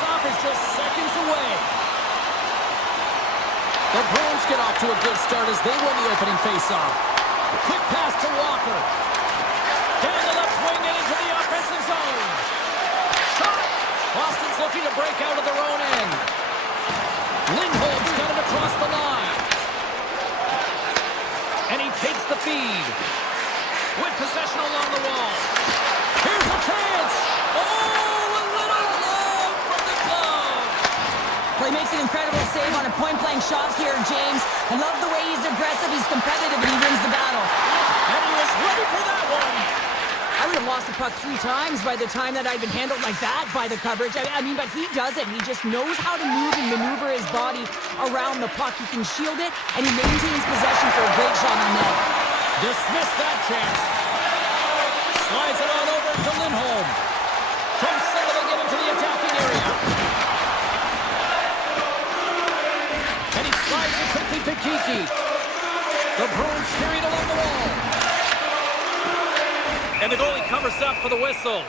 face-off is just seconds away. The Bruins get off to a good start as they win the opening face-off. Quick pass to Walker. Down the left wing and into the offensive zone. Shot! Boston's looking to break out of their own end. Lindholm's got it across the line. And he takes the feed. With possession along the wall. Here's a chance! Oh, a little love from the glove! Well, he makes an incredible save on a point-blank shot here, James. I love the way he's aggressive, he's competitive, and he wins the battle. And he was ready for that one! I would have lost the puck 3 times by the time that I'd been handled like that by the coverage. I mean, but he does it. He just knows how to move and maneuver his body around the puck. He can shield it, and he maintains possession for a great shot on net. Dismiss that chance. Slides it on over to Lindholm. From settling it into the attacking area. And he slides it quickly to Kiki. The Bruins carried along the wall. And the goalie covers up for the whistle.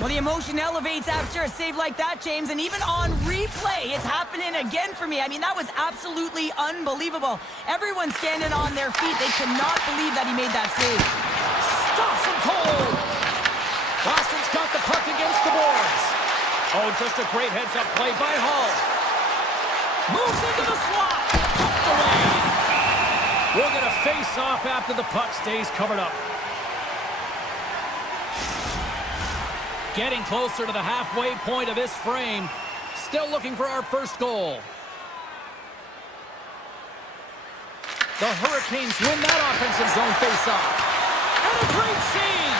Well, the emotion elevates after a save like that, James, and even on replay, it's happening again for me. I mean, that was absolutely unbelievable. Everyone's standing on their feet. They cannot believe that he made that save. Stops him cold. Boston's got the puck against the boards. Oh, just a great heads-up play by Hall. Moves into the slot. Tucked away. We'll get a face-off after the puck stays covered up. Getting closer to the halfway point of this frame. Still looking for our first goal. The Hurricanes win that offensive zone face-off. And a great save!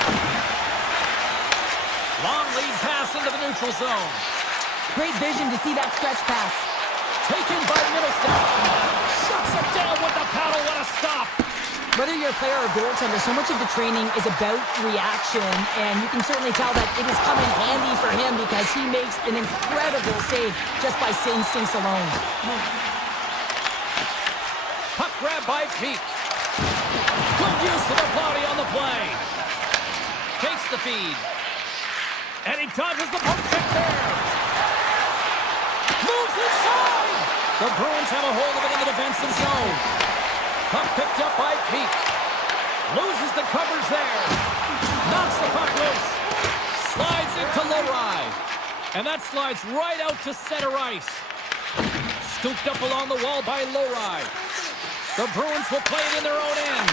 Long lead pass into the neutral zone. Great vision to see that stretch pass. Taken by Middlestat. Shuts it down with the paddle. What a stop! Whether you're a player or a goaltender, so much of the training is about reaction, and you can certainly tell that it has come in handy for him because he makes an incredible save just by instincts alone. Puck grab by Peak. Good use of the body on the play. Takes the feed. And he dodges the poke check there. Moves inside. The Bruins have a hold of it in the defensive zone. Puck picked up by Peak. Loses the coverage there. Knocks the puck loose. Slides into Lowry. And that slides right out to center ice. Scooped up along the wall by Lowry. The Bruins will play it in their own end.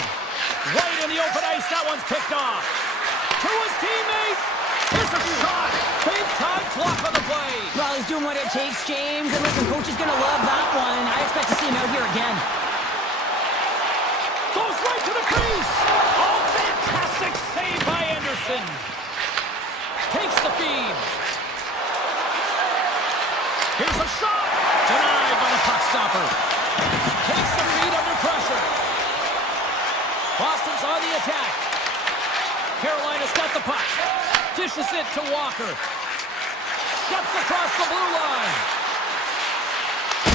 Right in the open ice. That one's picked off. To his teammate. Here's a shot. Big time block on the play. Well, he's doing what it takes, James. And listen, coach is going to love that one. I expect to see him out here again. Goes right to the crease. Oh, fantastic save by Anderson. Takes the feed. Here's a shot. Denied by the puck stopper. Takes the feed under pressure. Boston's on the attack. Carolina's got the puck. Dishes it to Walker. Steps across the blue line.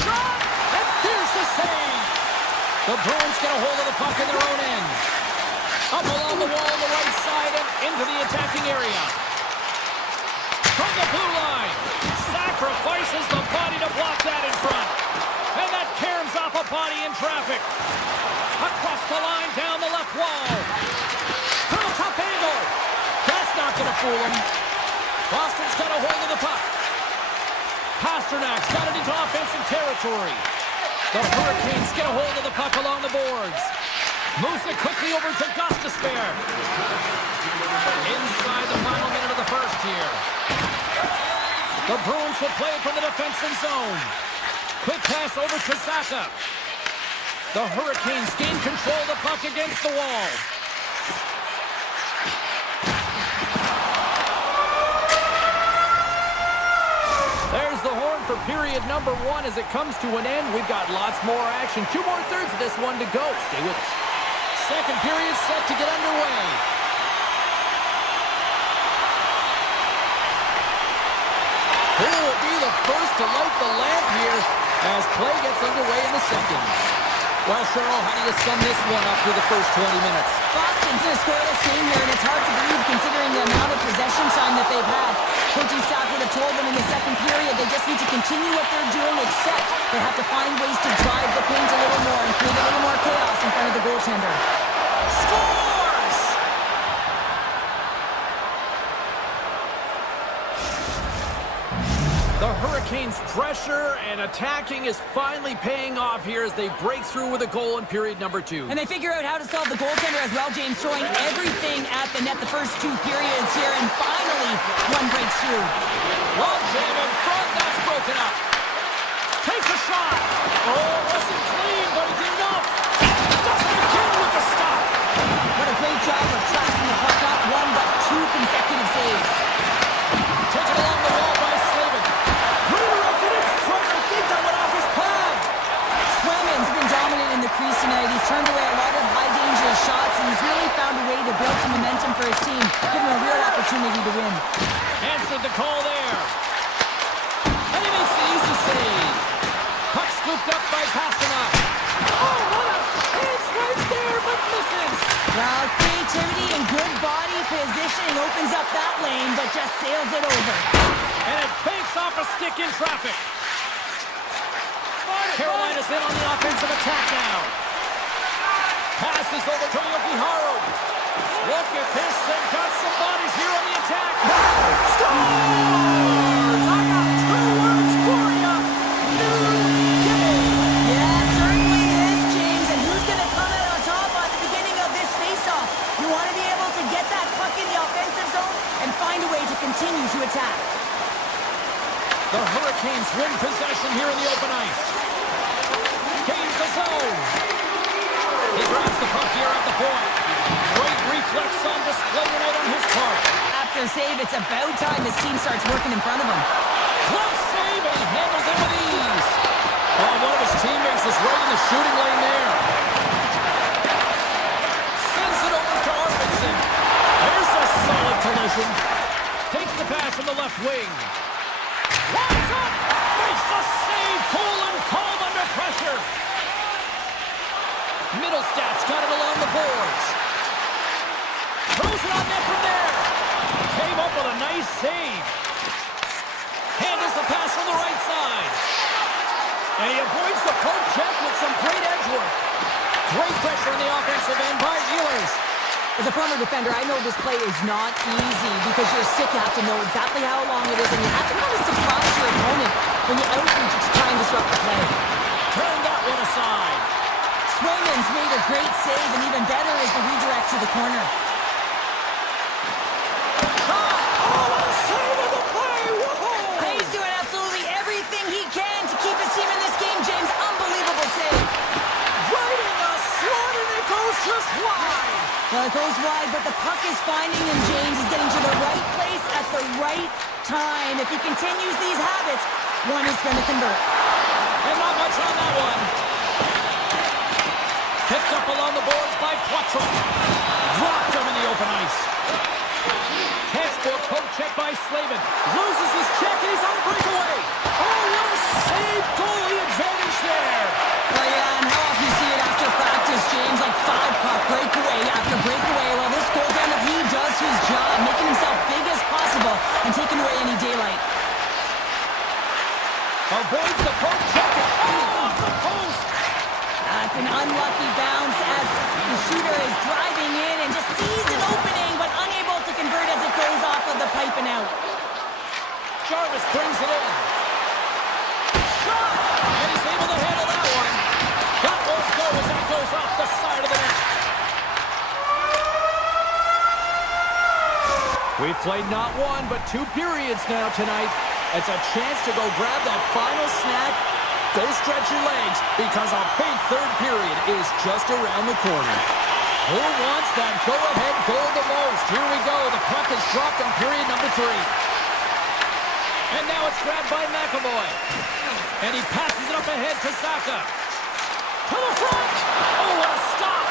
Shot! And there's the save. The Bruins get a hold of the puck in their own end. Up along the wall on the right side and into the attacking area. From the blue line. Sacrifices the body to block that in front. And that caroms off a body in traffic. Across the line, down the left wall. From a tough angle. That's not going to fool him. Boston's got a hold of the puck. Pasternak's got it into offensive territory. The Hurricanes get a hold of the puck along the boards. Moves it quickly over to Gostisbehere. Inside the final minute of the first here. The Bruins will play it from the defensive zone. Quick pass over to Saka. The Hurricanes gain control of the puck against the wall. There's the horn for period number 1 as it comes to an end. We've got lots more action. 2 more thirds of this one to go. Stay with us. Second period set to get underway. Who will be the first to light the lamp here as play gets underway in the second? Well, Cheryl, how do you sum this one up through the first 20 minutes? Boston's in a scoreless game here, and it's hard to believe considering the amount of possession time that they've had. Coaching staff would have told them in the second period they just need to continue what they're doing, except they have to find ways to drive the paint a little more and create a little more chaos in front of the goaltender. Scores! The Hurricanes' pressure and attacking is finally paying off here as they break through with a goal in period number 2. And they figure out how to solve the goaltender as well, James, throwing everything at the net the first 2 periods here, and finally one breaks through. Long jam in front, that's broken up. Takes a shot. Oh, wasn't clean, but he did enough. Does it again with the stop. What a great job of tracking the puck up, 1 but 2 consecutive saves. Taken along the wall by Slavin. Redirected in front. I think that went off his pad. Swayman's been dominant in the crease tonight. He's turned away a lot of high dangerous shots, and he's really found a way to build some momentum for his team, give him a real opportunity to win. Answered the call there. And he makes the easy save. Puck scooped up by Pasternak. Oh, what a chance right there, but misses. Well, creativity and good body positioning opens up that lane, but just sails it over. And it banks off a stick in traffic. Carolina's in on the offensive attack now. Passes over to Yokiharu. Look at this, they've got some bodies here on the attack. Scores! I got 2 words for you. New game. Yeah, certainly is, James. And who's going to come out on top at the beginning of this faceoff? You want to be able to get that puck in the offensive zone and find a way to continue to attack. The Hurricanes win possession here in the open ice. Gains the zone. He grabs the puck here at the point. Great reflex on display tonight on his part. After a save, it's about time this team starts working in front of him. Close save, and he handles it with ease. Oh, one of his teammates is right in the shooting lane there. Sends it over to Arvidsson. There's a solid collision. Takes the pass from the left wing. Winds up. Makes the save. Cool and calm under pressure. Middlestad's got it along the boards. Throws it on net from there. Came up with a nice save. Handles the pass from the right side. And he avoids the poke check with some great edge work. Great pressure on the offensive end by Ehlers. As a former defender, I know this play is not easy because you're sick. You have to know exactly how long it is, and you have to kind of surprise your opponent when you outreach to try and disrupt the play. Turn that one aside. Swayman's made a great save, and even better is the redirect to the corner. Oh, what a save of the play! Whoa! He's doing absolutely everything he can to keep his team in this game, James. Unbelievable save. Right in the slot, and it goes just wide. Well, it goes wide, but the puck is finding him, James. He's getting to the right place at the right time. If he continues these habits, one is going to convert. And not much on that one. Picked up along the boards by Poitras. Dropped him in the open ice. Textbook poke check by Slavin. Loses his check, and he's on a breakaway. Oh, what a save! Goalie advantage there. Well, yeah, and how often you see it after practice, James, like 5-puck breakaway after breakaway. Well, this goaltender, he does his job, making himself big as possible and taking away any daylight. Avoids the poke check. Oh, off the post. That's an unlucky bounce as the shooter is driving in and just sees an opening, but unable to convert as it goes off of the pipe and out. Jarvis brings it in. Shot! And he's able to handle that one. That won't go as that goes off the side of the net. We've played not 1, but 2 periods now tonight. It's a chance to go grab that final snack. Go stretch your legs because a big third period is just around the corner. Who wants that go-ahead goal the most? Here we go. The puck is dropped on period number 3. And now it's grabbed by McAvoy. And he passes it up ahead to Saka. To the front! Oh, what a stop!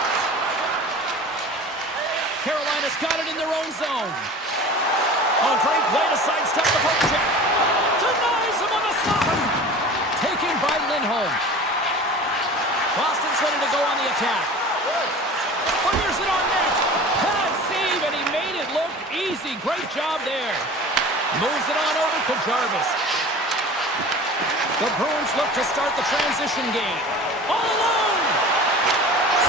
Carolina's got it in their own zone. Oh, great play to sidestep the poke check. Denies him on the stop. Taken by Lindholm. Boston's ready to go on the attack. Fires it on net. Pad save, and he made it look easy. Great job there. Moves it on over to Jarvis. The Bruins look to start the transition game. All alone!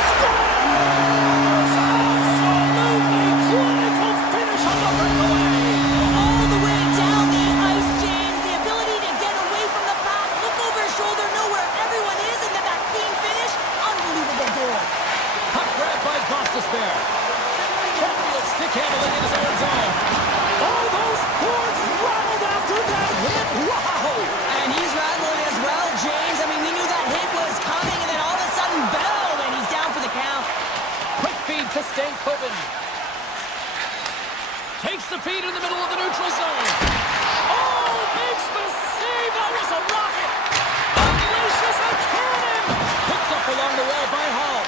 Scores! Absolutely clinical finish on the breakaway! All the way down the ice, James. The ability to get away from the pack, look over his shoulder, know where everyone is, and then that clean finish. Unbelievable goal. Puck grabbed by Gostisbehere. Chatfield stick handling in his own zone. All those boards rattled after that hit. Wow! And he's rattling as well, James. I mean, we knew that hit was coming, and then all of a sudden, bell, and he's down for the count. Quick feed to Stankoven. Takes the feed in the middle of the neutral zone. Oh, makes the save. That was a rocket. Unleashes a cannon. Picked up along the wall by Hall.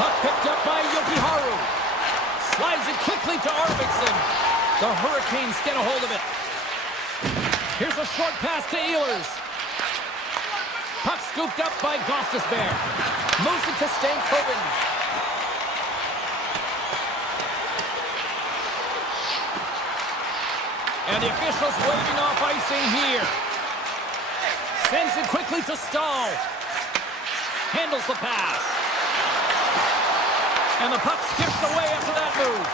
Puck picked up by Yokiharu. Slides it quickly to Arvidsson. The Hurricanes get a hold of it. Here's a short pass to Ehlers. Puck scooped up by Gostisbehere. Moves it to Stankoven. And the officials waving off icing here. Sends it quickly to Stahl. Handles the pass. And the puck skips away after that move.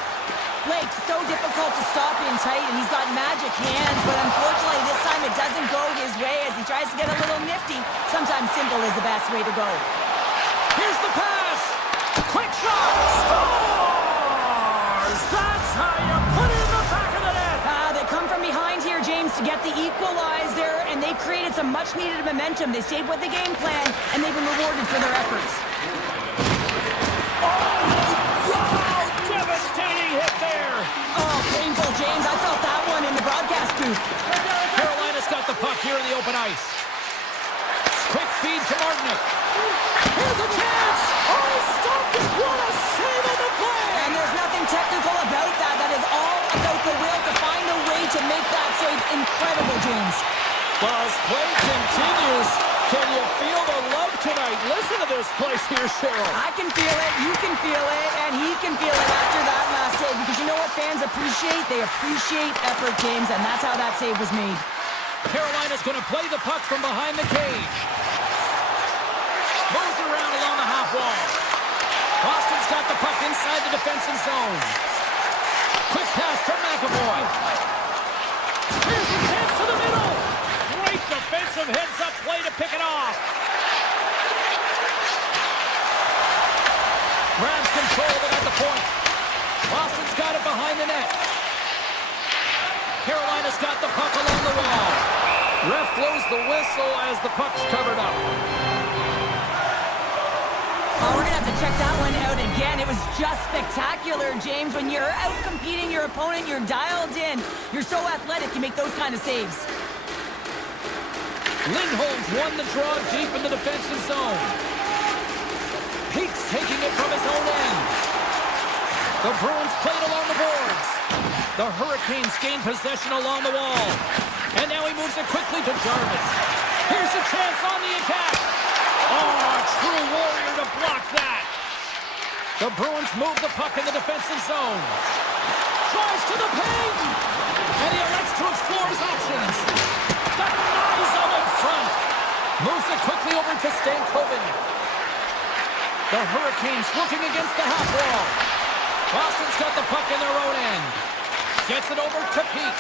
Blake, so difficult to stop in tight, and he's got magic hands, but unfortunately this time it doesn't go his way as he tries to get a little nifty. Sometimes simple is the best way to go. Here's the pass. Quick shot. Scores! That's how you put it in the back of the net. They come from behind here, James, to get the equalizer, and they created some much-needed momentum. They stayed with the game plan, and they've been rewarded for their efforts. Hit there. Oh, painful, James. I felt that one in the broadcast booth. Carolina's got the puck here in the open ice. Quick feed to Martinic. Here's a chance. Oh, stopped it. What a save on the play. And there's nothing technical about that. That is all about the will to find a way to make that save incredible, James. Buzz play continues. Can you feel the love tonight? Listen to this place here, Cheryl. I can feel it, you can feel it, and he can feel it after that last save. Because you know what fans appreciate? They appreciate effort, James, and that's how that save was made. Carolina's going to play the puck from behind the cage. Moves it around along the half wall. Boston's got the puck inside the defensive zone. Quick pass to McAvoy. Here's a chance to the middle. Great defensive heads-up play to pick it off. Grabs control of it at the point. Boston's got it behind the net. Carolina's got the puck along the wall. Ref blows the whistle as the puck's covered up. Oh, we're going to have to check that one out again. It was just spectacular, James. When you're out-competing your opponent, you're dialed in. You're so athletic, you make those kind of saves. Lindholm's won the draw deep in the defensive zone. Peaks taking it from his own end. The Bruins played along the boards. The Hurricanes gain possession along the wall. And now he moves it quickly to Jarvis. Here's a chance on the attack. Oh, a true warrior to block that. The Bruins move the puck in the defensive zone. Drives to the paint. And he elects to explore his options. Denies him in front. Moves it quickly over to Stankoven. The Hurricanes looking against the half wall. Boston's got the puck in their own end. Gets it over to Peak.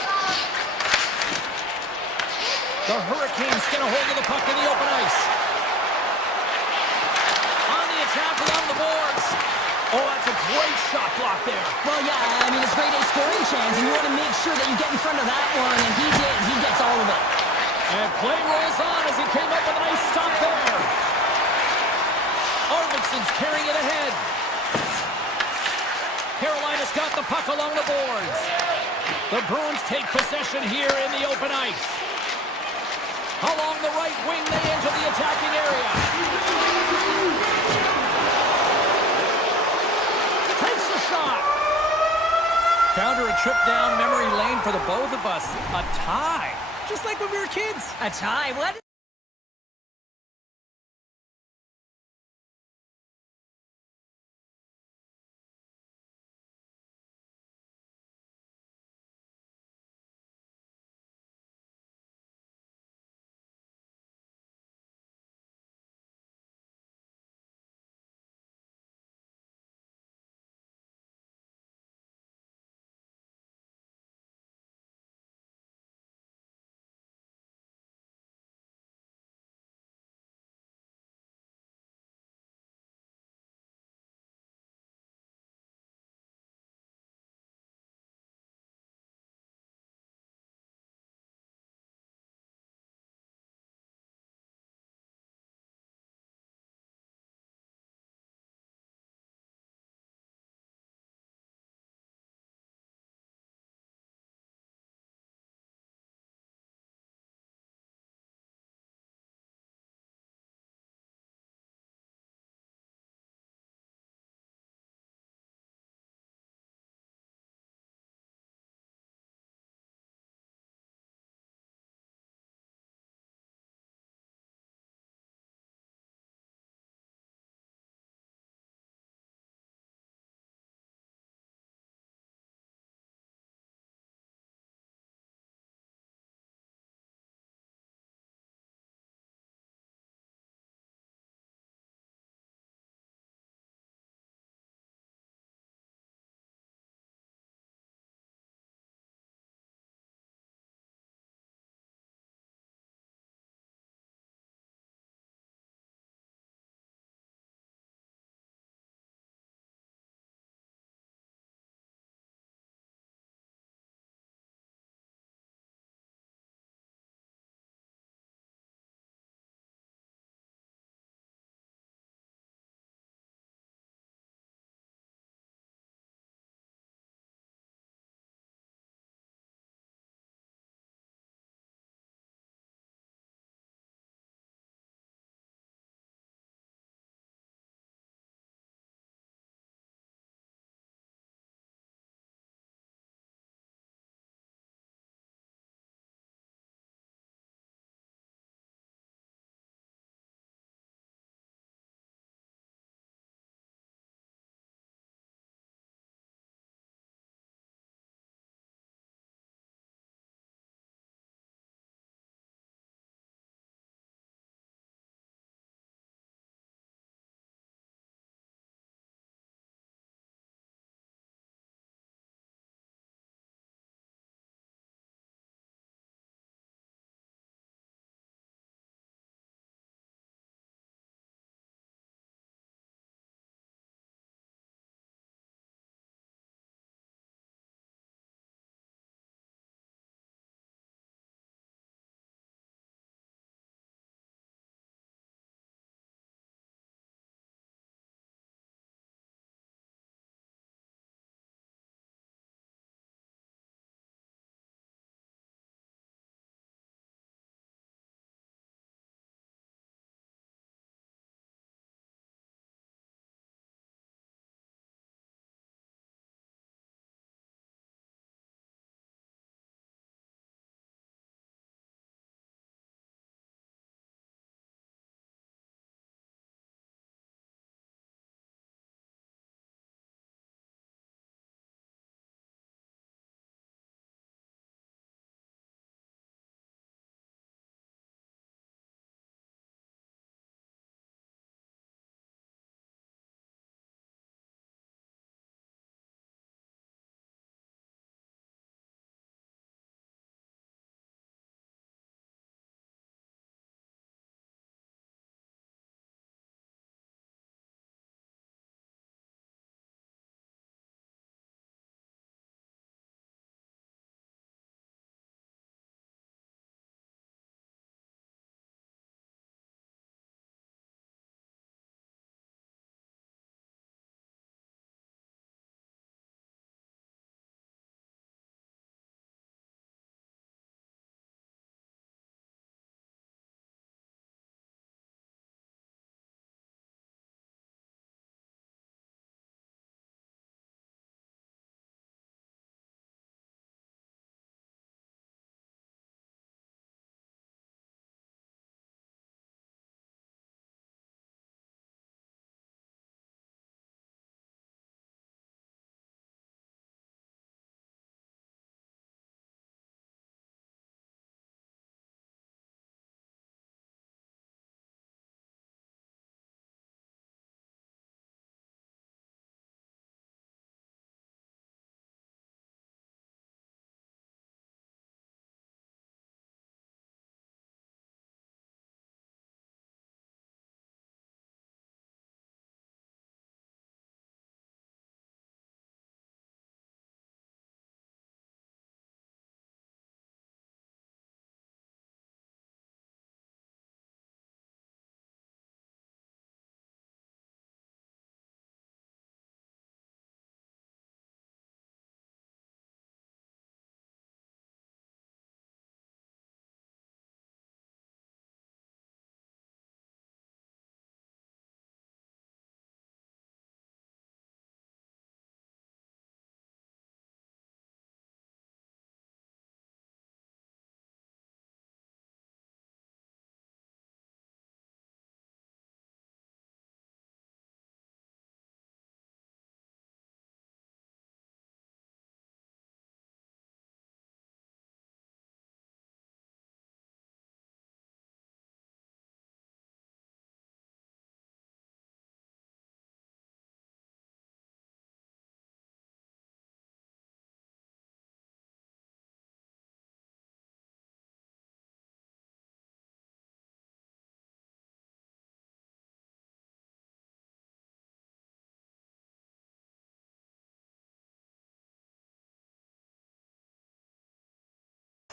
The Hurricanes get a hold of the puck in the open ice. On the attack along the boards. Oh, that's a great shot block there. Well, yeah, I mean, it's a great A scoring chance, and you want to make sure that you get in front of that one, and he did. He gets all of it. And play rolls on as he came up with a nice stop there. Arvidsson's carrying it ahead. Carolina's got the puck along the boards. The Bruins take possession here in the open ice. Along the right wing, they enter the attacking area. Takes a shot. Found her a trip down memory lane for the both of us. A tie. Just like when we were kids. A tie? What?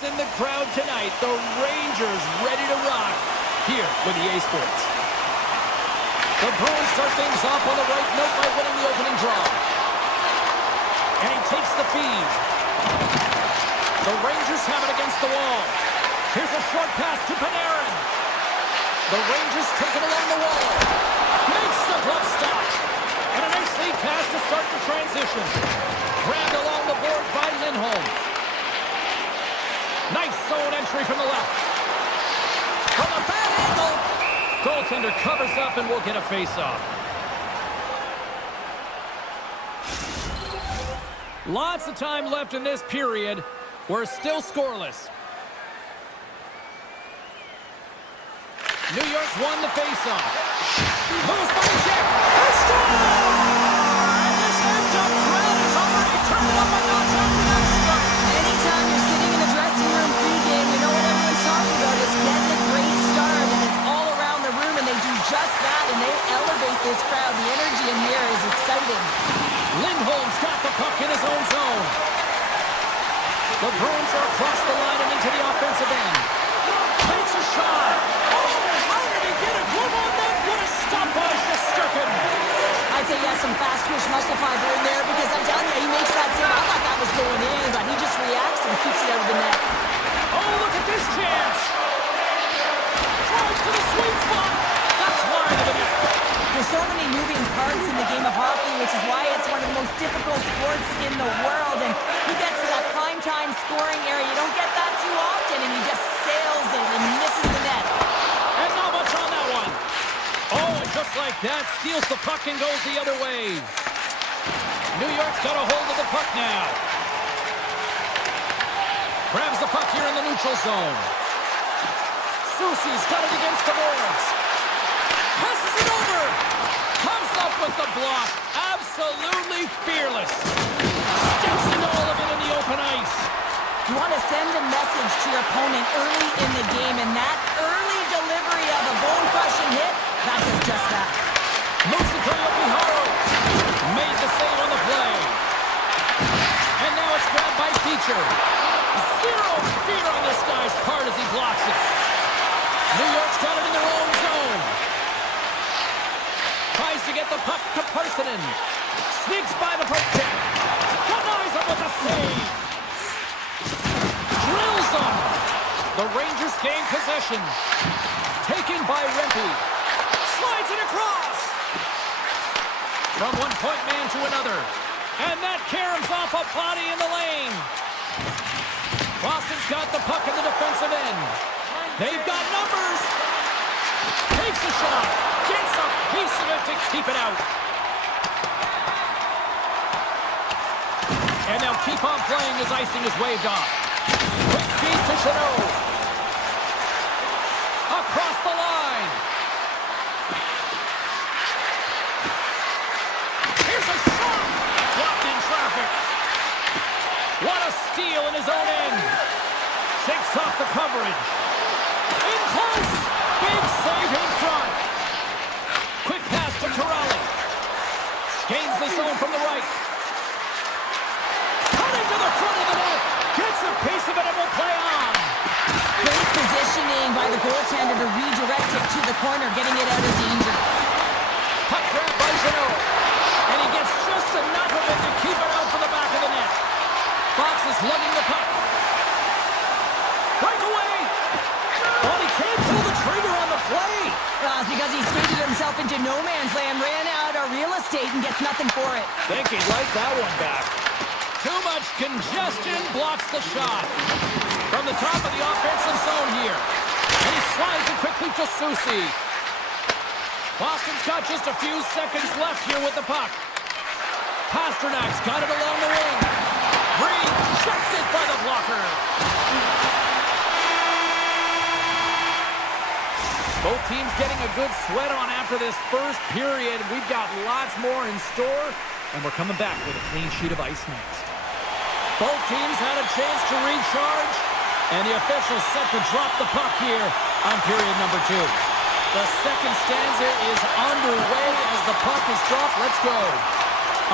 In the crowd tonight, the Rangers ready to rock here with EA Sports. The Bruins start things off on the right note by winning the opening draw. And he takes the feed. The Rangers have it against the wall. Here's a short pass to Panarin. The Rangers take it along the wall. Makes the glove stop. And a nice lead pass to start the transition. Grabbed along the board by Lindholm. Nice zone entry from the left. From a bad angle. Goaltender covers up and will get a face-off. Lots of time left in this period. We're still scoreless. New York's won the face-off. Moves by Jack. A score! And this amped-up crowd is already turned up a notch after that start. Anytime you're sitting in the dressing room pregame, you know what everyone's talking about is getting a great start, and it's all around the room, and they do just that, and they elevate this crowd. The energy in here is exciting. Lindholm's got the puck in his own zone. The Bruins are across the line and into the offensive end. Takes a shot. Oh, how did he get a glove on that? What a stop by Shesterkin. I'd say he has some fast twitch muscle fiber in there, because I'm telling you, he makes that save. I thought that was going in, but he just reacts and keeps it out of the net. Oh, look at this chance. Drives to the sweet spot. That's wide of the net. There's so many moving parts in the game of hockey, which is why it's one of the most difficult sports in the world. And he gets to that prime-time scoring area. You don't get that too often, and he just sails it and misses the net. And not much on that one. Oh, and just like that, steals the puck and goes the other way. New York's got a hold of the puck now. Grabs the puck here in the neutral zone. Soucy's got it against the boards. Passes it over. Comes up with the block. Absolutely fearless. Steps into all of it in the open ice. You want to send a message to your opponent early in the game, and that early delivery of a bone-crushing hit, that does just that. Moves the play up Miharu. Made the save on the play. And now it's grabbed by Feature. Zero fear on this guy's part as he blocks it. New York's got it in their own zone. Tries to get the puck to Parsonen. Sneaks by the poke check. Denies him with a save. Drills him. The Rangers gain possession. Taken by Rempe. Slides it across. From one point man to another. And that caroms off a body in the lane. Boston's got the puck in the defensive end. They've got numbers. Takes a shot. Gets a piece of it to keep it out. And they'll keep on playing as icing is waved off. Quick feed to Chanot. Across the line. Here's a shot. Blocked in traffic. What a steal in his own end. Shakes off the coverage. In close. Big save in front. Quick pass to Corrali. Gains the zone from the right. Cutting to the front of the net. Gets a piece of it and will play on. Great positioning by the goaltender to redirect it to the corner, getting it out of danger. Puck grab by Janot. And he gets just enough of it to keep it out for the back of the net. Fox is lugging the puck. Breakaway. Oh, he can't pull the trigger on the play. Well, it's because he skated himself into no man's land, ran out of real estate, and gets nothing for it. Think he'd like that one back. Too much congestion blocks the shot. From the top of the offensive zone here. And he slides it quickly to Soucy. Boston's got just a few seconds left here with the puck. Pasternak's got it along the wing. Rejected by the blocker. Both teams getting a good sweat on after this first period. We've got lots more in store, and we're coming back with a clean sheet of ice next. Both teams had a chance to recharge, and the officials set to drop the puck here on period number 2. The second stanza is underway as the puck is dropped. Let's go.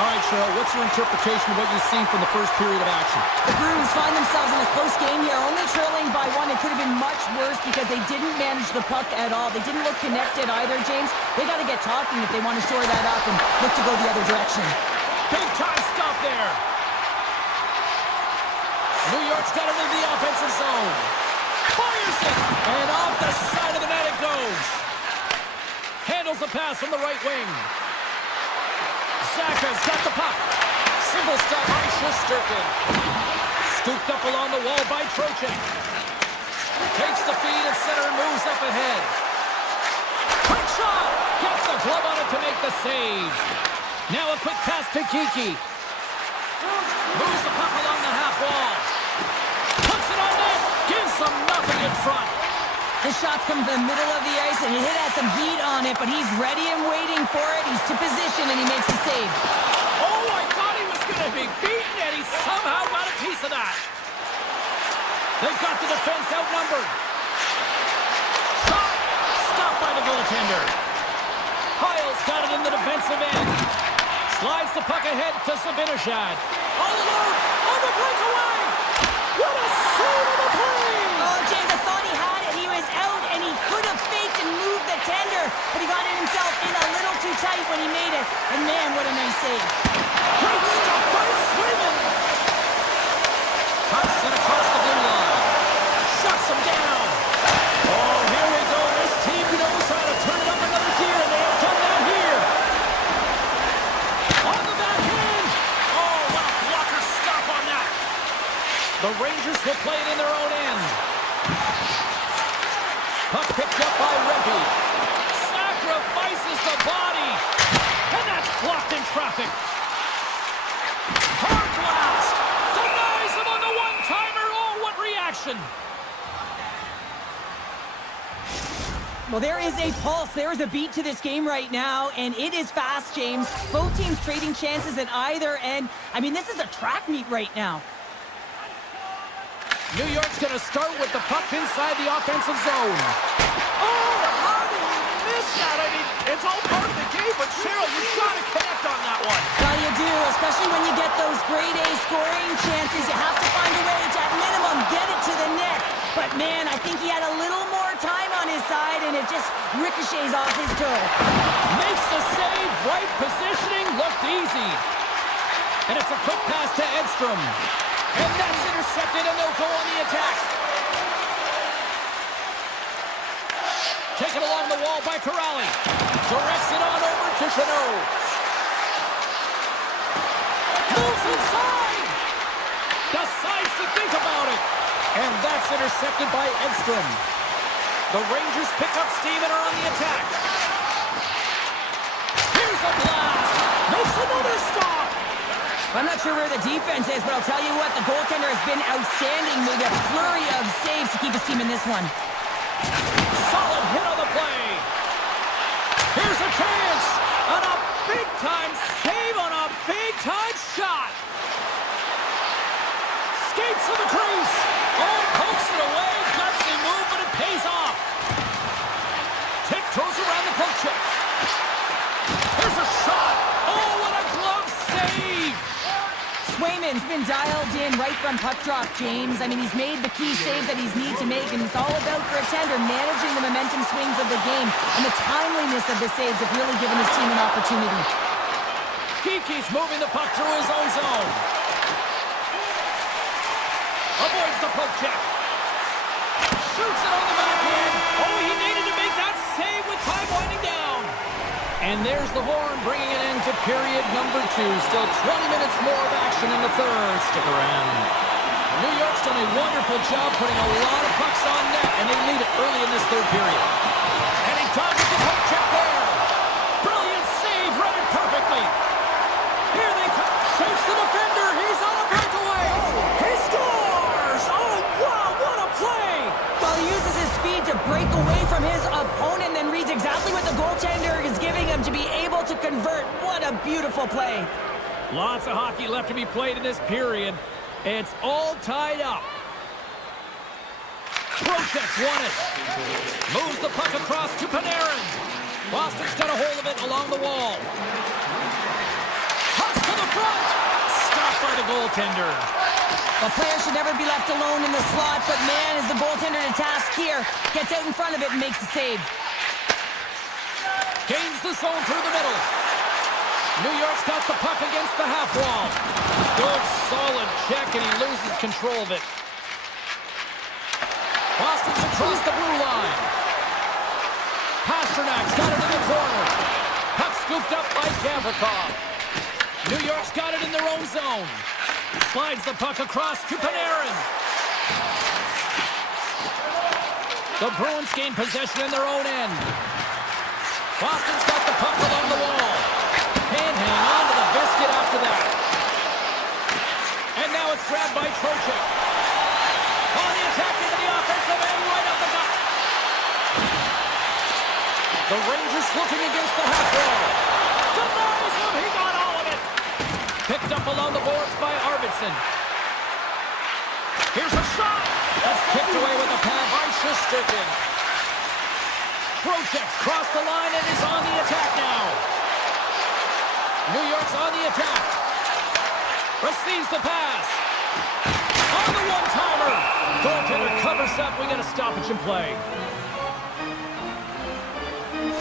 All right, Cheryl, what's your interpretation of what you've seen from the first period of action? The Bruins find themselves in a close game here, only trailing by one. It could have been much worse because they didn't manage the puck at all. They didn't look connected either, James. They got to get talking if they want to shore that up and look to go the other direction. Big time stop there. New York's got it into the offensive zone. Fires it, and off the side of the net it goes. Handles the pass from the right wing. Zaka's got the puck. Single stop by Shesterkin. Scooped up along the wall by Trocek. Takes the feed and center and moves up ahead. Quick shot! Gets the glove on it to make the save. Now a quick pass to Kiki. Moves the puck along the half wall. Puts it on net. Gives them nothing in front. The shot's come from the middle of the ice, and it has some heat on it, but he's ready and waiting for it. He's to position, and he makes the save. Oh, I thought he was going to be beaten, and he somehow got a piece of that. They've got the defense outnumbered. Shot! Stopped by the goaltender. Kyle's got it in the defensive end. Slides the puck ahead to Sabinishad. All alone on the breakaway! What a save of the play! Oh, James, I thought he had it. He was out, and he could have faked and moved the tender, but he got it himself in a little too tight when he made it. And man, what a nice save. Great stop by Swayman! Puck sent across the blue line. Shuts him down. Oh, here we go. This team knows how to turn it up another gear, and they have done that here. On the backhand. Oh, what a blocker stop on that. The Rangers will play it in their own end. Puck picked up by Rempe. Sacrifices the body. And that's blocked in traffic. Hard blast. Denies him on the one-timer. Oh, what reaction. Well, there is a pulse. There is a beat to this game right now, and it is fast, James. Both teams trading chances at either end. I mean, this is a track meet right now. New York's going to start with the puck inside the offensive zone. Oh, how did he miss that? I mean, it's all part of the game, but Cheryl, you've got to connect on that one. Well, you do, especially when you get those grade A scoring chances. You have to find a way to, at minimum, get it to the net. But, man, I think he had a little more time on his side, and it just ricochets off his toe. Makes the save. Right positioning. Looked easy. And it's a quick pass to Edstrom. And that's intercepted, and they'll go on the attack. Taken along the wall by Corrali. Directs it on over to Chanot. Moves inside. Decides to think about it. And that's intercepted by Edstrom. The Rangers pick up steam and are on the attack. Here's a blast. Makes another stop. I'm not sure where the defense is, but I'll tell you what, the goaltender has been outstanding. Made a flurry of saves to keep his team in this one. Solid hit on the play. Here's a chance. And a big-time save on a big-time shot. Skates to the crease. Oh, pokes it away. Gutsy move, but it pays off. Tiptoes around the poke check. Here's a shot. Oh, what a glove save. Swayman's been dialed in right from puck drop, James. I mean, he's made the key save that he's need to make, and it's all about for a tender managing the momentum swings of the game, and the timeliness of the saves have really given his team an opportunity. Kiki's moving the puck through his own zone. Avoids the poke check. Shoots it on the backhand. Oh, he needed to make that save with time winding down. And there's the horn, bringing it into period number 2. Still 20 minutes more of action in the third. Stick around. New York's done a wonderful job putting a lot of pucks on net, and they lead it early in this third period. And he dodges the poke check there. Brilliant save, read it perfectly. Here they come. Shoots the defender. He's on a breakaway. He scores! Oh, wow, what a play! Well, he uses his speed to break away from his opponent, then reads exactly what the goaltender is giving him to be able to convert. What a beautiful play. Lots of hockey left to be played in this period. It's all tied up. Trocek's won it. Moves the puck across to Panarin. Boston's got a hold of it along the wall. Toss to the front. Stopped by the goaltender. A player should never be left alone in the slot, but man, is the goaltender to task here. Gets out in front of it and makes the save. Gains the zone through the middle. New York's got the puck against the half wall. Good, solid check, and he loses control of it. Boston's across the blue line. Pasternak's got it in the corner. Puck scooped up by Gavrikov. New York's got it in their own zone. Slides the puck across to Panarin. The Bruins gain possession in their own end. Boston's got the puck along the wall. Can't hang on to the biscuit after that. And now it's grabbed by Trocheck. On the attack into the offensive end, right up the gut. The Rangers looking against the half wall. Denies him, he got all of it. Picked up along the boards by Arvidsson. Here's a shot. That's kicked away with a pad by Shesterkin. Trocheck's crossed the line and is on the attack now. New York's on the attack. Receives the pass. On the one-timer. Goaltender covers up. We got a stoppage in play.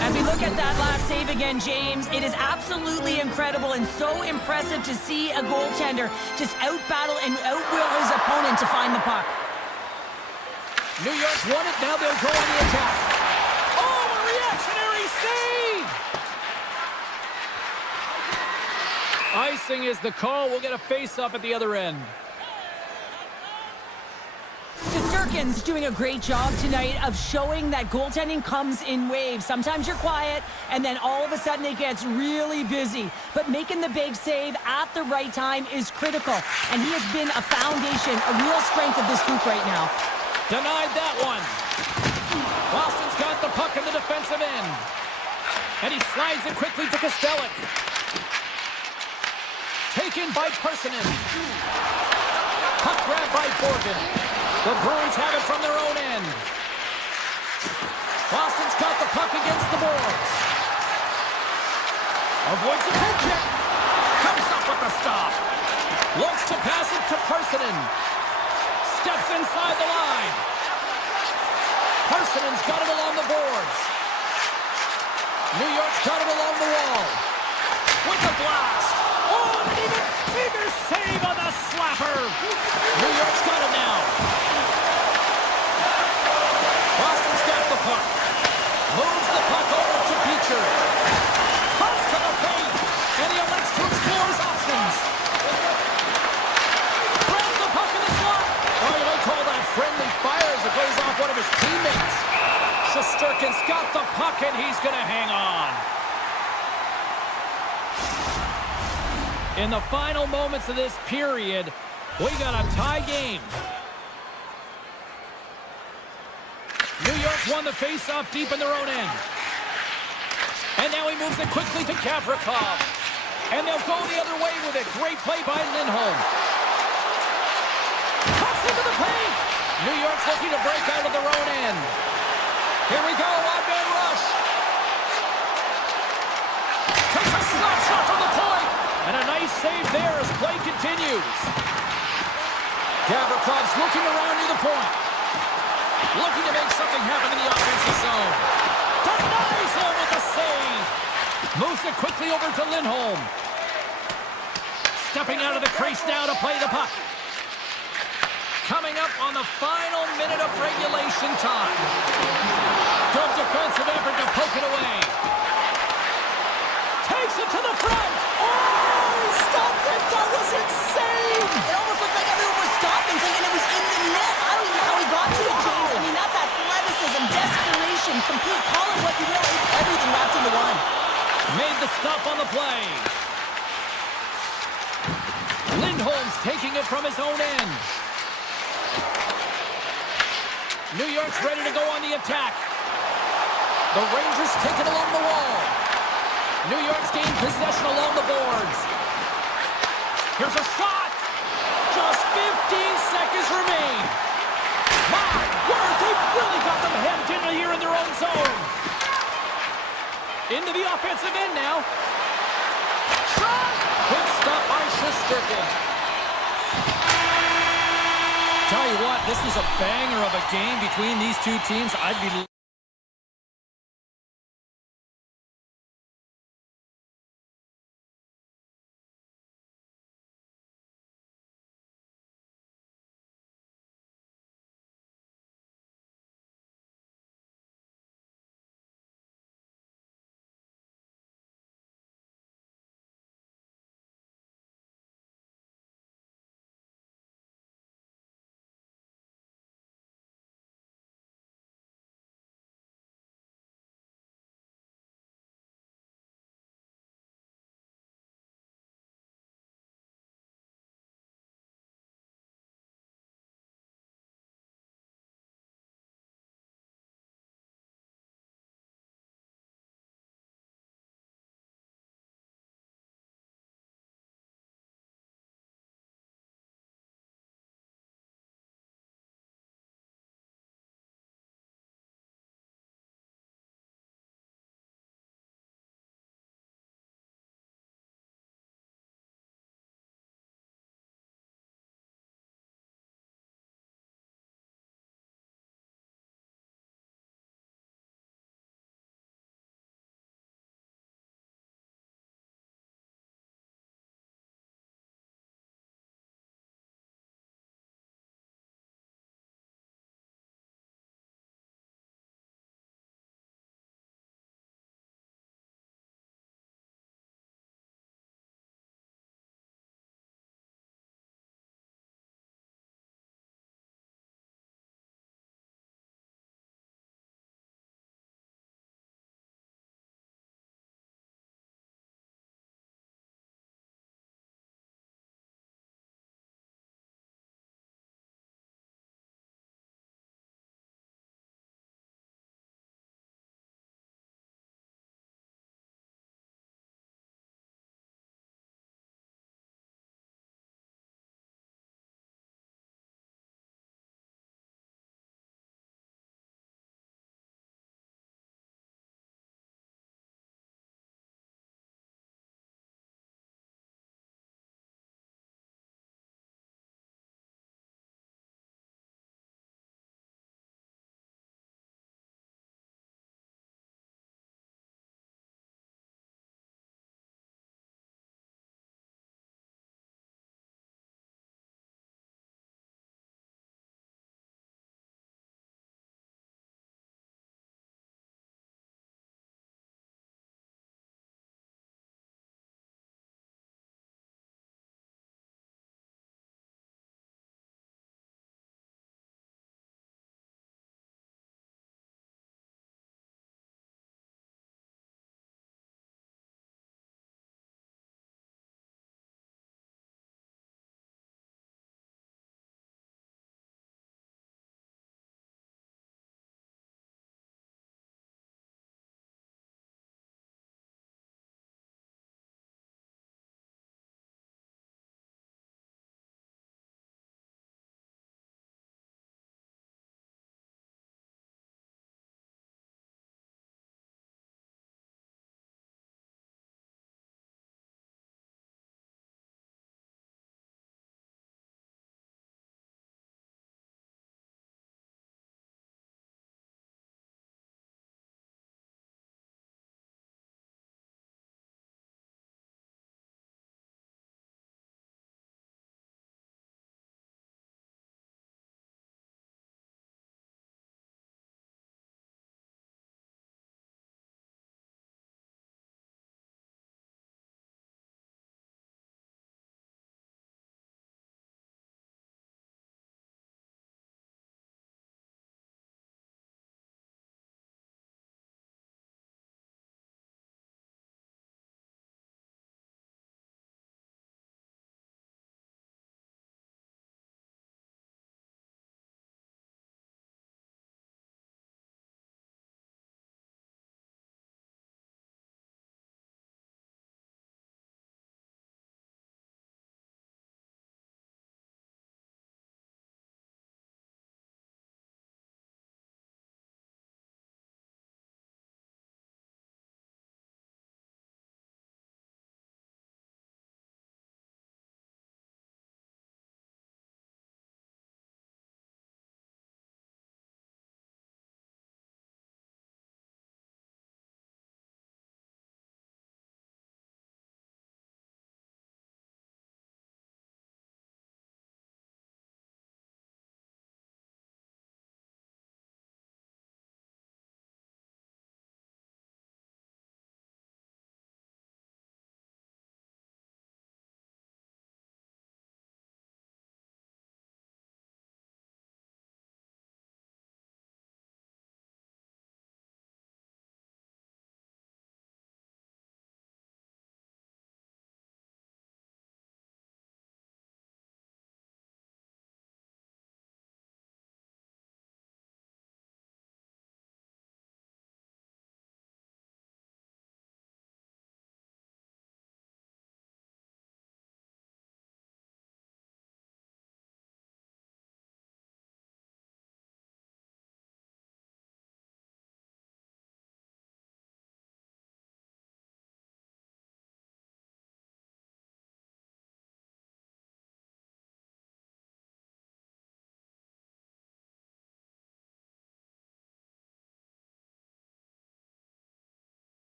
As we look at that last save again, James, it is absolutely incredible and so impressive to see a goaltender just out-battle and out-will his opponent to find the puck. New York's won it. Now they'll go on the attack. Oh, a reactionary save! Icing is the call. We'll get a face-up at the other end. Shesterkin's doing a great job tonight of showing that goaltending comes in waves. Sometimes you're quiet, and then all of a sudden it gets really busy. But making the big save at the right time is critical, and he has been a foundation, a real strength of this group right now. Denied that one. Boston's got the puck in the defensive end. And he slides it quickly to Kostelic. Taken by Personin. Puck grabbed by Borgen. The Bruins have it from their own end. Boston's got the puck against the boards. Avoids a poke check. Comes up with the stop. Looks to pass it to Personin. Steps inside the line. Personin's got it along the boards. New York's got it along the wall. With the blast. Oh, and an even bigger save on the slapper. New York's got it now. Boston's got the puck. Moves the puck over to Beecher. Cuts to the paint. And he elects to explore his options. Grabs the puck in the slot. Oh, you might call that friendly fire as it goes off one of his teammates. Shesterkin's got the puck and he's going to hang on. In the final moments of this period, we got a tie game. New York won the face-off deep in their own end. And now he moves it quickly to Gavrikov. And they'll go the other way with it. Great play by Lindholm. Cuts into the paint. New York's looking to break out of their own end. Here we go, odd-man rush. Takes a slap shot from the point. And a nice save there as play continues. Gavrikov's looking around near the point. Looking to make something happen in the offensive zone. Denies him with the save. Moves it quickly over to Lindholm. Stepping out of the crease now to play the puck. Coming up on the final minute of regulation time. Good defensive effort to poke it away. Takes it to the front. Oh, he stopped it. That was insane. It almost looked like everyone was stopping, thinking it was in the net. I don't know how he got to it, James. I mean, that's athleticism, desperation, complete, call it what you will. It's everything wrapped into one. Made the stop on the play. Lindholm's taking it from his own end. New York's ready to go on the attack. The Rangers take it along the wall. New York's gained possession along the boards. Here's a shot. Just 15 seconds remain. My word, they've really got them hemmed in here in their own zone. Into the offensive end now. Shot. Good stop by stricken. Tell you what, this was a banger of a game between these two teams. I'd be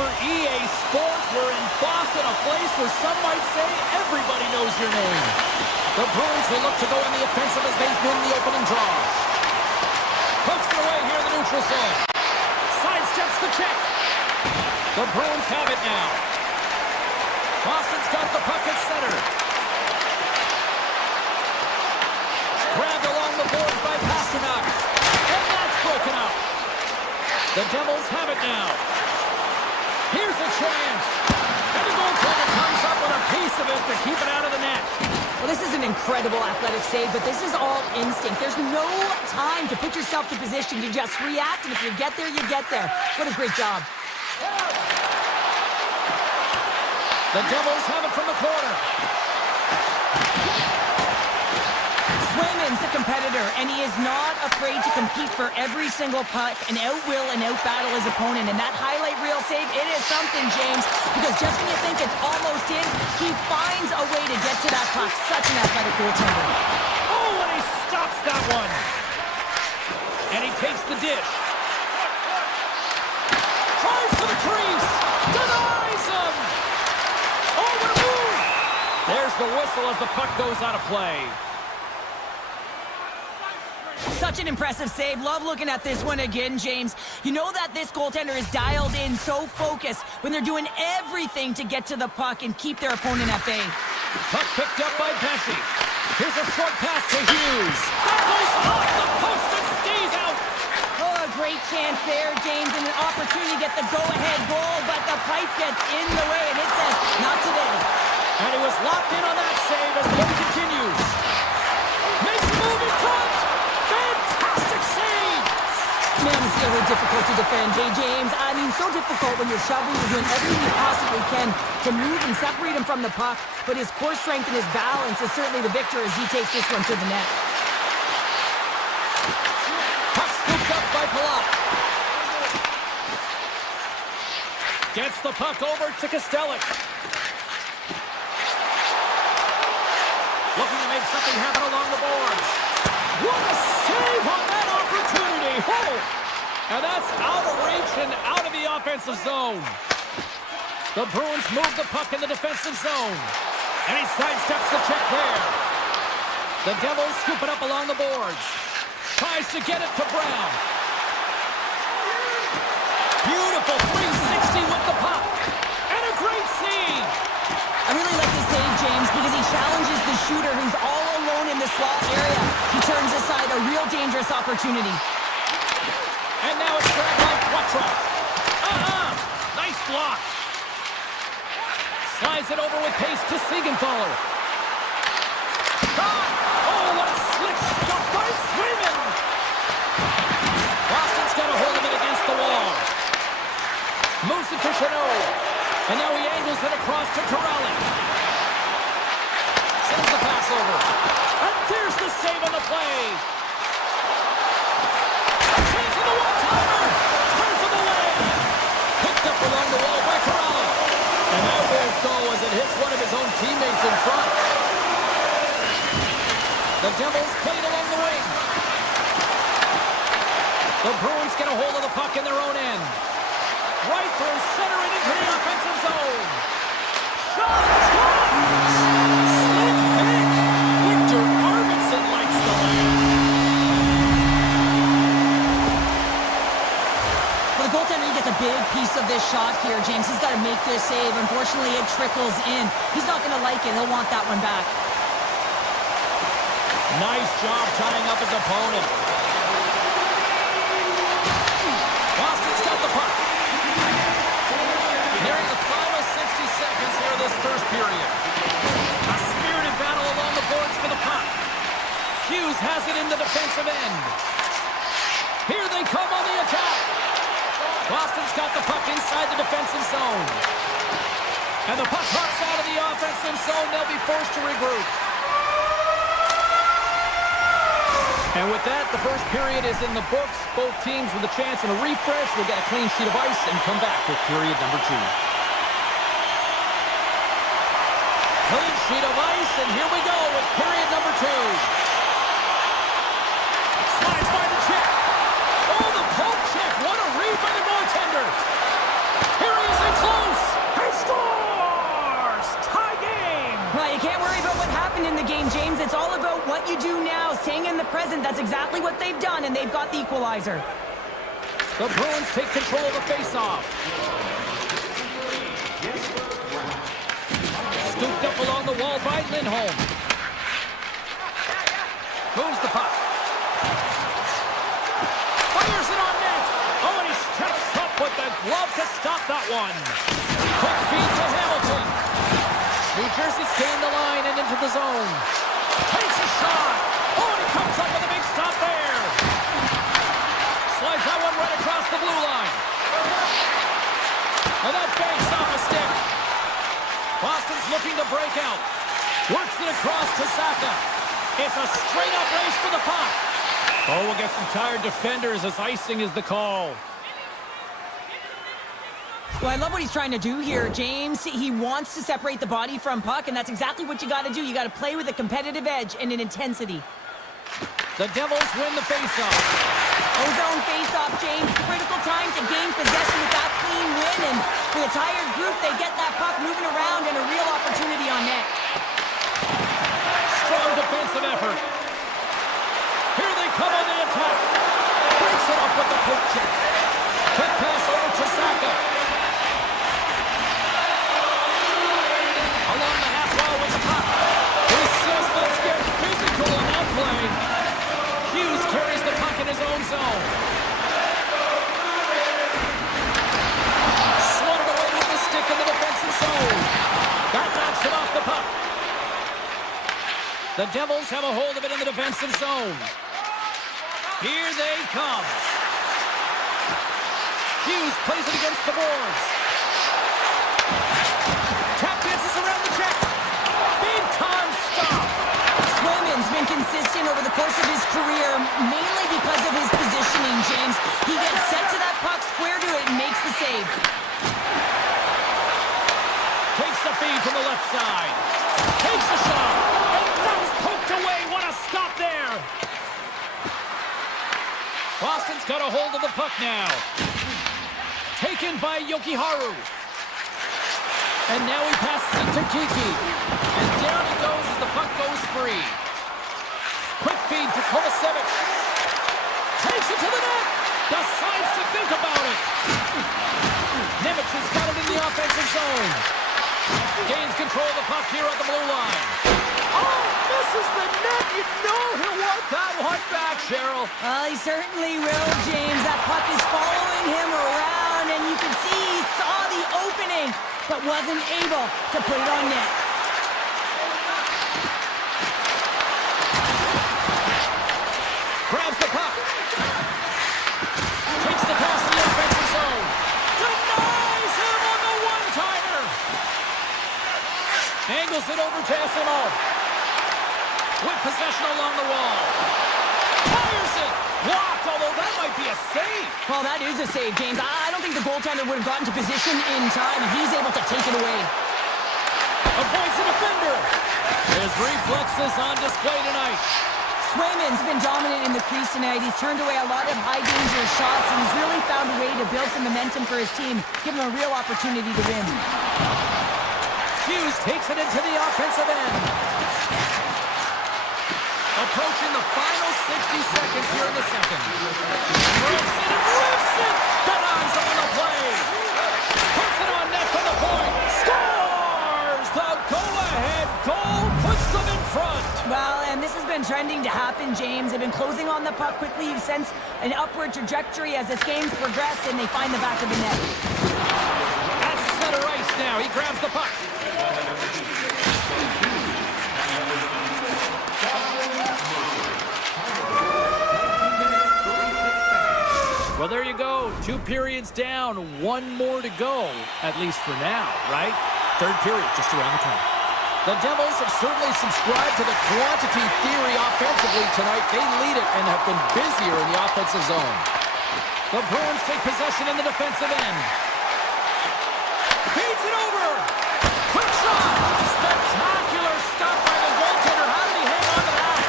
for EA Sports. We're in Boston, a place where some might say everybody knows your name. The Bruins will look to go on the offensive as they win the opening draw. Pokes it away here in the neutral zone. Sidesteps the check. The Bruins have it now. Boston's got the puck at center. Grabbed along the boards by Pasternak. And that's broken up. The Devils have it now. Here's a chance. And the goaltender comes up with a piece of it to keep it out of the net. Well, this is an incredible athletic save, but this is all instinct. There's no time to put yourself to position. You just react, and if you get there, you get there. What a great job. The Devils have it from the corner. Swayman's the competitor, and he is not afraid to compete for every single puck and outwill and outbattle his opponent. And that highlight reel save, it is something, James, because just when you think it's almost in, he finds a way to get to that puck. Such an athletic goaltender. Oh, and he stops that one. And he takes the dish. Tries for the crease. Denies him. Overmove. There's the whistle as the puck goes out of play. Such an impressive save. Love looking at this one again, James. You know that this goaltender is dialed in, so focused when they're doing everything to get to the puck and keep their opponent at bay. Puck picked up by Pesci. Here's a short pass to Hughes. That goes off the post and stays out. Oh, a great chance there, James, and an opportunity to get the go-ahead goal, but the pipe gets in the way, and it says, not today. And he was locked in on that save as play continues. Makes a move in front. Fantastic save. Man, it's really difficult to defend, hey, James. I mean, so difficult when you're shoving, you're doing everything you possibly can to move and separate him from the puck, but his core strength and his balance is certainly the victor as he takes this one to the net. Puck scooped up by Palat. Gets the puck over to Kostelic. Looking to make something happen along the boards. What a save on that opportunity! Oh! And that's out of reach and out of the offensive zone. The Bruins move the puck in the defensive zone. And he sidesteps the check there. The Devils scoop it up along the boards. Tries to get it to Brown. Beautiful 360 with the puck. And a great save. I really like this save, James, because he challenges the shooter who's all alone in the slot area. He turns aside a real dangerous opportunity. And now it's grabbed by Quattro. Nice block. Slides it over with pace to Siegenthaler. Shot! Oh, what a slick stop by Swayman! Boston's got a hold of it against the wall. Moves it to Chanot. And now he angles it across to Corrali. Sends the pass over. And there's the save on the play. Chance of the one-timer. Turns him away. Picked up along the wall by Corrali. And that won't go as it hits one of his own teammates in front. The Devils played along the wing. The Bruins get a hold of the puck in their own end. Right through center and into the offensive zone. Shot! Slick pick! Victor Arvidsson lights the lane. Well, the goaltender, he gets a big piece of this shot here, James. He's got to make this save. Unfortunately, it trickles in. He's not going to like it. He'll want that one back. Nice job tying up his opponent. Boston's got the puck. Nearing the final 60 seconds here of this first period. A spirited battle along the boards for the puck. Hughes has it in the defensive end. Here they come on the attack. Boston's got the puck inside the defensive zone. And the puck hops out of the offensive zone. They'll be forced to regroup. And with that, the first period is in the books. Both teams with a chance and a refresh will get a clean sheet of ice and come back with period number 2. Clean sheet of ice, and here we go with period number 2. Slides by the check. Oh, the poke check. What a read by the goaltender. Here he is in you do now, staying in the present. That's exactly what they've done, and they've got the equalizer. The Bruins take control of the faceoff. Scooped up along the wall by Lindholm. Moves the puck. Fires it on net. Oh, and he steps up with the glove to stop that one. Quick feed to Hamilton. New Jersey staying the line and into the zone. Takes a shot. Oh, and he comes up with a big stop there. Slides that one right across the blue line. And that banks off a stick. Boston's looking to break out. Works it across to Saka. It's a straight-up race for the puck. Oh, we'll get some tired defenders as icing is the call. Well, I love what he's trying to do here, James. He wants to separate the body from puck, and that's exactly what you got to do. You got to play with a competitive edge and an intensity. The Devils win the faceoff. Ozone face-off, James. Critical time to gain possession with that clean win, and for the tired group, they get that puck moving around and a real opportunity on net. Strong defensive effort. Here they come on the attack. Breaks it up with the poke check. Quick pass over to Saka. Along the half wall with the puck. He says, let's get physical on that play. Hughes carries the puck in his own zone. Slotted away with the stick in the defensive zone. That knocks it off the puck. The Devils have a hold of it in the defensive zone. Here they come. Hughes plays it against the boards. Tap dances around the check. Big time stop. Swayman's been consistent over the course of his career, mainly because of his positioning, James. He gets set to that puck, square to it, and makes the save. Takes the feed from the left side. Takes the shot. And that's poked away. What a stop there. Boston's got a hold of the puck now. Taken by Yokiharu. And now he passes it to Kiki. And down he goes as the puck goes free. Quick feed to Kovacevic. Takes it to the net. Decides to think about it. Nemec has got it in the offensive zone. Gains control of the puck here on the blue line. Oh, misses the net. You know he'll want that one back, Cheryl. Well, he certainly will, James. That puck is following him around, and you can see he saw the opening, but wasn't able to put it on net. Grabs the puck. Takes the pass in the offensive zone. Denies him on the one-timer. Angles it over to SMO. With possession along the wall. Fires it. Blocked, although that might be a save. Well, that is a save, James. I don't think the goaltender would have gotten to position in time. He's able to take it away. Avoids the defender. His reflexes on display tonight. Swayman's been dominant in the crease tonight. He's turned away a lot of high-danger shots, and he's really found a way to build some momentum for his team, give him a real opportunity to win. Hughes takes it into the offensive end. Approaching the final 60 seconds here in the second. Rips it and rips it! Denies on the play! Puts it on net for the point! Scores! The go-ahead goal puts them in front! Well, and this has been trending to happen, James. They've been closing on the puck quickly. You sense an upward trajectory as this game's progressed, and they find the back of the net. At center ice now, he grabs the puck. Well, there you go. 2 periods down, 1 more to go, at least for now, right? Third period just around the corner. The Devils have certainly subscribed to the quantity theory offensively tonight. They lead it and have been busier in the offensive zone. The Bruins take possession in the defensive end. Feeds it over. Quick shot. Spectacular stop by the goaltender. How did he hang on to that?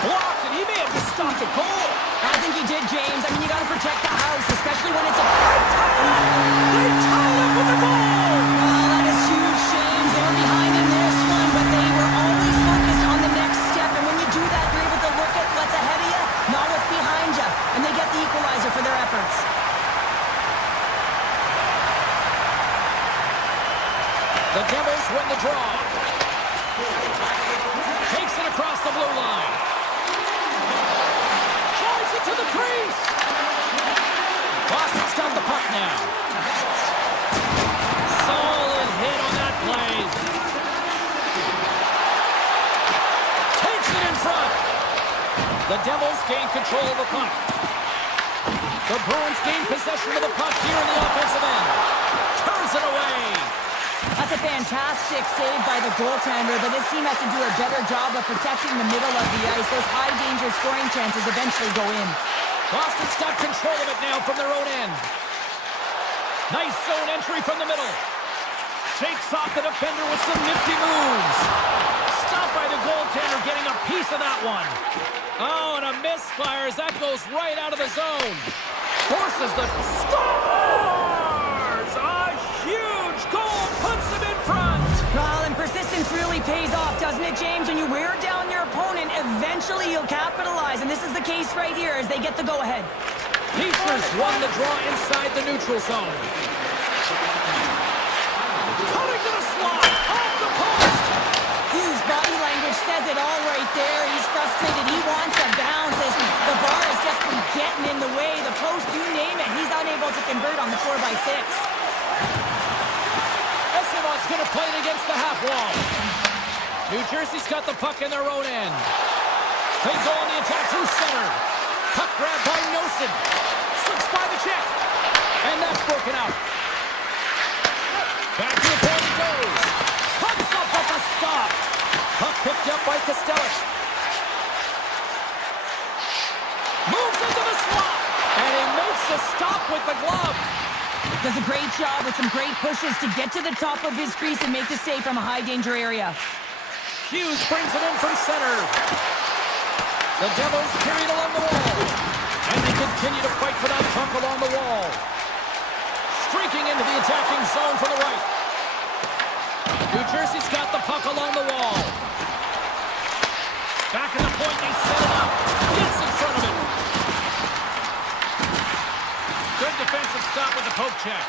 Blocked, and he may have just stopped a goal. I think he did, James. I mean, you got to protect the house, especially when it's a... They tie up with the goal. Oh, that is huge, James. They were behind in this one, but they were always focused on the next step. And when you do that, you're able The Devils gain control of the puck. The Bruins gain possession of the puck here in the offensive end. Turns it away. That's a fantastic save by the goaltender, but this team has to do a better job of protecting the middle of the ice. Those high-danger scoring chances eventually go in. Boston's got control of it now from their own end. Nice zone entry from the middle. Shakes off the defender with some nifty moves. Stopped by the goaltender, getting a piece of that one. Oh, and a misfire as that goes right out of the zone. Forces the... Scores! A huge goal puts them in front. Well, and persistence really pays off, doesn't it, James? When you wear down your opponent, eventually you'll capitalize. And this is the case right here as they get the go-ahead. Pacers won the draw inside the neutral zone. Coming to the slot, off the post. Hughes' body language says it all right there. He's frustrated. He wants a bounce as the bar has just been getting in the way. The post, you name it. He's unable to convert on the 4x6. Esteban's going to play it against the half wall. New Jersey's got the puck in their own end. They go on the attack through center. Puck grab by Nosen. Slips by the check. And that's broken out. Back to the point it goes. Comes up at the stop. Puck picked up by Costello. Moves into the slot. And he makes a stop with the glove. Does a great job with some great pushes to get to the top of his crease and make the save from a high-danger area. Hughes brings it in from center. The Devils carry it along the wall. And they continue to fight for that puck along the wall. Streaking into the attacking zone for the right. New Jersey's got the puck along the wall. Back in the point, they set it up. Gets in front of it. Good defensive stop with the poke check.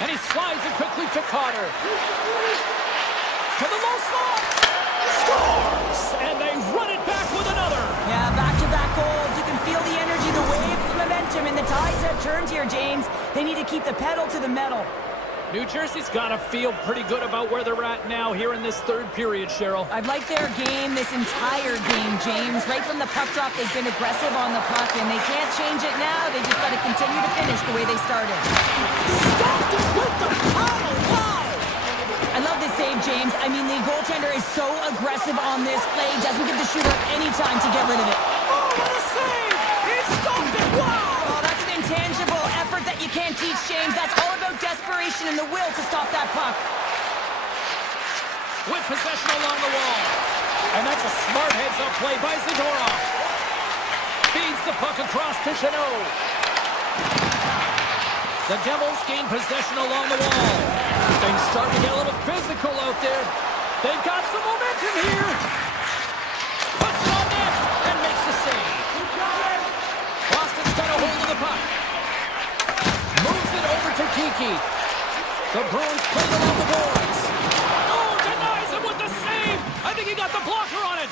And he slides it quickly to Carter. To the low slot. Scores! And they run it back with another. Yeah, back-to-back goals. You can feel the energy, the wave, the momentum, and the tides have turned here, James. They need to keep the pedal to the metal. New Jersey's got to feel pretty good about where they're at now here in this third period, Cheryl. I've liked their game this entire game, James. Right from the puck drop, they've been aggressive on the puck, and they can't change it now. They just got to continue to finish the way they started. Stopped it with the paddle. Wow! I love this save, James. I mean, the goaltender is so aggressive on this play. Doesn't give the shooter any time to get rid of it. Oh, what a save! He stopped it. Wow! Oh, that's an intangible effort that you can't teach, James. That's all about desperation and the will to stop that puck. With possession along the wall. And that's a smart heads-up play by Zadorov. Feeds the puck across to Chanot. The Devils gain possession along the wall. Things start to get a little physical out there. They've got some momentum here. Puts it on net and makes the save. Boston's got a hold of the puck. Moves it over to Kiki. The Bruins play it along the boards. Oh, denies him with the save. I think he got the blocker on it.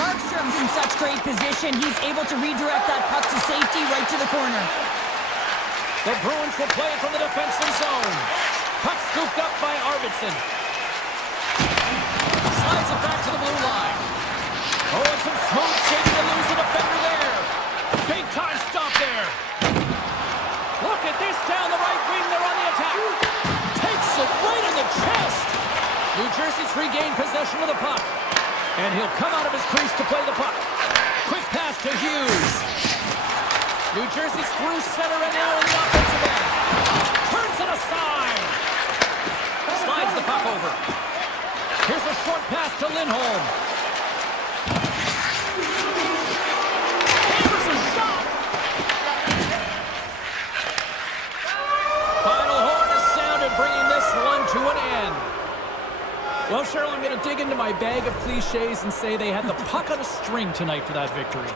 Markstrom's in such great position. He's able to redirect that puck to safety right to the corner. The Bruins will play it from the defensive zone. Puck scooped up by Arvidsson. Slides it back to the blue line. Oh, and some smooth skating to lose the defender there. Big time stop there. Look at this down the right wing. They're on the attack. Takes it right in the chest. New Jersey's regained possession of the puck. And he'll come out of his crease to play the puck. Quick pass to Hughes. New Jersey's through center and now in the offensive end. Turns it aside. Slides the puck over. Here's a short pass to Lindholm. Hammers a shot. Final horn is sounded, bringing this one to an end. Well, Cheryl, I'm going to dig into my bag of cliches and say they had the puck on a string tonight for that victory.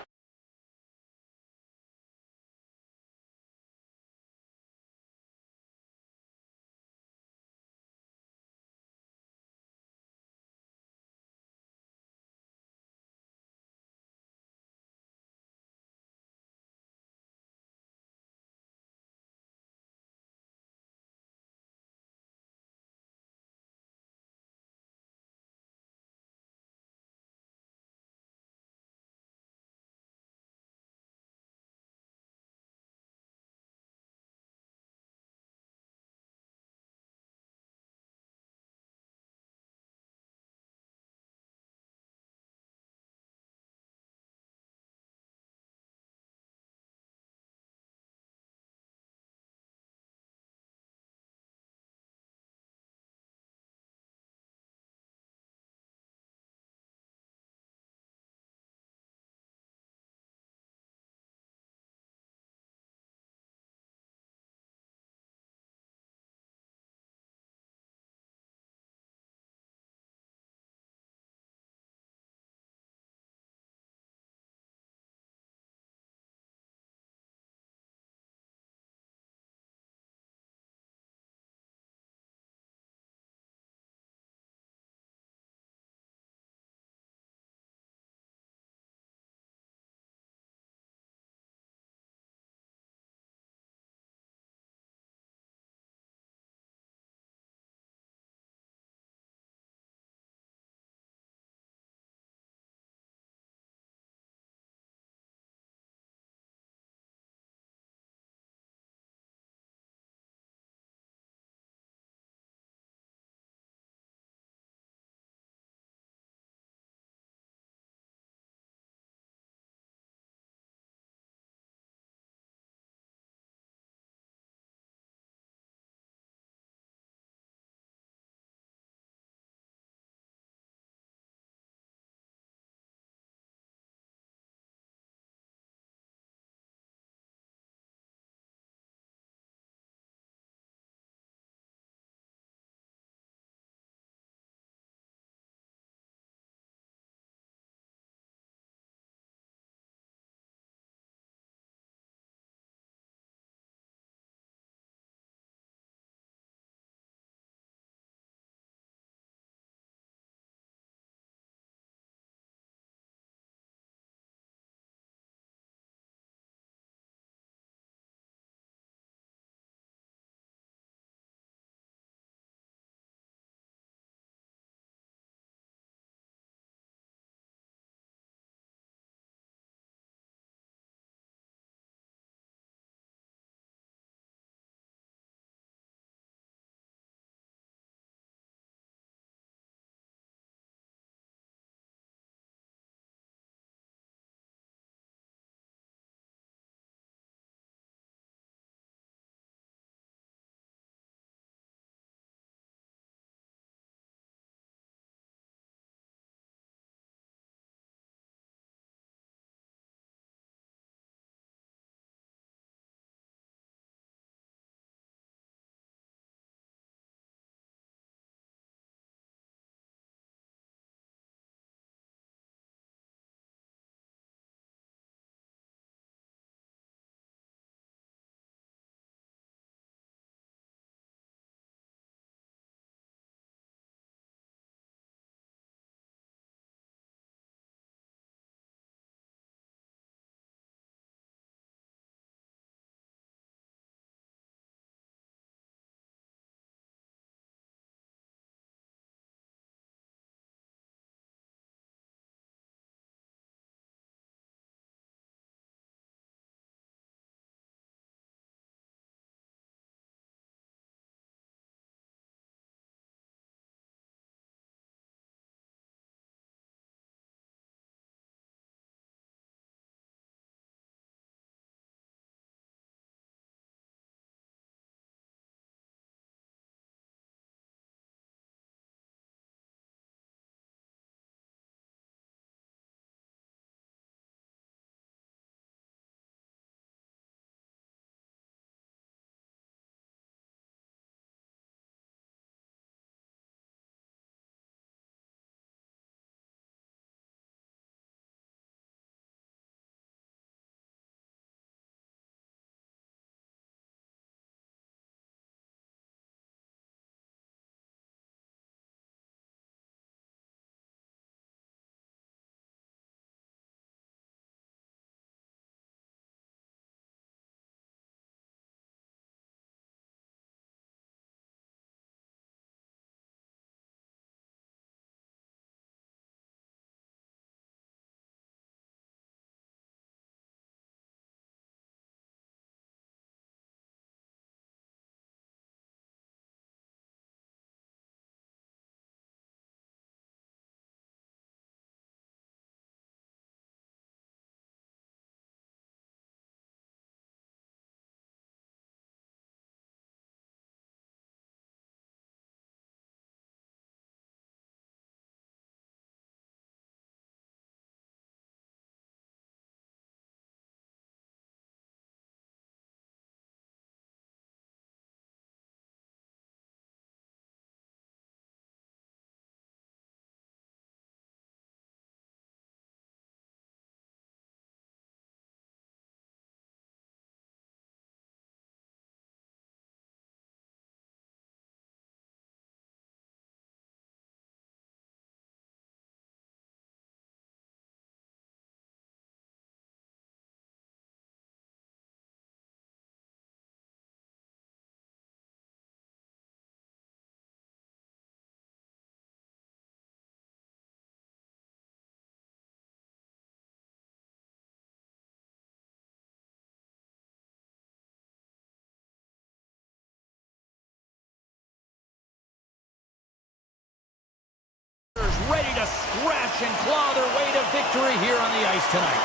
and claw their way to victory here on the ice tonight.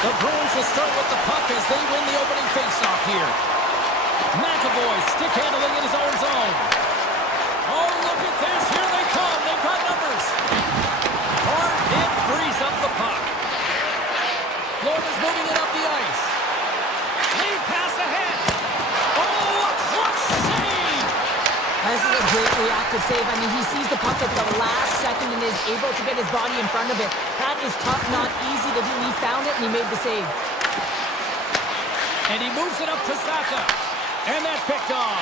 The Bruins will start with the puck as they win the opening faceoff here. McAvoy stick handling in his own zone. Oh, look at this. Here they come. They've got numbers. Hard hit frees up the puck. Florida's moving it up the ice. Lead pass ahead. Oh, a clutch save. This is a great reactive save. I mean, he sees the puck at the last second and is able to get his body in front of it. That is tough, not easy to do. He found it and he made the save. And he moves it up to Saka. And that's picked off.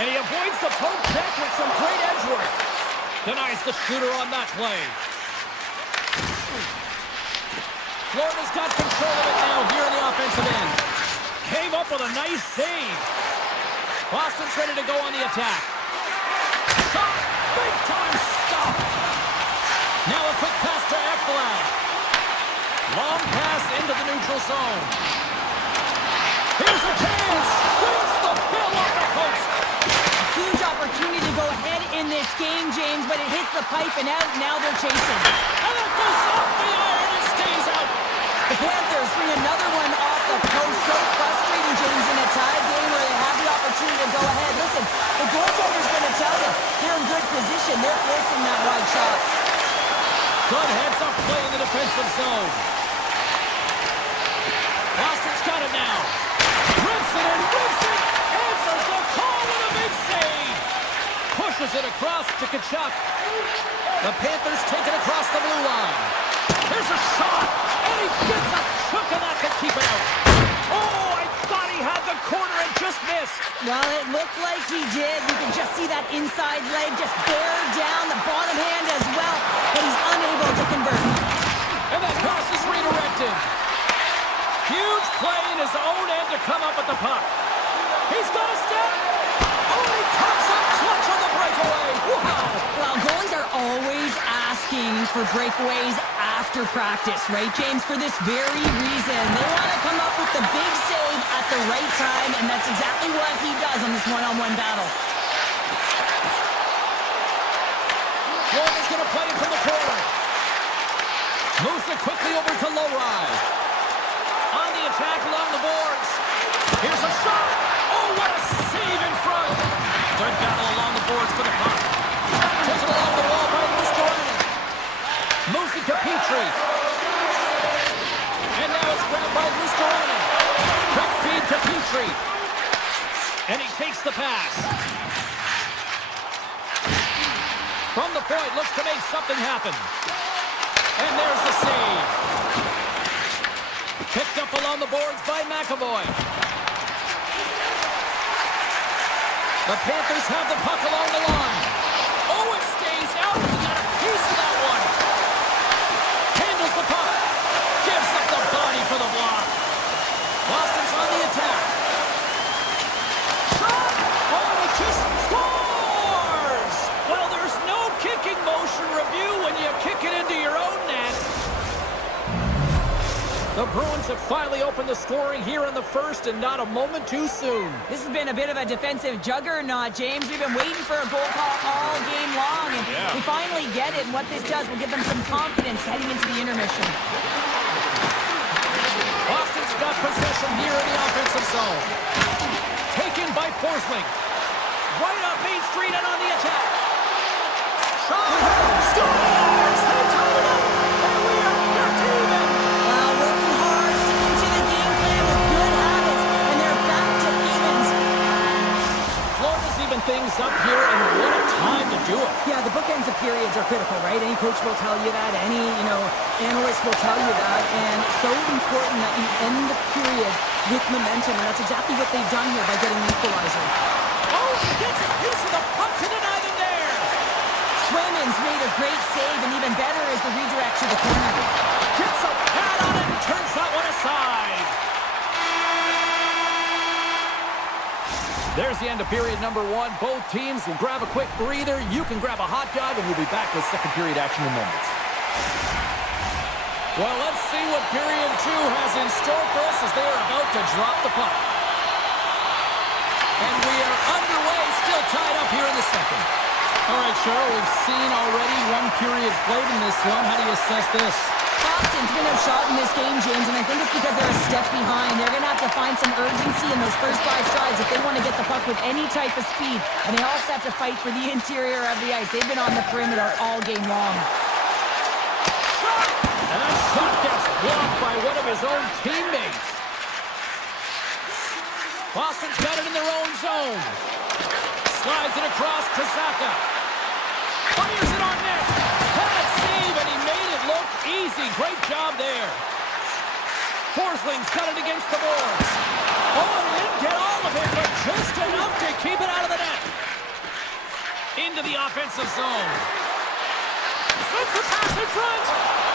And he avoids the poke check with some great edge work. Denies the shooter on that play. Florida's got control of it now here in the offensive end. Came up with a nice save. Boston's ready to go on the attack. Shot! Big time stop! Now a quick pass to Ekblad. Long pass into the neutral zone. Here's a chance! Wins the bill off the post! A huge opportunity to go ahead in this game, James, but it hits the pipe and out. Now they're chasing. And it goes off the iron and stays out. The Panthers bring another one off the post. So frustrating, James, in a tie game where they have the opportunity to go ahead. Listen, the goaltender's going to tell you they're in good position. They're forcing that wide shot. Good heads-up play in the defensive zone. Boston's got it now. Grimson and Grimson answers the call with a big save. Pushes it across to Tkachuk. The Panthers take it across the blue line. Here's a shot, and he gets a chunk of that to keep it out. Oh, I thought he had the corner and just missed. Well, it looked like he did. You can just see that inside leg just bear down, the bottom hand as well, but he's unable to convert. And that pass is redirected. Huge play in his own end to come up with the puck. He's got a step. Oh, he comes up clutch on the breakaway. Wow. Well, goalies are always asking for breakaways after practice, right, James? For this very reason. They want to come up with the big save at the right time, and that's exactly what he does on this one-on-one battle. Florida's going to play it from the corner. Moves it quickly over to Lowry. On the attack along the boards. Here's a shot. Oh, what a save in front. Good battle along the boards for the puck. Taken along the wall by Lustoranen. Moves it to Petrie. And now it's grabbed by Lustoranen. Quick feed to Petrie. And he takes the pass. From the point, looks to make something happen. And there's the save. Picked up along the boards by McAvoy. The Panthers have the puck along the line. Oh, it stays out. He got a piece of that one. Handles the puck. Gives up the body for the block. Boston's on the attack. Shot! Oh, and it just scores! Well, there's no kicking motion review when you kick it into your own net. The Bruins have finally opened the scoring here in the first, and not a moment too soon. This has been a bit of a defensive juggernaut, James. We've been waiting for a goal call all game long, and we finally get it. And what this does will give them some confidence heading into the intermission. Boston's got possession here in the offensive zone. Taken by Forsling. Right up Main Street and on the attack. Shot! Scores! They tie it up! And we are back even! Working hard, sticking to the game plan with good habits, and they're back to evens. Florida's even things up here, and what a time to do it. Yeah, the bookends of periods are critical, right? Any coach will tell you that. Any, analyst will tell you that. And it's so important that you end the period with momentum, and that's exactly what they've done here by getting the equalizer. Oh, he gets a piece of the puck to deny them there. Swayman's made a great save, and even better is the redirect to the corner. Gets a pad on it and turns that one aside. There's the end of period number one. Both teams will grab a quick breather. You can grab a hot dog, and we'll be back with second period action in moments. Well, let's see what period two has in store for us as they are about to drop the puck. And we are underway, still tied up here in the second. All right, Cheryl, we've seen already one period played in this one. How do you assess this? Boston's been outshot in this game, James, and I think it's because they're a step behind. They're going to have to find some urgency in those first 5 strides if they want to get the puck with any type of speed. And they also have to fight for the interior of the ice. They've been on the perimeter all game long. And that shot gets blocked by one of his own teammates. Boston's got it in their own zone. Slides it across Kazaka. Fires it on net. Bad save, and he made it look easy. Great job there. Forsling's got it against the boards. Oh, and he didn't get all of it, but just enough to keep it out of the net. Into the offensive zone. Sends the pass in front,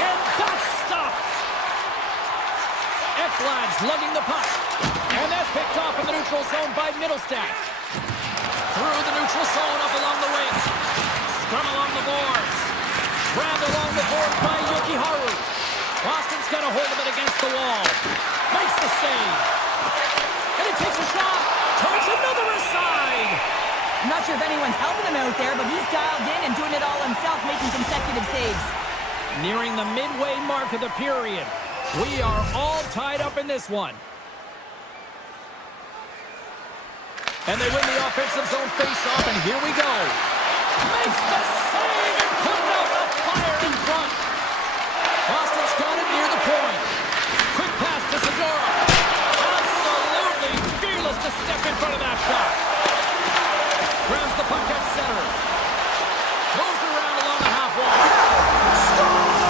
and that's stopped. Ekblad's lugging the puck, and that's picked off in the neutral zone by Middlestat. Through the neutral zone, up along the wing. Scrum along the boards. Grabbed along the board by Yokiharu. Boston's got a hold of it against the wall. Makes the save. And he takes a shot. Turns another aside. I'm not sure if anyone's helping him out there, but he's dialed in and doing it all himself, making consecutive saves. Nearing the midway mark of the period. We are all tied up in this one. And they win the offensive zone face-off, and here we go. Makes the save and putting out the fire in front. Boston's got it near the point. Quick pass to Segura. Absolutely fearless to step in front of that shot. Grabs the puck at center. Moves around along the half wall. Scores!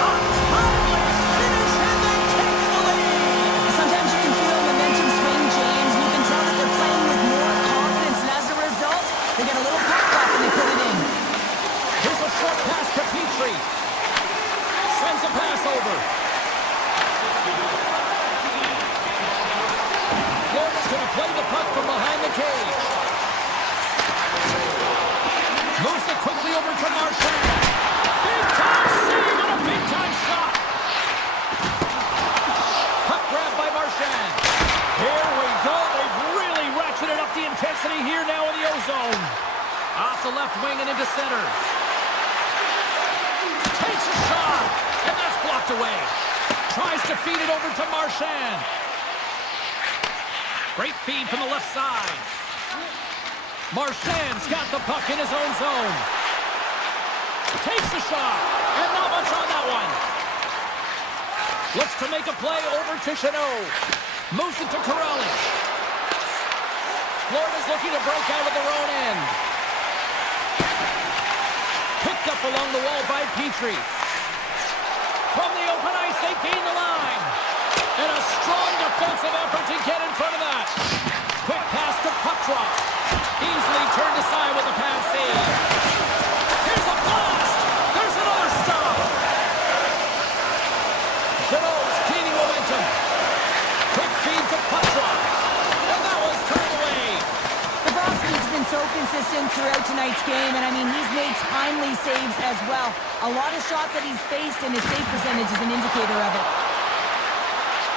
A timely finish, and they take the lead. Sometimes you can feel momentum swing, James. You can tell that they're playing with more confidence, and as a result, they get a little puck back and they put it in. Here's a short pass to Petrie. Sends a pass over. Florida's going to play the puck from behind the cage. Moves it quickly over to Marchand. Big-time save and a big-time shot. Puck grab by Marchand. Here we go. They've really ratcheted up the intensity here now in the O-zone. Off the left wing and into center. Takes a shot, and that's blocked away. Tries to feed it over to Marchand. Great feed from the left side. Marchand's got the puck in his own zone. Takes the shot, and not much on that one. Looks to make a play over to Chanot. Moves it to Corrali. Florida's looking to break out of their own end. Picked up along the wall by Petrie. From the open ice, they gain the line. And a strong defensive effort to get in front of that. Quick pass to Puckdrop. Easily turned aside with a pad save. Here's a blast. There's another stop. Chanot's gaining momentum. Quick feed to Puckdrop. And that was turned away. Bobrovsky's been so consistent throughout tonight's game, and I mean, he's made timely saves as well. A lot of shots that he's faced, and his save percentage is an indicator of it.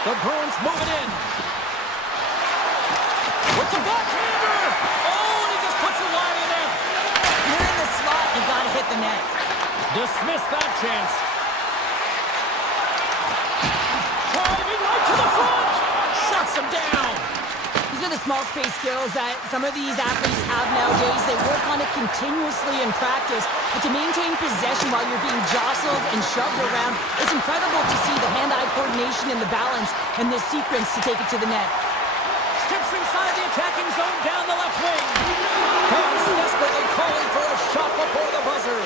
The Bruins move it in. With the backhander! Oh, and he just puts it wide in the net. You're in the slot, you gotta hit the net. Dismiss that chance. Driving right to the front. Shuts him down. These are the small space skills that some of these athletes have nowadays. They work on it continuously in practice, but to maintain possession while you're being jostled and shoved around, it's incredible to see the hand-eye coordination and the balance in this sequence to take it to the net. Steps inside the attacking zone down the left wing. Fans desperately calling for a shot before the buzzer.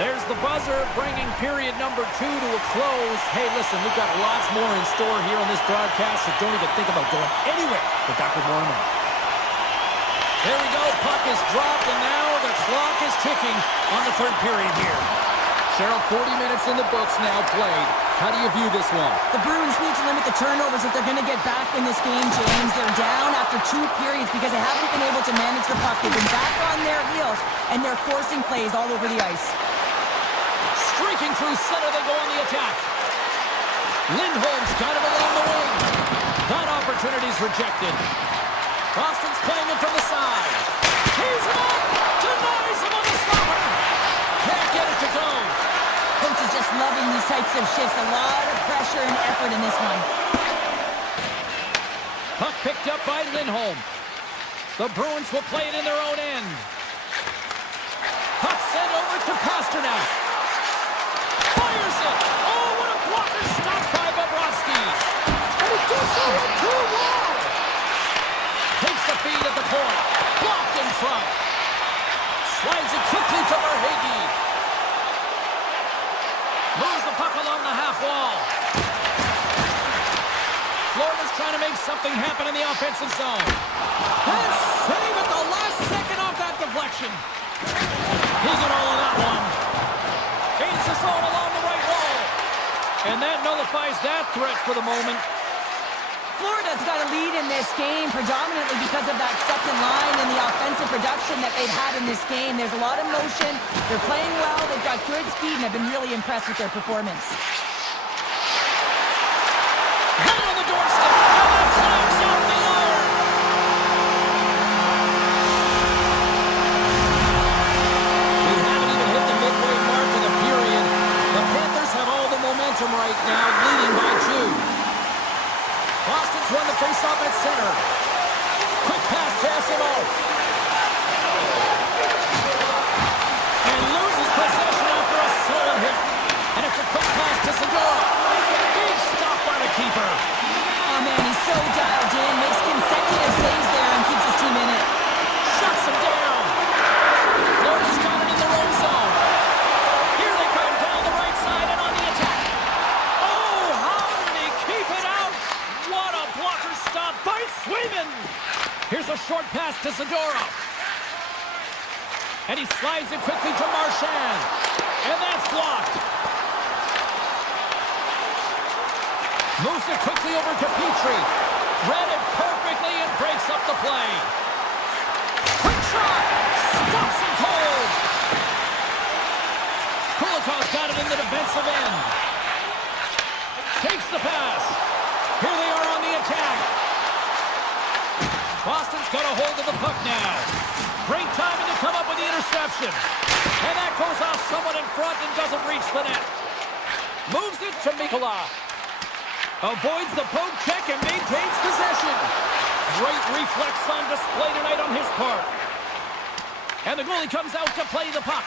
There's the buzzer, bringing period number 2 to a close. Hey, listen, we've got lots more in store here on this broadcast, so don't even think about going anywhere. We're back with more in a minute. There we go, puck is dropped, and now the clock is ticking on the third period here. Cheryl, 40 minutes in the books now played. How do you view this one? The Bruins need to limit the turnovers if they're going to get back in this game, James. They're down after 2 periods because they haven't been able to manage the puck. They've been back on their heels, and they're forcing plays all over the ice. Streaking through center, they go on the attack. Lindholm's got it along the wing. opportunities rejected. Boston's playing it from the side. Tees him up. Denies him on the slapper. Can't get it to go. Coach is just loving these types of shifts. A lot of pressure and effort in this one. Puck picked up by Lindholm. The Bruins will play it in their own end. Puck sent over to Pasternak. Fires it. Oh, what a blocker stop by Bobrovsky. And he does so with 2 wall. Takes the feed at the point. Blocked in front. Slides it quickly to Verhaeghe. Moves the puck along the half wall. Florida's trying to make something happen in the offensive zone. And save at the last second off that deflection. He got all of that one. Gains the zone along the right wall. And that nullifies that threat for the moment. Florida's got a lead in this game predominantly because of that second line and the offensive production that they've had in this game. There's a lot of motion. They're playing well. They've got good speed, and I've been really impressed with their performance. Right on the doorstep. And that climbs off the iron. We haven't even hit the midway mark of the period. The Panthers have all the momentum right now, leading by 2. Boston's won the faceoff at center. Quick pass to SMO. And loses possession after a slow hit. And it's a quick pass to Segura. Big stop by the keeper. Oh, man, he's so dialed in. Makes consecutive saves there and keeps his team in it. Shuts him down. Florida's got it in their own zone. Here they come down the right side and on the attack. Oh, how did he keep it out? What a blocker stop by Swayman. Here's a short pass to Segura. And he slides it quickly to Marchand. And that's blocked. Moves it quickly over to Petrie. Read it perfectly and breaks up the play. Quick shot. Stops him cold. Kulikov's got it in the defensive end. Takes the pass. Here they are on the attack. Boston's got a hold of the puck now. Great timing to come up with the interception. And that goes off someone in front and doesn't reach the net. Moves it to Mikkola. Avoids the poke check and maintains possession. Great reflex on display tonight on his part. And the goalie comes out to play the puck.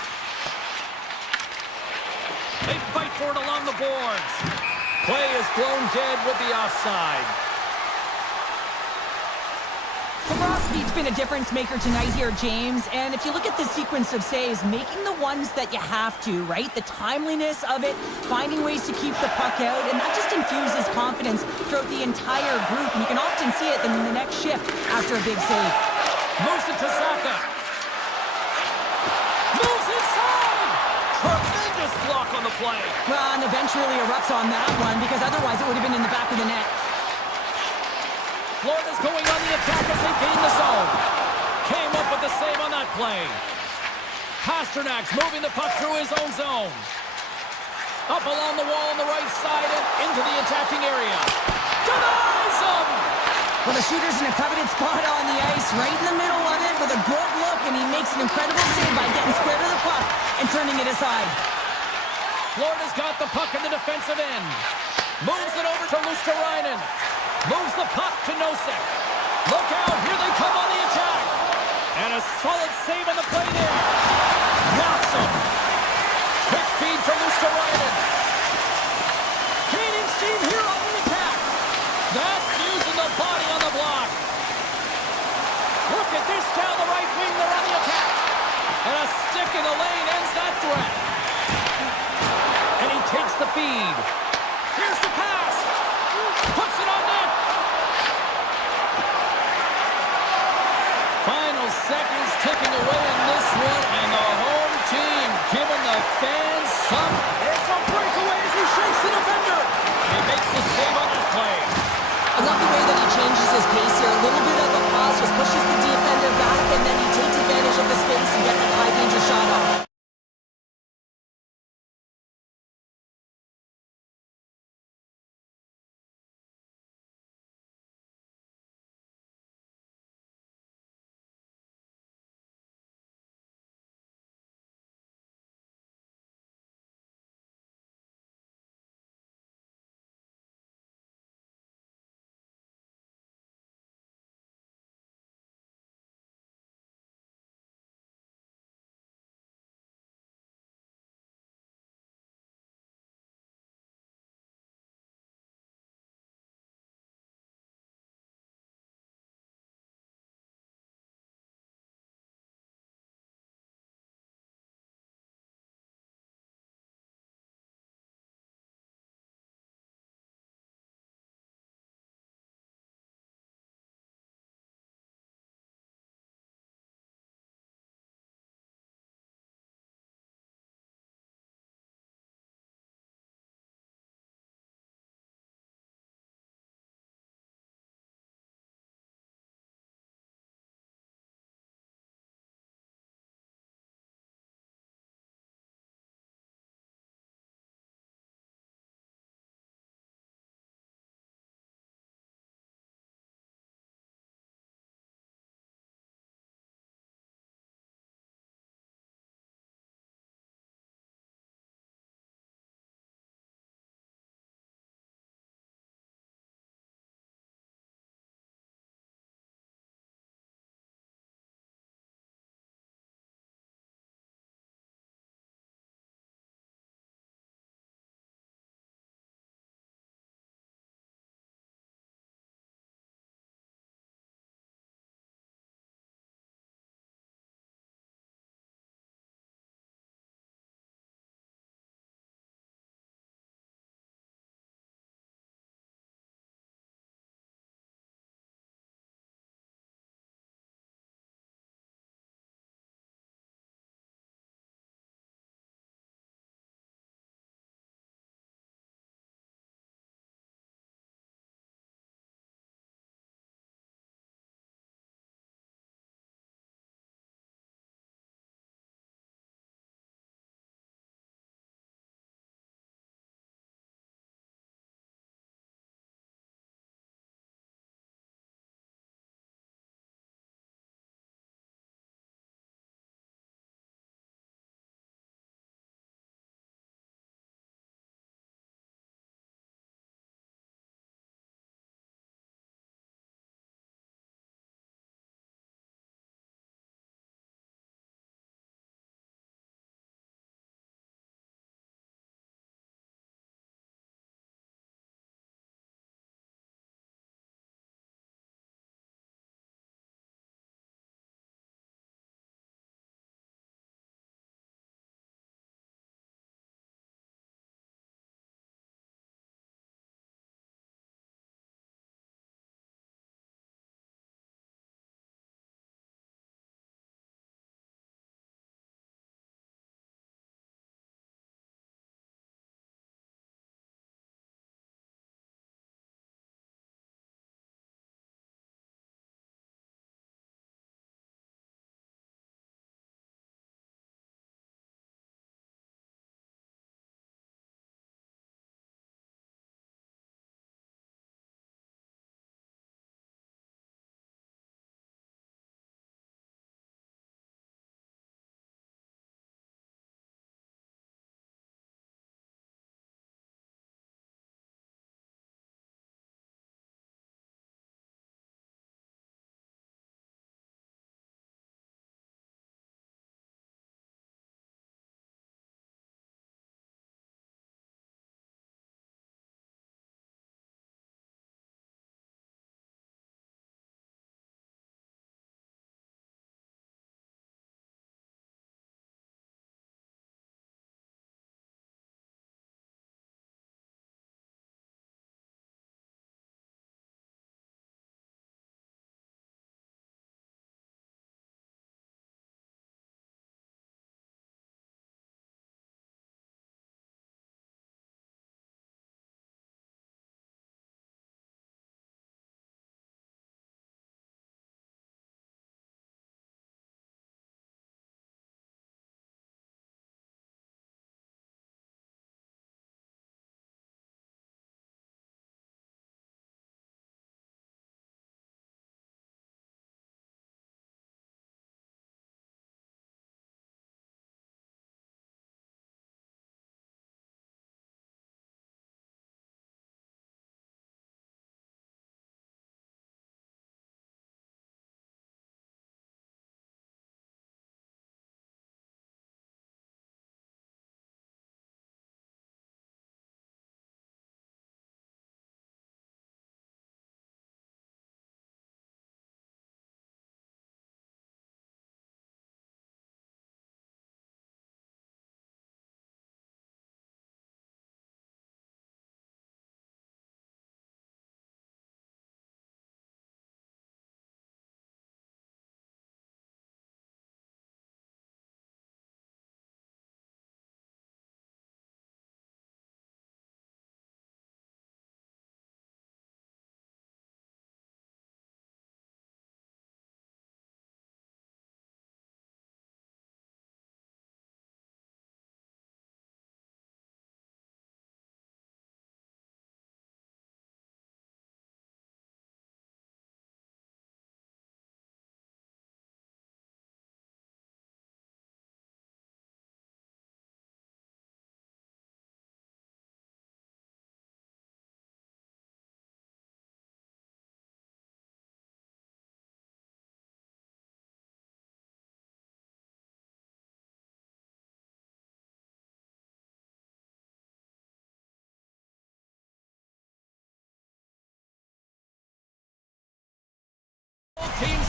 They fight for it along the boards. Play is blown dead with the offside. Bobrovsky's been a difference maker tonight here, James. And if you look at the sequence of saves, making the ones that you have to, right? The timeliness of it, finding ways to keep the puck out, and that just infuses confidence throughout the entire group. And you can often see it in the next shift after a big save. Moves it to Saka. Moves inside! Tremendous block on the play. Well, and the bench really erupts on that one because otherwise it would have been in the back of the net. Florida's going on the attack as they gain the zone. Came up with the save on that play. Pasternak's moving the puck through his own zone. Up along the wall on the right side and into the attacking area. Denies him! Well, the shooter's in a coveted spot on the ice, right in the middle of it with a good look, and he makes an incredible save by getting square to the puck and turning it aside. Florida's got the puck in the defensive end. Moves it over to Luosterainen. Moves the puck to Nosek. Look out, here they come on the attack. And a solid save on the play there. Knocks him. Quick feed to Luosterainen. Gaining steam here on the attack. That's using the body on the block. Look at this down the right wing, they're on the attack. And a stick in the lane ends that threat. And he takes the feed. Here's the pass. Puts it on net. Final seconds ticking away in this one, and the home team giving the fans some. It's a breakaway as he shakes the defender. He makes the save on that play. I love the way that he changes his pace here. A little bit of a pause, just pushes the defender back, and then he takes advantage of the space and gets a high-danger shot off.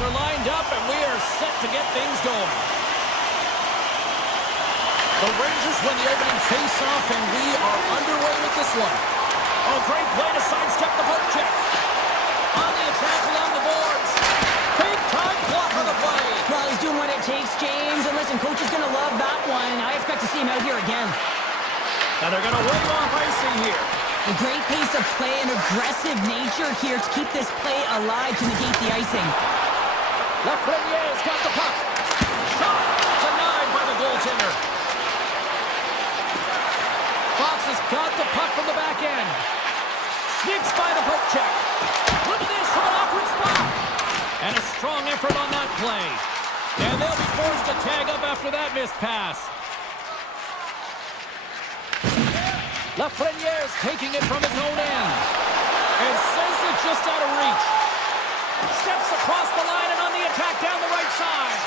are lined up, and we are set to get things going. The Rangers win the opening face-off, and we are underway with this one. Oh, great play to sidestep the poke check. On the attack along the boards. Big-time block on the play. Well, he's doing what it takes, James. And listen, coach is going to love that one. I expect to see him out here again. And they're going to wave off icing here. A great pace of play and aggressive nature here to keep this play alive to negate the icing. Lafreniere's got the puck. Shot denied by the goaltender. Fox has got the puck from the back end. Sneaks by the poke check. Look at this from an awkward spot. And a strong effort on that play. And they'll be forced to tag up after that missed pass. Lafreniere's taking it from his own end. And sends it just out of reach. Steps across the line and on the attack down the right side.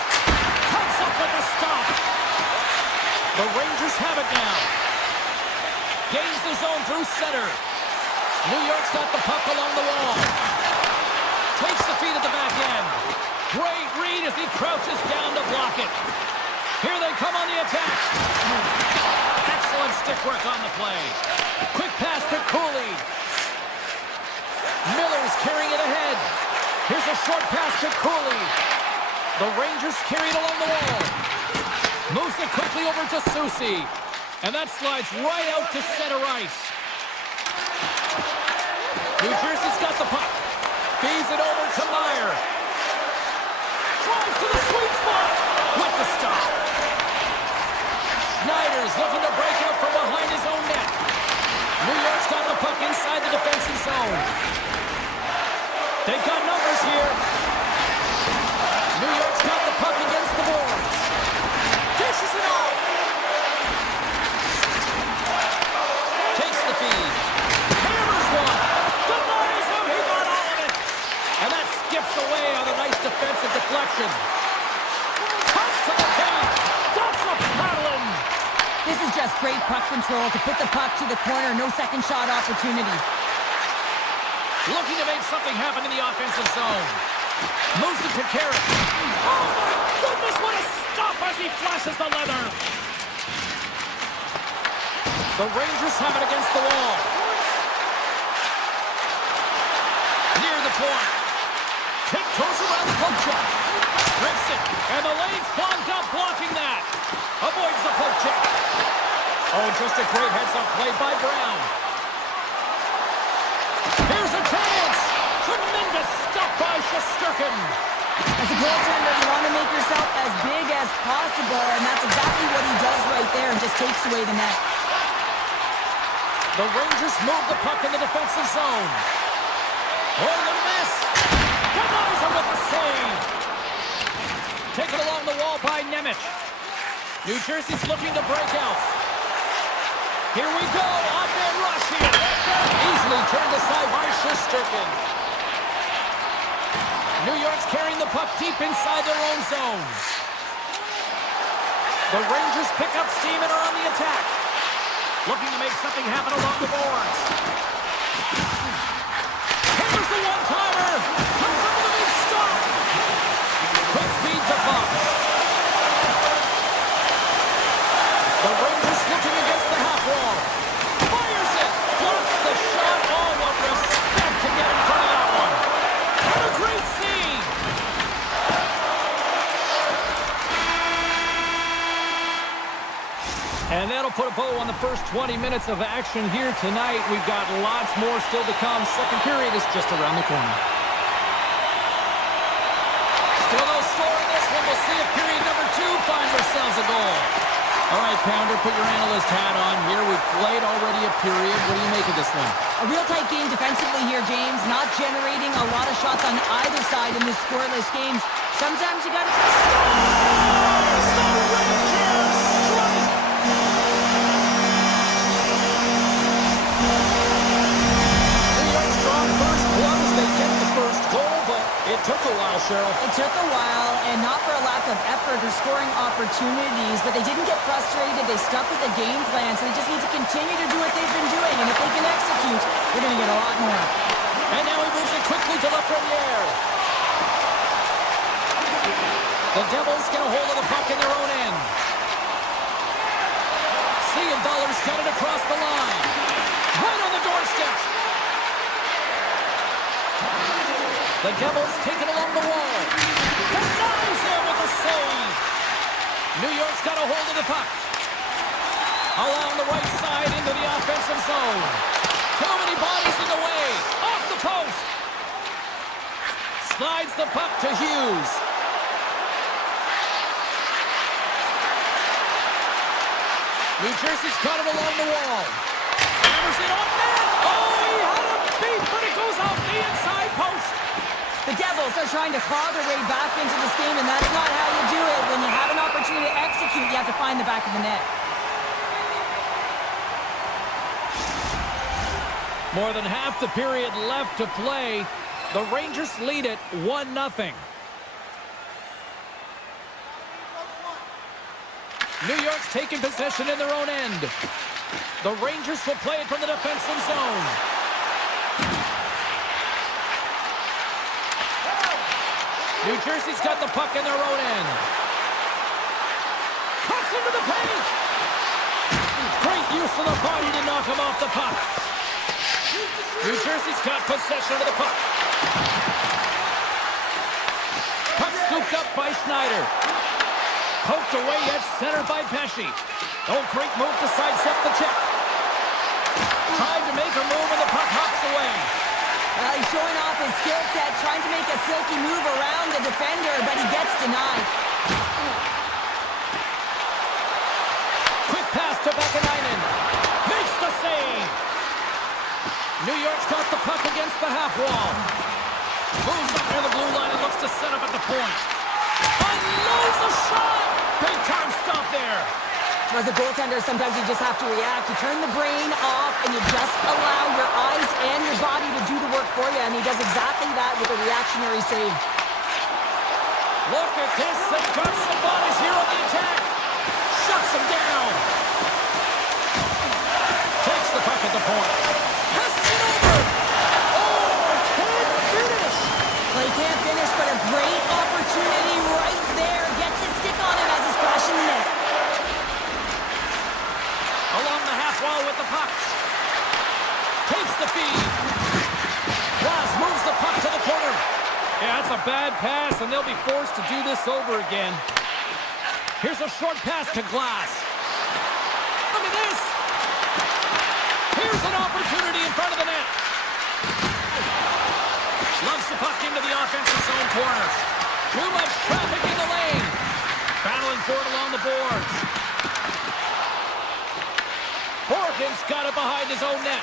Comes up with a stop. The Rangers have it now. Gains the zone through center. New York's got the puck along the wall. Takes the feed at the back end. Great read as he crouches down to block it. Here they come on the attack. Excellent stick work on the play. Quick pass to Cooley. Miller's carrying it ahead. Here's a short pass to Cooley. The Rangers carry it along the wall. Moves it quickly over to Susie. And that slides right out to center ice. New Jersey's got the puck. Feeds it over to Meyer. Drives to the sweet spot. With the stop. Schneider's looking to break out from behind his own net. New York's got the puck inside the defensive zone. They've got numbers here. New York's got the puck against the boards. Dishes it off. Takes the feed. Hammers one. Denies him. He got all of it. And that skips away on a nice defensive deflection. Cuts to the paint. That's a paddling. This is just great puck control to put the puck to the corner. No second shot opportunity. Looking to make something happen in the offensive zone. Moves it to Carrick. Oh my goodness, what a stop as he flashes the leather. The Rangers have it against the wall. Near the point. Tiptoes around the poke check. Rips it, and the lane's clogged up blocking that. Avoids the poke check. Oh, just a great heads-up play by Brown. Here's a chance! Tremendous stop by Shesterkin. As a goaltender, you want to make yourself as big as possible, and that's exactly what he does right there and just takes away the net. The Rangers move the puck in the defensive zone. Oh, look at this! Denies him with a save! Taken along the wall by Nemec. New Jersey's looking to break out. Here we go, on-man rush here. Easily turned aside by Shesterkin. New York's carrying the puck deep inside their own zone. The Rangers pick up steam and are on the attack. Looking to make something happen along the boards. Here's the one-timer. Comes up with a big stop. Quick feed to Fox. The Rangers looking against the half wall. Fires it. Blocks the shot. Oh, what respect to get in front of that one. What a great save. And that'll put a bow on the first 20 minutes of action here tonight. We've got lots more still to come. Second period is just around the corner. Still no score in this one. We'll see if period number 2 finds ourselves a goal. All right, Pounder, put your analyst hat on here. We've played already a period. What do you make of this one? A real tight game defensively here, James. Not generating a lot of shots on either side in this scoreless game. Sometimes you got to... It took a while, Cheryl. It took a while, and not for a lack of effort or scoring opportunities, but they didn't get frustrated. They stuck with the game plan, so they just need to continue to do what they've been doing, and if they can execute, they're going to get a lot more. And now he moves it quickly to Lafreniere. The Devils get a hold of the puck in their own end. Dollar's got it across the line. Right on the doorstep. The Devils take it along the wall. Denies him with the save. New York's got a hold of the puck. Along the right side into the offensive zone. Too many bodies in the way. Off the post. Slides the puck to Hughes. New Jersey's got it along the wall. Hammers it on net. Oh, he had a beat, but it goes off the inside post. The Devils are trying to claw their way back into this game, and that's not how you do it. When you have an opportunity to execute, you have to find the back of the net. More than half the period left to play. The Rangers lead it 1-0. New York's taking possession in their own end. The Rangers will play it from the defensive zone. New Jersey's got the puck in their own end. Cuts into the paint. Great use of the body to knock him off the puck. New Jersey's got possession of the puck. Puck scooped up by Schneider. Poked away at center by Pesci. Oh, great move to sidestep the check. Tried to make a move and the puck hops away. He's showing off his skill set, trying to make a silky move around the defender, but he gets denied. Quick pass to Vakanainen. Makes the save. New York's got the puck against the half wall. Moves up near the blue line and looks to set up at the point. Unloads a shot! Big time stop there. As a goaltender, sometimes you just have to react. You turn the brain off and you just allow your eyes and your body to do the work for you, and he does exactly that with a reactionary save. Look at this. They've got some bodies here on the attack. Shuts them down. Takes the puck at the point. Passes it over. Oh, can't finish. Well, he can't finish, but a great opportunity right there. Gets his stick on it as he's crashing the net. Along the half wall with the puck. Takes the feed. Glass moves the puck to the corner. Yeah, that's a bad pass, and they'll be forced to do this over again. Here's a short pass to Glass. Look at this. Here's an opportunity in front of the net. Loves the puck into the offensive zone corner. Too much traffic in the lane. Battling for it along the boards. Horgan's got it behind his own net.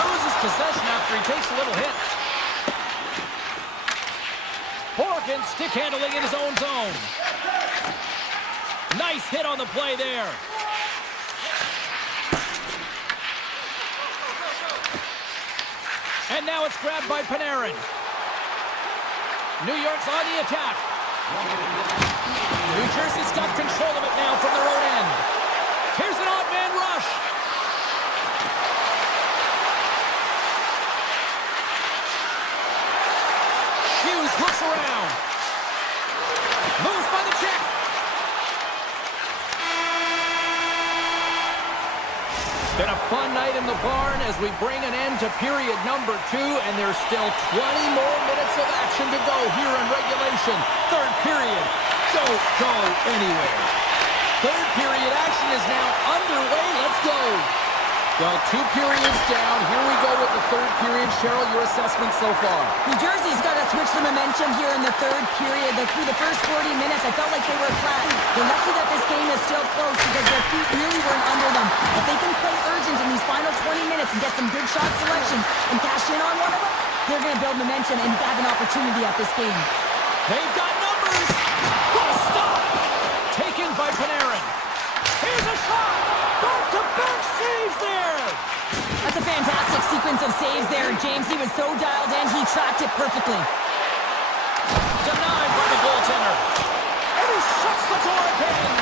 Loses possession after he takes a little hit. Horgan stick handling in his own zone. Nice hit on the play there. And now it's grabbed by Panarin. New York's on the attack. New Jersey's got control of it now from their own end. Here's an odd man rush. Hughes looks around. Moves by the check. Been a fun night in the barn as we bring an end to period number 2, and there's still 20 more minutes of action to go here in regulation. Third period. Don't go anywhere. Third period action is now underway. Let's go. Well, 2 periods down. Here we go with the third period. Cheryl, your assessment so far? New Jersey's got to switch the momentum here in the third period. Through the first 40 minutes, I felt like they were flat. They're lucky that this game is still close because their feet really weren't under them. If they can play urgent in these final 20 minutes and get some good shot selections and cash in on one of them, they're going to build momentum and have an opportunity at this game. They've got numbers. What a stop. Taken by Panarin. Here's a shot. Back-to-back saves there. That's a fantastic sequence of saves there, James. He was so dialed in, he tracked it perfectly. Denied by the goaltender. And he shuts the door again.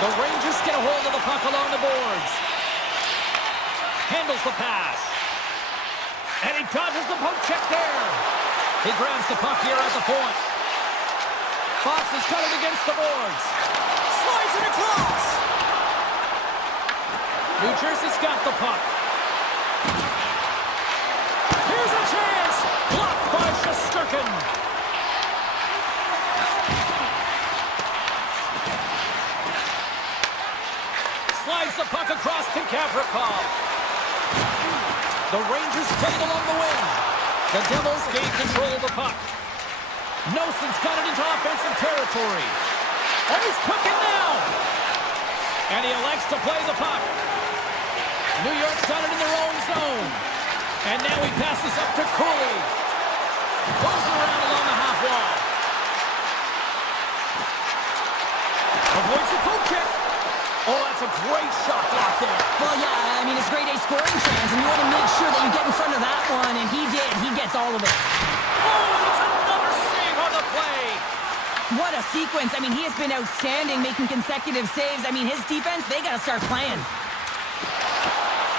The Rangers get a hold of the puck along the boards. Handles the pass. And he dodges the poke check there. He grabs the puck here at the point. Fox has cut it against the boards. Slides it across. New Jersey's got the puck. Here's a chance. Blocked by Shesterkin. Slides the puck across to Gavrikov. The Rangers play it along the wing. The Devils gain control of the puck. Noson's got it into offensive territory. Oh, he's cooking now. And he elects to play the puck. New York's got it in their own zone. And now he passes up to Cooley. Goes around along the half wall. Avoids a poke kick. Oh, that's a great shot block there. Well, yeah, I mean, it's grade A scoring chance, and you want to make sure that you get in front of that one, and he did. He gets all of it. Oh, and it's another save on the play. What a sequence. I mean, he has been outstanding, making consecutive saves. I mean, his defense, they got to start playing.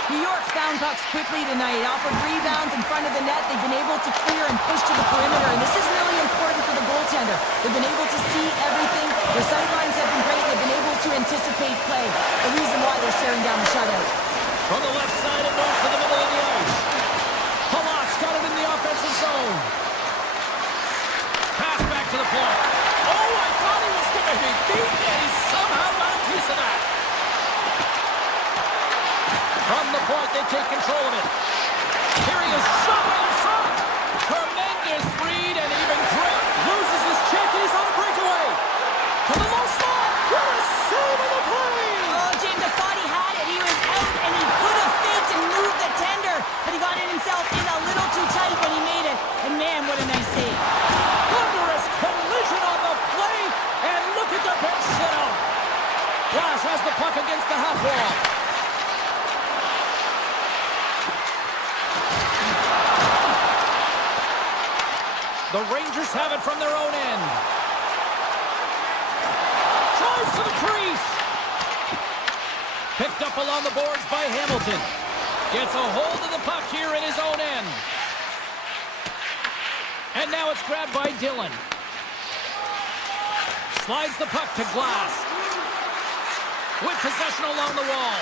New York's found pucks quickly tonight. Off of rebounds in front of the net, they've been able to clear and push to the perimeter, and this is really important for the goaltender. They've been able to see everything. Their sightlines have been great. They've been able to anticipate play. The reason why they're staring down the shutout. From the left side, it moves to the middle of the ice. Halak's got it in the offensive zone. Pass back to the point. Oh, I thought he was going to be beaten, and he somehow got a piece of that. From the point, they take control of it. Here he is, shot right in front. Tremendous read, and even Grant loses his check, and he's on a breakaway. To the low slot. What a save on the play. Oh, James, I thought he had it. He was out, and he could have faked and moved the tender, but he got it himself in a little too tight when he made it. And man, what a nice save. Thunderous collision on the play, and look at the bench sit out. Glass has the puck against the half wall. The Rangers have it from their own end. Drives to the crease. Picked up along the boards by Hamilton. Gets a hold of the puck here in his own end. And now it's grabbed by Dillon. Slides the puck to Glass. With possession along the wall.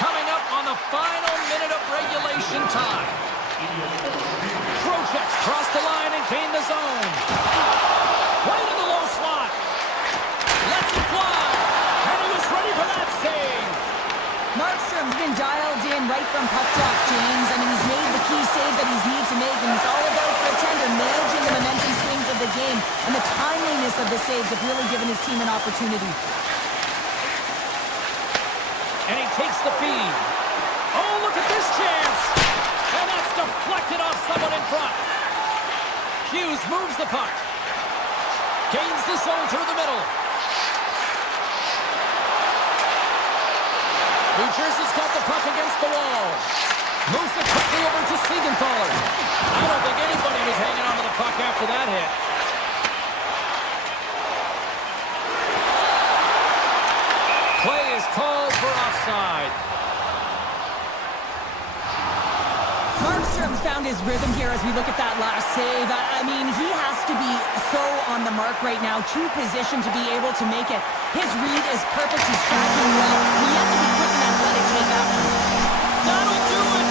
Coming up on the final minute of regulation time. Trocheck's crossed the line and gained the zone. Right in the low slot. Lets it fly. And he was ready for that save. Markstrom's been dialed in right from puck drop, James. I mean, he's made the key save that he's needed to make, and it's all about for a tender, managing the momentum swings of the game, and the timeliness of the saves have really given his team an opportunity. And he takes the feed. Oh, look at this chance. And that's deflected off someone in front. Hughes moves the puck. Gains the zone through the middle. New Jersey's got the puck against the wall. Moves it quickly over to Siegenthaler. I don't think anybody was hanging onto the puck after that hit. Play is called for offside. Markstrom's found his rhythm here as we look at that last save. I mean, he has to be so on the mark right now. True position to be able to make it. His read is perfect. He's tracking well. He has to be quick and athletic to make that one. That'll do it.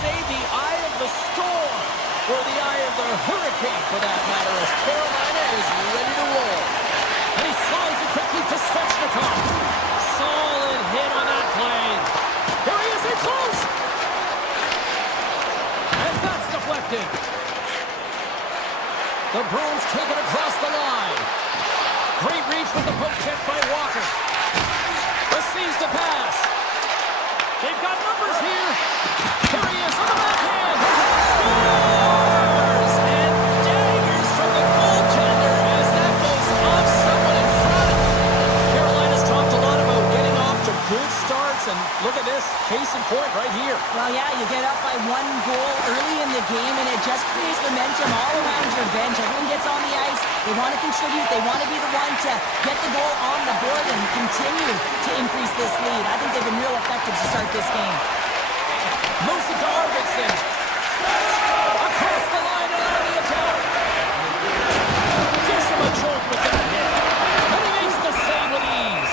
say the eye of the storm, or the eye of the hurricane for that matter, as Carolina is ready to roll. And he slides it quickly to Svechnikov. Solid hit on that play. Here he is, in close. And that's deflected. The Bruins take it across the line. Great reach with the poke check by Walker. Receives the pass. They've got numbers here. Here he is on the backhand. Scores! And daggers from the goaltender as that goes off someone in front. Carolina's talked a lot about getting off to good starts, and look at this, case in point right here. Well, yeah, you get up by 1 goal early in the game, and it just creates momentum all around your bench. Everyone gets on the ice. They want to contribute. They want to be the one to get the goal on the board and continue to increase this lead. I think they've been real effective to start this game. Moves it to Arvidsson. Across the line and on the attack. Gives him a jolt with that hit. And he makes the save with ease.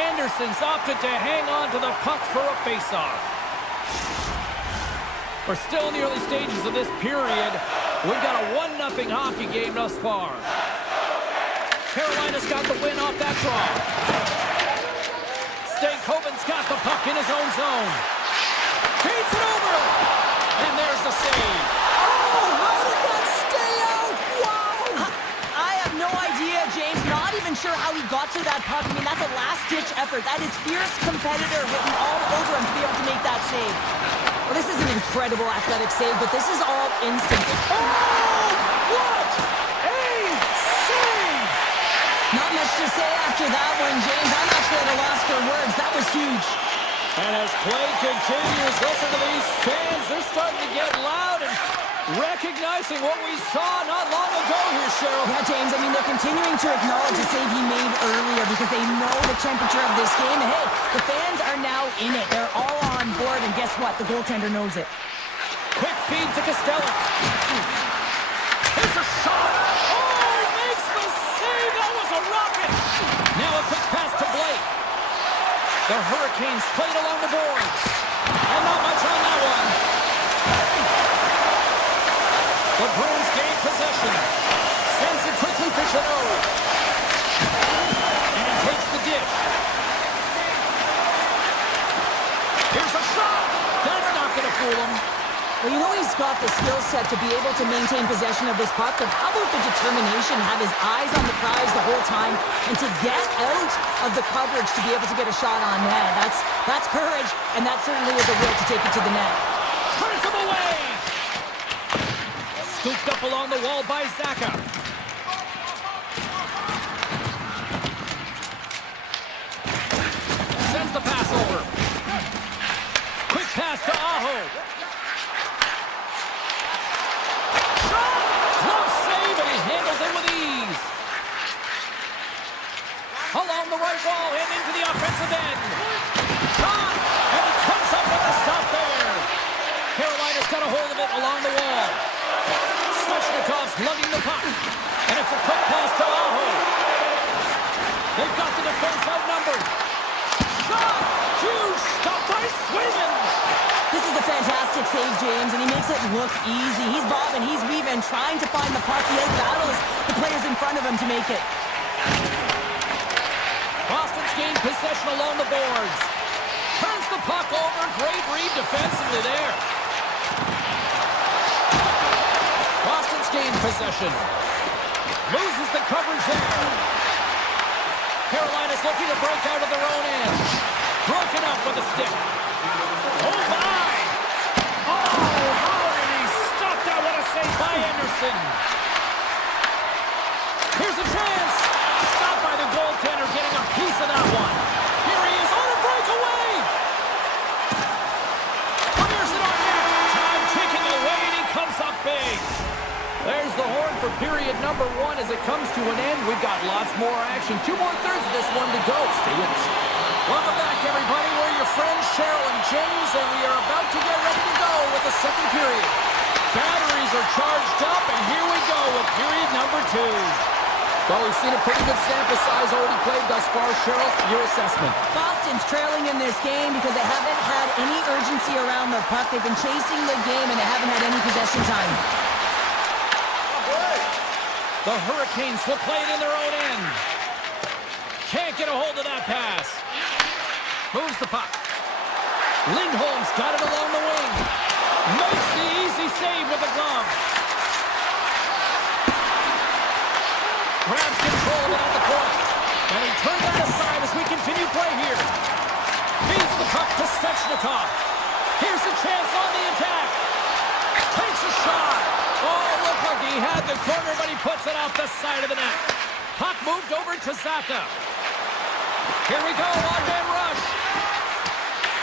Anderson's opted to hang on to the puck for a face-off. We're still in the early stages of this period. We've got a 1-0 hockey game thus far. Carolina's got the win off that draw. Stankoven's got the puck in his own zone. Feeds it over. And there's the save. Oh, how did that stay out? Wow! I have no idea, James. Not even sure how he got to that puck. I mean, that's a last-ditch effort. That is fierce competitor written all over him to be able to make that save. Well, this is an incredible athletic save, but this is all instant. Oh, what a save! Not much to say after that one, James. I'm actually at a loss for words. That was huge. And as play continues, listen to these fans. They're starting to get loud and recognizing what we saw not long ago here, Cheryl. Yeah, James, I mean, they're continuing to acknowledge the save he made earlier because they know the temperature of this game. And hey, the fans are now in it. They're all on board, and guess what? The goaltender knows it. Quick feed to Costello. Here's a shot. Oh, he makes the save. That was a rocket. Now a quick pass to Blake. The Hurricanes played along the boards. And not much on that one. The Bruins gain possession. Sends it quickly to Chanot. And he takes the dish. Here's a shot. That's not going to fool him. Well, you know he's got the skill set to be able to maintain possession of this puck, but how about the determination, have his eyes on the prize the whole time, and to get out of the coverage to be able to get a shot on net. That's courage, and that certainly is a will to take it to the net. Turns him away. Scooped up along the wall by Zaka. Sends the pass over. Quick pass to Aho. Close save, and he handles it with ease. Along the right wall and into the offensive end. Shot, and he comes up with a stop there. Carolina's got a hold of it along the wall. Svechnikov's lugging the puck, and it's a quick pass to Aho. They've got the defense outnumbered. Shot, huge stop by Swayman. This is a fantastic save, James, and he makes it look easy. He's bobbing, he's weaving, trying to find the puck. He battles the players in front of him to make it. Boston's gained possession along the boards. Turns the puck over. Great read defensively there. Boston's gained possession. Loses the coverage there. Carolina's looking to break out of their own end. Broken up with a stick. Oh, my! Oh, how did he stop that? What a save by Anderson. Here's a chance. Stopped by the goaltender, getting a piece of that one. Here he is on a breakaway. Clears it on net. Time ticking away, and he comes up big. There's the horn for period number 1 as it comes to an end. We've got lots more action. 2 more thirds of this one to go. Stay with us. Welcome back, everybody. We're your friends, Cheryl and James, and we are about to get ready to go with the second period. Batteries are charged up, and here we go with period number 2. Well, we've seen a pretty good sample size already played thus far. Cheryl, your assessment. Boston's trailing in this game because they haven't had any urgency around the puck. They've been chasing the game, and they haven't had any possession time. The Hurricanes will play it in their own end. Can't get a hold of that pass. Moves the puck. Lindholm's got it along the wing. Makes the easy save with the glove. Grabs control of it at the point. And he turned that aside as we continue play here. Feeds the puck to Svechnikov. Here's a chance on the attack. Takes a shot. Oh, looked like he had the corner, but he puts it off the side of the net. Puck moved over to Zaka. Here we go, one-man rush.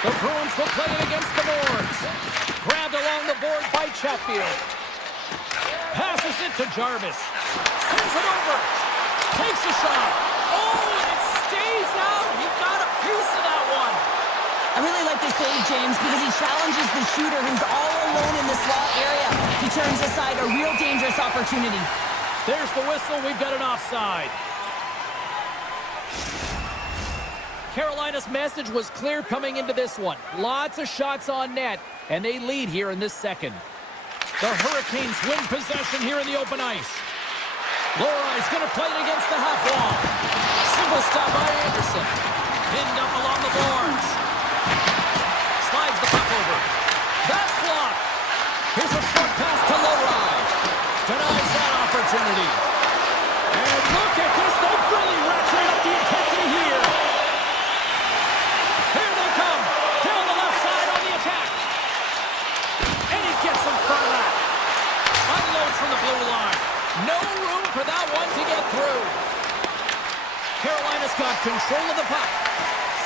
The Bruins will play it against the boards. Grabbed along the board by Chatfield. Passes it to Jarvis. Sends it over. Takes a shot. Oh, and it stays out. He got a piece of that one. I really like this save, James, because he challenges the shooter who's all alone in the slot area. He turns aside a real dangerous opportunity. There's the whistle. We've got an offside. Carolina's message was clear coming into this one. Lots of shots on net, and they lead here in this second. The Hurricanes win possession here in the open ice. Lorai's going to play it against the half wall. Single stop by Anderson. Pinned up along the boards. Slides the puck over. That's blocked. Here's a short pass to Lorai. Denies that opportunity. And look at this. They've really ratcheted up the intensity here. Here they come. Down the left side on the attack. And he gets in front of that. Unloads from the blue line. No room for that one to get through. Carolina's got control of the puck.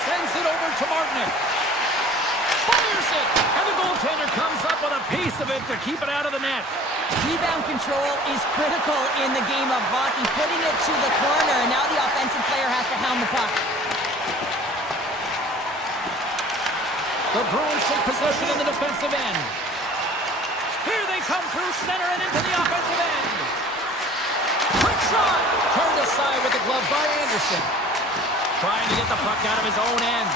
Sends it over to Martinick. Fires it. And the goaltender comes up with a piece of it to keep it out of the net. Rebound control is critical in the game of hockey. Putting it to the corner, and now the offensive player has to hound the puck. The Bruins take possession in the defensive end. Here they come through center and into the offensive end. Quick shot! Turned aside with the glove by Anderson. Trying to get the puck out of his own end.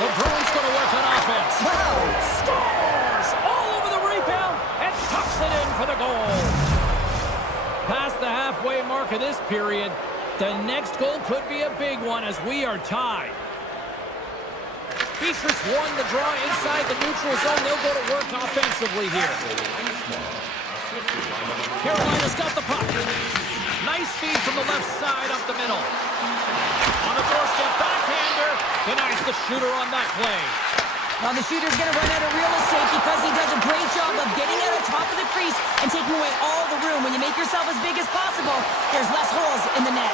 The Bruins going to work on offense. Wow! Scores! All over the rebound and tucks it in for the goal. Past the halfway mark of this period, the next goal could be a big one as we are tied. Beatrice won the draw inside the neutral zone. They'll go to work offensively here. Carolina's got the puck. Nice feed from the left side up the middle. On the doorstep, backhander. Denies the shooter on that play. Now the shooter's going to run out of real estate because he does a great job of getting out of top of the crease and taking away all the room. When you make yourself as big as possible, there's less holes in the net.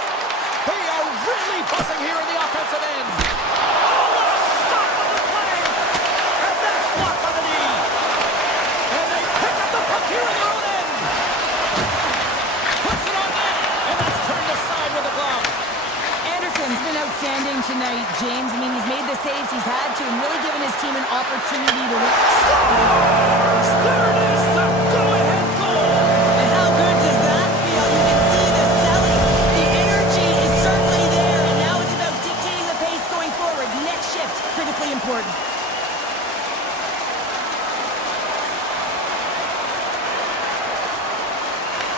They are really buzzing here in the offensive end. Oh, what a stop on the play! And that's blocked by the knee. And they pick up the puck here in their own end. Puts it on net, and that's turned aside with a glove. Anderson's been outstanding tonight, James. I mean, he's made the saves he's had to and really given his team an opportunity to win. Scores! There it is, the go-ahead goal. And how good does that feel? You can see the selling. The energy is certainly there, and now it's about dictating the pace going forward. Next shift, critically important.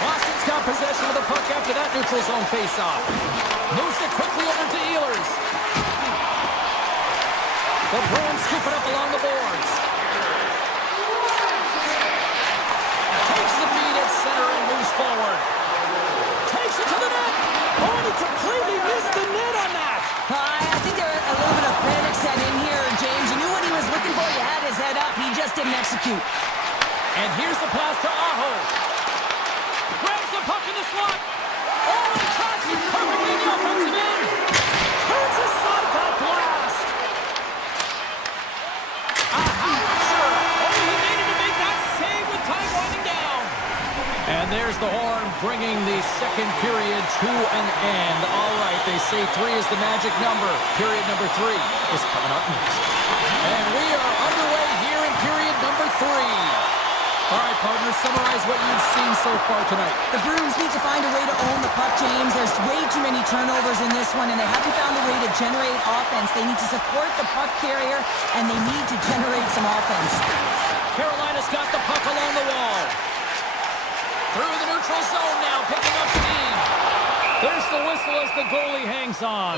Boston's got possession of the puck after that neutral zone face-off. Moves it quickly over to Ehlers. The Bruins scoop it up along the boards. Takes the feed at center and moves forward. Takes it to the net. Oh, and he completely missed the net on that. I think there a little bit of panic set in here, James. You knew what he was looking for. He had his head up. He just didn't execute. And here's the pass to Aho. Grabs the puck in the slot. Oh, and tracks it perfectly in the offensive end. Turns aside that blast. Howitzer. Oh, he needed to make that save with time winding down. And there's the horn bringing the second period to an end. All right, they say 3 is the magic number. Period number 3 is coming up next. And we are underway here in period number 3. All right, partners, summarize what you've seen so far tonight. The Bruins need to find a way to own the puck, James. There's way too many turnovers in this one, and they haven't found a way to generate offense. They need to support the puck carrier, and they need to generate some offense. Carolina's got the puck along the wall. Through the neutral zone now, picking up steam. There's the whistle as the goalie hangs on.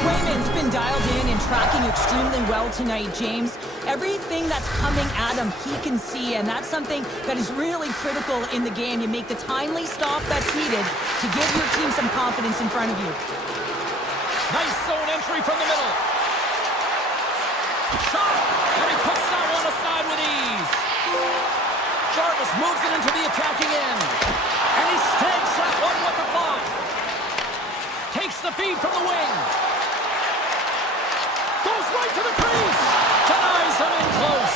Raymond's been dialed in and tracking extremely well tonight, James. Everything that's coming at him, he can see, and that's something that is really critical in the game. You make the timely stop that's needed to give your team some confidence in front of you. Nice zone entry from the middle. Shot, and he puts that one aside with ease. Jarvis moves it into the attacking end, and he snags that one with the block. Takes the feed from the wing. Goes right to the crease. Denies him in close.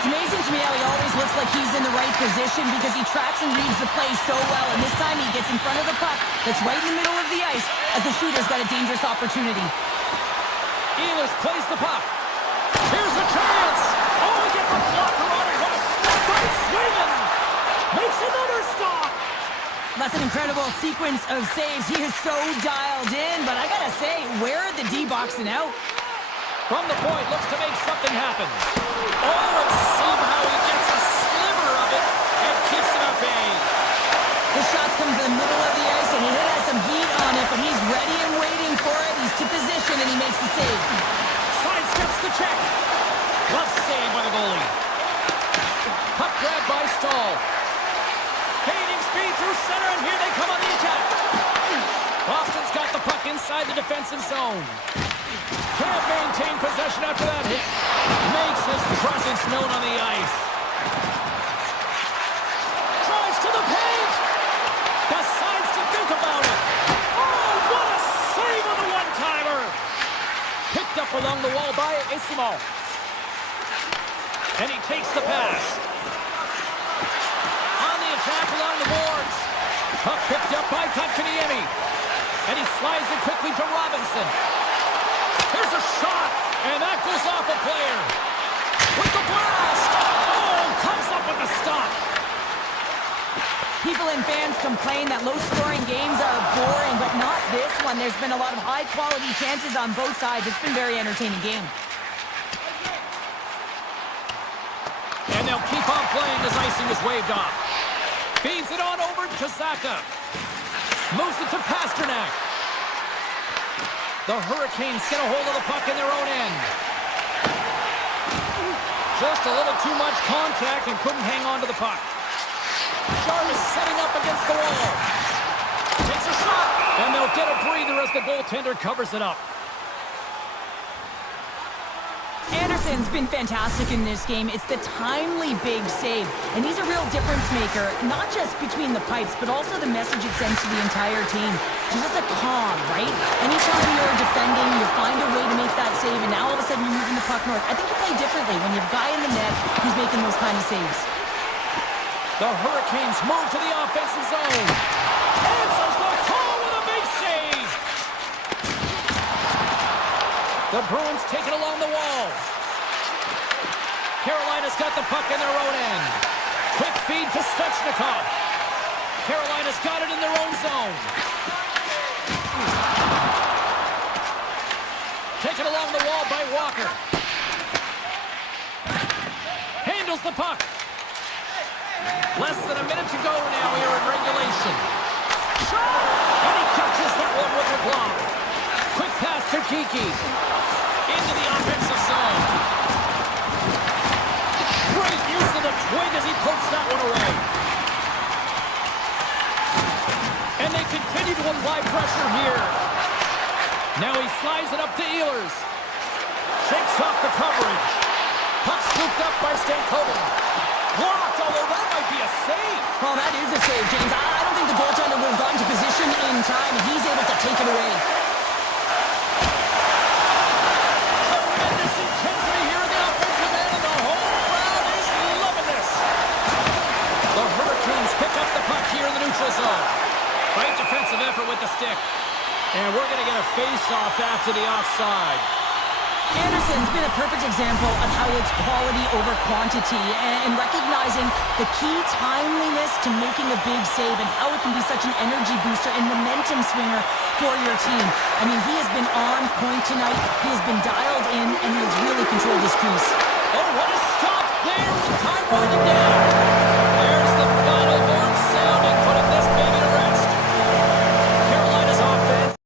It's amazing to me how he always looks like he's in the right position because he tracks and reads the play so well, and this time he gets in front of the puck that's right in the middle of the ice as the shooter's got a dangerous opportunity. Ehlers plays the puck. Here's a chance. Oh, he gets a blocker on it. What a stop by Swayman. Makes another stop. That's an incredible sequence of saves. He is so dialed in, but I gotta say, where are the D boxing out? From the point, looks to make something happen. Oh, and somehow he gets a sliver of it and keeps it at bay. The shots come to the middle of the ice, and he has some heat on it, but he's ready and waiting for it. He's to position, and he makes the save. Sidesteps the check. Glove save by the goalie. Puck grab by Stahl. Gaining speed through center, and here they come on the attack. Boston's got the puck inside the defensive zone. Can't maintain possession after that hit. Makes his presence known on the ice. Drives to the paint. Decides to think about it. Oh, what a save on the one-timer. Picked up along the wall by Isimo. And he takes the pass. On the attack along the boards. Puck picked up by Kotkaniemi. And he slides it quickly to Robinson. Here's a shot, and that goes off a player. With the blast! Oh, comes up with the stop. People and fans complain that low-scoring games are boring, but not this one. There's been a lot of high-quality chances on both sides. It's been a very entertaining game. And they'll keep on playing as icing is waved off. Feeds it on over to Saka. Moves it to Pasternak. The Hurricanes get a hold of the puck in their own end. Just a little too much contact and couldn't hang on to the puck. Jarvis setting up against the wall. Takes a shot, and they'll get a breather as the goaltender covers it up. Anderson's been fantastic in this game. It's the timely big save, and he's a real difference maker, not just between the pipes, but also the message it sends to the entire team. Just a calm, right? Anytime you're defending, you find a way to make that save, and now all of a sudden you're moving the puck north. I think you play differently when you have a guy in the net who's making those kind of saves. The Hurricanes move to the offensive zone. Answers the call with a big save. The Bruins take it along the wall. Carolina's got the puck in their own end. Quick feed to Svechnikov. Carolina's got it in their own zone. Taken along the wall by Walker. Handles the puck. Less than a minute to go now here in regulation. Shot! And he catches that one with the glove. Quick pass to Kiki. Into the offensive zone. Great use of the twig as he pokes that one away. And they continue to apply pressure here. Now he slides it up to Ehlers. Shakes off the coverage. Puck scooped up by Stankoven. Blocked, although that might be a save. Well, that is a save, James. I don't think the goaltender would have gotten to position in time, and he's able to take it away. Tremendous intensity here in the offensive end, and the whole crowd is loving this. The Hurricanes pick up the puck here in the neutral zone. Great defensive effort with the stick. And we're going to get a face-off after the offside. Anderson's been a perfect example of how it's quality over quantity and recognizing the key timeliness to making a big save and how it can be such an energy booster and momentum swinger for your team. I mean, he has been on point tonight. He has been dialed in, and he has really controlled his crease. Oh, what a stop there with time winding down. There's the final horn sounding, putting this baby to rest. Carolina's offense.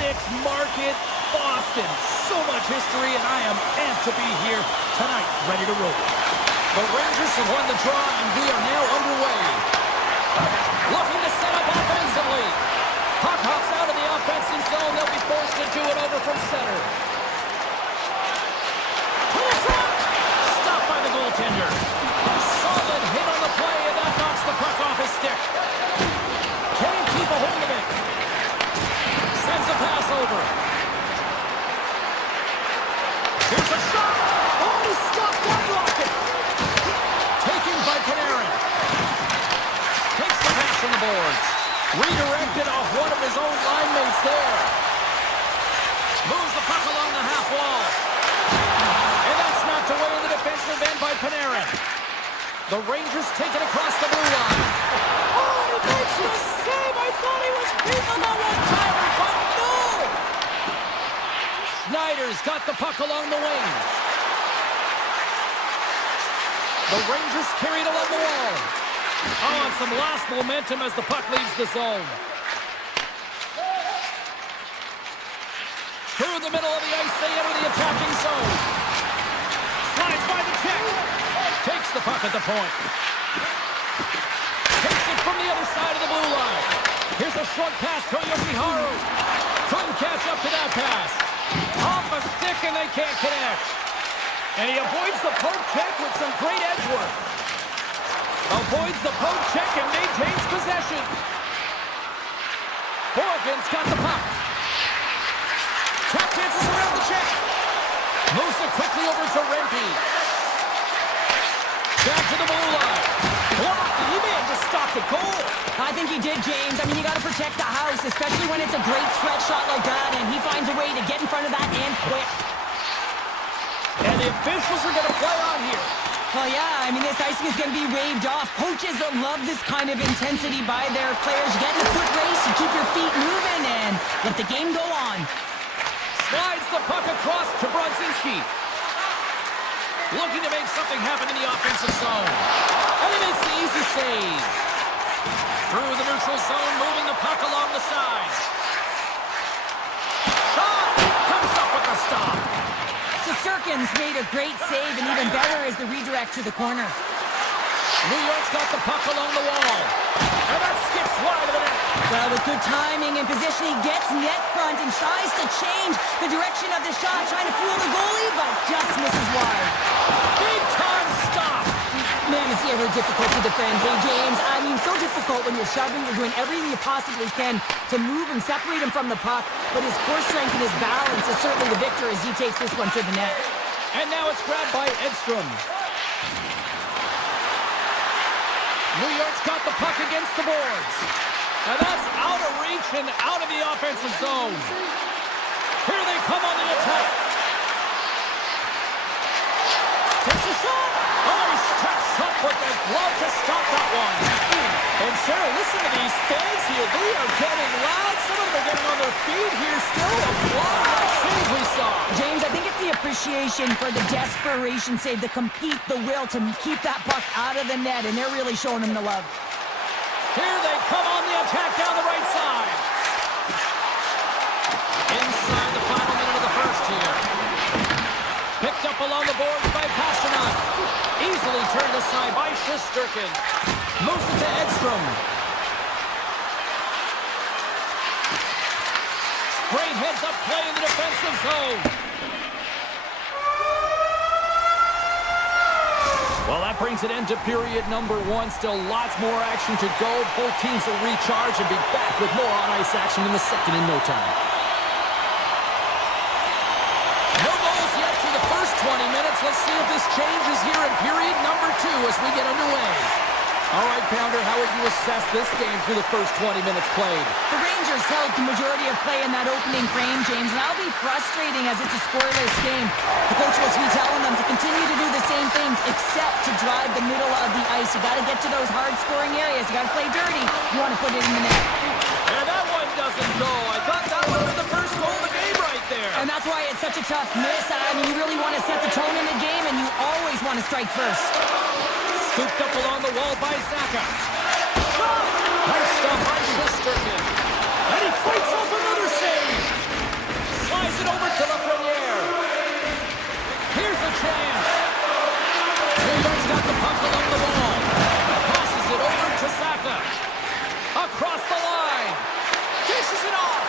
Market, Boston. So much history, and I am amped to be here tonight, ready to roll. The Rangers have won the draw, and we are now underway. Looking to set up offensively. Puck hops out of the offensive zone. They'll be forced to do it over from center. To the front. Stopped by the goaltender. Solid hit on the play, and that knocks the puck off his stick. Can't keep a hold of it. Sends a pass over. Here's a shot. Oh, he stopped that rocket. Taken by Panarin. Takes the pass from the boards. Redirected off one of his own line mates there. Moves the puck along the half wall. And that's knocked away in the defensive end by Panarin. The Rangers take it across the blue line. Oh, he makes the save. I thought he was beat on that one-timer, but no! Schneider's got the puck along the wing. The Rangers carry it along the wall. Oh, and some last momentum as the puck leaves the zone. Through the middle of the ice, they enter the attacking zone. Slides by the check. Takes the puck at the point. Takes it from the other side of the blue line. Here's a short pass to Yoshiharu. Couldn't catch up to that pass. Off a stick and they can't connect. And he avoids the poke check with some great edge work. Avoids the poke check and maintains possession. Horgan's got the puck. Trap dances around the check. Moves it quickly over to Rempe. Back to the blue line. Blocked. He may have just stopped the goal. I think he did, James. I mean, you got to protect the house, especially when it's a great stretch shot like that, and he finds a way to get in front of that and quick. And the officials are going to play on here. Well, yeah, I mean, this icing is going to be waved off. Coaches love this kind of intensity by their players. You get in a foot race, you keep your feet moving, and let the game go on. Slides the puck across to Brodzinski. Looking to make something happen in the offensive zone. And he makes the easy save. Through the neutral zone, moving the puck along the side. Shot! Comes up with the stop. So Sirkin's made a great save, and even better is the redirect to the corner. New York's got the puck along the wall. And that skips wide of the net. Well, with good timing and position, he gets net front and tries to change the direction of the shot, trying to fool the goalie, but just misses wide. Big time stop. Man, is he ever difficult to defend. Hey, James, I mean, so difficult when you're shoving, you're doing everything you possibly can to move him, separate him from the puck, but his core strength and his balance is certainly the victor as he takes this one to the net. And now it's grabbed by Edstrom. New York's got the puck against the boards. And that's out of reach and out of the offensive zone. Here they come on the attack. Takes a shot. Oh, he steps up with the glove to stop that one. And Sarah, listen to these fans here. They are getting loud. Some of them are getting on their feet here still. Applauding that save we saw. James, I think it's the appreciation for the desperation save, the compete, the will to keep that puck out of the net, and they're really showing him the love. Here they come on the attack down the right side. Inside the final minute of the first here. Picked up along the boards by Pasternak. Easily turned aside by Shesterkin. Moves it to Edstrom. Great heads-up play in the defensive zone. Well, that brings an end to period number one. Still lots more action to go. Both teams will recharge and be back with more on-ice action in the second in no time. No goals yet through the first 20 minutes. Let's see if this changes here in period number two as we get underway. All right, Pounder, how would you assess this game through the first 20 minutes played? The Rangers held the majority of play in that opening frame, James, and that'll be frustrating as it's a scoreless game. The coach will be telling them to continue to do the same things except to drive the middle of the ice. You got to get to those hard-scoring areas. You got to play dirty. You want to put it in the net. And that one doesn't go. I thought that would have been the first goal of the game right there. And that's why it's such a tough miss. I mean, you really want to set the tone in the game, and you always want to strike first. Scooped up along the wall by Zaka. Nice stuff by Shesterkin. And he fights off another save. a chance. New York's got the puck along the wall. Passes it over to Saka. Across the line. Dishes it off.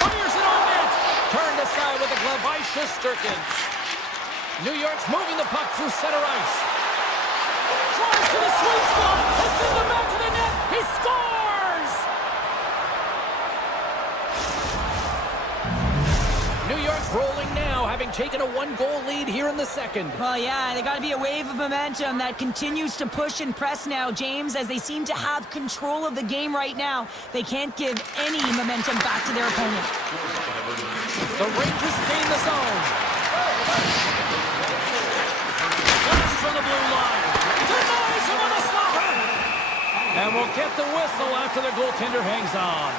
Fires it on net. Turned aside with the glove by Shesterkin. New York's moving the puck through center ice. Drives to the sweet spot. It's in the back of the net. He scores! New York's rolling now, having taken a one-goal lead here in the second. Well, yeah, they got to be a wave of momentum that continues to push and press now, James, as they seem to have control of the game right now. They can't give any momentum back to their opponent. The Rangers gain the zone. Runs from the blue line. Denies him on a slaughter. And we'll get the whistle after the goaltender hangs on.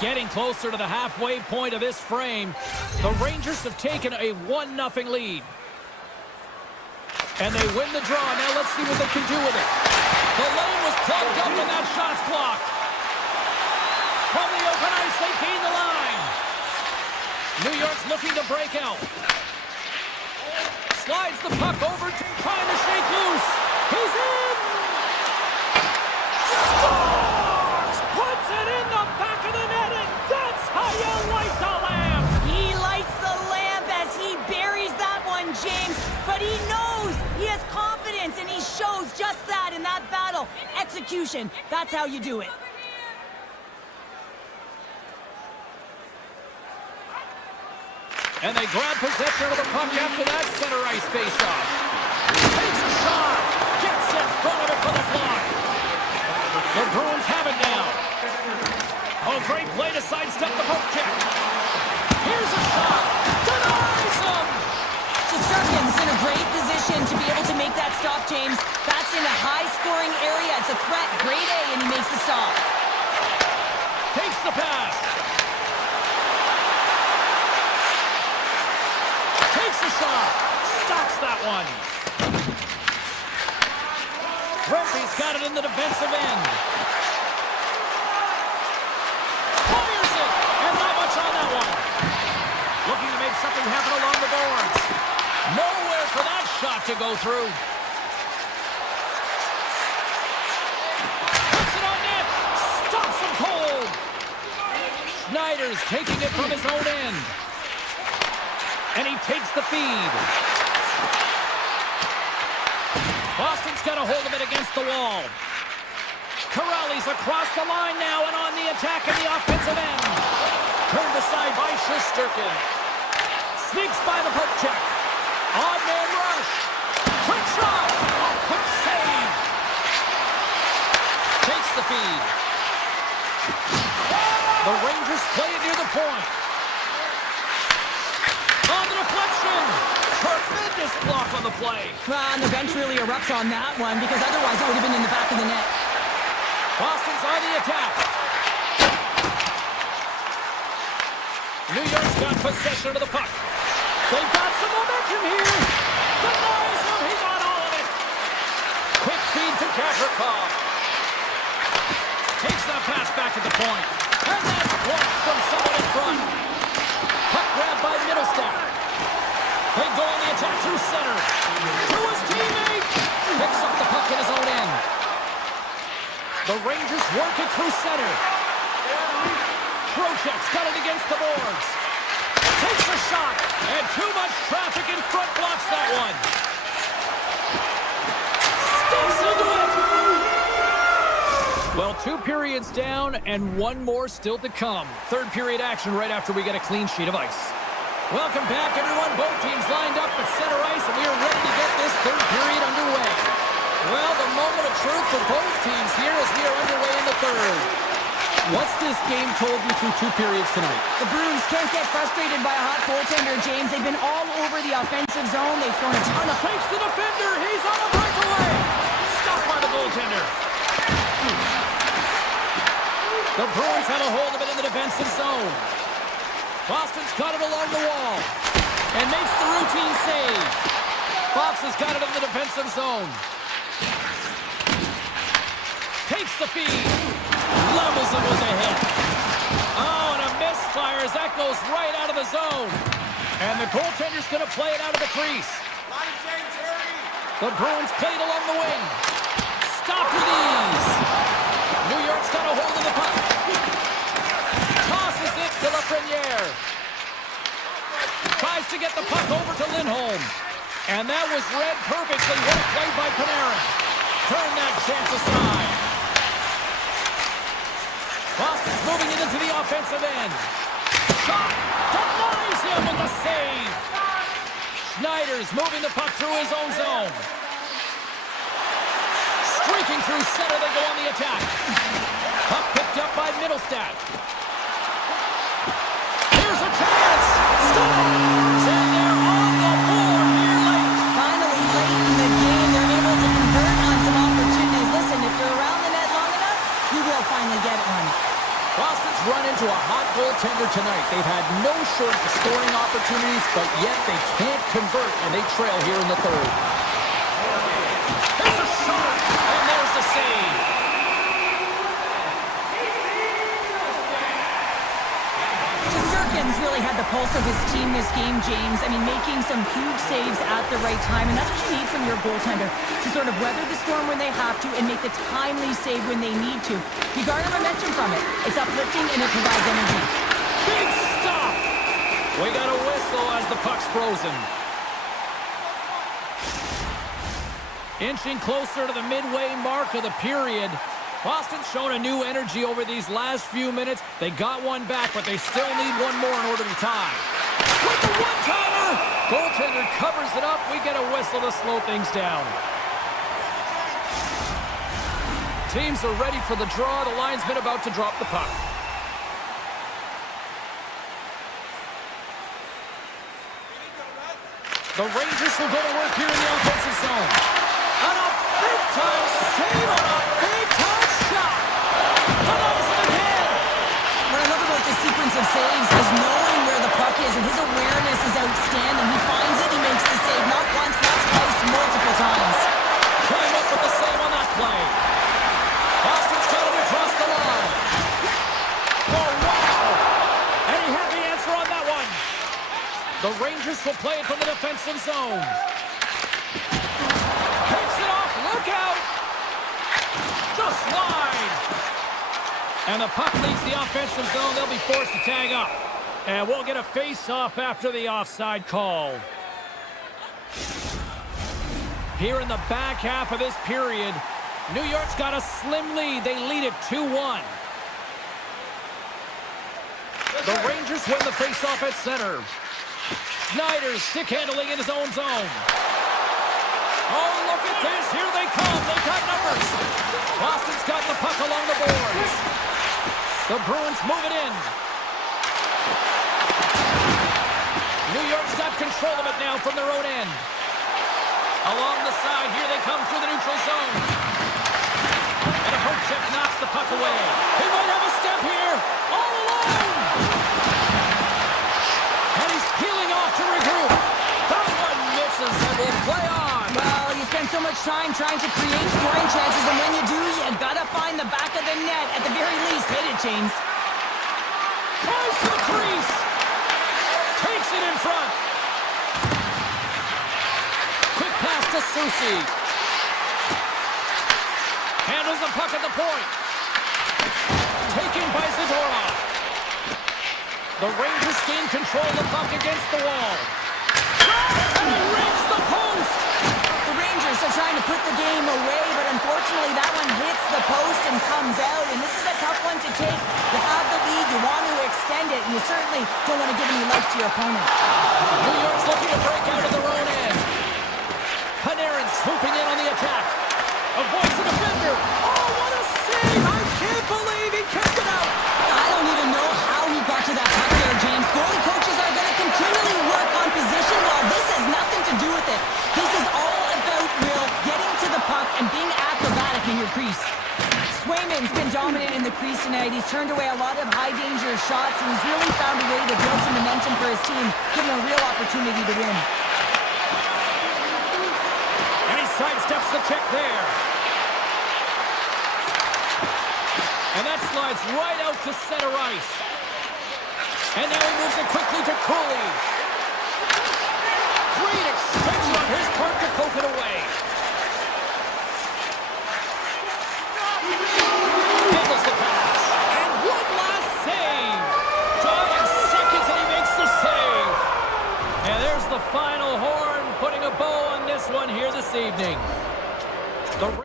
Getting closer to the halfway point of this frame, the Rangers have taken a 1-0 lead. And they win the draw. Now let's see what they can do with it. The lane was plugged up and that shot's blocked. From the open ice, they gain the line. New York's looking to break out. Slides the puck over, trying to shake loose. He's in! Scores! Puts it in the back of the net, and that's how you light the lamp! He lights the lamp as he buries that one, James. But he knows he has confidence, and he shows just that in that battle. Execution, that's how you do it. And they grab possession of the puck after that center ice face-off. Takes a shot. Gets in front of it for the block. The Bruins have it now. Oh, great play to sidestep the poke check. Here's a shot. Denies him. Shesterkin's in a great position to be able to make that stop, James. That's in a high-scoring area. It's a threat, grade A, and he makes the stop. Takes the pass. Takes the shot. Stops that one. Referee's got it in the defensive end. Fires it. And not much on that one. Looking to make something happen along the boards. Nowhere for that shot to go through. Puts it on net. Stops him cold. Schneider's taking it from his own end. And he takes the feed. Boston's got a hold of it against the wall. Corrales across the line now and on the attack in the offensive end. Turned aside by Shesterkin. Sneaks by the poke check. Odd man rush. Quick shot. Oh, quick save. Takes the feed. The Rangers play it near the point. On the deflection. Tremendous block on the play. Well, and the bench really erupts on that one because otherwise it would have been in the back of the net. Boston's on the attack. New York's got possession of the puck. They've got some momentum here. Denies him. He got all of it. Quick feed to Kaczmarov. Takes that pass back at the point. And that's blocked from someone in front. Puck grabbed by Middlestat. They go on the attack through center. To his teammate. Picks up the puck in his own end. The Rangers work it through center. Trocheck's got it against the boards. Takes a shot. And too much traffic in front blocks that one. Sticks into it. Well, 2 periods down and 1 more still to come. Third period action right after we get a clean sheet of ice. Welcome back, everyone. Both teams lined up at center ice, and we are ready to get this third period underway. Well, the moment of truth for both teams here as we are underway in the third. What's this game told you through 2 periods tonight? The Bruins can't get frustrated by a hot goaltender, James. They've been all over the offensive zone. They've thrown a ton of... Takes the defender. He's on a breakaway. Stopped by the goaltender. The Bruins have a hold of it in the defensive zone. Boston's got it along the wall and makes the routine save. Fox has got it in the defensive zone. Takes the feed. Levels him with a hit. Oh, and a miss fires. That goes right out of the zone. And the goaltender's going to play it out of the crease. The Bruins played along the wing. Stop with ease. New York's got a hold of the puck. Tosses it to Lafreniere. Tries to get the puck over to Lindholm. And that was read perfectly. What a play by Panarin. Turn that chance aside. Boston's moving it into the offensive end. Shot denies him with the save. Schneider's moving the puck through his own zone. Streaking through center, they go on the attack. Puck picked up by Middlestat. Here's a chance. Scores! And they're on the board here late. Finally, late in the game, they're able to convert on some opportunities. Listen, if you're around the net long enough, you will finally get one. Boston's run into a hot goaltender tonight. They've had no shortage of scoring opportunities, but yet they can't convert, and they trail here in the third. There's a shot, and there's the save. Sturkin's really had the pulse of his team this game, James. I mean, making some huge saves at the right time, and that's what you need from your goaltender, to sort of weather the storm when they have to and make the timely save when they need to. You garner momentum from it. It's uplifting and it provides energy. Big stop! We got a whistle as the puck's frozen. Inching closer to the midway mark of the period. Boston's shown a new energy over these last few minutes. They got one back, but they still need one more in order to tie. With the one-timer! Goaltender covers it up. We get a whistle to slow things down. Teams are ready for the draw. The linesman about to drop the puck. The Rangers will go to work here in the offensive zone. And a big-time save on a big-time shot. Denies it again. What I love about this sequence of saves is knowing where the puck is, and his awareness is outstanding. He finds it, he makes the save not once, not twice, multiple times. Came up with the save on that play. Boston's got it across the line. Oh, wow. And he had the answer on that one. The Rangers will play it from the defensive zone. Takes it off. Look out. Just wide. And the puck leaves the offensive zone. They'll be forced to tag up. And we'll get a face-off after the offside call. Here in the back half of this period, New York's got a slim lead. They lead it 2-1. The Rangers win the face-off at center. Schneider stick handling in his own zone. Oh, look at this. Here they come. They got numbers. Boston's got the puck along the boards. The Bruins move it in. New York's got control of it now from their own end. Along the side, here they come through the neutral zone. And a poke check knocks the puck away. He might have a step here. All alone. And he's peeling off to regroup. That one misses and will play on. Well, you spend so much time trying to create scoring chances, and when you do, you gotta find the back of the net. At the very least, hit it, James. Tries to the crease. Takes it in front. Quick pass to Susi. Handles the puck at the point. Taken by Zadorov. The Rangers gain control of the puck against the wall. And he rings the post. The Rangers are trying to put the game away, but unfortunately that one hits the post and comes out, and this is a tough one to take. You have the lead, you want to extend it, and you certainly don't want to give any life to your opponent. New York's looking to break out of their own end. Panarin swooping in on the attack. Avoids the defender. Oh, what a save! I can't believe he kept it out. I don't even know how he got to that puck there, James. Goalie coaches are going to continually work on position. Well, this has nothing to do with it. This is all about Will getting to the puck and being acrobatic in your crease. Swayman's been dominant in the crease tonight. He's turned away a lot of high-danger shots, and he's really found a way to build some momentum for his team, giving him a real opportunity to win. And he sidesteps the check there. And that slides right out to center ice. And now he moves it quickly to Cooley. Great extension on his part to poke it away. Handles the pass. And one last save. Dying seconds and he makes the save. And there's the final horn, putting a bow on this one here this evening. The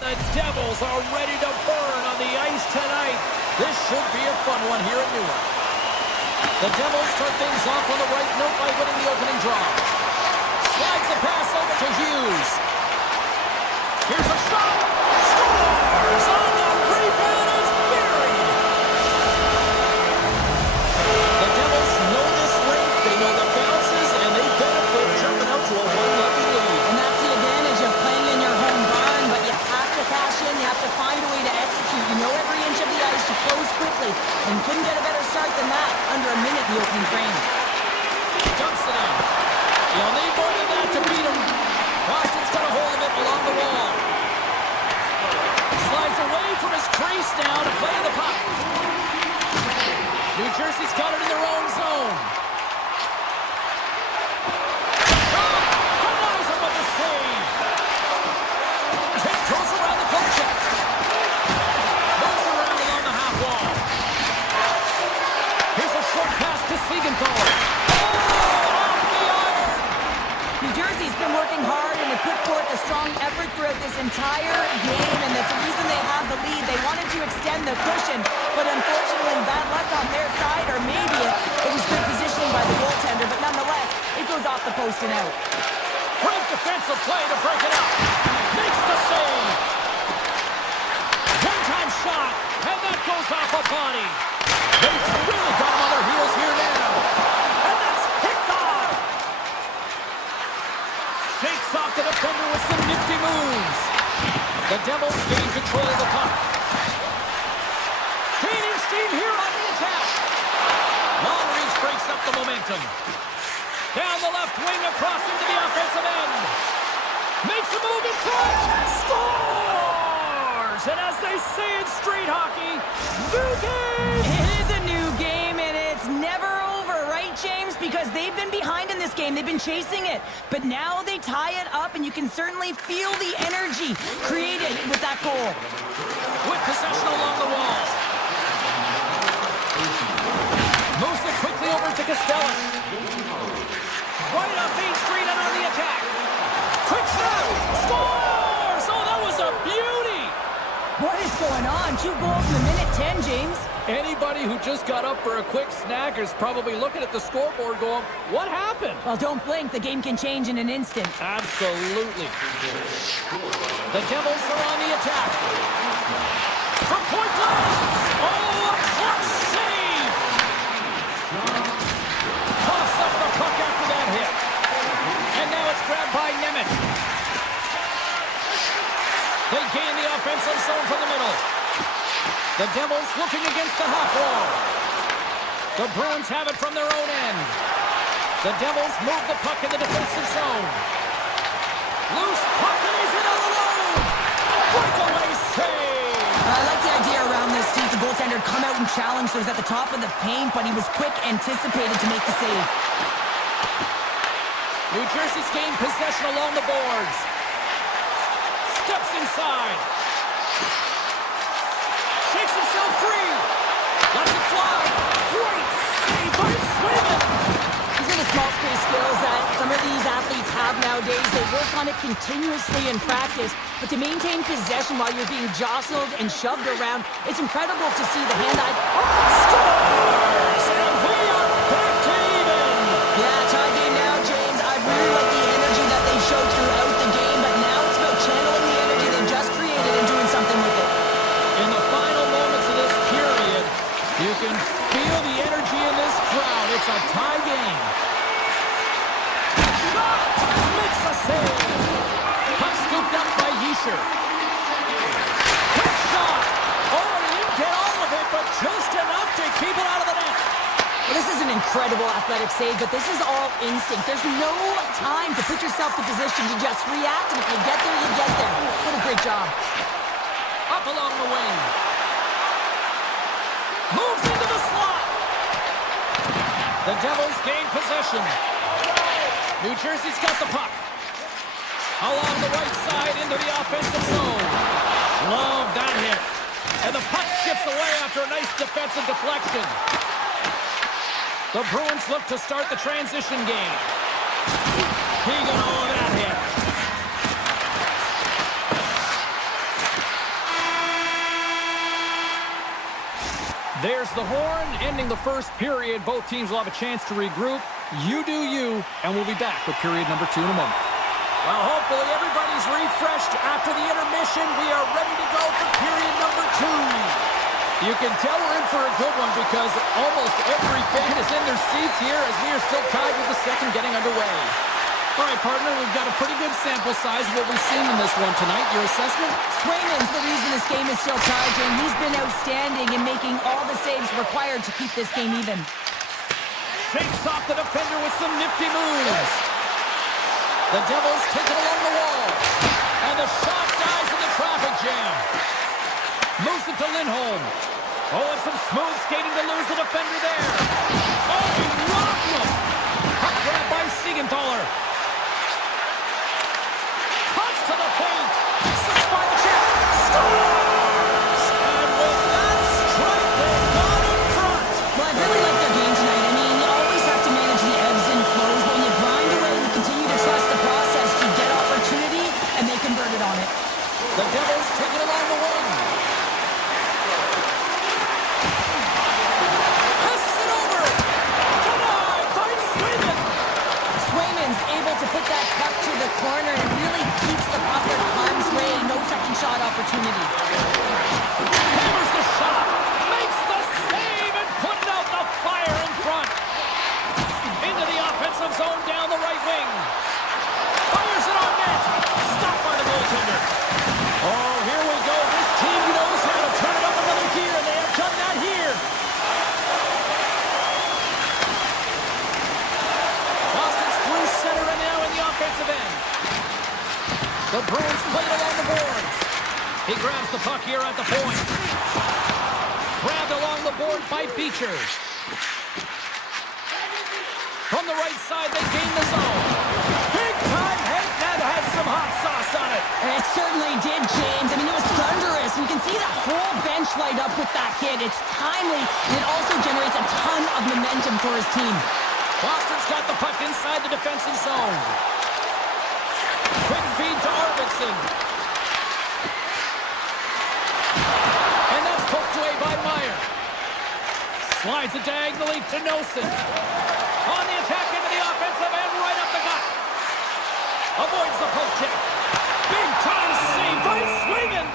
The Devils are ready to burn on the ice tonight. This should be a fun one here at Newark. The Devils start things off on the right note by winning the opening draw. Slides the pass over to Hughes. Here's a shot. Scores on the rebound. It's buried. The Devils know this rink. They know the bounces, and they benefit jumping out to a 1-0 lead. And that's the advantage of playing in your home barn, but you have to cash in. You have to find a way to execute. You know every inch of the ice to close quickly, and couldn't get a better start than that. Under a minute in the opening frame. Dumps it in. You'll need more than that to beat him. Boston's got a hold of it along the wall. Slides away from his crease now to play the puck. New Jersey's got it in their own zone. Shot! Denies him with the save. Tip goes around the poke check. Moves around along the half wall. Here's a short pass to Siegenthaler. New Jersey's been working hard and they put forth a strong effort throughout this entire game, and that's the reason they have the lead. They wanted to extend the cushion, but unfortunately bad luck on their side, or maybe it was good positioning by the goaltender, but nonetheless, it goes off the post and out. Great defensive play to break it up. Makes the save. One-time shot, and that goes off a body. They've really got him on their heels here now. And that's picked off. Shakes off the defender with some nifty moves. The Devils gain control of the puck. Gaining steam here on the attack. Long reach breaks up the momentum. Down the left wing across into the offensive end. Makes a move in front. Scores! And as they say in street hockey, new game! It is a new game, and it's never over, right, James? Because they've been behind in this game. They've been chasing it. But now they tie it up, and you can certainly feel the energy created with that goal. With possession along the wall. Moves it quickly over to Costello. Right up Main Street and on the attack. Quick shot! Scores! Oh, that was a beauty! What is going on? 2 goals in a minute 10, James. Anybody who just got up for a quick snack is probably looking at the scoreboard going, what happened? Well, don't blink. The game can change in an instant. Absolutely. The Devils are on the attack. From point blank! Oh, a clutch save! Toss up the puck after that hit. And now it's grabbed by Nemeth. They gain the offensive zone from the middle. The Devils looking against the half wall. The Bruins have it from their own end. The Devils move the puck in the defensive zone. Loose puck and he's in all alone. Breakaway save. I like the idea around this, Steve. The goaltender come out and challenge those at the top of the paint, but he was quick, anticipated to make the save. New Jersey's gained possession along the boards. Steps inside. Shakes himself free. Lets it fly. Great save by Swayman. These are the small space skills that some of these athletes have nowadays. They work on it continuously in practice, but to maintain possession while you're being jostled and shoved around, it's incredible to see the hand-eye. Scores! And we are back to even. Yeah, tie game now, James. I really like the energy that they showed throughout the game, but now it's about channeling the energy they just created and doing something with it. In the final moments of this period, you can feel the energy in this crowd. It's a tie game. Shot! Makes a save. Puck scooped up by Yisher. Quick shot! Oh, he didn't get all of it, but just enough to keep it out of the net. Well, this is an incredible athletic save, but this is all instinct. There's no time to put yourself in position. You just react, and if you get there, you get there. What a great job. Up along the wing. Moves into the slot. The Devils gain possession. New Jersey's got the puck. Along the right side into the offensive zone. Love that hit. And the puck skips away after a nice defensive deflection. The Bruins look to start the transition game. He got all of that hit. There's the horn, ending the first period. Both teams will have a chance to regroup. You do you, and we'll be back with period number 2 in a moment. Well, hopefully everybody's refreshed after the intermission. We are ready to go for period number 2. You can tell we're in for a good one because almost every fan is in their seats here as we are still tied with the second getting underway. All right, partner, we've got a pretty good sample size of what we've seen in this one tonight. Your assessment? Swayman's the reason this game is still tied, and he's been outstanding in making all the saves required to keep this game even. Shakes off the defender with some nifty moves. The Devils take it along the wall. And the shot dies in the traffic jam. Moves it to Lindholm. Oh, and some smooth skating to lose the defender there. Oh, he rocked him. Hot grab by Siegenthaler. Cuts to the paint. Sits by the chip. Scores! And with that strike, they got in front. Well, I really like their game tonight. I mean, you always have to manage the ebbs and flows. When you grind away and you continue to trust the process, you get opportunity, and they converted on it. The Devils take it along the wing. Passes it over. Denied by Swayman. Swayman's able to put that puck to the corner and really keeps the puck in harm's way. No second shot opportunity. Hammers the shot. Makes the save and putting out the fire in front. Into the offensive zone down the right wing. Fires it on net. Stopped by the goaltender. Oh, here we go. This team knows how to turn it up another gear, and they have done that here. Boston's through center and now in the offensive end. The Bruins play it along the boards. He grabs the puck here at the point. Grabbed along the board by Beecher. From the right side, they gain the zone. Big time hit that has some hot sauce on it. And it certainly did, James. I mean, it was thunderous. You can see the whole bench light up with that hit. It's timely, and it also generates a ton of momentum for his team. Boston's got the puck inside the defensive zone. Quick feed to Arvidsson. And that's poked away by Meyer. Slides it diagonally to Nelson. On the attack into the offensive end, right up the gut. Avoids the poke check. Big time save by Swayman.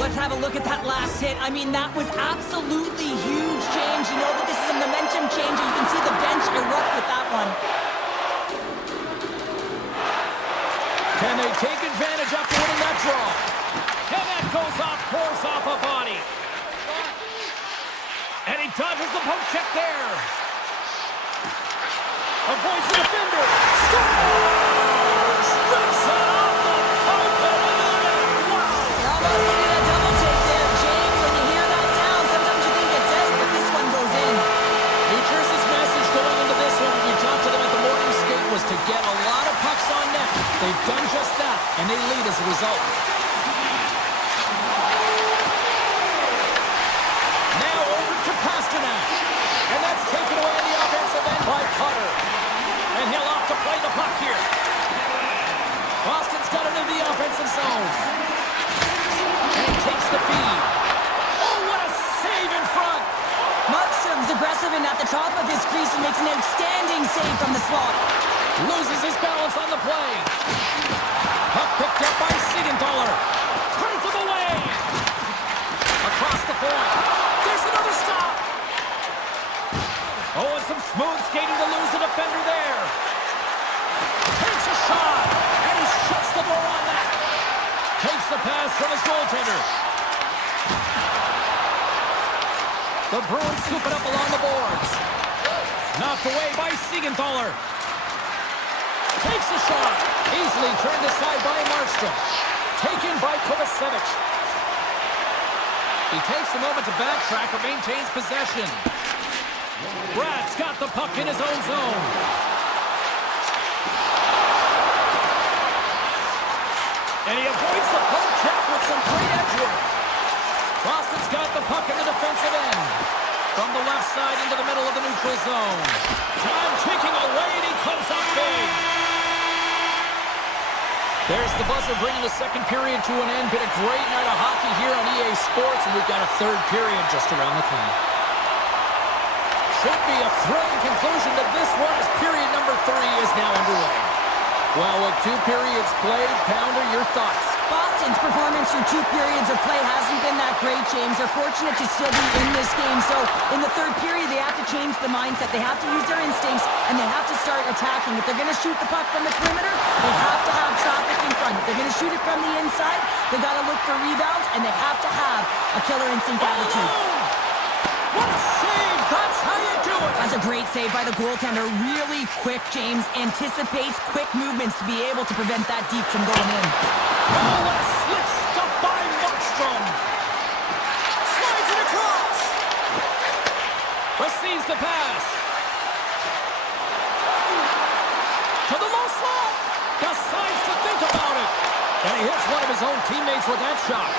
Let's have a look at that last hit. I mean, that was absolutely huge, James. You know that this is a momentum changer. You can see the bench erupt with that one. Can they take advantage after winning that draw? And that goes off course off a body. And he dodges the poke check there. Avoids the defender. Scores! Rips it off the poke and into the net. Wow! Almost needed a double take there, James. When you hear that sound, sometimes you think it's out, but this one goes in. New Jersey's message going into this one when we talked to them at the morning skate was to get a lot of pucks on net. They've done just that, and they lead as a result. Now over to Pasternak. And that's taken away in the offensive end by Cutter. And he'll opt to play the puck here. Boston's got it into the offensive zone. And he takes the feed. Oh, what a save in front. Markstrom's aggressive and at the top of his crease and makes an outstanding save from the slot. Loses his balance on the play. Puck picked up by Siegenthaler. Turns him away. Across the point. There's another stop. Oh, and some smooth skating to lose the defender there. Takes a shot. And he shuts the door on that. Takes the pass from his goaltender. The Bruins scoop it up along the boards. Knocked away by Siegenthaler. Takes a shot. Easily turned aside by Markstrom. Taken by Kovacevic. He takes a moment to backtrack but maintains possession. Brad's got the puck in his own zone. And he avoids the poke check with some great edge work. Boston's got the puck in the defensive end. From the left side into the middle of the neutral zone. Time ticking away and he comes up big. There's the buzzer bringing the second period to an end. Been a great night of hockey here on EA Sports, and we've got a third period just around the corner. Should be a thrilling conclusion to this one as period number 3 is now underway. Well, with 2 periods played, Pounder, your thoughts? Boston's performance through 2 periods of play hasn't been that great, James. They're fortunate to still be in this game. So in the third period, they have to change the mindset. They have to use their instincts, and they have to start attacking. If they're going to shoot the puck from the perimeter, they have to have traffic in front. If they're going to shoot it from the inside, they got to look for rebounds, and they have to have a killer instinct attitude. What a save! That's how you do it! That's a great save by the goaltender. Really quick, James. Anticipates quick movements to be able to prevent that deep from going in. Oh, what a slick stop by Markstrom! Slides it across! Receives the pass. To the low slot! Decides to think about it! And he hits one of his own teammates with that shot.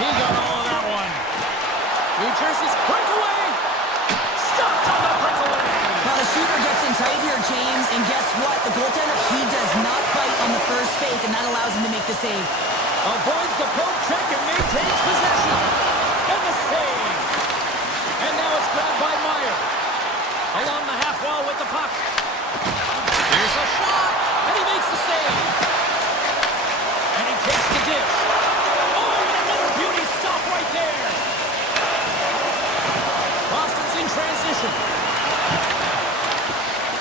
He got all of that one. New Jersey's breakaway! Stopped on the breakaway! Well, the shooter gets in tight here, James, and guess what? The goaltender, he does not bite on the first fake, and that allows him to make the save. Avoids the poke check and maintains possession. And the save! And now it's grabbed by Meyer. Along the half wall with the puck. Here's a shot, and he makes the save. And he takes the dish. Oh, and another beauty stop right there. Boston's in transition.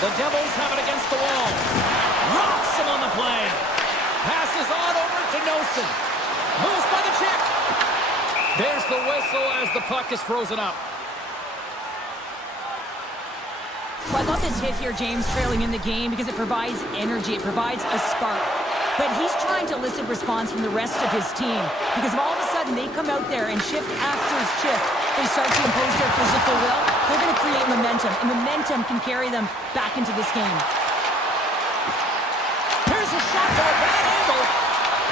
The Devils have it against the wall. Rocks him on the play. Passes on over to Nosen. Moves by the check. There's the whistle as the puck is frozen up. Well, I love this hit here, James, trailing in the game because it provides energy. It provides a spark. But he's trying to elicit response from the rest of his team because if all of a sudden they come out there and shift after shift, they start to impose their physical will, they're going to create momentum, and momentum can carry them back into this game. Here's a shot from a bad angle,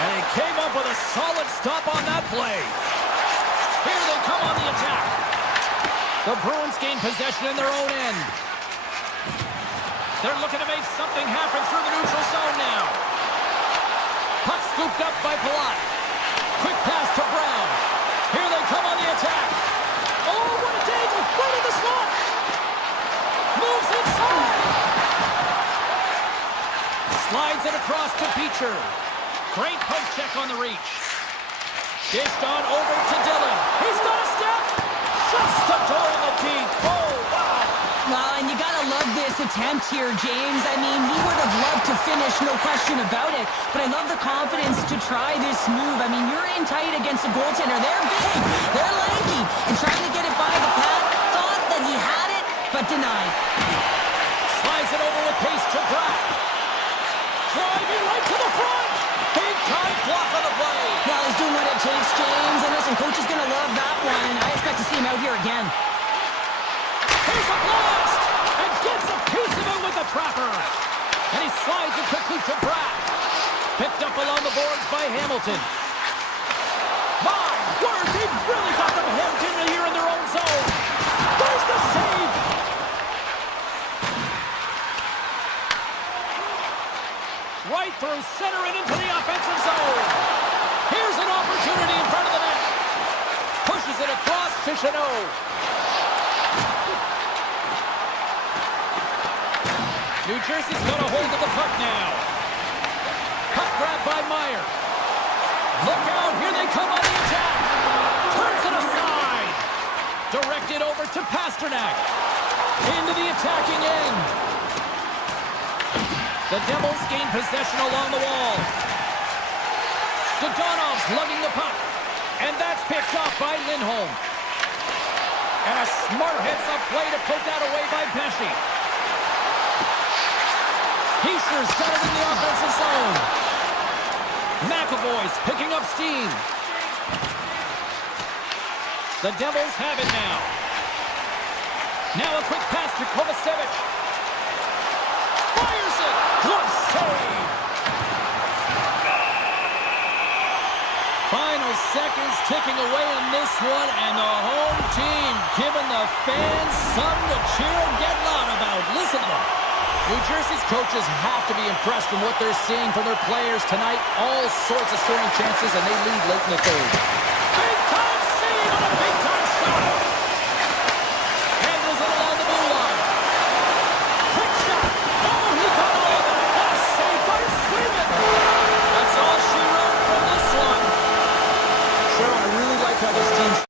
and he came up with a solid stop on that play. Here they come on the attack. The Bruins gain possession in their own end. They're looking to make something happen through the neutral zone now. Puck scooped up by Palat. Quick pass to Brown. Here they come on the attack. Oh, what a dangle! Right in the slot! Moves inside! Slides it across to Beecher. Great poke check on the reach. Dished on over to Dillon. He's got a step! Shuts the door in the teeth. Oh, wow! Well, and you gotta love this attempt here, James. I mean, he would have loved to finish, no question about it. But I love the confidence to try this move. I mean, you're in tight against a goaltender. They're big, they're lanky, and trying to get it by the pad. Thought that he had it, but denied. Slides it over with pace to Pratt. Driving right to the front. Big time block on the play. Well, he's doing what it takes, James. And listen, coach is gonna love that one. I expect to see him out here again. Here's a blast! And gets a piece of it with the trapper. And he slides it quickly to Pratt. Picked up along the boards by Hamilton. My word, they've really got them hemmed in here in their own zone. There's the save! Right through center and into the offensive zone. Here's an opportunity in front of the net. Pushes it across to Chanot. New Jersey's got a hold of the puck now. Puck grabbed by Meyer. Look out, here they come on the attack. Turns it aside. Directed over to Pasternak. Into the attacking end. The Devils gain possession along the wall. Dodonov's lugging the puck. And that's picked off by Lindholm. And a smart heads-up play to put that away by Pesci. Heischer's got it in the offensive zone. McAvoy's picking up steam. The Devils have it now. Now a quick pass to Kovacevic. Fires it! Glove save! Final seconds ticking away in this one, and the home team giving the fans something to cheer and get loud about. Listen to them. New Jersey's coaches have to be impressed from what they're seeing from their players tonight. All sorts of scoring chances, and they lead late in the third. Big-time save on a big-time shot. Handles it along the blue line. Quick shot. Oh, he got all of it. What a save by Sweden. That's all she wrote from this one. Cheryl, I really like how this team's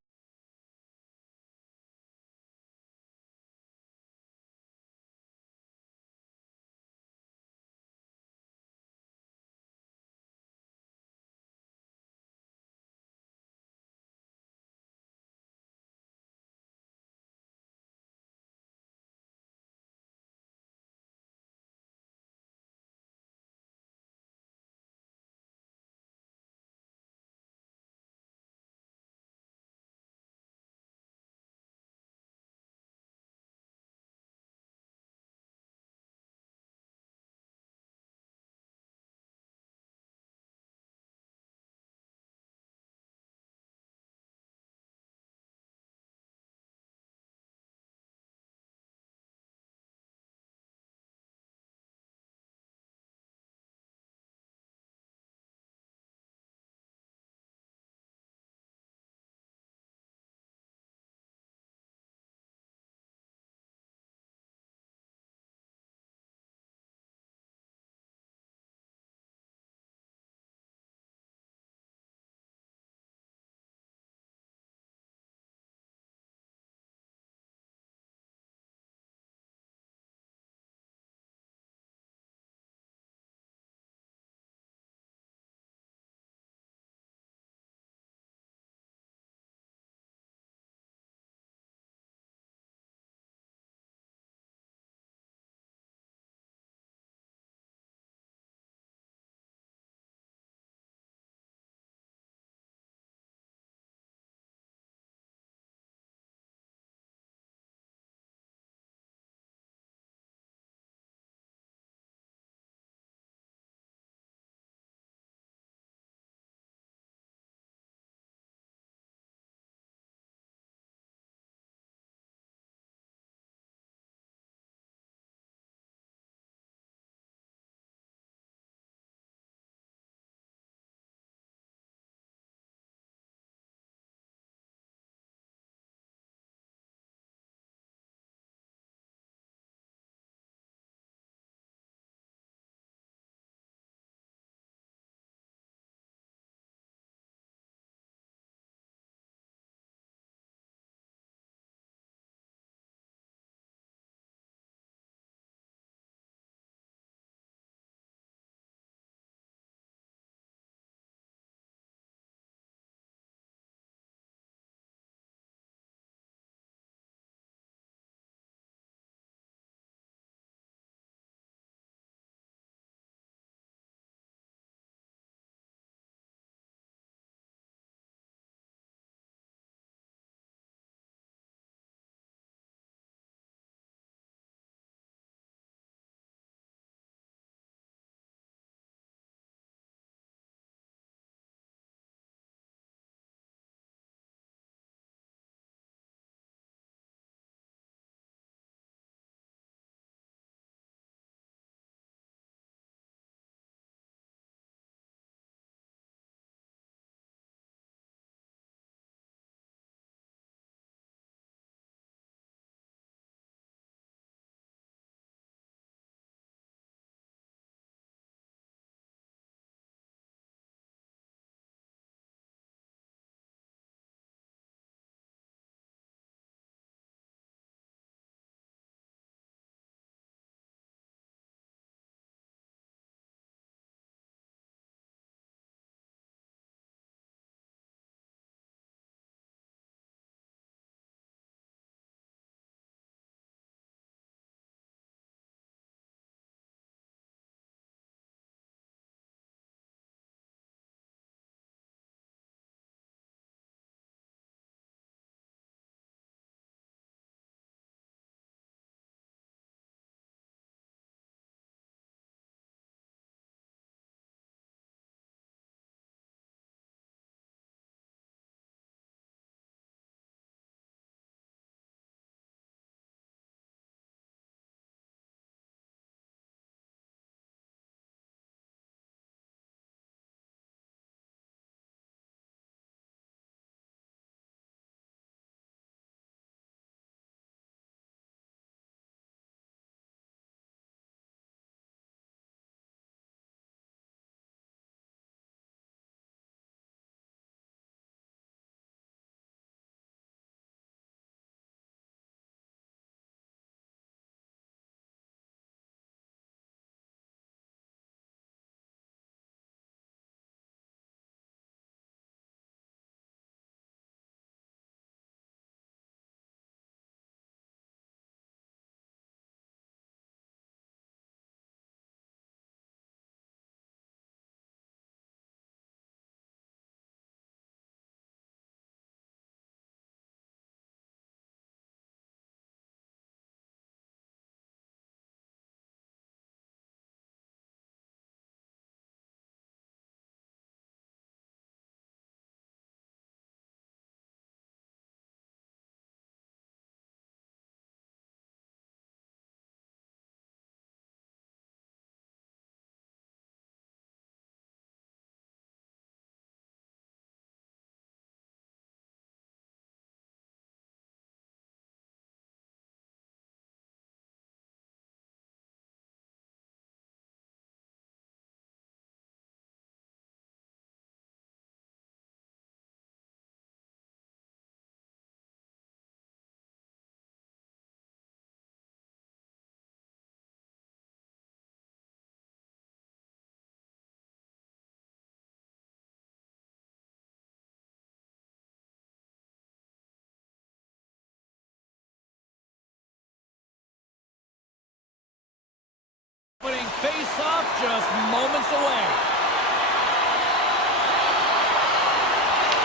face-off just moments away.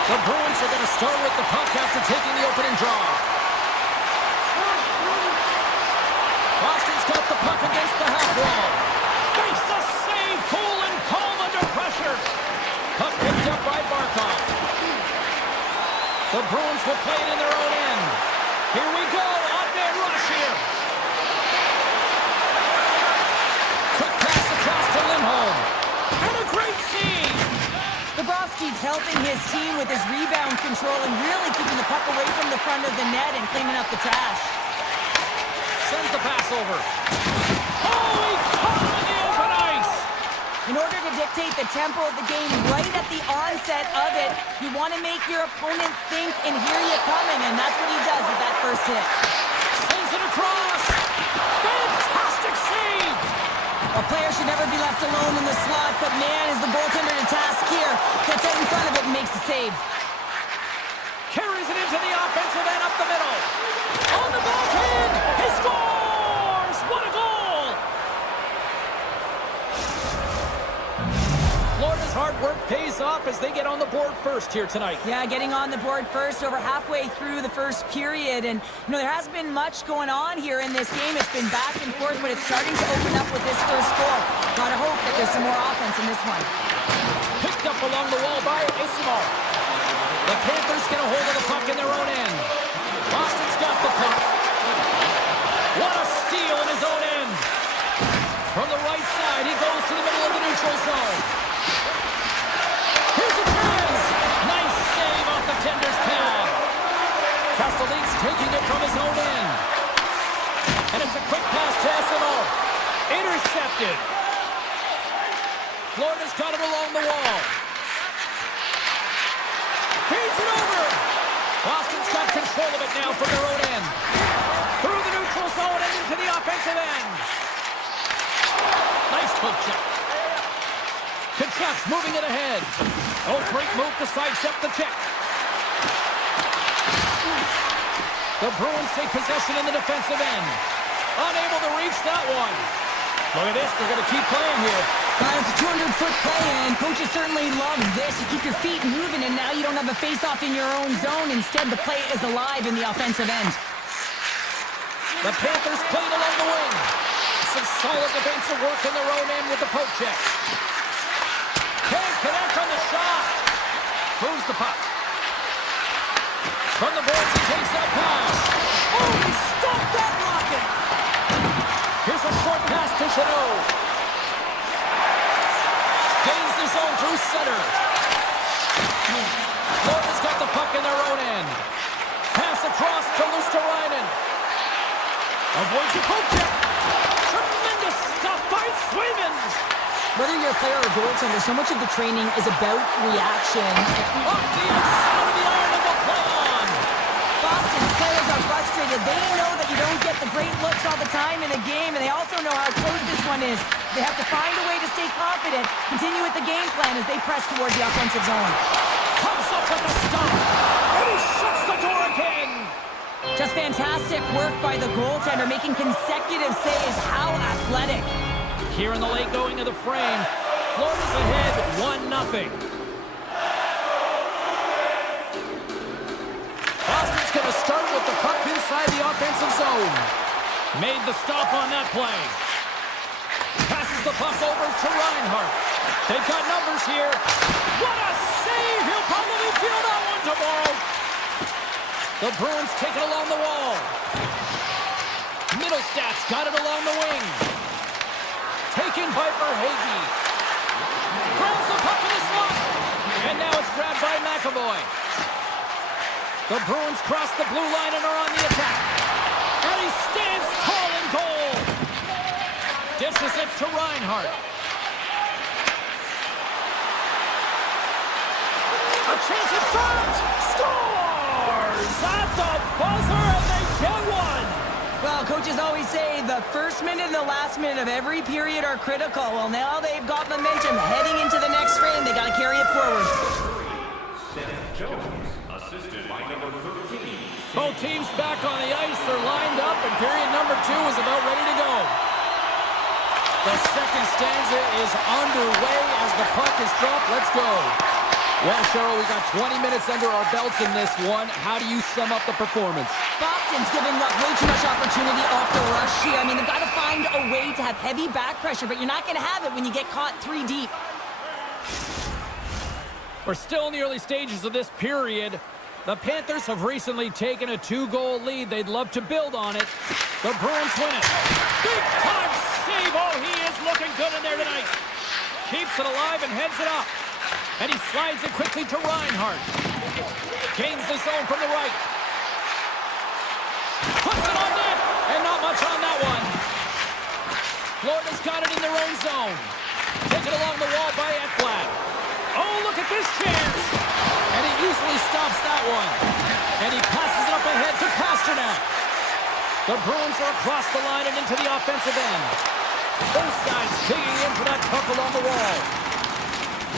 The Bruins are going to start with the puck after taking the opening draw. Boston's got the puck against the half wall. Makes the save, cool and calm under pressure. Puck picked up by Barkov. The Bruins will play it in their own end. Here we go, odd-man rush here. Quick pass across to Lindholm. And a great save. Bobrovsky's helping his team with his rebound control and really keeping the puck away from the front of the net and cleaning up the trash. Sends the pass over. Oh, he caught him in the open ice. In order to dictate the tempo of the game right at the onset of it, you want to make your opponent think and hear you coming, and that's what he does with that first hit. Sends it across. Fantastic save. A player should never be left alone in the slot, but man, is the goaltender to task here. Gets out in front of it and makes the save. Carries it into the offensive end up the middle. On the backhand, he scores! What a goal! Florida's hard work pays off as they get on the board first here tonight. Yeah, getting on the board first over halfway through the first period. And, there hasn't been much going on here in this game. It's been back and forth, but it's starting to open up with this first score. Gotta hope that there's some more offense in this one. Picked up along the wall by Ismo. The Panthers get a hold of the puck in their own end. Boston's got the puck. What a steal in his own end. From the right side, he goes to the middle of the neutral zone. Here's a chance. Nice save off the tender's pad. Castelline's taking it from his own end. And it's a quick pass to Esimo. Intercepted. Florida's got it along the wall. Feeds it over. Boston's got control of it now from their own end. Through the neutral zone and into the offensive end. Nice poke check. Kachuk's moving it ahead. Oh, great move to sidestep the check. The Bruins take possession in the defensive end. Unable to reach that one. Look at this, they're going to keep playing here. It's a 200-foot play, and coaches certainly love this. You keep your feet moving, and now you don't have a face-off in your own zone. Instead, the play is alive in the offensive end. The Panthers played along the wing. Some solid defensive work in their own end with the poke check. Can't connect on the shot. Moves the puck. From the boards, he takes that pass. Oh, he stopped that rocket. Here's a short pass to Chanot. Gains the zone through center. Florida's got the puck in their own end. Pass across to Luosterainen. Avoids a poke check. Tremendous stop by Swayman. Whether you're a player or a goaltender, so much of the training is about reaction. Off the outside of the iron and will play on. Boston's players are frustrated. They know that you don't get the great looks all the time in a game, and they also know how close this one is. They have to find a way to stay confident, continue with the game plan as they press towards the offensive zone. Comes up with the stop, and he shuts the door again. Just fantastic work by the goaltender, making consecutive saves. How athletic. Here in the late going of the frame, Florida's ahead 1-0. Boston's going to start with the puck inside the offensive zone. Made the stop on that play. Passes the puck over to Reinhart. They've got numbers here. What a save! He'll probably feel that one tomorrow. The Bruins take it along the wall. Middlestats got it along the wing. Taken by Verhaeghe. Grabs the puck in the slot. And now it's grabbed by McAvoy. The Bruins cross the blue line and are on the attack. And he stands tall in goal. Dishes it to Reinhart. A chance in front. Scores at the buzzer, and they get one. Well, coaches always say the first minute and the last minute of every period are critical. Well, now they've got momentum heading into the next frame. They got to carry it forward. Assisted by number 13. Both teams back on the ice. They're lined up, and period number 2 is about ready to go. The second stanza is underway as the puck is dropped. Let's go. Well, Cheryl, we got 20 minutes under our belts in this one. How do you sum up the performance? Boston's giving up way too much opportunity off the rush here. I mean, they've got to find a way to have heavy back pressure, but you're not going to have it when you get caught 3 deep. We're still in the early stages of this period. The Panthers have recently taken a 2-goal lead. They'd love to build on it. The Bruins win it. Big time save. Oh, he is looking good in there tonight. Keeps it alive and heads it up. And he slides it quickly to Reinhart. Gains the zone from the right. Puts it on net. And not much on that one. Florida's got it in their own zone. Taken along the wall by Ekblad. Oh, look at this chance. And he easily stops that one. And he passes it up ahead to Pasternak. The Bruins are across the line and into the offensive end. Both sides digging in for that puck along the wall.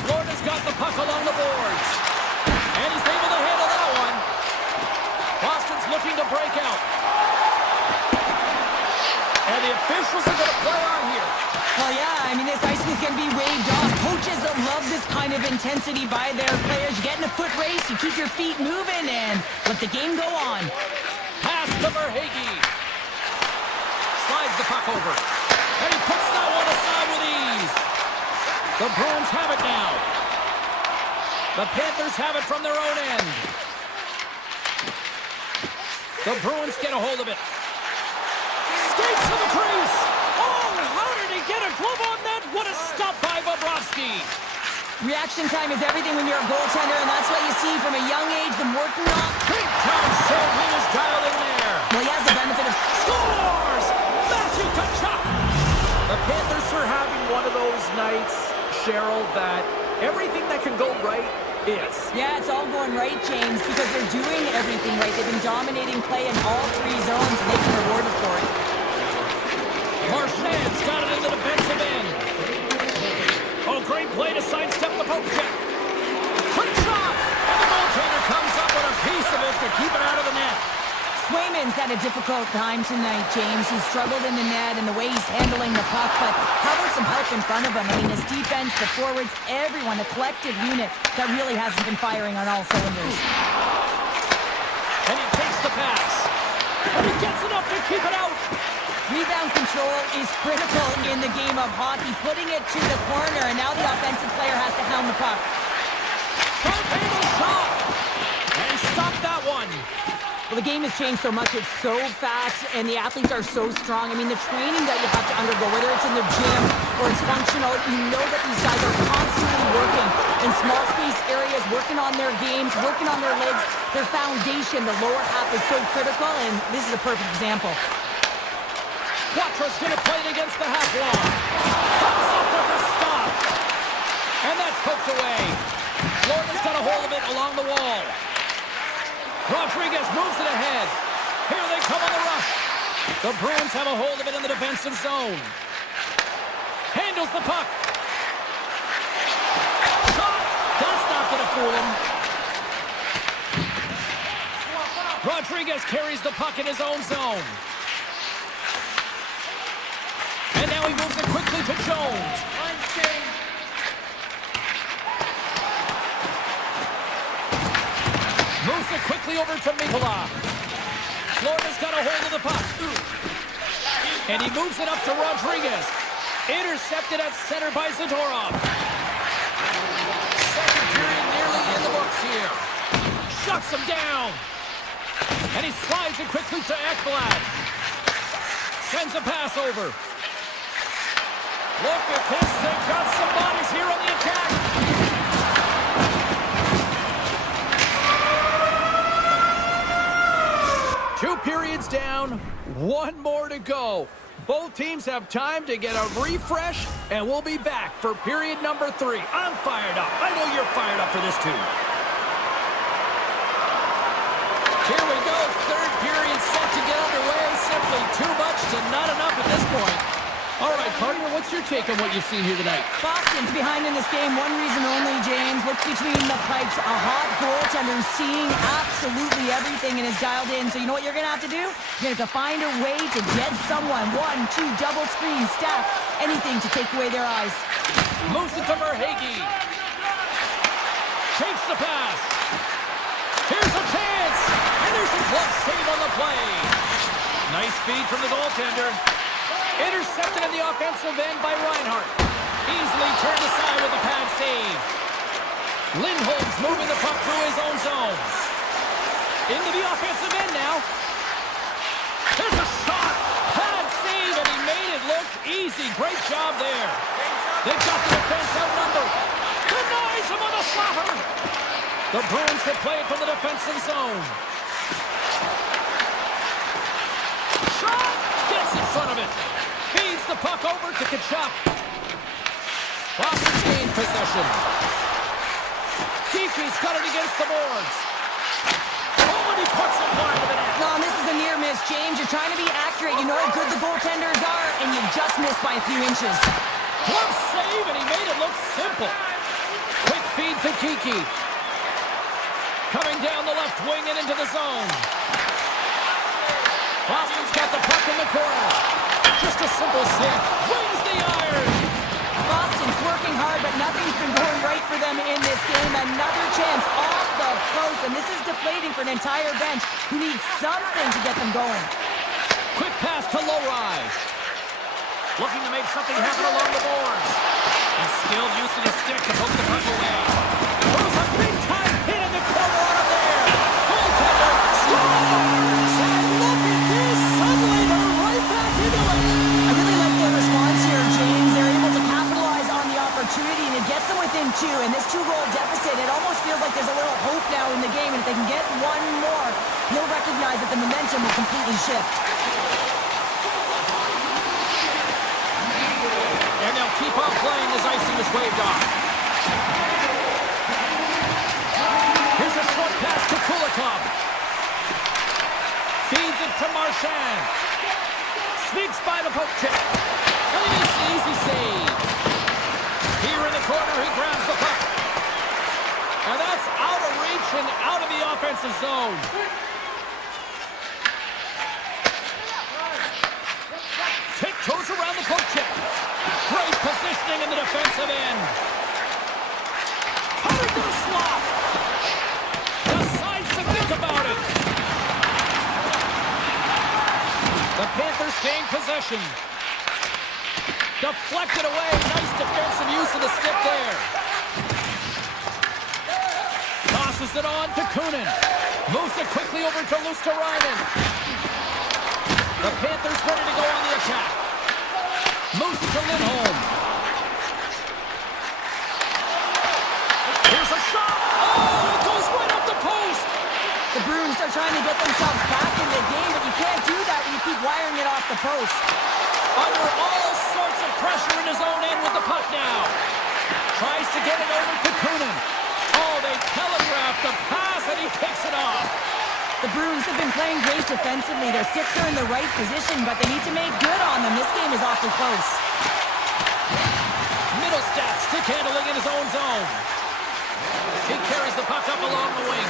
Florida's got the puck along the boards. And he's able to handle that one. Boston's looking to break out. And the officials are going to play on here. Well, yeah, I mean, this icing is going to be waved off. Coaches love this kind of intensity by their players. You get in a foot race, you keep your feet moving, and let the game go on. Pass to Verhaeghe. Slides the puck over. And he puts that one aside with ease. The Bruins have it now. The Panthers have it from their own end. The Bruins get a hold of it. Skates to the crease. Oh, how did he get a glove on that? What a stop by Bobrovsky. Reaction time is everything when you're a goaltender, and that's what you see from a young age, them working on. Big time save. He was dialed in there. Well, he has the benefit of... Scores! Matthew Tkachuk! The Panthers are having one of those nights, Cheryl, that everything that can go right is. Yeah, it's all going right, James, because they're doing everything right. They've been dominating play in all 3 zones, and they've been rewarded for it. Marchand's got it in the defensive end. Oh, great play to sidestep the poke check. Quick shot! And the goaltender comes up with a piece of it to keep it out of the net. Swayman's had a difficult time tonight, James. He's struggled in the net and the way he's handling the puck, but how about some help in front of him? I mean, his defense, the forwards, everyone, a collective unit that really hasn't been firing on all cylinders. And he takes the pass. And he gets enough to keep it out. Rebound control is critical in the game of hockey, putting it to the corner, and now the offensive player has to hound the puck. Sharp-handled shot. And he stopped that one. Well, the game has changed so much. It's so fast, and the athletes are so strong. I mean, the training that you have to undergo, whether it's in the gym or it's functional, you know that these guys are constantly working in small space areas, working on their games, working on their legs. Their foundation, the lower half, is so critical, and this is a perfect example. Quattro's going to play it against the half wall. Comes up with a stop. And that's poked away. Florida's got a hold of it along the wall. Rodriguez moves it ahead. Here they come on the rush. The Bruins have a hold of it in the defensive zone. Handles the puck. Shot! That's not going to fool him. Rodriguez carries the puck in his own zone. And now he moves it quickly to Jones. Moves it quickly over to Mikula. Florida's got a hold of the puck. And he moves it up to Rodriguez. Intercepted at center by Zadorov. Second period nearly in the books here. Shuts him down. And he slides it quickly to Ekblad. Sends a pass over. Look at this. They've got some bodies here on the attack. Two periods down, one more to go. Both teams have time to get a refresh, and we'll be back for period number 3. I'm fired up. I know you're fired up for this too. Here we go. Third period set to get underway. Simply too much to not enough at this point. All right, partner, what's your take on what you've seen here tonight? Boston's behind in this game. One reason only, James. Looks between the pipes. A hot goaltender who's seeing absolutely everything and is dialed in. So you know what you're going to have to do? You're going to have to find a way to get someone. 1, 2, double screen, stack, anything to take away their eyes. Moves it to Verhaeghe. Takes the pass. Here's a chance. And there's a glove save on the play. Nice feed from the goaltender. Intercepted in the offensive end by Reinhart. Easily turned aside with a pad save. Lindholm's moving the puck through his own zone. Into the offensive end now. There's a shot. Pad save, and he made it look easy. Great job there. They've got the defense outnumbered. Denies him on the slaughter. The Bruins could play it from the defensive zone. Shot! Gets in front of it. Feeds the puck over to Kachuk. Boston's gained possession. Kiki's got it against the boards. Oh, and he puts it wide of the net. No, this is a near miss, James. You're trying to be accurate. You know how good the goaltenders are, and you just missed by a few inches. Glove save, and he made it look simple. Quick feed to Kiki. Coming down the left wing and into the zone. Boston's got the puck in the corner. Just a simple save. Wins the iron. Boston's working hard, but nothing's been going right for them in this game. Another chance off the post, and this is deflating for an entire bench who needs something to get them going. Quick pass to Lowry. Looking to make something happen along the boards. And skilled use of the stick to poke the puck away. Throws a big-time hit in the corner out of there. Goaltender scores! And look at this! Suddenly they're right back into it. I really like their response here, James. They're able to capitalize on the opportunity, and it gets them within 2. And this 2-goal deficit, it almost feels like there's a little hope now in the game. And if they can get one more, you'll recognize that the momentum will completely shift. And they'll keep on playing as icing is waved off. Here's a short pass to Kulikov. Feeds it to Marchand. Sneaks by the poke check. And he makes the easy save. Here in the corner, he grabs the puck. And that's out of reach and out of the offensive zone. Tiptoes around the poke check. Great positioning in the defensive end. Coming to the slot. Decides to think about it. The Panthers gain possession. Deflected away. Nice defensive use of the stick there. Tosses it on to Kunin. Moves it quickly over to Luosterainen. The Panthers ready to go on the attack. Moves it to Lindholm. Here's a shot. Oh, it goes right up the post. The Bruins are trying to get themselves back in the game, but you can't do that when you keep wiring it off the post. Under all sorts of pressure in his own end with the puck now. Tries to get it over to Kunin. Oh, they telegraphed the pass, and he picks it off. The Bruins have been playing great defensively. Their sticks are in the right position, but they need to make good on them. This game is awfully close. Middlestat stick handling in his own zone. He carries the puck up along the wing.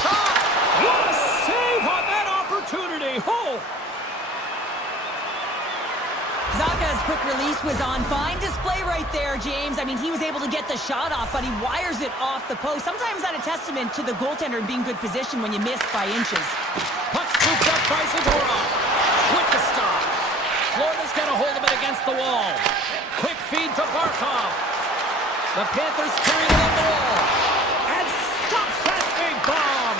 Shot! What a save on that opportunity! Oh! Zaka's quick release was on. Fine display right there, James. I mean, he was able to get the shot off, but he wires it off the post. Sometimes that's a testament to the goaltender being good position when you miss by inches. Puck scooped up by Zadorov. With the stop. Florida's got a hold of it against the wall. Quick feed to Barkov. The Panthers carry it along the wall. And stops that big bomb.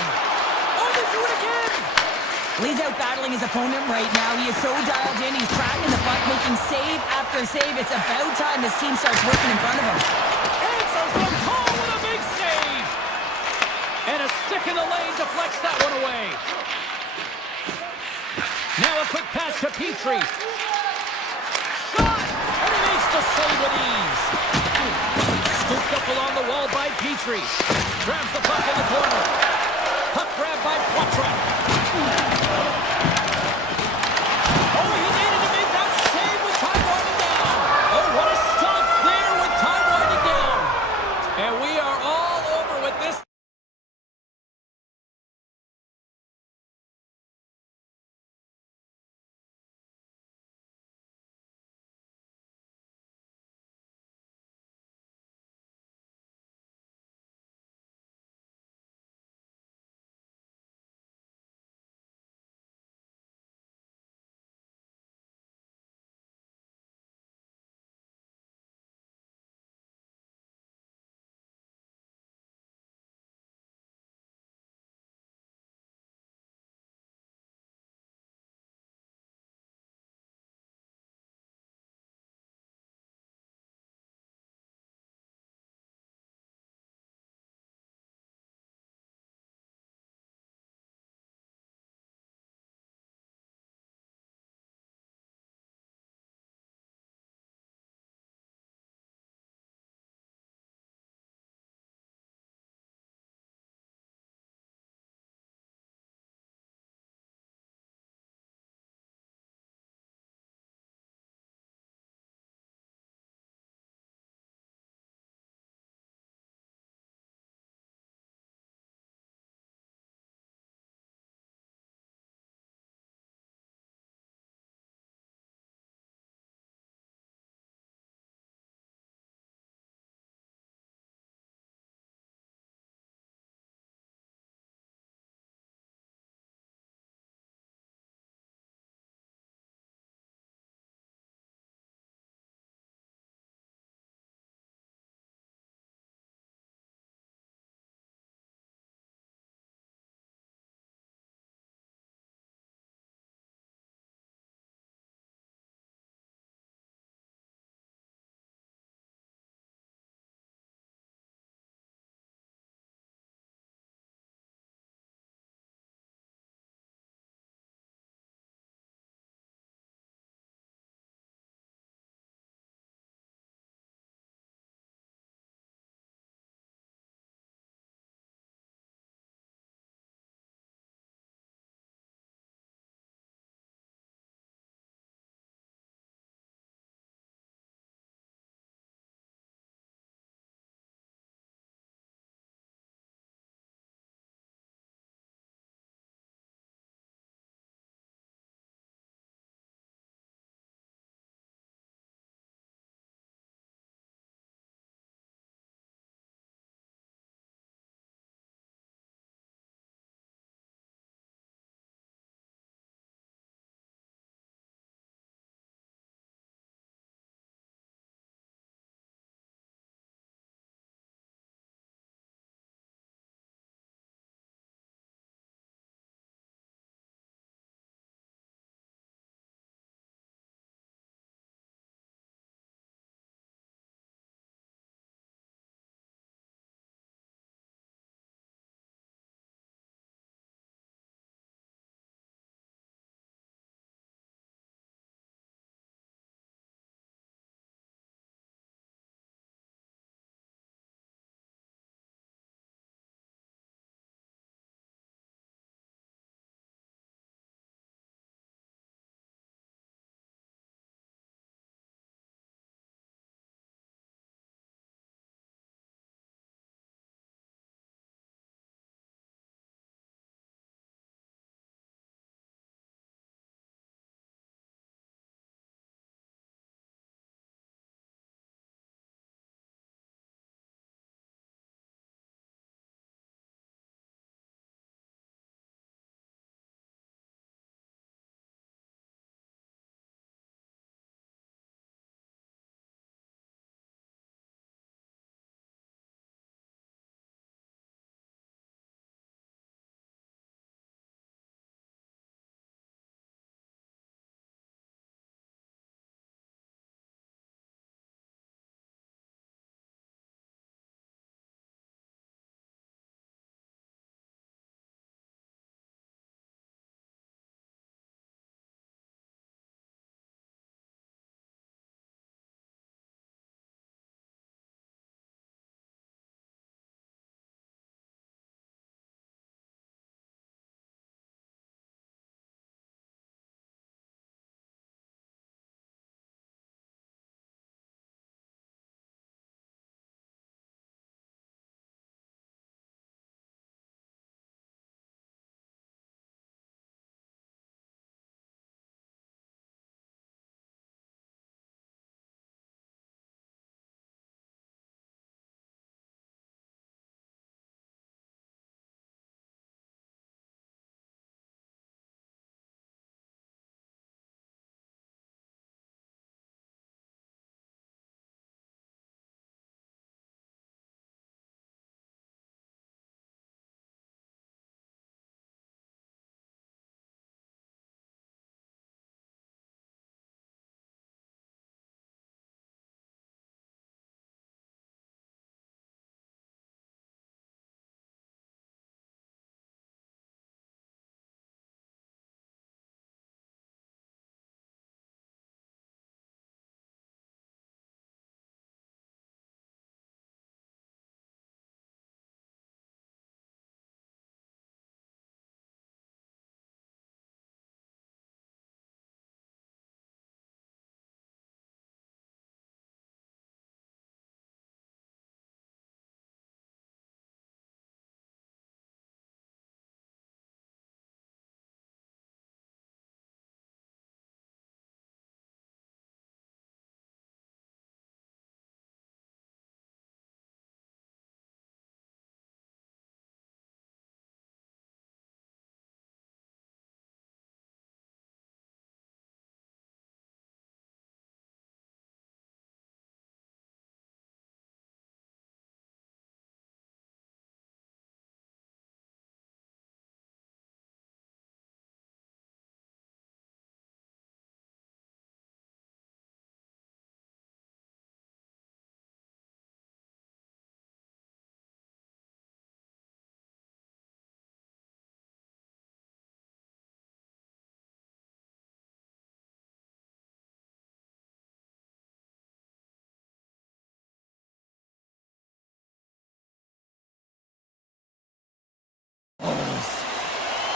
Oh, they do it again. Lee's out battling his opponent right now. He is so dialed in. He's tracking the puck, making save after save. It's about time this team starts working in front of him. Answers the call with a big save. And a stick in the lane deflects that one away. Now a quick pass to Petrie. Shot! And he makes the save with ease. Scooped up along the wall by Petrie. Grabs the puck in the corner. Puck grab by Poitras. Oh, he needed to make that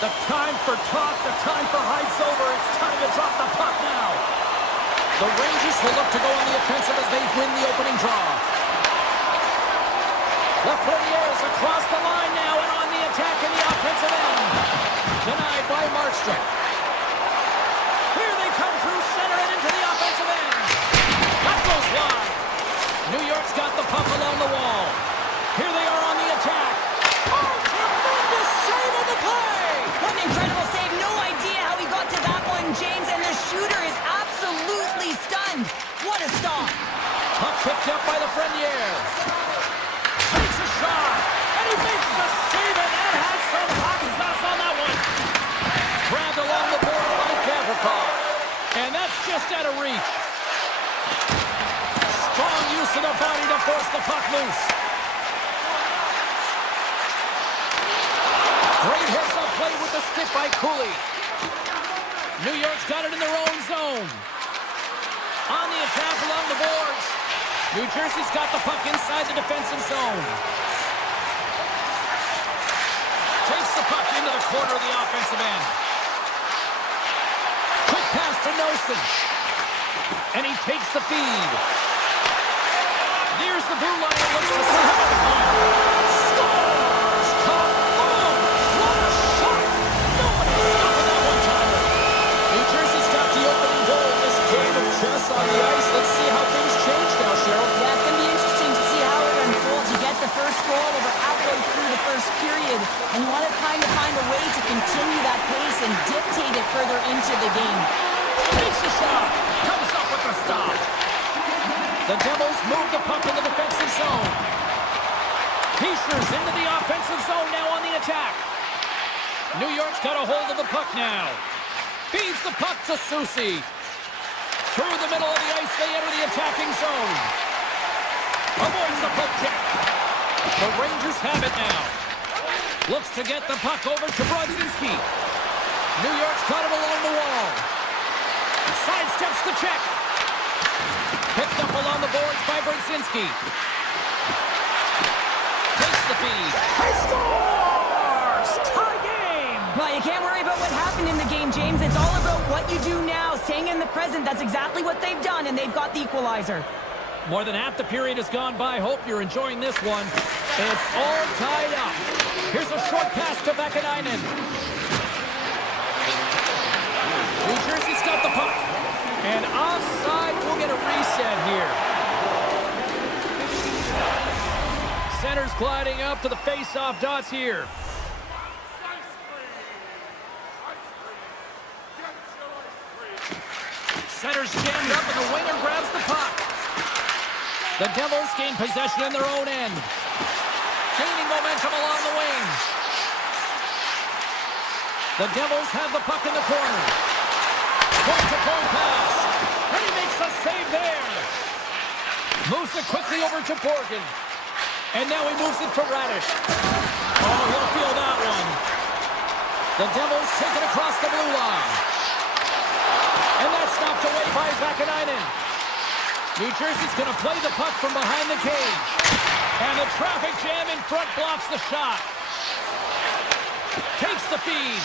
The time for talk, the time for hype's over. It's time to drop the puck now. The Rangers will look to go on the offensive as they win the opening draw. Lafreniere's across the line now and on the attack in the offensive end. Denied by Markstrom. Here they come through center and into the offensive end. That goes wide. New York's got the puck along the wall. Here they are on the attack. Oh, tremendous save on the play! What an incredible save. No idea how he got to that one, James, and the shooter is absolutely stunned. What a stop. Puck picked up by Lafreniere. Takes a shot, and he makes the save, and that had some hot sauce on that one. Grabbed along the board by Gavrikov, and that's just out of reach. Strong use of the body to force the puck loose. Great heads-up play with the stick by Cooley. New York's got it in their own zone. On the attack along the boards. New Jersey's got the puck inside the defensive zone. Takes the puck into the corner of the offensive end. Quick pass to Nosen. And he takes the feed. Nears the blue line and looks to see how it goes. Scores! Come on! What a shot! Nobody's stopping that one-timer. New Jersey's got the opening goal in this game of chess on the ice. Let's see how things change now, Cheryl. Yeah, it's going to be interesting to see how it unfolds. You get the first goal over halfway through the first period, and you want to kind of find a way to continue that pace and dictate it further into the game. Takes the shot. Comes up with the stop. The Devils move the puck in the defensive zone. Heischer's into the offensive zone now on the attack. New York's got a hold of the puck now. Feeds the puck to Soucy. Through the middle of the ice, they enter the attacking zone. Avoids the poke check. The Rangers have it now. Looks to get the puck over to Brodzinski. New York's got it along the wall. Sidesteps the check. Picked up along the boards by Brodzinski. Takes the feed. He scores! Tie game! Well, you can't worry about what happened in the game, James. It's all about what you do now, staying in the present. That's exactly what they've done, and they've got the equalizer. More than half the period has gone by. Hope you're enjoying this one. It's all tied up. Here's a short pass to Vakanainen. New Jersey's got the puck. And offside, we'll get a reset here. Center's gliding up to the face-off dots here. Center's jammed up and the winger grabs the puck. The Devils gain possession in their own end. Gaining momentum along the wing. The Devils have the puck in the corner. Point-to-point pass. And he makes a save there. Moves it quickly over to Borgen. And now he moves it to Radish. Oh, he'll feel that one. The Devils take it across the blue line. And that's knocked away by Vakanainen. New Jersey's going to play the puck from behind the cage. And the traffic jam in front blocks the shot. Takes the feed.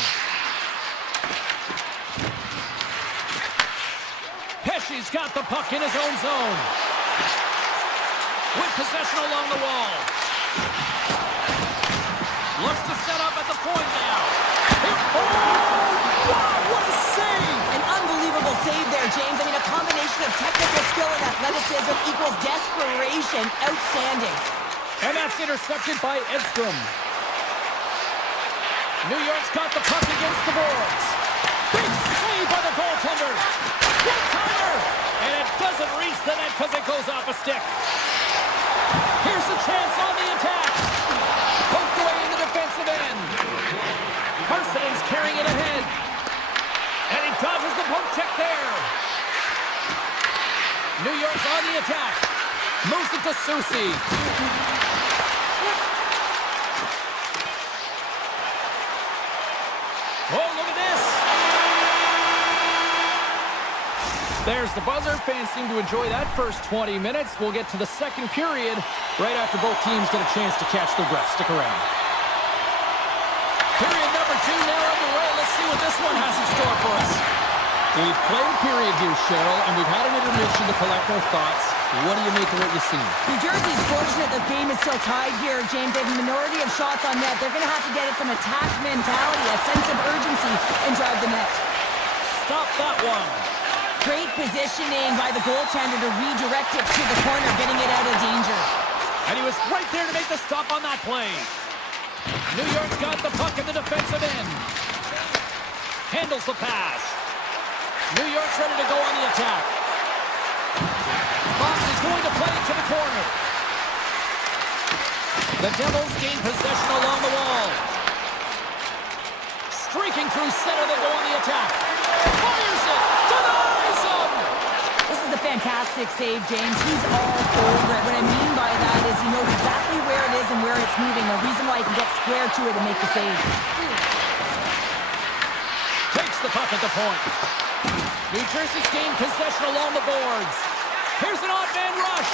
Pesci's got the puck in his own zone. With possession along the wall. Looks to set up at the point now. Oh! Wow, what a save! An unbelievable save there, James. I mean, a combination of technical skill and athleticism equals desperation. Outstanding. And that's intercepted by Edstrom. New York's got the puck against the boards. Big save by the goaltender. One-timer! And it doesn't reach the net because it goes off a stick. Here's a chance on the attack. Poked away in the defensive end. Carson's carrying it ahead. And he dodges the poke check there. New York's on the attack. Moves it to Soucy. Oh, look at this. There's the buzzer. Fans seem to enjoy that first 20 minutes. We'll get to the second period right after both teams get a chance to catch their breath. Stick around. Period number 2 now underway. what this one has in store for us. We've played a period here, Cheryl, and we've had an intermission to collect our thoughts. What do you make of what you've seen? New Jersey's fortunate the game is still tied here, James. They have a minority of shots on net. They're going to have to get at some attack mentality, a sense of urgency, and drive the net. Stop that one. Great positioning by the goaltender to redirect it to the corner, getting it out of danger. And he was right there to make the stop on that play. New York's got the puck in the defensive end. Handles the pass. New York's ready to go on the attack. Fox is going to play it to the corner. The Devils gain possession along the wall. Streaking through center, they go on the attack. Fires it! Denies him! This is a fantastic save, James. He's all over it. What I mean by that is he knows exactly where it is and where it's moving. A reason why he can get square to it and make the save. Takes the puck at the point. New Jersey's gained possession along the boards. Here's an odd man rush.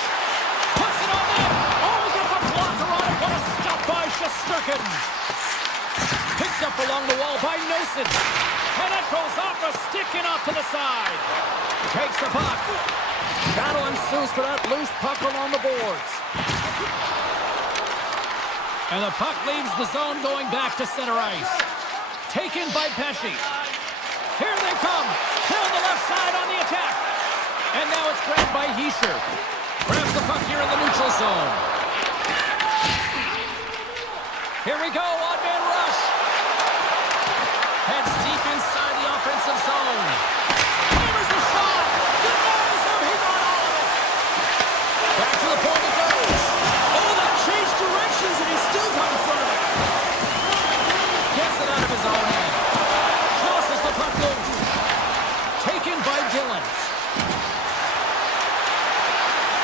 Puts it on net. Oh, he gets a blocker on it. What a stop by Shesterkin. Picked up along the wall by Nosen. And that goes off a stick and off to the side. Takes the puck. Battle ensues for that loose puck along the boards. And the puck leaves the zone going back to center ice. Taken by Pesci. Here they come. Here on the left side on the attack. And now it's grabbed by Hischier. Grabs the puck here in the neutral zone. Here we go, odd man rush. Heads deep inside the offensive zone. Hammers the shot. Denies him. He got all of it. Back to the point it goes. Oh, that changed directions and he still got in front of it. Gets it out of his own end. Tosses the puck loose. Taken by Dillon.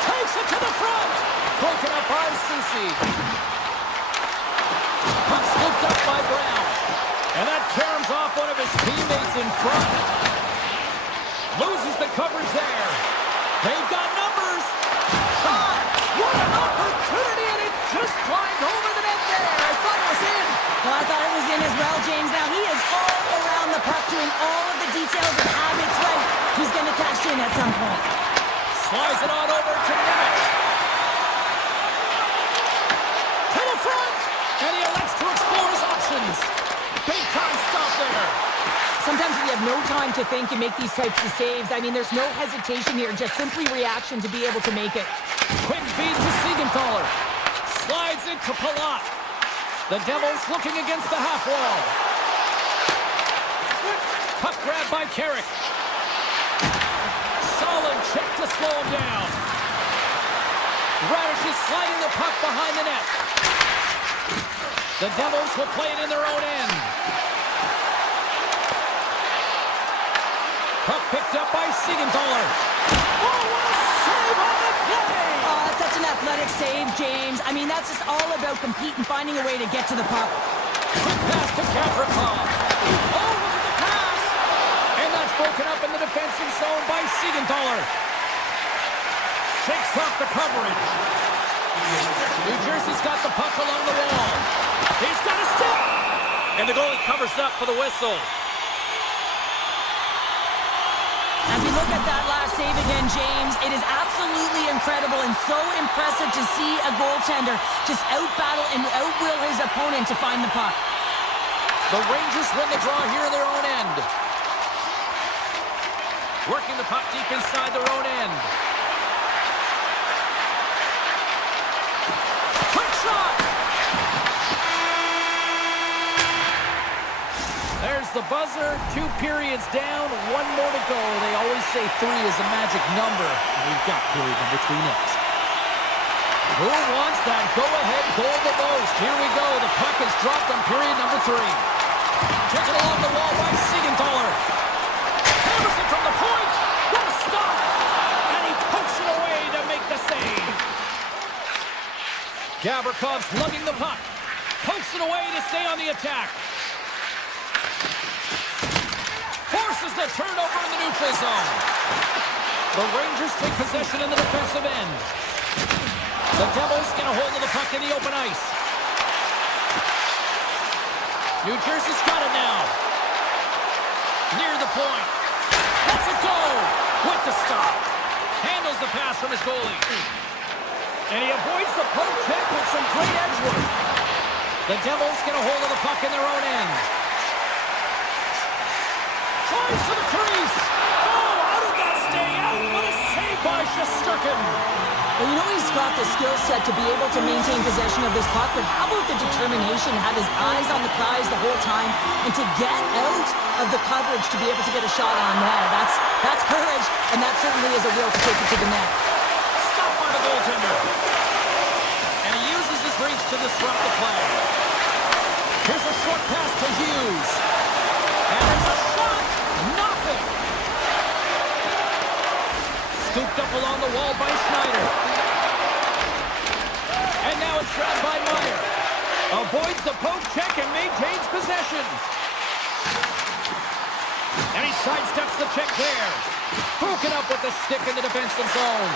Takes it to the front. Broken up by Susie. Puck scooped up by Brown. And that caroms off one of his teammates in front. Loses the coverage there. They've got numbers. Shot. What an opportunity, and it just climbed over the net there. I thought it was in. Well, I thought it was in as well, James. Now he is all around the puck, doing all of the details and habits right. He's going to cash in at some point. Slides it on over to Nemec. To the front. And he elects to explore his options. Big time stop there. Sometimes when you have no time to think and make these types of saves, I mean, there's no hesitation here, just simply reaction to be able to make it. Quick feed to Siegenthaler. Slides it to Palat. The Devils looking against the half wall. Puck grab by Carrick. Solid check to slow him down. Radish is sliding the puck behind the net. The Devils will play it in their own end. Puck picked up by Siegenthaler. Oh, what a save on the play! Oh, that's such an athletic save, James. I mean, that's just all about competing, finding a way to get to the puck. Quick pass to Gavrikov. Oh, look at the pass! And that's broken up in the defensive zone by Siegenthaler. Shakes off the coverage. New Jersey's got the puck along the wall. He's got a stick! And the goalie covers up for the whistle. As we look at that last save again, James, it is absolutely incredible and so impressive to see a goaltender just out-battle and out-will his opponent to find the puck. The Rangers win the draw here in their own end. Working the puck deep inside their own end. Quick shot! There's the buzzer. 2 periods down, 1 more to go. They always say 3 is a magic number. And we've got period number 3 next. Who wants that go-ahead goal the most? Here we go. The puck is dropped on period number 3. Taken along the wall by Siegenthaler. Hammers it from the point. What a stop! And he pokes it away to make the save. Gavrikov's lugging the puck. Pokes it away to stay on the attack. Forces the turnover in the neutral zone. The Rangers take possession in the defensive end. The Devils get a hold of the puck in the open ice. New Jersey's got it now. Near the point. Lets it go. With the stop. Handles the pass from his goalie. And he avoids the poke check with some great edge work. The Devils get a hold of the puck in their own end. Tries to the crease. Oh, how did that stay out? What a save by Shesterkin. Well, you know he's got the skill set to be able to maintain possession of this puck, but how about the determination, have his eyes on the prize the whole time, and to get out of the coverage to be able to get a shot on there. That's courage, and that certainly is a will to take it to the net. Stopped by the goaltender. And he uses his reach to disrupt the play. Here's a short pass to Hughes. And it's a shot. Nothing. Scooped up along the wall by Schneider. And now it's grabbed by Meyer. Avoids the poke check and maintains possession. And he sidesteps the check there. Broken up with the stick in the defensive zone.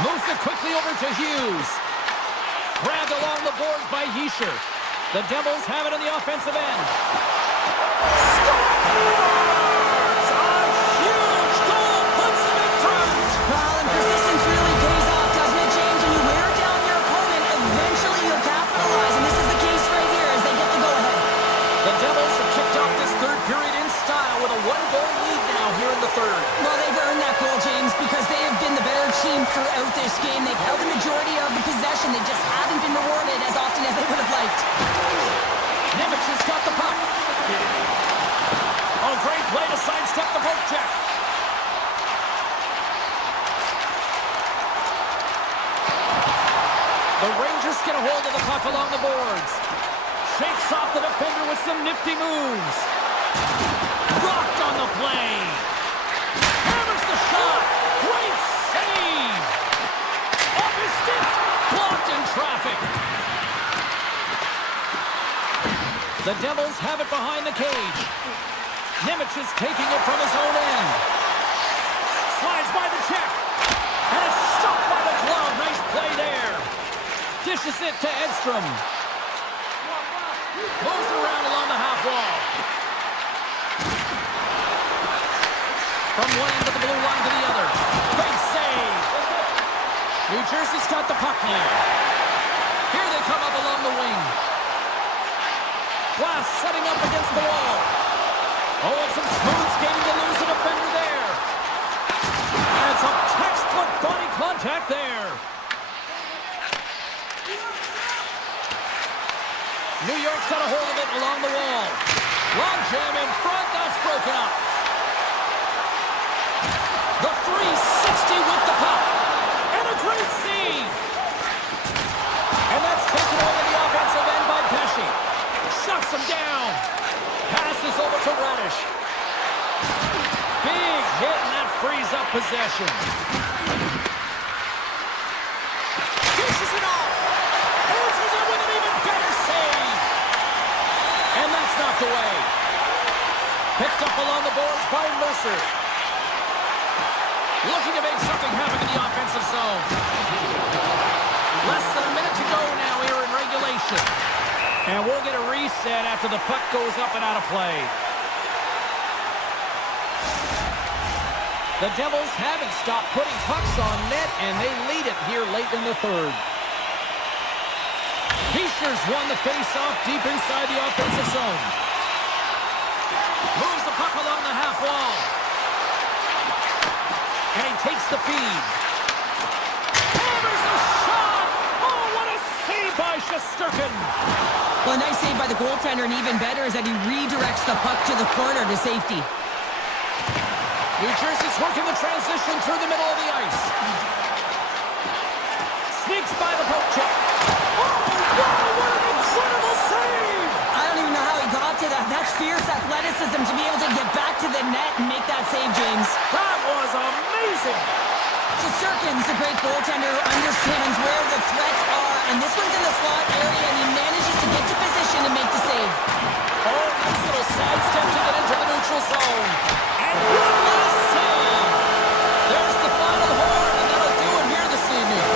Moves it quickly over to Hughes. Grabbed along the boards by Hischer. The Devils have it in the offensive end. Scores! A huge goal puts them in front! Well, and persistence really pays off, doesn't it, James? When you wear down your opponent, eventually you'll capitalize, and this is the case right here as they get the go-ahead. The Devils have kicked off this third period in style with a one-goal lead now here in the third. Well, they've earned that goal, James, because they have been the better team throughout this game. They've held the majority of the possession. They just haven't been rewarded as often as they would have liked. Nemec has got the puck. Oh, great play to sidestep the poke check. The Rangers get a hold of the puck along the boards. Shakes off the defender with some nifty moves. Rocked on the play. Hammers the shot. Great save. Off his stick. Blocked in traffic. The Devils have it behind the cage. Nemec is taking it from his own end. Slides by the check. And it's stopped by the glove. Nice play there. Dishes it to Edstrom. Moves around along the half wall. From one end of the blue line to the other. Great save. New Jersey's got the puck now. Here they come up along the wing. Glass setting up against the wall. Oh, and some smooth skating to lose a defender there. And some textbook body contact there. New York's got a hold of it along the wall. Long jam in front, that's broken up. The 360 with the puck. And a great save. And that's taken away in the offensive end by Pesce. Shuts him down. Passes over to Radish. Big hit, and that frees up possession. Dishes it off. Answers it with an even better save. And that's knocked away. Picked up along the boards by Mercer. Looking to make something happen in the offensive zone. Less than a minute to go now here in regulation. And we'll get a reset after the puck goes up and out of play. The Devils haven't stopped putting pucks on net, and they lead it here late in the third. Hischer's won the face-off deep inside the offensive zone. Moves the puck along the half wall. And he takes the feed. Hammers a shot! Oh, what a save by Shesterkin! Well, a nice save by the goaltender, and even better is that he redirects the puck to the corner to safety. New Jersey's working the transition through the middle of the ice. Sneaks by the poke check. Oh, wow, what an incredible save! I don't even know how he got to that. That's fierce athleticism to be able to get back to the net and make that save, James. That was amazing! Shesterkin's a great goaltender who understands where the threats are, and this one's in the slot area, and he manages to get to position and make the save. Oh, nice little sidestep to get into the neutral zone. And one last save! There's the final horn, and that'll do it here this evening.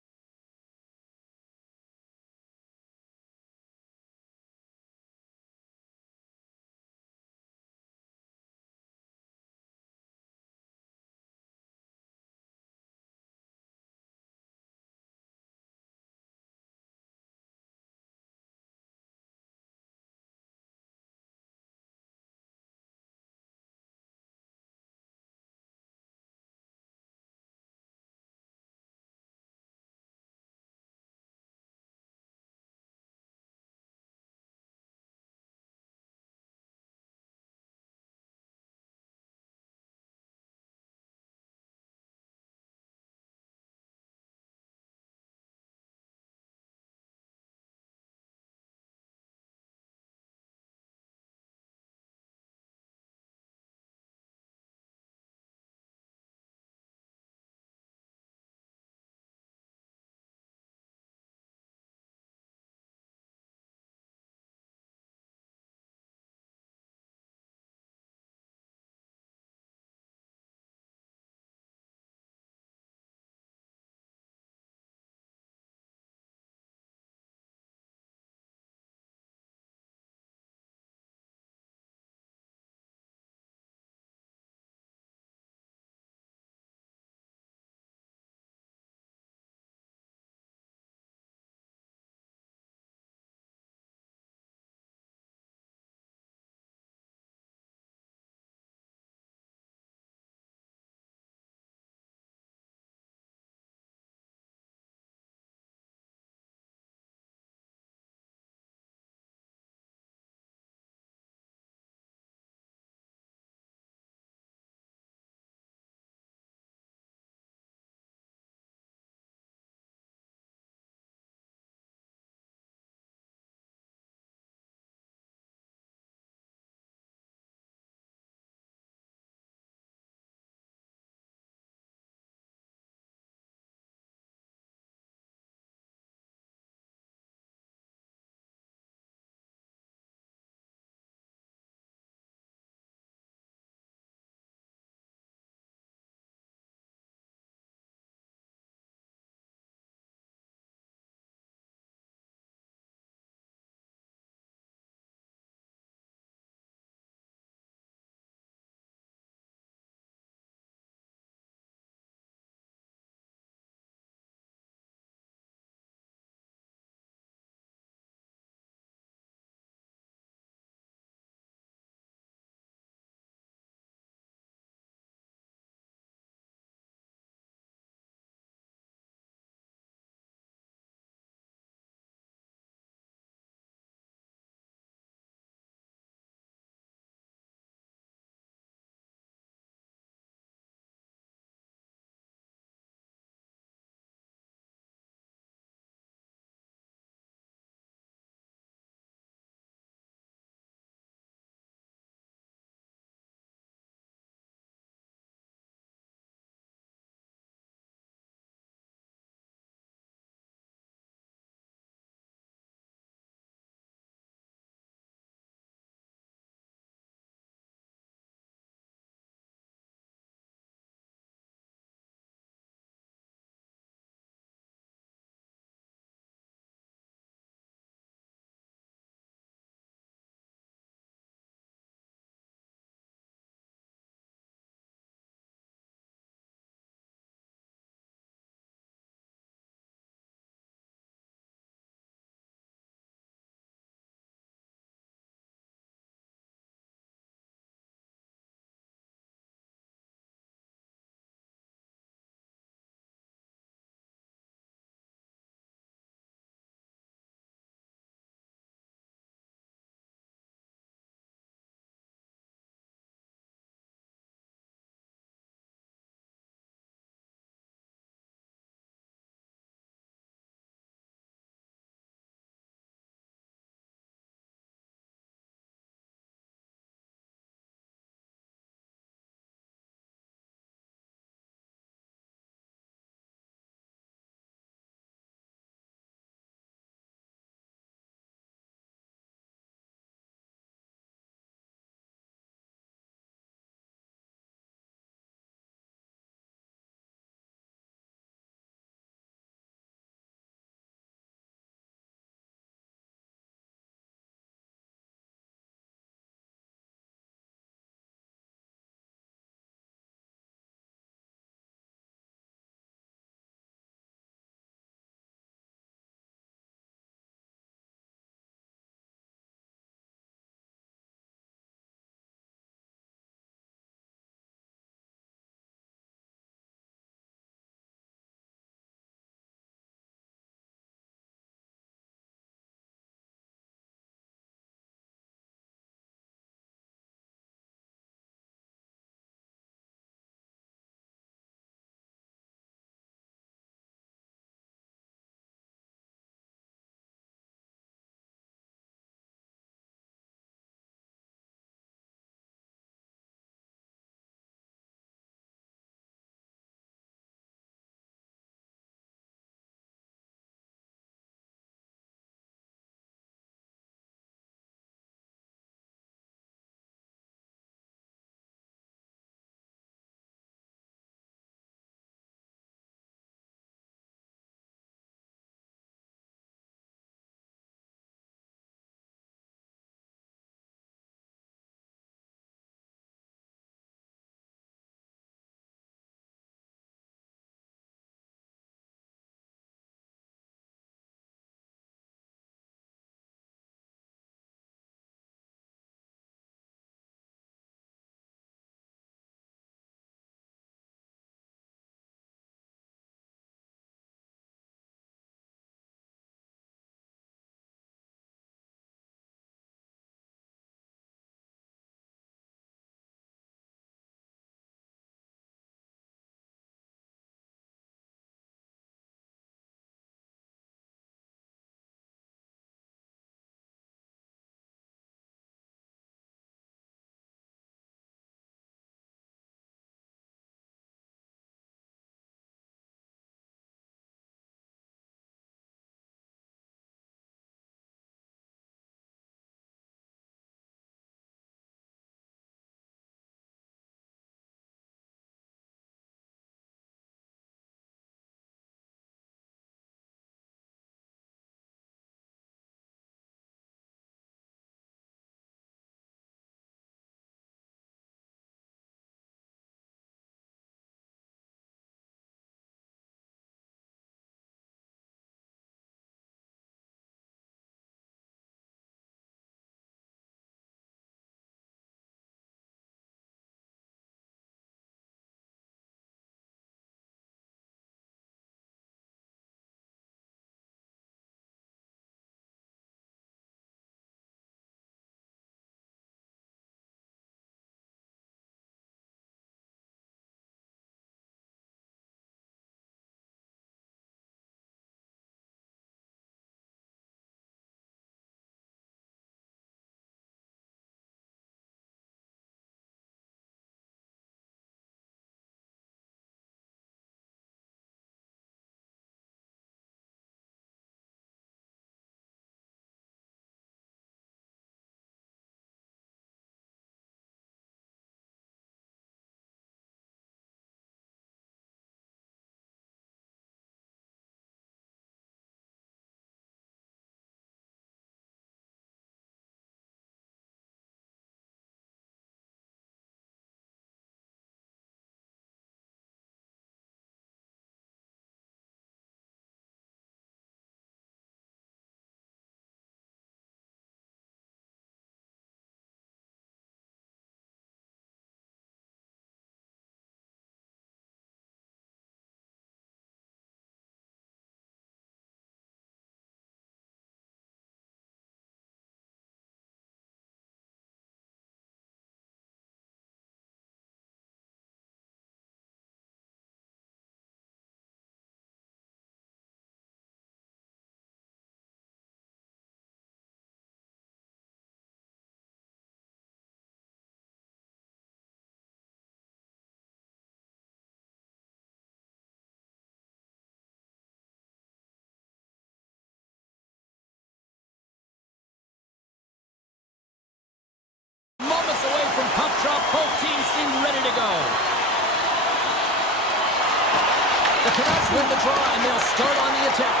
Canucks win the draw, and they'll start on the attack.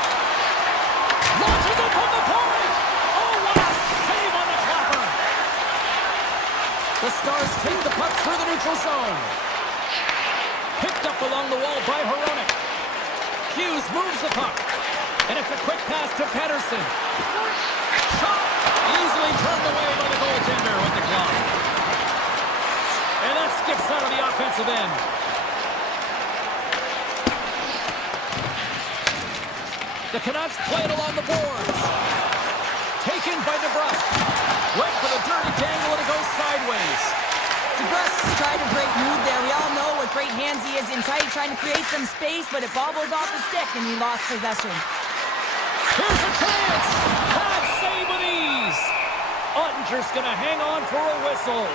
Launches it from the point! Oh, what a save on the clapper! The Stars take the puck through the neutral zone. Picked up along the wall by Hronek. Hughes moves the puck. And it's a quick pass to Pettersson. Shot! Easily turned away by the goaltender with the glove. And that skips out of the offensive end. The Canucks play it along the boards. Taken by DeBrusk. Went for the dirty dangle and it goes sideways. DeBrusk tried a great move there. We all know what great hands he is in tight, trying to create some space, but it bobbles off the stick and he lost possession. Here's a chance! Hot save with ease! Ottinger's gonna hang on for a whistle.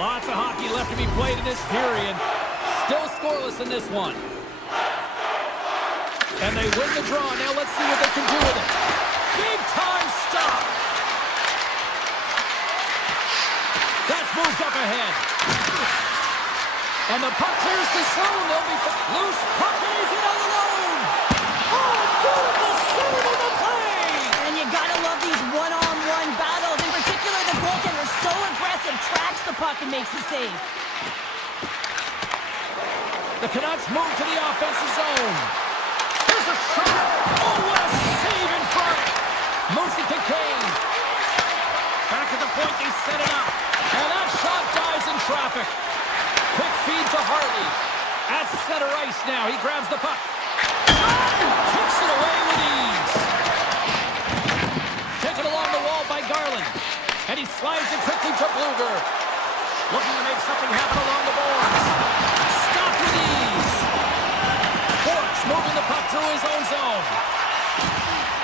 Lots of hockey left to be played in this period. Still scoreless in this one. And they win the draw. Now let's see what they can do with it. Big time stop! That's moved up ahead. And the puck clears the zone. They'll be loose. Puck and he's in all alone. Oh, beautiful save on the play! And you gotta love these one-on-one battles. In particular, the goaltender is so aggressive, tracks the puck and makes the save. The Canucks move to the offensive zone. Here's a shot. Oh, what a save in front. Moves it to Kane. Back at the point, they set it up. And that shot dies in traffic. Quick feed to Harley. At center ice now. He grabs the puck. Kicks it away with ease. Taken along the wall by Garland. And he slides it quickly to Bluger. Looking to make something happen along the boards. Stopped with ease. Borks moving the puck through his own zone.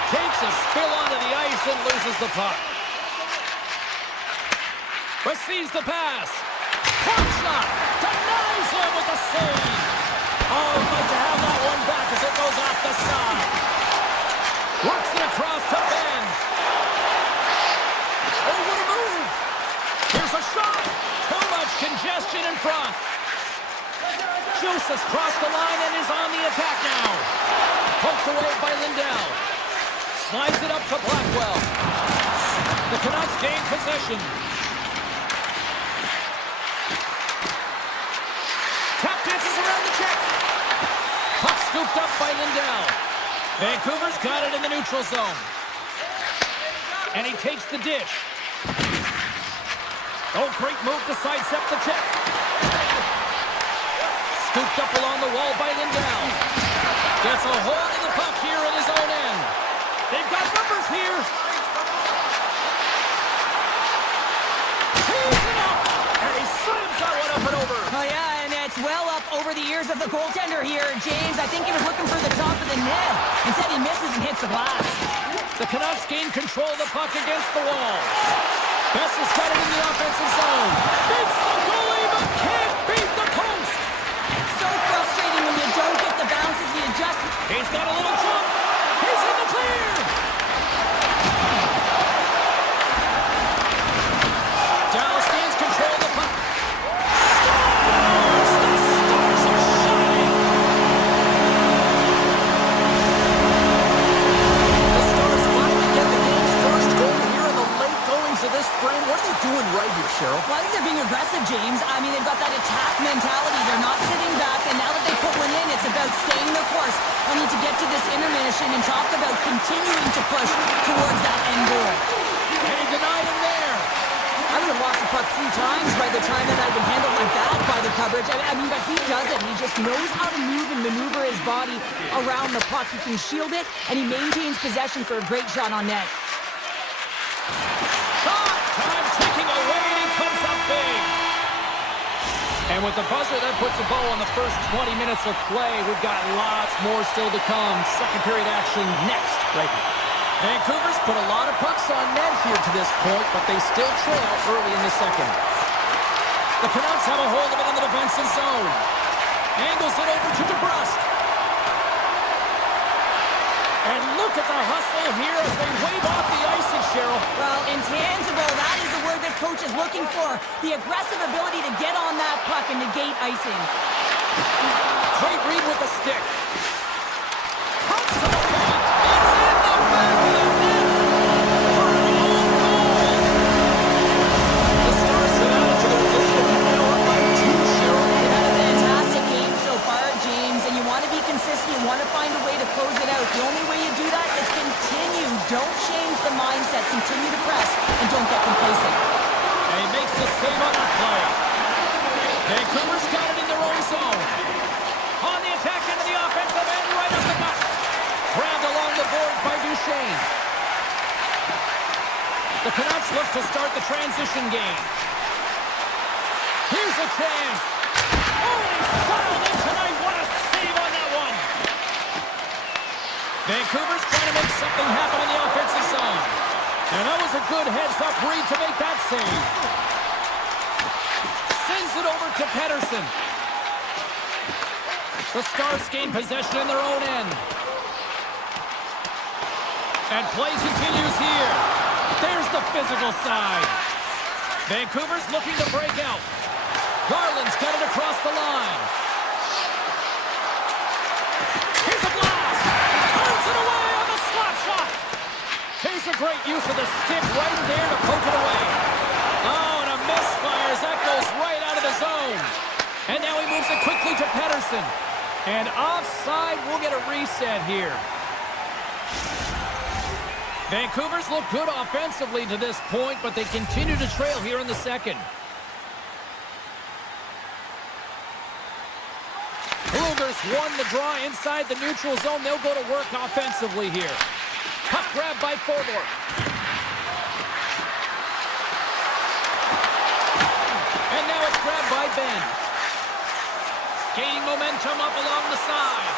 Takes a spill onto the ice and loses the puck. Receives the pass. Point shot. Denies him with the save. Oh, I'd like to have that one back as it goes off the side. Works it across to Ben. Oh, what a move. Here's a shot. Too much congestion in front. Joseph's crossed the line and is on the attack now. Poked away by Lindell. Slides it up to Blackwell. The Canucks gain possession. Tap dances around the check. Puck scooped up by Lindell. Vancouver's got it in the neutral zone. And he takes the dish. Oh, great move to sidestep the check. Scooped up along the wall by Lindell. Gets a hold of the puck here in his own end. They've got numbers here. Tees it up. And he slams that one up and over. Oh, yeah, and it's well up over the ears of the goaltender here. James, I think he was looking for the top of the net. Instead, he misses and hits the glass. The Canucks gain control of the puck against the wall. Besser's got it in the offensive zone. Beats the goalie, but can't beat the post. So frustrating when you don't get the bounces, the adjustment. He's got a little jump. He's in the clear. Dallas gains control of the puck. Stars! The Stars are shining. The Stars finally get the game's first goal here in the late goings of this frame. What are they doing right here, Cheryl? Well, I think they're being aggressive, James. I mean, they've got that attack mentality. They're not sitting back, and now that they put one in, it's about staying the course. I need to get to this intermission and talk about continuing to push towards that end goal. And he denied him there. I would have lost the puck 3 times by the time that I'd been handled like that by the coverage. I mean, but he doesn't. He just knows how to move and maneuver his body around the puck. He can shield it, and he maintains possession for a great shot on net. Shot! Time ticking away, and he comes up big. And with the buzzer, that puts a bow on the first 20 minutes of play. We've got lots more still to come. Second period action next, right here. Vancouver's put a lot of pucks on net here to this point, but they still trail early in the second. The Canucks have a hold of it in the defensive zone. Angles it over to DeBrusk. And look at the hustle here as they wave off the icing, Cheryl. Well, intangible, that is the word this coach is looking for. The aggressive ability to get on that puck and negate icing. Great read with the stick. Cuts to the paint. It's in the back of the net for an own goal. The Stars have added to their lead and they're now up by 2, Cheryl. They've had a fantastic game so far, James, and you want to be consistent. You want to find a way to close it out. The only way you do that is continue. Don't change the mindset. Continue to press and don't get complacent. And he makes the save on the play. Vancouver's got it in their own zone. On the attack into the offensive end, right up the gut. Grabbed along the boards by Duchesne. The Canucks look to start the transition game. Here's a chance. Oh, he's dialed in tonight. What a save on that one. Vancouver's trying to make something happen in the offensive zone. And that was a good heads-up read to make that save. Sends it over to Pettersson. The Stars gain possession in their own end. And play continues here. There's the physical side. Vancouver's looking to break out. Garland's got it across the line. Here's a blast. Turns it away on the slap shot. Here's a great use of the stick right there to poke it away. Oh, and a misfire as that goes right out of the zone. And now he moves it quickly to Pettersson. And offside, we'll get a reset here. Vancouver's look good offensively to this point, but they continue to trail here in the second. Brugers won the draw inside the neutral zone. They'll go to work offensively here. Puck grab by Forbort. And now it's grabbed by Ben. Gaining momentum up along the side.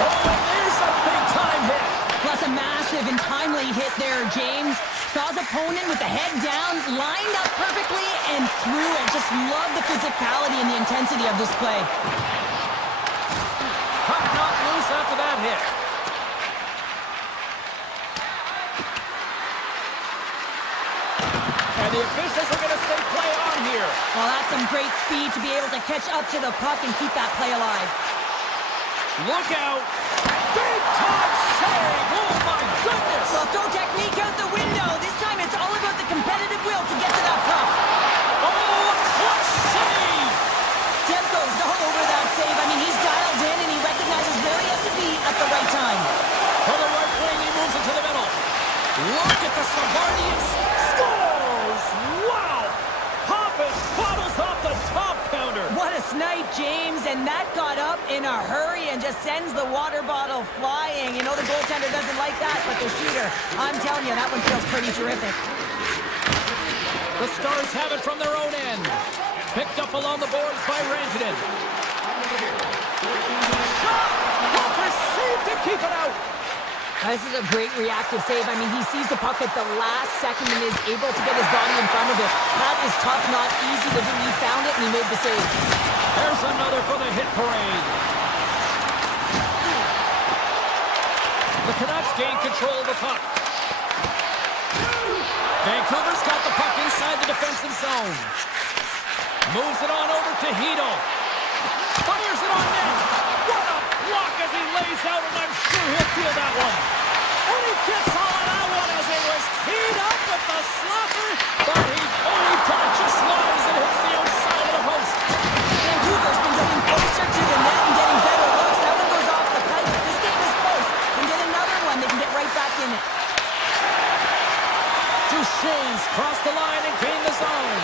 Oh, and there's a big-time hit. Plus a massive and timely hit there, James. Saw his opponent with the head down, lined up perfectly, and threw it. Just love the physicality and the intensity of this play. Puck knocked loose after that hit. And the officials are going to say play on here. Well, that's some great speed to be able to catch up to the puck and keep that play alive. Look out. Big time save. Oh, my goodness. Well, throw technique out the window. This time it's all about the competitive will to get to that puck. Oh, what save. Demko's all over that save. I mean, he's dialed in and he recognizes where he has to be at the right time. For the right wing, he moves it to the middle. Look at the Savardian scores. Wow. Hoppus bottles off the top counter. What a snipe, James, and that got up in a hurry and just sends the water bottle flying. You know the goaltender doesn't like that, but the shooter, I'm telling you, that one feels pretty terrific. The Stars have it from their own end. Picked up along the boards by Rantanen. Shot! Walker saved to keep it out. This is a great reactive save. I mean, he sees the puck at the last second and is able to get his body in front of it. That is tough, not easy to do. He found it and he made the save. There's another for the hit parade. The Canucks gain control of the puck. Vancouver's got the puck inside the defensive zone. Moves it on over to Hito. Fires it on net. What a block as he lays out, and I'm sure he'll feel that one. And he gets all of that one as it was teed up with the slapper, but he only put it just wide as it hits the outside of the post. Vancouver's been getting closer to the net and getting better looks. That one goes off the pipe, but this game is close. Can get another one, they can get right back in it. Duchesne's crossed the line and gained the zone.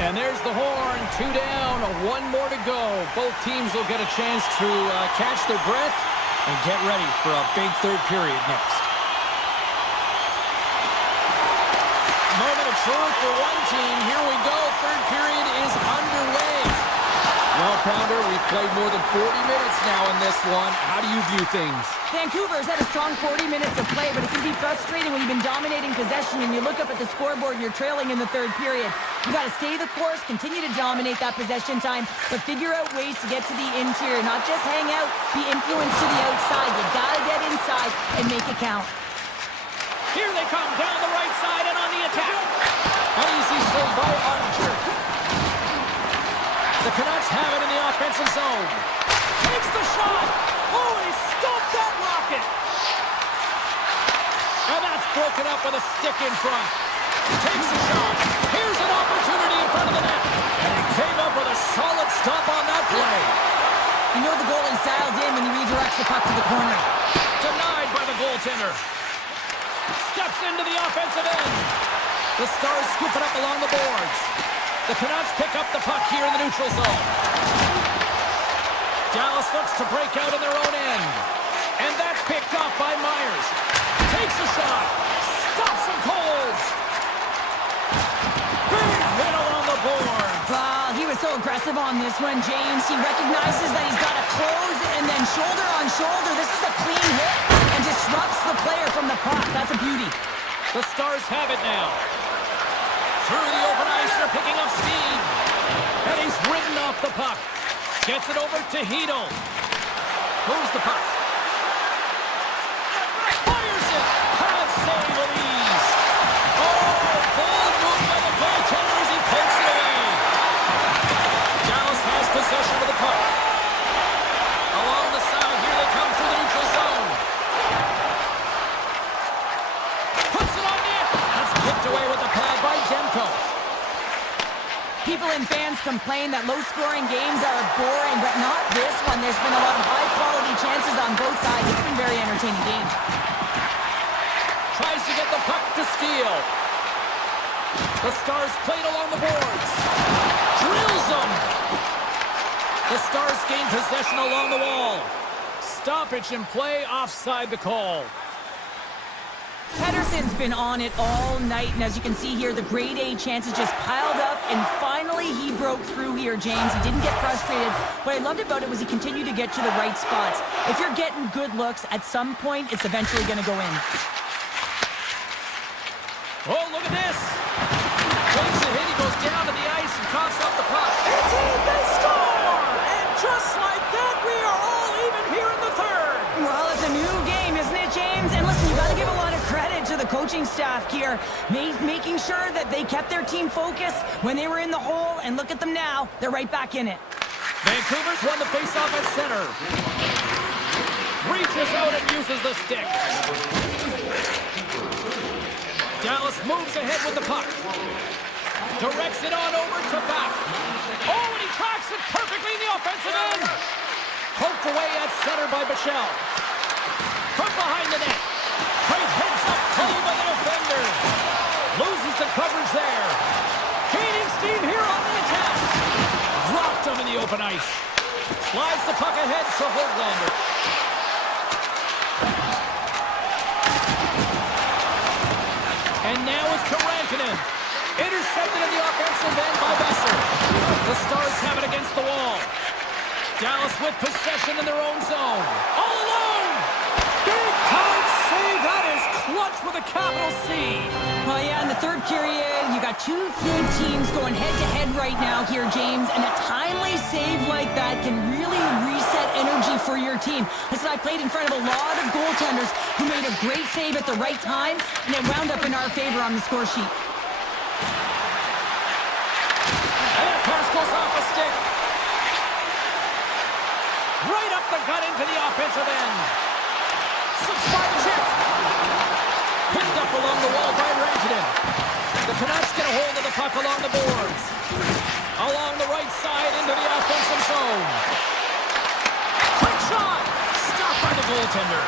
And there's the horn, 2 down, 1 more to go. Both teams will get a chance to catch their breath and get ready for a big third period next. Moment of truth for one team. Here we go. Third period is underway. Well, Pounder, we've played more than 40 minutes now in this one. How do you view things? Vancouver's had a strong 40 minutes of play, but it can be frustrating when you've been dominating possession and you look up at the scoreboard and you're trailing in the third period. You got to stay the course, continue to dominate that possession time, but figure out ways to get to the interior, not just hang out, be influenced to the outside. You got to get inside and make it count. Here they come down the right side and on the attack. An easy save by Archer. The Canucks have it in the offensive zone. Takes the shot. Oh, and he stopped that rocket. And that's broken up with a stick in front. Takes the shot. Here's an opportunity in front of the net. And he came up with a solid stop on that play. You know the goalie's dialed in when he redirects the puck to the corner. Denied by the goaltender. Steps into the offensive end. The Stars scoop it up along the boards. The Canucks pick up the puck here in the neutral zone. Dallas looks to break out in their own end. And that's picked off by Myers. Takes a shot. Stops him cold. Big hit along the board. Wow, he was so aggressive on this one, James. He recognizes that he's got to close and then shoulder on shoulder. This is a clean hit and disrupts the player from the puck. That's a beauty. The Stars have it now. Through the open ice, they're picking up steam. And he's ridden off the puck. Gets it over to Hedel. Moves the puck. Fires it. Pad save with ease. Oh, bold move by the goaltender as he pokes it away. Dallas has possession of the puck. Along the side, here they come through the neutral zone. Puts it on net. That's kicked away with the pad by Demko. People and fans complain that low-scoring games are boring, but not this one. There's been a lot of high-quality chances on both sides. It's been a very entertaining game. Tries to get the puck to steal. The Stars played along the boards. Drills them. The Stars gain possession along the wall. Stoppage in play, offside the call. Pettersson's been on it all night, and as you can see here, the grade A chances just piled up, and finally he broke through here, James. He didn't get frustrated. What I loved about it was he continued to get to the right spots. If you're getting good looks, at some point, it's eventually going to go in. Oh, look at this. Takes a hit, he goes down to the ice and coughs up the puck. It's in, they score! And just like that, we are all even here in the third. Well, it's a new game, isn't it, James? And listen, you got to give a lot of credit to the coaching staff here, making sure that they kept their team focused when they were in the hole, and look at them now. They're right back in it. Vancouver's won the faceoff at center. Reaches out and uses the stick. Dallas moves ahead with the puck. Directs it on over to back. Oh, and he tracks it perfectly in the offensive end. Poked away at center by Bichelle. From behind the net. Great heads up play by the defender. Loses the coverage there. Gaining steam here on the attack. Dropped him in the open ice. Slides the puck ahead to Höglander. And now it's to Rantanen. Intercepted in the offensive end by Besser. The Stars have it against the wall. Dallas with possession in their own zone. All alone! Big time save! That is clutch with a capital C. Well, yeah, in the third period, you got two good teams going head-to-head right now here, James, and a timely save like that can really reset energy for your team. Listen, I played in front of a lot of goaltenders who made a great save at the right time, and it wound up in our favor on the score sheet. And that pass goes off a stick. Right up the gut into the offensive end. Some spot check. Picked up along the wall by Rantanen. The Canucks get a hold of the puck along the boards. Along the right side into the offensive zone. Quick shot. Stopped by the goaltender.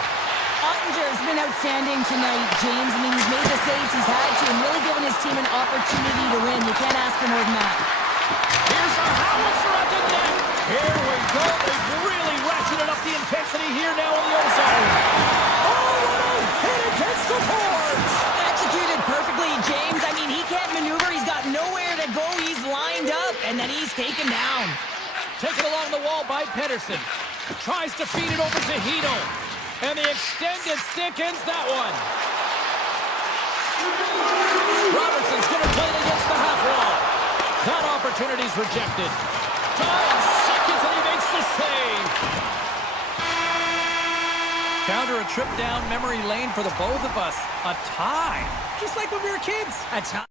Ottinger's been outstanding tonight, James. I mean, he's made the saves he's had to and really given his team an opportunity to win. You can't ask for more than that. Here's a howitzer at the net. Here we go. They've really ratcheted up the intensity here now in the ozone. Oh, what a hit against the boards. Executed perfectly, James. I mean, he can't maneuver. He's got nowhere to go. He's lined up, and then he's taken down. Taken along the wall by Pettersson. Tries to feed it over to Hedel. And the extended stick ends that one. Robertson's going to play it against the half wall. That opportunity's rejected. 9 seconds and he makes the save. Counter a trip down memory lane for the both of us. A tie. Just like when we were kids. A tie.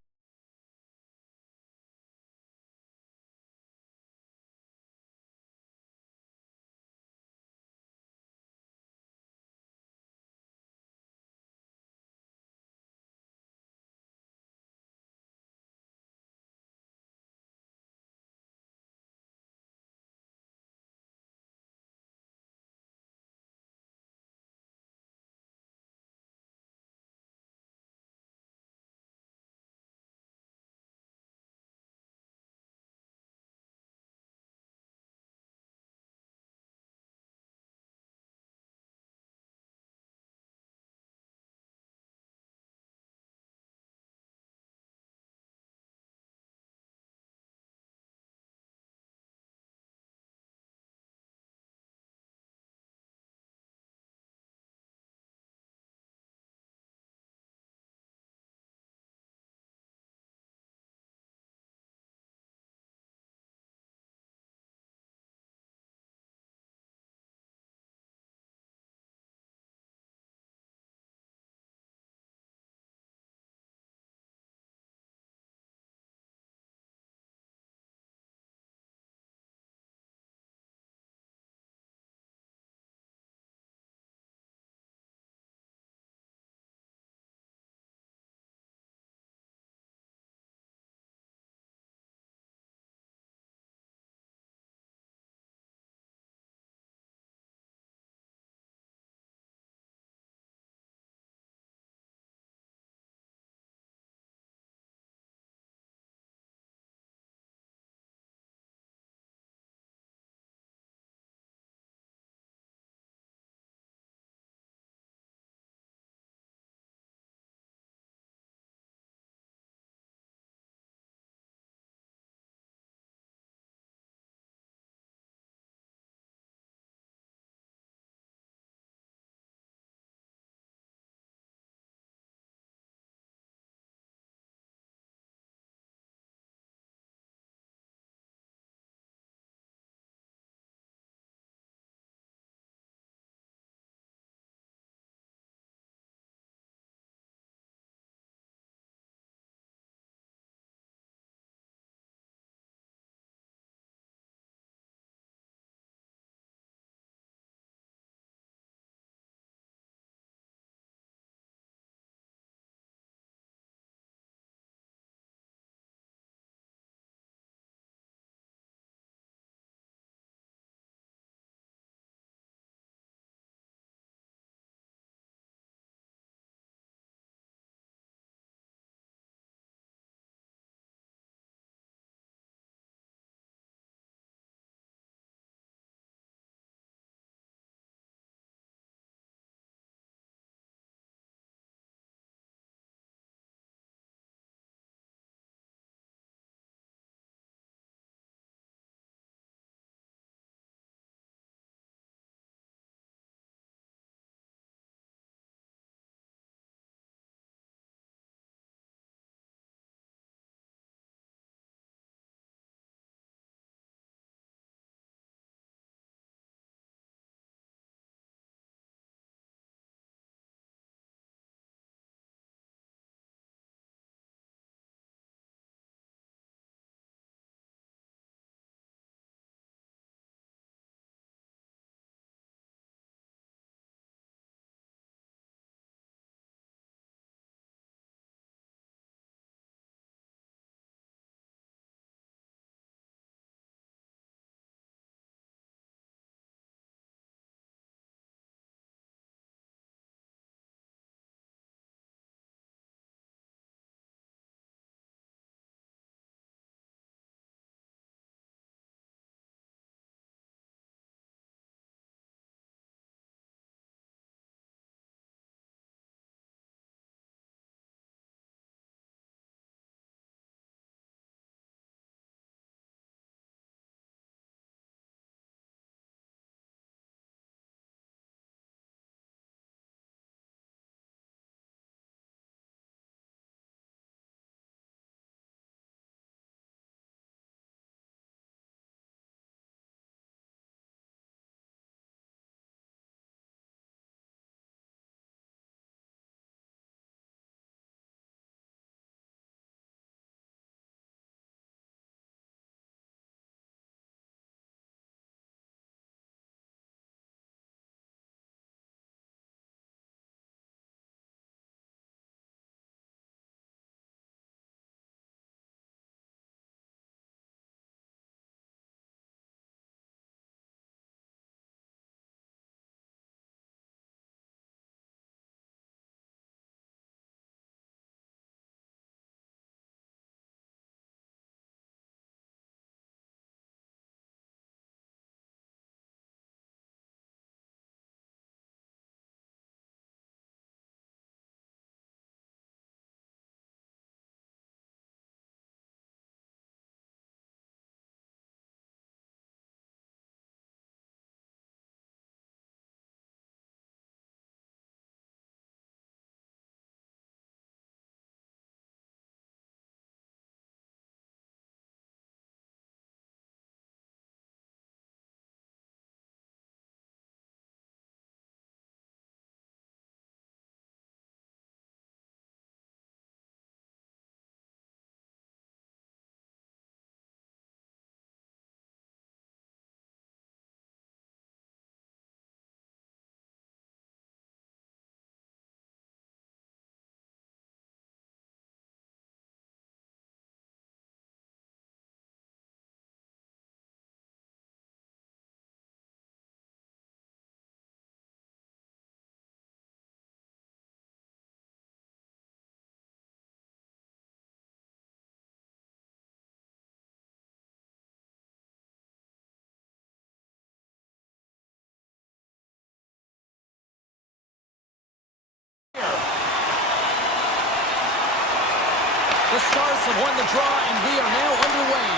The Stars have won the draw, and we are now underway.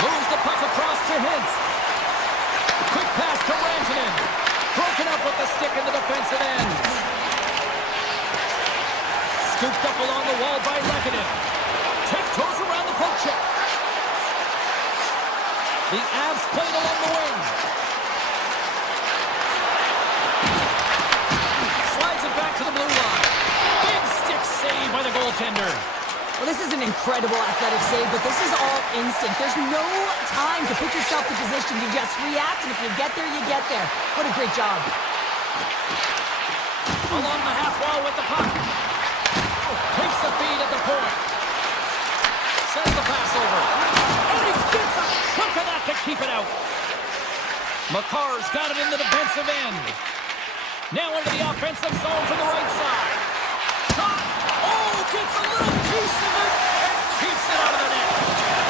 Moves the puck across to Hintz. Quick pass to Rantanen. Broken up with the stick in the defensive end. Scooped up along the wall by Lehkonen. Tiptoes around the poke check. The Avs played along the wing. Slides it back to the blue line. Big stick save by the goaltender. Well, this is an incredible athletic save, but this is all instinct. There's no time to put yourself in position. You just react, and if you get there, you get there. What a great job. Along the half wall with the puck. Takes the feed at the point. Sends the pass over. And he gets a chunk of that to keep it out. Makar's got it in the defensive end. Now into the offensive zone from the right side. Shot. Oh, gets a little piece of it and keeps it out of the net.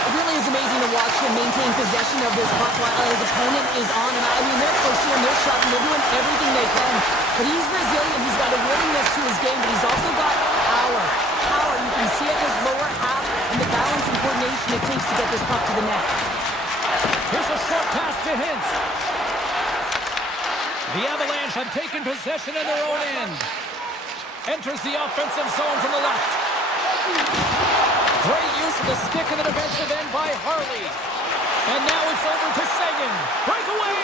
It really is amazing to watch him maintain possession of this puck while his opponent is on him. I mean, they're pushing him, they're shotting, they're doing everything they can. But he's resilient, he's got a willingness to his game, but he's also got power. Power, you can see it in his lower half and the balance and coordination it takes to get this puck to the net. Here's a short pass to Hintz. The Avalanche have taken possession in their own end. Enters the offensive zone from the left. Great use of the stick in the defensive end by Harley. And now it's over to Sagan. Breakaway.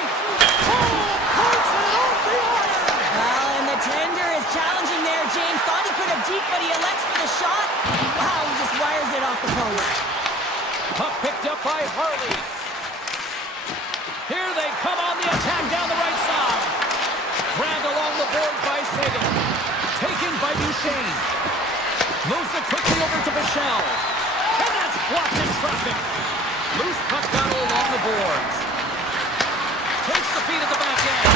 Oh, puts it off the iron. Well, and the tender is challenging there. James thought he could have deep, but he elects for the shot. Wow, he just wires it off the post. Puck picked up by Harley. Here they come on the attack down the right side. Grabbed along the board by Sagan. Taken by Duchesne. Moves it quickly over to Bichelle. And that's blocked in traffic. Loose puck battle along the boards. Takes the feed at the back end.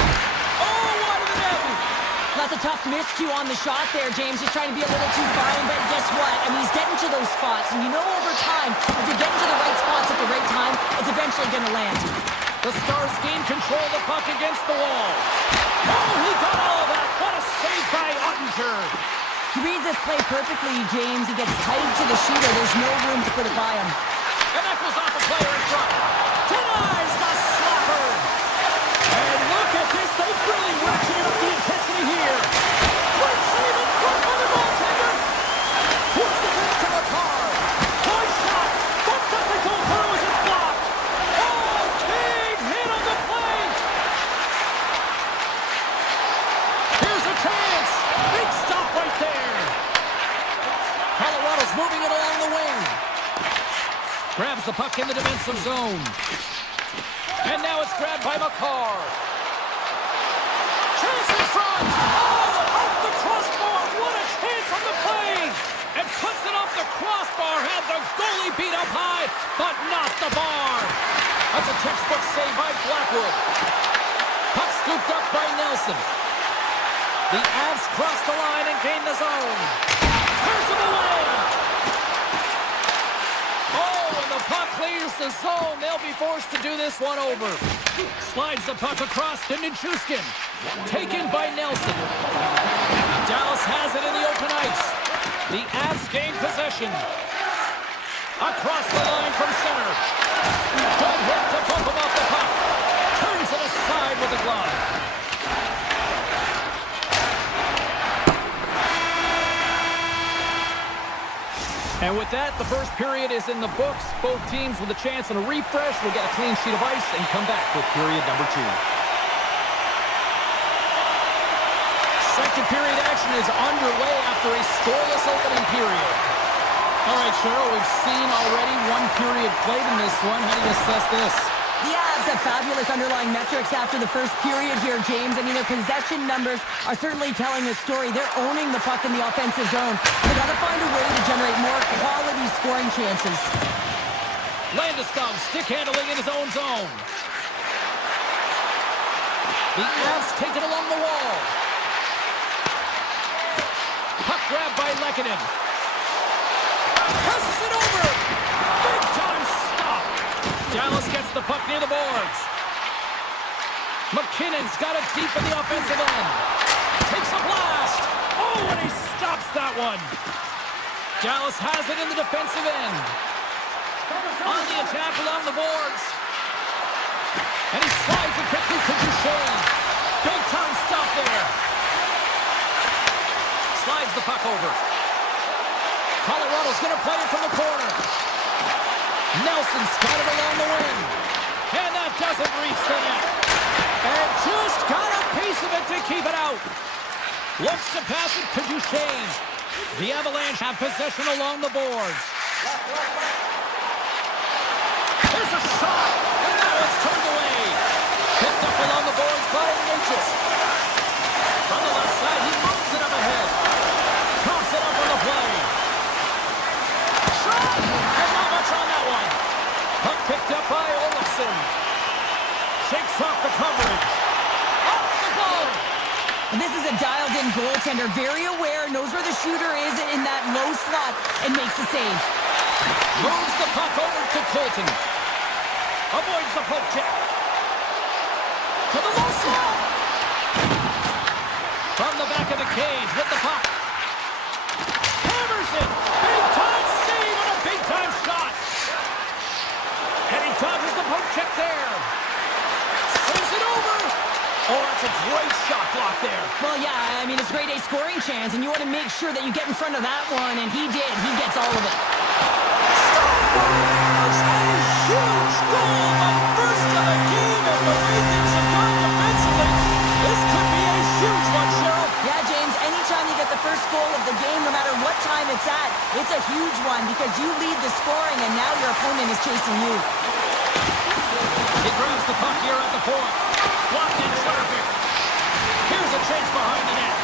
Oh, wide of the net. That's a tough miscue on the shot there, James. He's trying to be a little too fine, but guess what? I mean, he's getting to those spots, and you know over time, if you're getting to the right spots at the right time, it's eventually going to land. The Stars gain control of the puck against the wall. Oh, he got all of that. What a save by Ottinger. He reads this play perfectly, James. He gets tight to the shooter. There's no room to put it by him. And that goes off a player in front. Denies the slapper. And look at this. They've really ratcheted up the intensity here. Great save in front by the goaltender. Puts the pitch to the car. Point shot. But doesn't go through as it's blocked. Oh, big hit on the play. Here's a chance. Big stop right there. Colorado's moving it along the wing. Grabs the puck in the defensive zone. And now it's grabbed by Makar. Chance in front. Oh, off the crossbar. What a chance on the play. And puts it off the crossbar. Had the goalie beat up high, but not the bar. That's a textbook save by Blackwood. Puck scooped up by Nelson. The Avs cross the line and gain the zone. Turns him away. Oh, and the puck clears the zone. They'll be forced to do this one over. Slides the puck across to Nichushkin. Taken by Nelson. Dallas has it in the open ice. The Avs gain possession. Across the line from center. Good hit to bump him off the puck. Turns it aside with the glove. And with that, the first period is in the books. Both teams with a chance and a refresh will get a clean sheet of ice and come back with period number 2. Second period action is underway after a scoreless opening period. All right, Cheryl, we've seen already one period played in this one. How do you assess this? The Avs have fabulous underlying metrics after the first period here, James. I mean, their possession numbers are certainly telling a story. They're owning the puck in the offensive zone. They've got to find a way to generate more quality scoring chances. Landeskog stick handling in his own zone. The Avs take it along the wall. Puck grabbed by Lehkonen. Passes it over. Big time stop. Dallas gets the puck near the boards. McKinnon's got it deep in the offensive end. Takes a blast. Oh, and he stops that one. Dallas has it in the defensive end. On the attack along the boards. And he slides it quickly to Duchesne. Big time stop there. Slides the puck over. Colorado's going to play it from the corner. Nelson's got it along the wing. And that doesn't reach the net. And just got a piece of it to keep it out. Looks to pass it to Duchesne. The Avalanche have possession along the boards. There's a shot, and that one's turned away. Picked up along the boards by Natchez. From the left side, he moves it up ahead. Toss it up on the play. Shot, and not much on that one. Puck picked up by Olofsson. Shakes off the coverage. Off the goal. This is a dialed-in goaltender, very aware, knows where the shooter is in that low slot, and makes the save. Moves the puck over to Colton. Avoids the poke check. To the low slot. From the back of the cage with the puck. Hammers it. Big-time save and a big-time shot. And he dodges the poke check there. Saves it over. Oh, that's a great shot block there. Well, yeah, I mean, it's grade A scoring chance, and you want to make sure that you get in front of that one, and he did. He gets all of it. Scores a huge goal, the first of the game, and the way things have gone defensively, this could be a huge one, Cheryl. Yeah, James, anytime you get the first goal of the game, no matter what time it's at, it's a huge one because you lead the scoring, and now your opponent is chasing you. He grabs the puck here at the point. Blocked in traffic. Here's a chance behind the net.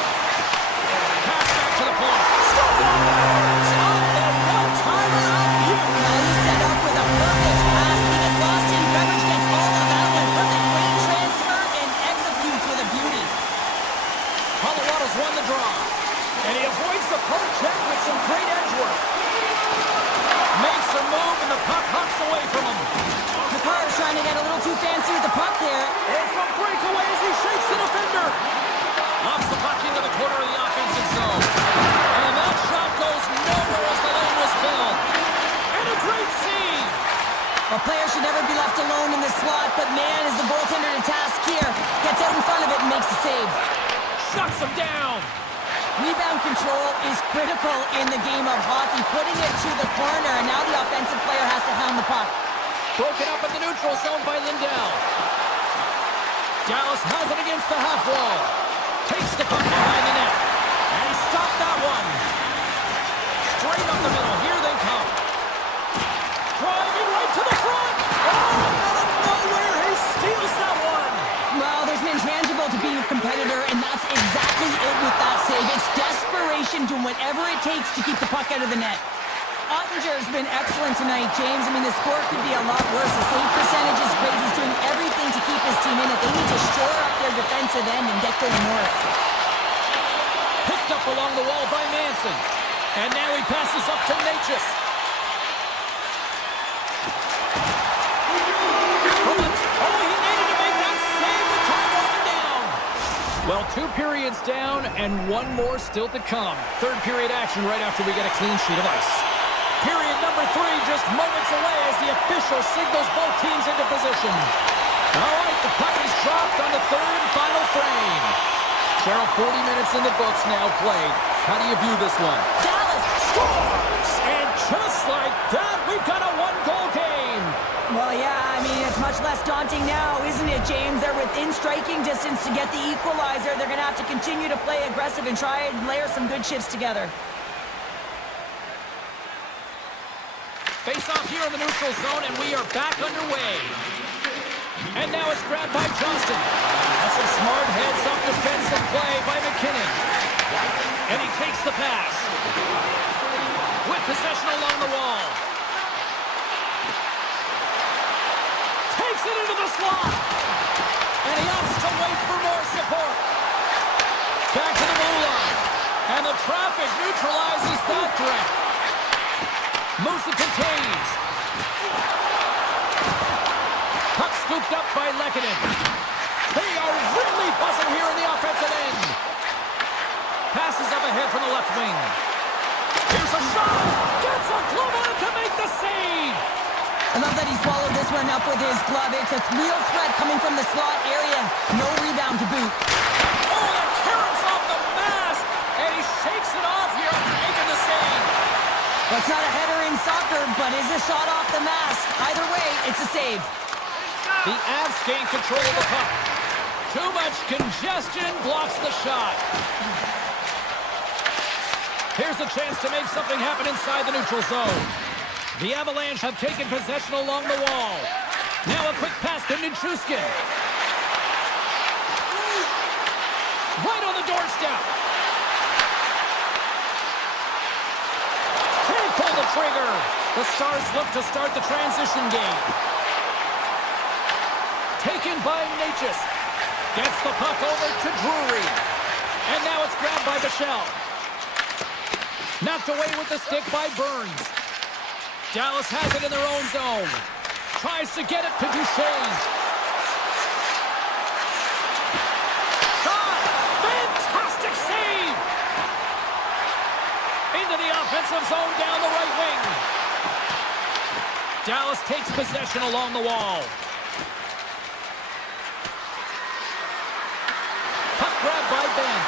Pass back to the point. Scores! On the one-timer out here. Now he's set up with a perfect pass. He gets lost in coverage, gets all of that one. Perfect weight transfer and executes with a beauty. Colorado's won the draw. And he avoids the poke check with some great edge work. Makes a move and the puck hops away from him. McCarr's trying to get a little too fancy with the puck there. It's a breakaway as he shakes the defender. Lobs the puck into the corner of the offensive zone. And that shot goes nowhere as the lane was filled. And a great save. A player should never be left alone in the slot, but man, is the goaltender to task here. Gets out in front of it and makes the save. Shuts him down. Rebound control is critical in the game of hockey. Putting it to the corner, and now the offensive player has to hound the puck. Broken up in the neutral zone by Lindell. Dallas has it against the half wall. Takes the puck behind the net. And he stopped that one. Straight up the middle. Here they come. Driving right to the front. Oh, out of nowhere. He steals that one. Well, there's an intangible to being a competitor, and that's exactly it with that save. It's desperation, doing whatever it takes to keep the puck out of the net. Ottinger's been excellent tonight, James. I mean, the score could be a lot worse. The save percentage is great. He's doing everything to keep his team in it. They need to shore up their defensive end and get going north. Picked up along the wall by Manson. And now he passes up to Natchez. Oh, he needed to make that save. The time winding down. Well, 2 periods down and 1 more still to come. Third period action right after we get a clean sheet of ice. Period number 3 just moments away as the official signals both teams into position. All right, the puck is dropped on the third and final frame. Cheryl, 40 minutes in the books now played. How do you view this one? Dallas Scores! And just like that, we've got a 1-goal game. Well, yeah, I mean, it's much less daunting now, isn't it, James? They're within striking distance to get the equalizer. They're going to have to continue to play aggressive and try and layer some good shifts together. Face off here in the neutral zone, and we are back underway. And now it's grabbed by Johnston. That's some smart heads-up defensive play by McKinnon. And he takes the pass. With possession along the wall. Takes it into the slot. And he opts to wait for more support. Back to the blue line. And the traffic neutralizes that threat. Moves it to Taves. Puck scooped up by Lehkonen. They are really buzzing here in the offensive end. Passes up ahead from the left wing. Here's Here's a shot. Gets a glove on it to make the save. I love that he swallowed this one up with his glove. It's a real threat coming from the slot area. No rebound to boot. Oh, the carrots off the mask. And he shakes it off here after making the save. That's not a header in soccer, but is a shot off the mask. Either way, it's a save. The Avs gain control of the puck. Too much congestion blocks the shot. Here's a chance to make something happen inside the neutral zone. The Avalanche have taken possession along the wall. Now a quick pass to Nichushkin. Right on the doorstep. Can't pull the trigger. The Stars look to start the transition game. Taken by Natchez. Gets the puck over to Drury. And now it's grabbed by Bichelle. Knocked away with the stick by Burns. Dallas has it in their own zone. Tries to get it to Duchesne. Shot! Fantastic save! Into the offensive zone down the right wing. Dallas takes possession along the wall. Puck grabbed by Ben.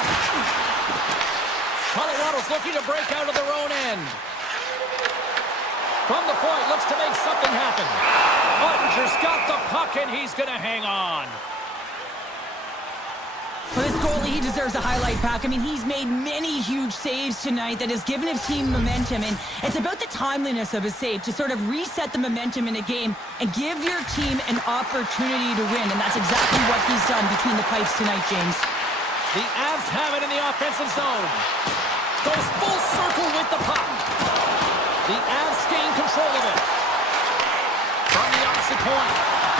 Colorado's looking to break out of their own end. From the point, looks to make something happen. Ottinger's got the puck, and he's going to hang on. For this goalie, he deserves a highlight pack. I mean, he's made many huge saves tonight that has given his team momentum, and it's about the timeliness of his save to sort of reset the momentum in a game and give your team an opportunity to win, and that's exactly what he's done between the pipes tonight, James. The Avs have it in the offensive zone. Goes full circle with the puck. The Avs gain control of it. From the opposite point.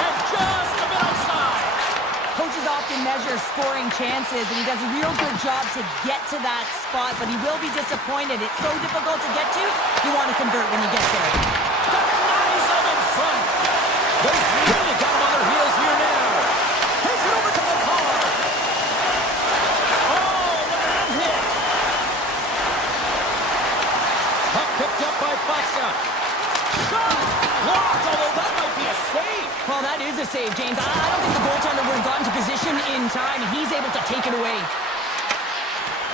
And just a bit outside. Coaches often measure scoring chances, and he does a real good job to get to that spot, but he will be disappointed. It's so difficult to get to, you want to convert when you get there. Denies him in front. They've really got him on their heels here now. Takes it over to McCall. Oh, what a hit. Puck picked up by Foxa. Shot! Blocked, although that might be a save. Well, that is a save, James. I don't think the goaltender would have gotten to position in time. He's able to take it away.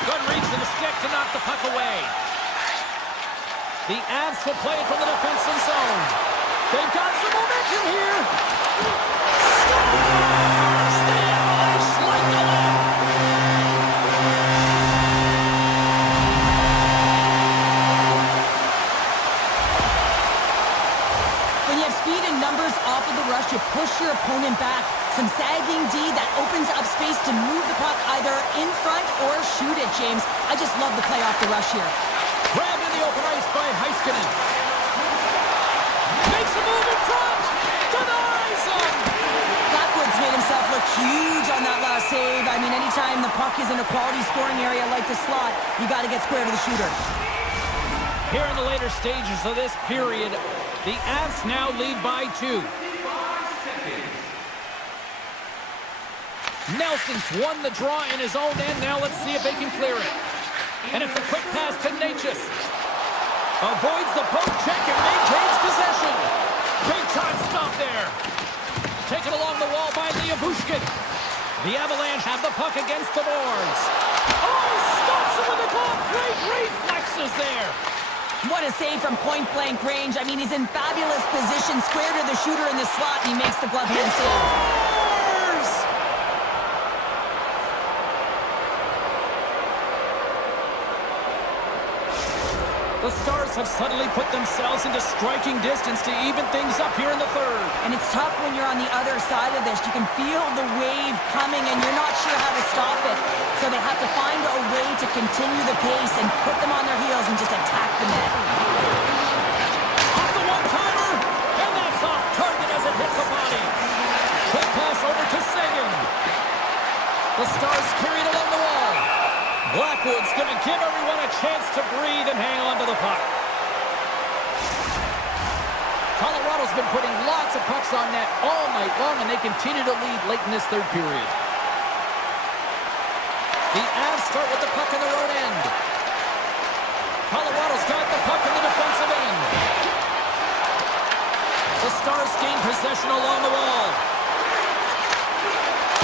Good reach to the stick to knock the puck away. The Avs will play it from the defensive zone. They've got some momentum here. Stars! The Avalanche like the wind. When you have speed and numbers off of the rush, you push your opponent back. Some sagging D that opens up space to move the puck either in front or shoot it, James. I just love the play off the rush here. Grabbed in the open ice by Heiskanen. Makes a move in front. Denies him. Blackwood's made himself look huge on that last save. I mean, anytime the puck is in a quality scoring area like the slot, you got to get square to the shooter. Here in the later stages of this period, the Avs now lead by 2. Nelson's won the draw in his own end. Now let's see if they can clear it. And it's a quick pass to Natchez. Avoids the poke check and maintains possession. Big time stop there. Taken along the wall by Bushkin. The Avalanche have the puck against the boards. Oh, he stops him with the glove. Great reflexes there. What a save from point-blank range. I mean, he's in fabulous position, square to the shooter in the slot, and he makes the glove hand save. The Stars have suddenly put themselves into striking distance to even things up here in the third. And it's tough when you're on the other side of this. You can feel the wave coming, and you're not sure how to stop it. So they have to find a way to continue the pace and put them on their heels and just attack the net. Off the one-timer, and that's off target as it hits a body. Quick pass over to Sagan. The Stars carry it along the wall. Blackwood's going to give everyone a chance to breathe and hang on to the puck. Colorado's been putting lots of pucks on net all night long, and they continue to lead late in this third period. The Avs start with the puck in their own end. Colorado's got the puck in the defensive end. The Stars gain possession along the wall.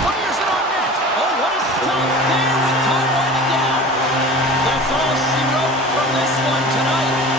Fires it on net. Oh, what a stop there with time winding down. That's all she wrote from this one tonight.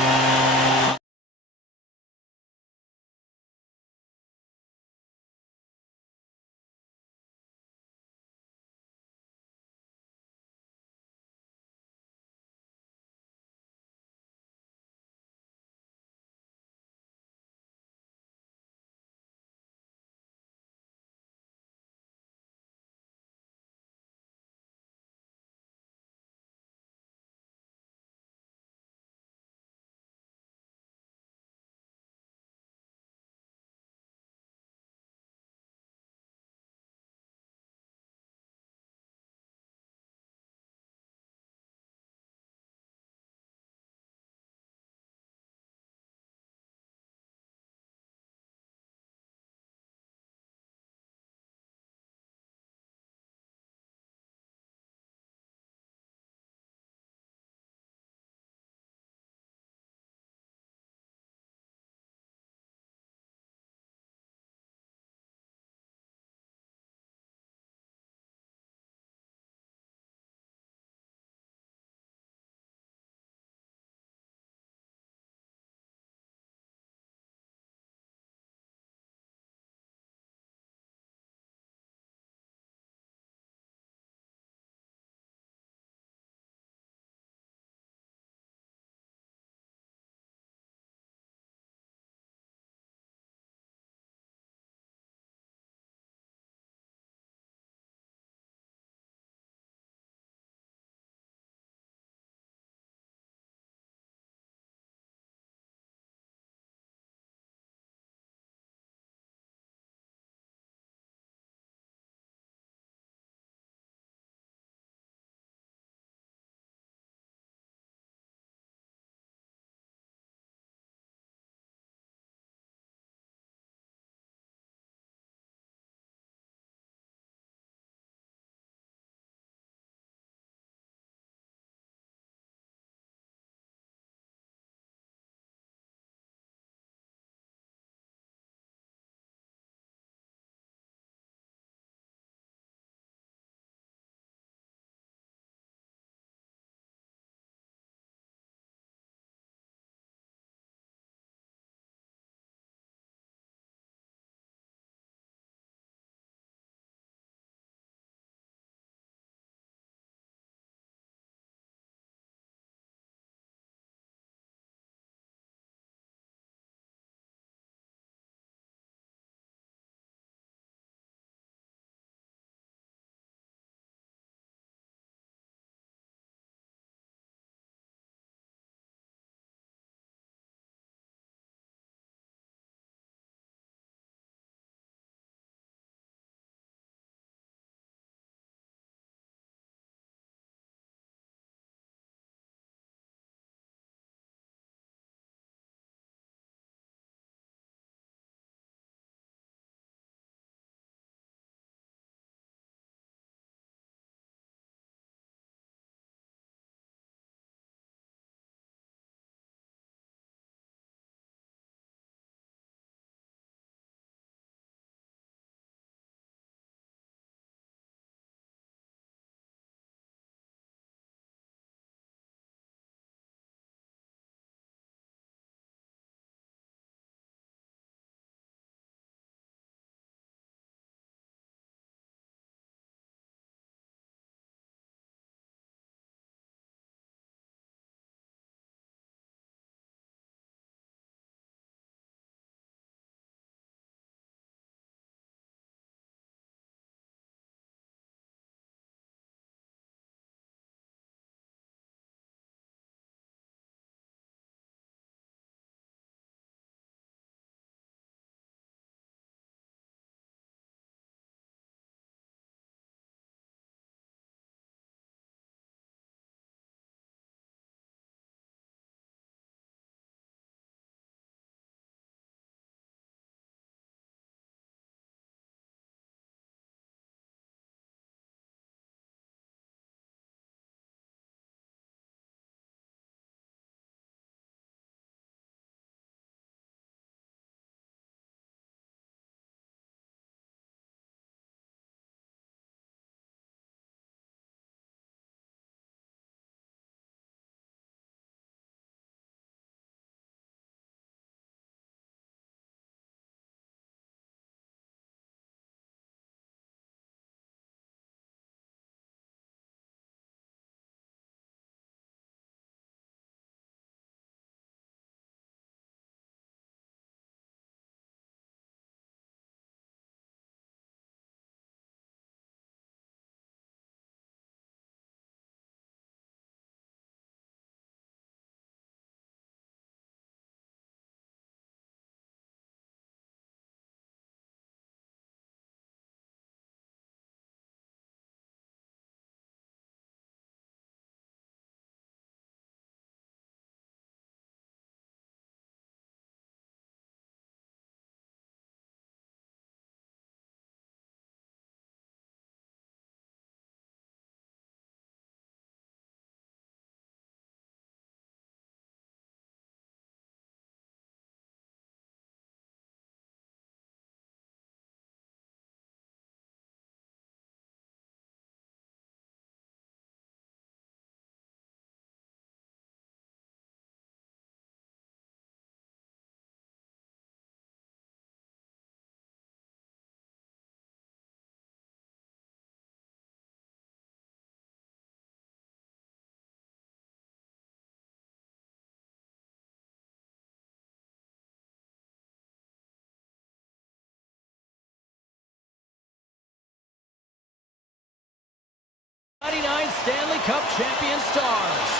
99 Stanley Cup champion Stars.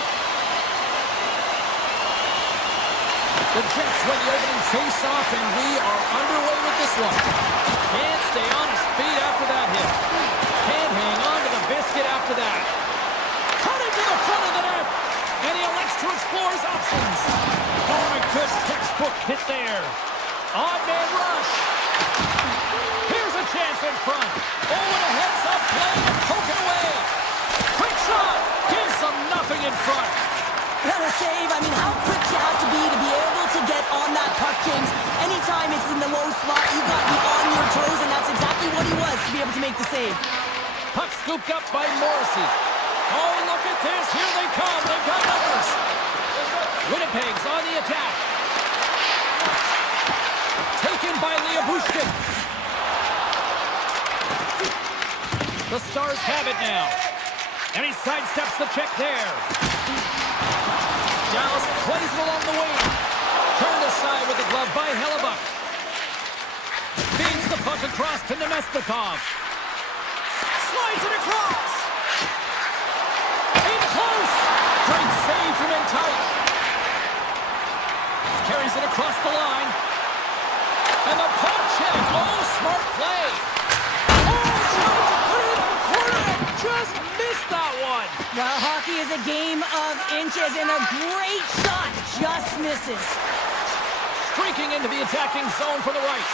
The Jets win the opening face-off, and we are underway with this one. Can't stay on his feet after that hit. Can't hang on to the biscuit after that. Cutting to the front of the net, and he elects to explore his options. Oh, a good textbook hit there. Odd-man rush. Here's a chance in front. Oh, and a heads-up play and poke it away. Quick shot. Gives them nothing in front. What a save. I mean, how quick you have to be able to get on that puck, James. Anytime it's in the low slot, you got to be on your toes, and that's exactly what he was to be able to make the save. Puck scooped up by Morrissey. Oh, look at this. Here they come. They've got numbers. Winnipeg's on the attack. Taken by Bushkin. The Stars have it now. And he sidesteps the check there. Dallas plays it along the wing. Turned aside with the glove by Hellebuck. Feeds the puck across to Nemesnikov. Slides it across. In close. Great save from in tight. Carries it across the line. And the puck check. Oh, smart play. Oh, trying to put it in the corner and just missed that one. Well, hockey is a game of inches, and a great shot just misses. Streaking into the attacking zone for the right.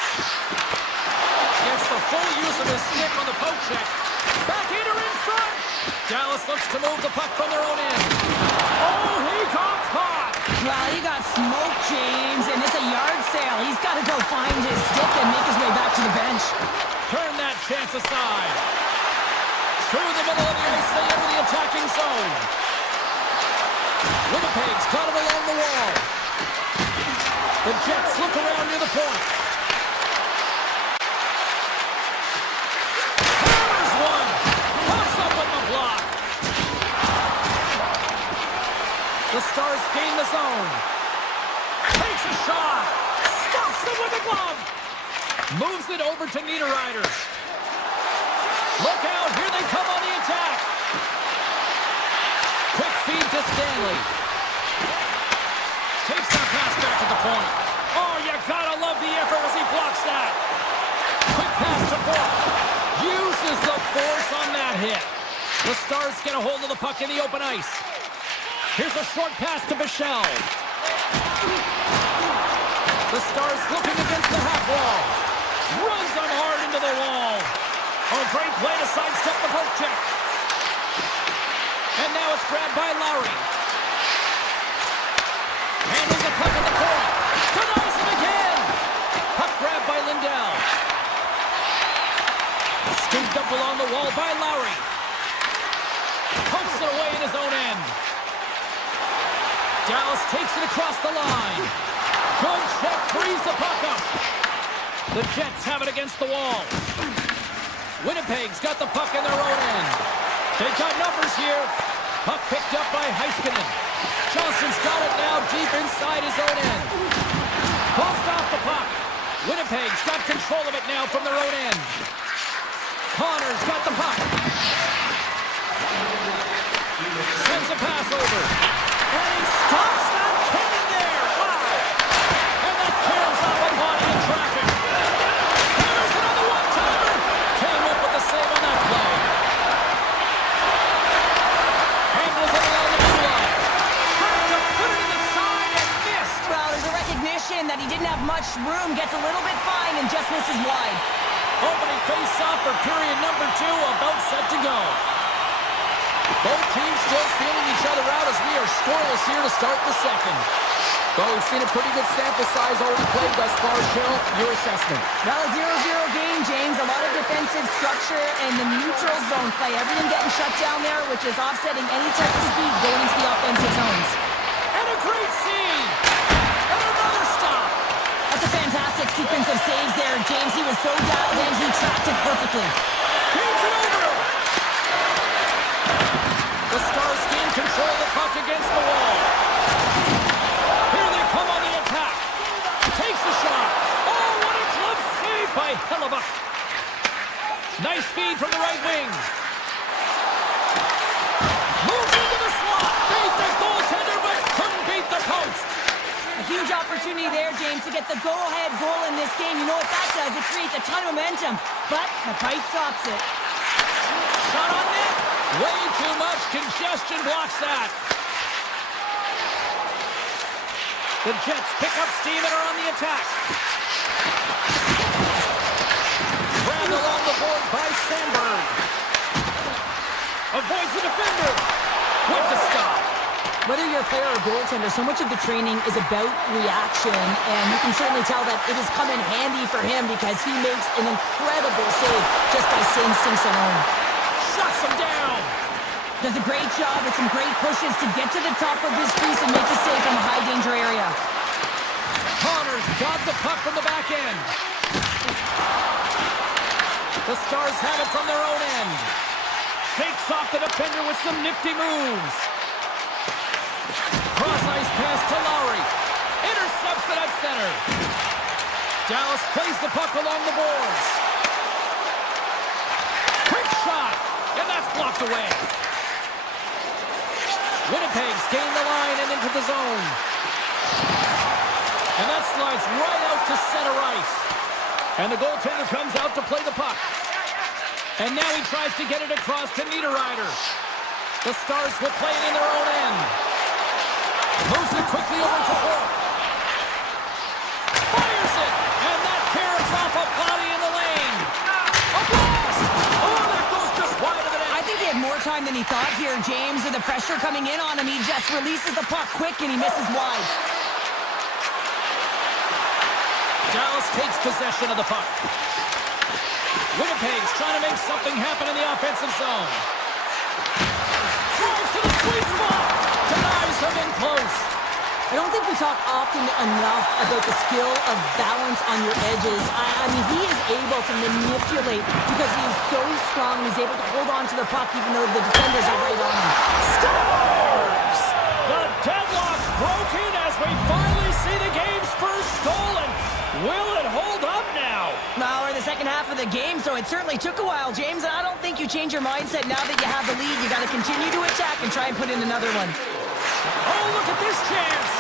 Gets the full use of his stick on the poke check. Backhander in front. Dallas looks to move the puck from their own end. Oh, he got caught. Well, he got smoked, James, and it's a yard sale. He's got to go find his stick and make his way back to the bench. Turn that chance aside. Through the middle of the ice, they enter the attacking zone. Winnipeg's got it along the wall. The Jets look around near the point. Hammers one. Pops up on the block. The Stars gain the zone. Takes a shot. Stops them with the glove. Moves it over to Niederreiter. Look out. Here they come on the attack. Quick feed to Stanley. Takes that pass back at the point. Oh, you gotta love the effort as he blocks that. Quick pass to Bork. Uses the force on that hit. The Stars get a hold of the puck in the open ice. Here's a short pass to Bichelle. The Stars looking against the half wall. Runs on hard into the wall. Oh, great play to sidestep the poke check. And now it's grabbed by Lowry. Handles the puck at the point. Denies him again. Puck grabbed by Lindell. Scooped up along the wall by Lowry. Pokes it away in his own end. Dallas takes it across the line. Good check, frees the puck up. The Jets have it against the wall. Winnipeg's got the puck in their own end. They've got numbers here. Puck picked up by Heiskanen. Johnson's got it now deep inside his own end. Bumped off the puck. Winnipeg's got control of it now from their own end. Connor's got the puck. Sends a pass over. And he stops that cannon there. Wow. And that caroms off a body in traffic. Hammers it on the one-timer. Came up with the save on that play. Handles it along the blue line. Trying to put it in the side and missed. Well, there's a recognition that he didn't have much room. Gets a little bit fine and just misses wide. Opening face-off for period number 2, about set to go. Both teams still feeling each other out as we are scoreless here to start the second. Well, we've seen a pretty good sample size already played thus far. Cheryl, your assessment? Well, a 0-0 game, James. A lot of defensive structure and the neutral zone play. Everything getting shut down there, which is offsetting any type of speed going into the offensive zones. And a great save! And another stop! That's a fantastic sequence of saves there, James. He was so dialed in, he tracked it perfectly. He's it over! The Stars gain control of the puck against the wall. Here they come on the attack. Takes a shot. Oh, what a glove save by Hellebuck. Nice feed from the right wing. opportunity there, James, to get the go-ahead goal in this game. You know what that does? It creates a ton of momentum, but the pipe stops it. Shot on net. Way too much congestion blocks that. The Jets pick up steam and are on the attack. Grabbed along the board by Sandberg. Avoids the defender. With the stop. Whether you're a player or goaltender, so much of the training is about reaction, and you can certainly tell that it has come in handy for him because he makes an incredible save just by instincts alone. Shuts him down. Does a great job with some great pushes to get to the top of his crease and make the save from a high-danger area. Connors got the puck from the back end. The Stars have it from their own end. Takes off the defender with some nifty moves. Cross-ice pass to Lowry. Intercepts it at center. Dallas plays the puck along the boards. Quick shot, and that's blocked away. Winnipeg's gained the line and into the zone. And that slides right out to center ice. And the goaltender comes out to play the puck. And now he tries to get it across to Niederreiter. The Stars will play it in their own end. Moves it quickly over to Burke. Fires it! And that carrots off a body in the lane. A blast! Oh, that goes just wide of the net. I think he had more time than he thought here, James. With the pressure coming in on him, he just releases the puck quick and he misses wide. Dallas takes possession of the puck. Winnipeg's trying to make something happen in the offensive zone. Drives to the sweet spot. Denies him in close. I don't think we talk often enough about the skill of balance on your edges. I mean, he is able to manipulate because he is so strong. He's able to hold on to the puck even though the defenders are right on him. Stars! The deadlock's broken as we finally see the game's first goal. And will it hold up now? Now we're in the second half of the game, so it certainly took a while, James. And I don't think you change your mindset now that you have the lead. You got to continue to attack and try and put in another one. Oh, look at this chance.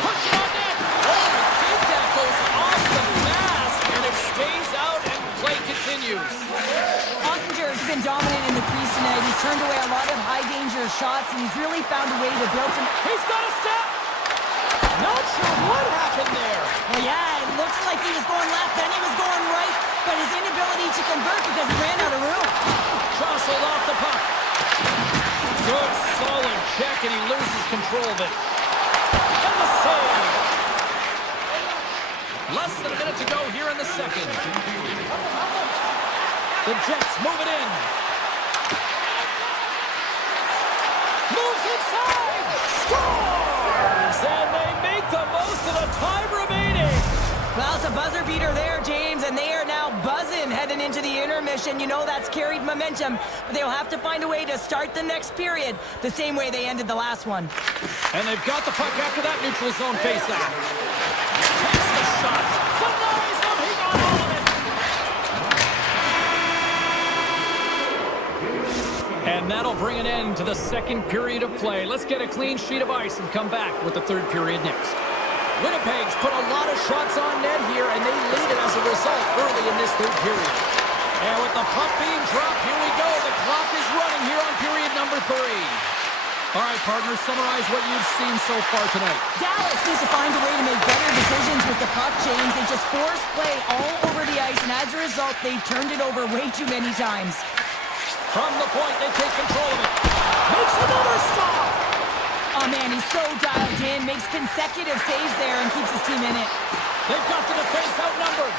Puts it on net. Oh, I think that goes off the mask, and it stays out, and play continues. Ottinger's been dominant in the crease tonight. He's turned away a lot of high-danger shots, and he's really found a way to build some... He's got a step. Not sure what happened there. Well, yeah, it looks like he was going left, then he was going right, but his inability to convert because he ran out of room. Jostled off the puck. Good, solid check, and he loses control of it. And the save. Less than a minute to go here in the second. The Jets move it in. Moves inside. Scores! And they make the most of the time remaining. Well, it's a buzzer beater there, James, and they are now buzzing heading into the intermission. You know that's carried momentum, but they'll have to find a way to start the next period the same way they ended the last one. And they've got the puck after that neutral zone faceoff. Takes the shot. Denies him. He got all of it. And that'll bring an end to the second period of play. Let's get a clean sheet of ice and come back with the third period next. Winnipeg's put a lot of shots on net here, and they lead it as a result early in this third period. And with the puck being dropped, here we go. The clock is running here on period number 3. All right, partners, summarize what you've seen so far tonight. Dallas needs to find a way to make better decisions with the puck, James. They just force play all over the ice, and as a result, they've turned it over way too many times. From the point, they take control of it. Makes another stop. Oh, man, he's so dialed in, makes consecutive saves there and keeps his team in it. They've got the defense outnumbered.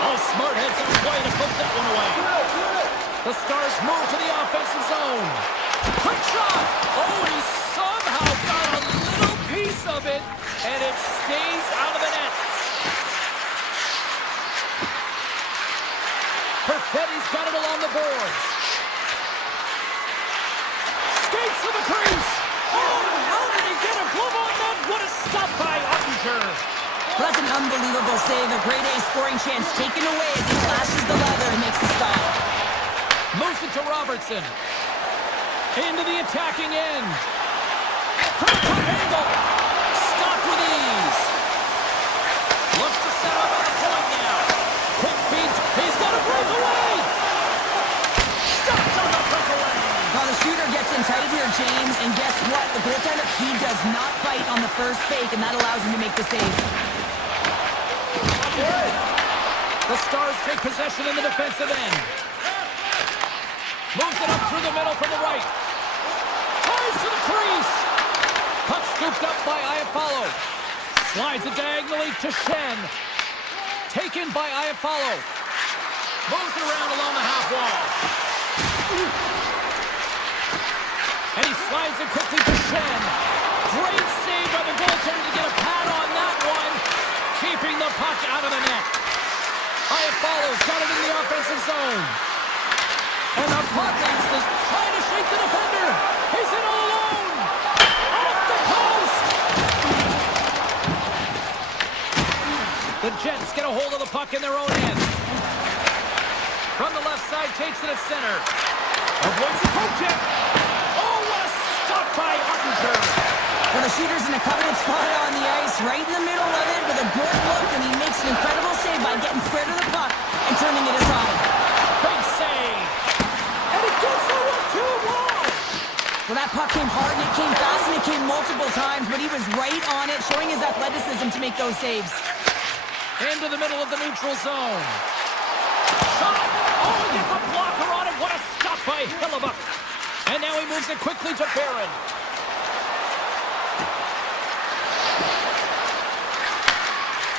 Oh, smart heads on play to put that one away. The Stars move to the offensive zone. Quick shot. Oh, he somehow got a little piece of it, and it stays out of the net. Perfetti's got it along the boards. Skates to the crease. Oh, how did he get a glove on that? What a stop by Ottinger. Well, that's an unbelievable save. A grade A scoring chance taken away as he flashes the leather and makes the stop. Moves it to Robertson. Into the attacking end. From the top angle. Stopped with ease. Looks to set up on the point now. Quick feet. He's got a breakaway. Stopped on the breakaway. Well, the shooter gets in tight here, James, and guess what? The goaltender, he does not bite on the first fake, and that allows him to make the save. The Stars take possession in the defensive end. Moves it up through the middle from the right. Tries to the crease. Puck scooped up by Iafallo. Slides it diagonally to Shen. Taken by Iafallo. Moves it around along the half wall. And he slides it quickly to Shen. Great save by the goaltender to get a pad on that one. Keeping the puck out of the net. Iafallo's got it in the offensive zone. And the puck is trying to shake the defender. He's in all alone. Off the post. The Jets get a hold of the puck in their own end. From the left side, takes it at center. Avoids the poke check. Oh, what a stop by Ottinger. Well, the shooter's in a coveted spot on the ice, right in the middle of it with a good look, and he makes an incredible save by getting square to the puck and turning it aside. Big save. And it gets over too long. Well, that puck came hard, and it came fast, and it came multiple times, but he was right on it, showing his athleticism to make those saves. Into the middle of the neutral zone. Shot. Oh, he gets a blocker on it. What a stop by Hillebuck. And now he moves it quickly to Barron.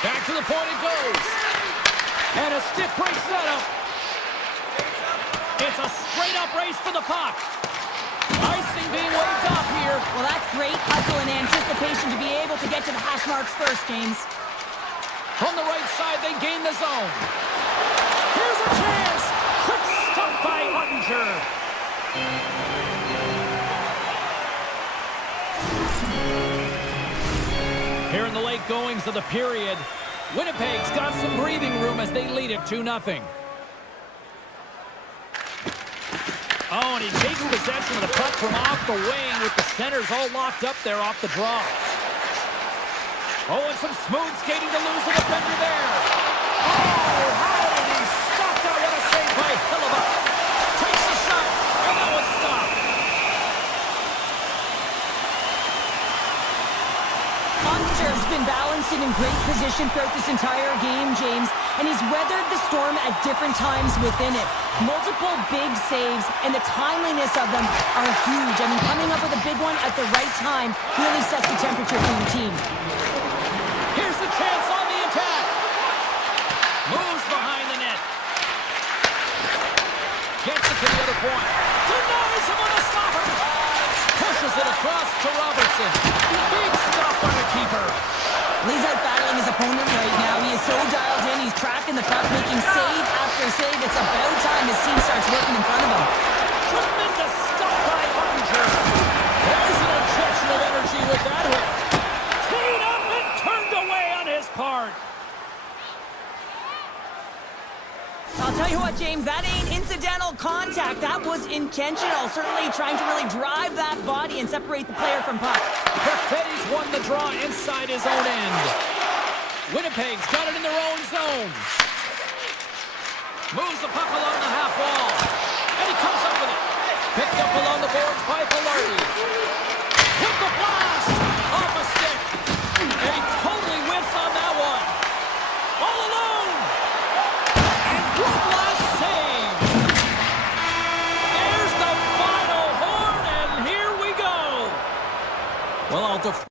Back to the point it goes. And a stick break setup. It's a straight-up race for the puck. Icing being waved off here. Well, that's great hustle and anticipation to be able to get to the hash marks first, James. From the right side, they gain the zone. Here's a chance. Quick stop by Ottinger. Here in the late goings of the period, Winnipeg's got some breathing room as they lead it 2-0. Oh, and he takes possession of the puck from off the wing with the centers all locked up there off the draw. Oh, and some smooth skating to lose the defender there. Oh, how did he stop that? What a save by Hillebuck. Takes the shot, and that was stopped. Ottinger's been balanced and in great position throughout this entire game, James, and he's weathered the storm at different times within it. Multiple big saves, and the timeliness of them are huge. I mean, coming up with a big one at the right time really sets the temperature for your team. Here's the chance on the attack. Moves behind the net. Gets it to the other point. Denies him on the stopper. Pushes it across to Robertson. Big stop by the keeper. He's out battling his opponent right now. He is so dialed in. He's tracking the puck, making save after save. It's about time his team starts working in front of him. Tremendous stop by Ottinger. There's an injection of energy with that hit. Teed up and turned away on his part. I'll tell you what, James, that ain't incidental contact. That was intentional. Certainly trying to really drive that body and separate the player from puck. Perfetti's won the draw inside his own end. Winnipeg's got it in their own zone. Moves the puck along the half wall. And he comes up with it. Picked up along the boards by Velarde. With the blast! Off a stick. And he totally whiffs on that one. All alone! And one last save. There's the final horn, and here we go. Well, I'll defer.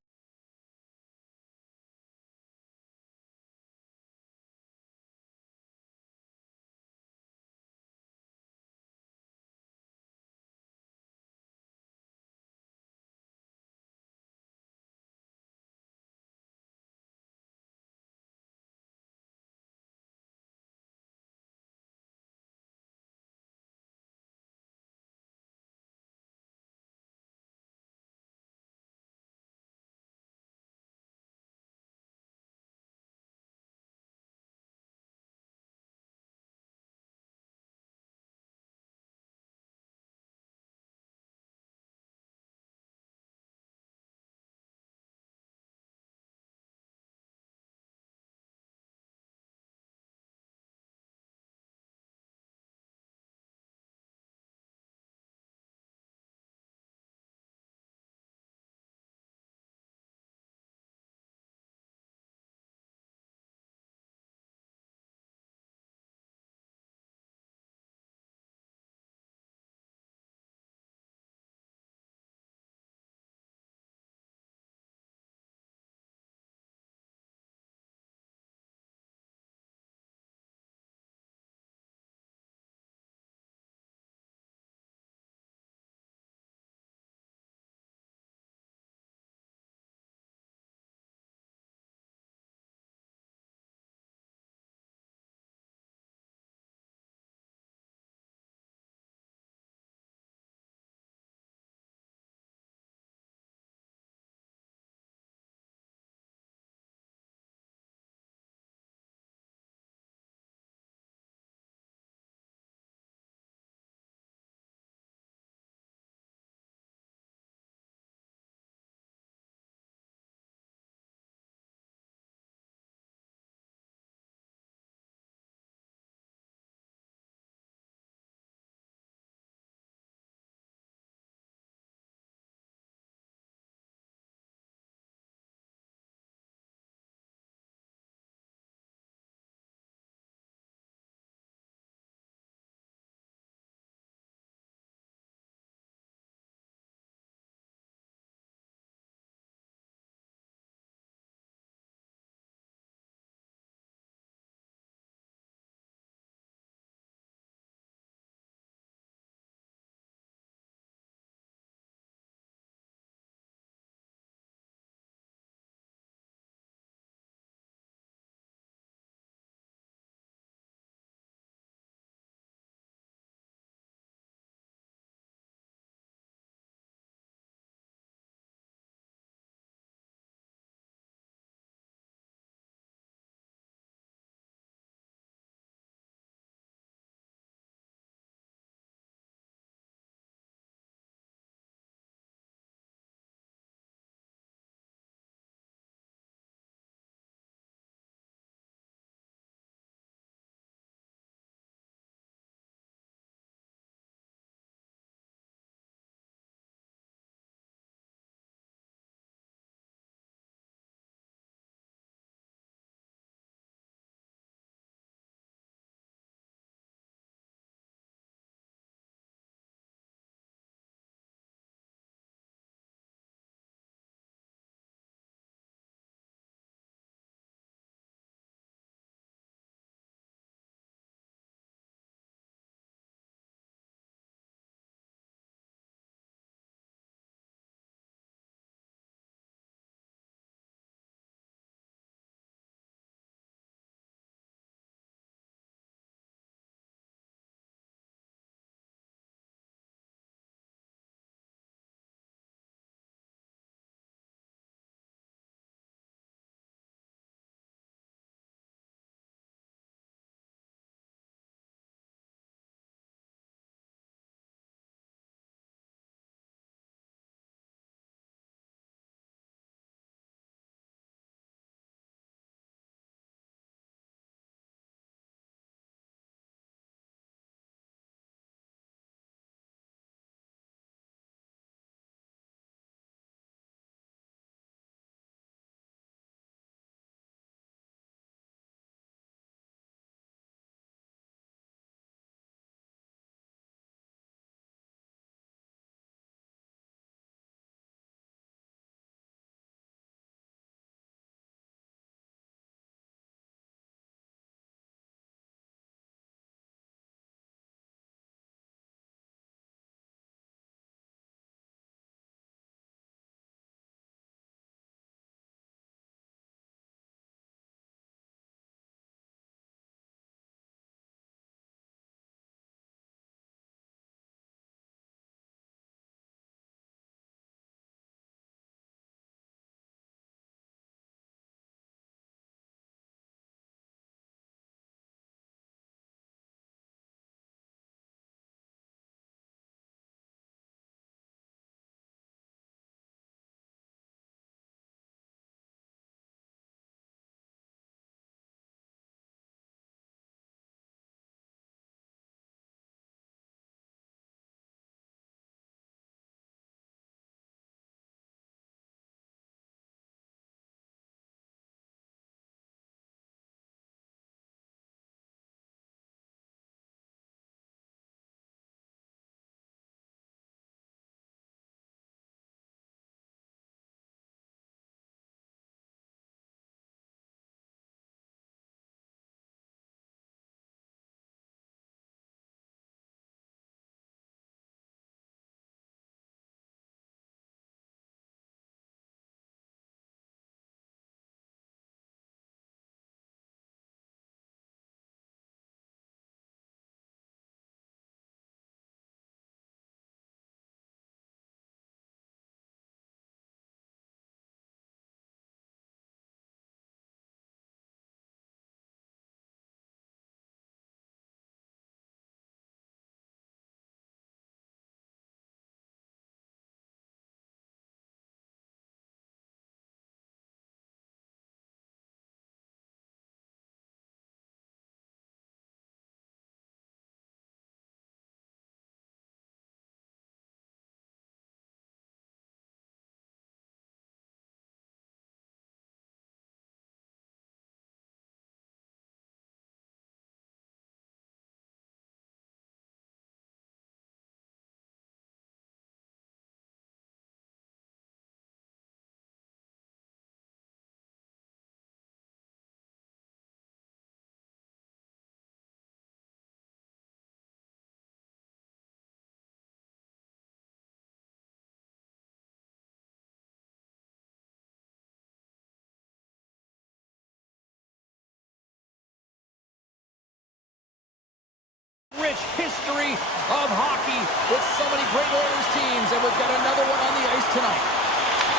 history of hockey with so many great Oilers teams, and we've got another one on the ice tonight.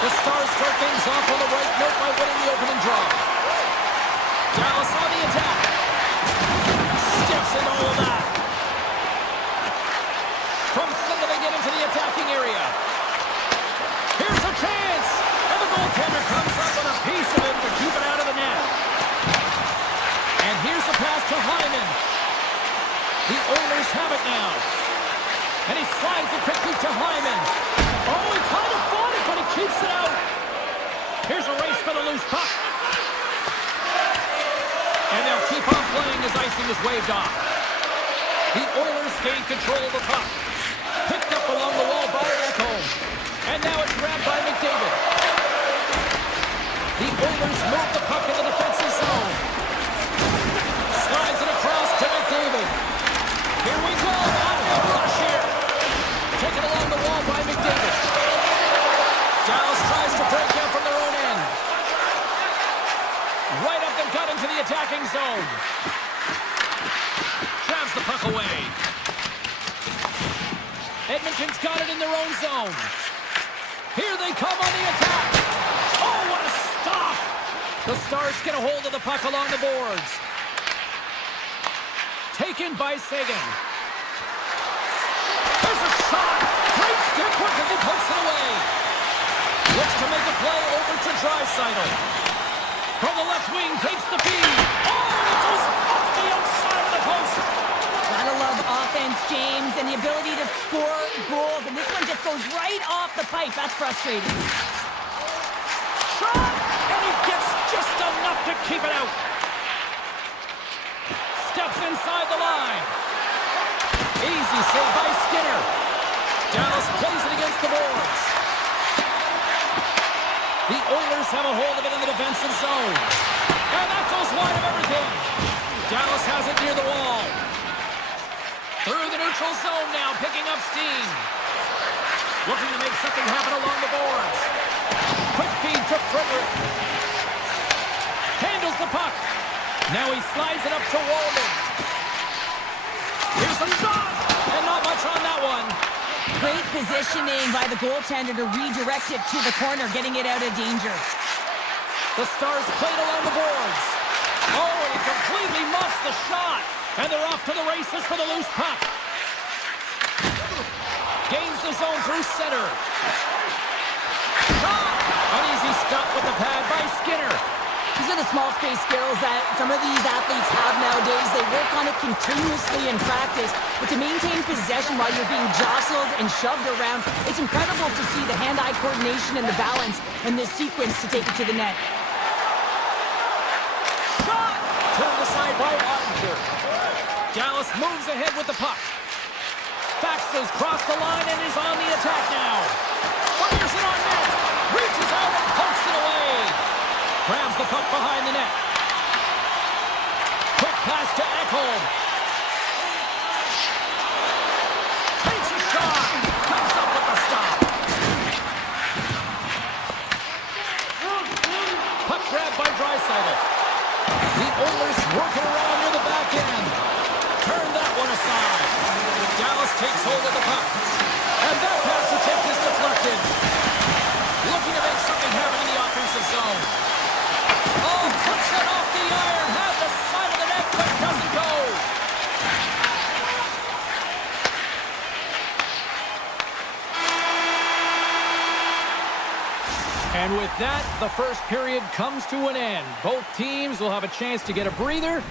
The Stars start things off on the right note by winning the opening draw. Dallas on the attack. Steps into all of that. From center they get into the attacking area. Here's a chance! And the goaltender comes up with a piece of it to keep it out of the net. And here's a pass to Hyman. The Oilers have it now. And he slides it quickly to Hyman. Oh, he kind of fought it, but he keeps it out. Here's a race for the loose puck. And they'll keep on playing as icing is waved off. The Oilers gain control of the puck. Picked up along the wall by Ekholm. And now it's grabbed by McDavid. The Oilers move the puck in the defensive zone. Slides it across to McDavid. Here we go. Out of rush here. Taken along the wall by McDavid. Dallas tries to break out from their own end. Right up the gut into the attacking zone. Grabs the puck away. Edmonton's got it in their own zone. Here they come on the attack. Oh, what a stop! The Stars get a hold of the puck along the boards. Taken by Seguin. There's a shot! Great stick work as he pokes it away. Looks to make a play over to Draisaitl. From the left wing, takes the feed. Oh, it goes off the outside of the post. Gotta love offense, James, and the ability to score goals. And this one just goes right off the pipe. That's frustrating. Shot! And he gets just enough to keep it out. Steps inside the line. Easy save by Skinner. Dallas plays it against the boards. The Oilers have a hold of it in the defensive zone. And that goes wide of everything. Dallas has it near the wall. Through the neutral zone now, picking up steam. Looking to make something happen along the boards. Quick feed to Frederick. Handles the puck. Now he slides it up to Walden. Here's a shot! And not much on that one. Great positioning by the goaltender to redirect it to the corner, getting it out of danger. The Stars played along the boards. Oh, and he completely muffs the shot. And they're off to the races for the loose puck. Gains the zone through center. Shot! An easy stop with the pad by Skinner. These are the small space skills that some of these athletes have nowadays. They work on it continuously in practice. But to maintain possession while you're being jostled and shoved around, it's incredible to see the hand-eye coordination and the balance in this sequence to take it to the net. Shot! Turned aside by Ottinger. Dallas moves ahead with the puck. Faxes crossed the line and is on the attack now. Fires it on net. Reaches out and pokes it away. Grabs the puck behind the net. Quick pass to Ekholm. Takes a shot. Comes up with the stop. Puck grabbed by Draisaitl. The Oilers working around near the back end. Turn that one aside. Dallas takes hold of the puck. And that pass attempt is deflected. Looking to make something happen in the offensive zone. Oh, puts it off the iron. Had the side of the net, but doesn't go. And with that, the first period comes to an end. Both teams will have a chance to get a breather,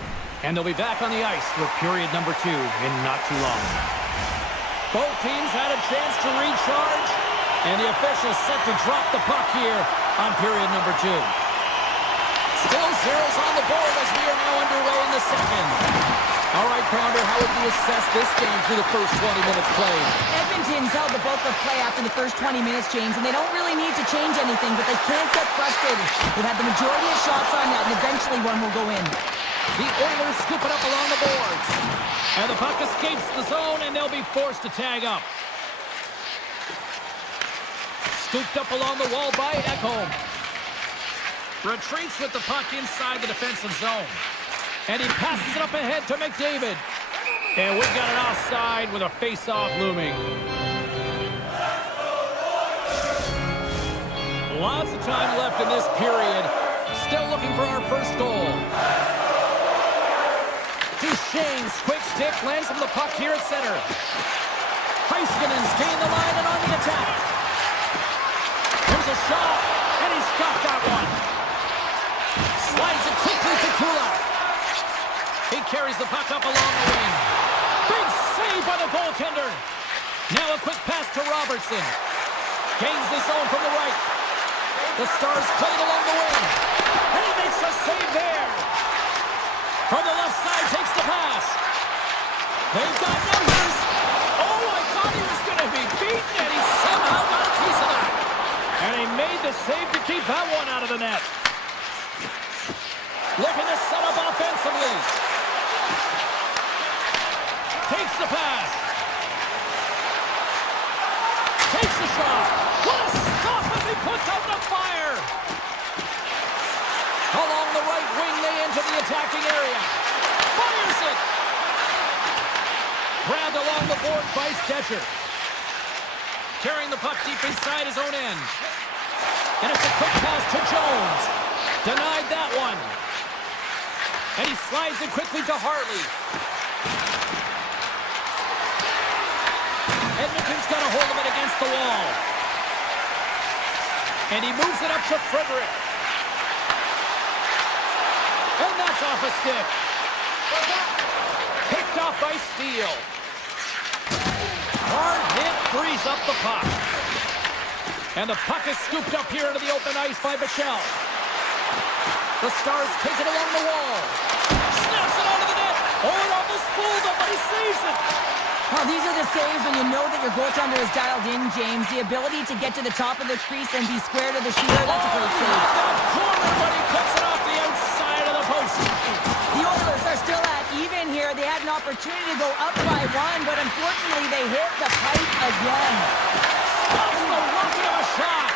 and they'll be back on the ice with period number 2 in not too long. Both teams had a chance to recharge, and the officials set to drop the puck here on period number 2. Still zeros on the board as we are now underway in the second. All right, Pounder, how would you assess this game through the first 20 minutes played? Edmonton's held the bulk of play after the first 20 minutes, James, and they don't really need to change anything, but they can't get frustrated. They've had the majority of shots on net, and eventually one will go in. The Oilers scoop it up along the boards. And the puck escapes the zone, and they'll be forced to tag up. Scooped up along the wall by Ekholm. Retreats with the puck inside the defensive zone. And he passes it up ahead to McDavid. And we've got an offside with a face-off looming. Lots of time left in this period. Still looking for our first goal. Duchesne's quick stick lands from the puck here at center. Heiskanen's gained the line and on the attack. Here's a shot, and he's got that one. Slides it quickly to Kulak. He carries the puck up along the wing. Big save by the goaltender. Now a quick pass to Robertson. Gains the zone from the right. The Stars play it along the wing. And he makes a save there. From the left side, takes the pass. They've got numbers. Oh, I thought he was going to be beaten, and he somehow got a piece of that. And he made the save to keep that one out of the net. Looking to set up offensively. Takes the pass. Takes the shot. What a stop as he puts out the fire. Along the right wing, they enter the attacking area. Fires it. Grabbed along the boards by Stetcher. Carrying the puck deep inside his own end. And it's a quick pass to Jones. Denied that one. And he slides it quickly to Hartley. Edmonton's got a hold of it against the wall. And he moves it up to Frederick. And that's off a stick. Picked off by Steele. Hard hit frees up the puck. And the puck is scooped up here into the open ice by Bichelle. The Stars take it along the wall. Snaps it onto the net. Oh, it almost fooled him, but he saves it. Well, these are the saves when you know that your goaltender is dialed in, James. The ability to get to the top of the crease and be square to the shooter, that's a great save. That corner, but he puts it off the outside of the post. The Oilers are still at even here. They had an opportunity to go up by one, but unfortunately they hit the pipe again. Stops the rocket of a shot.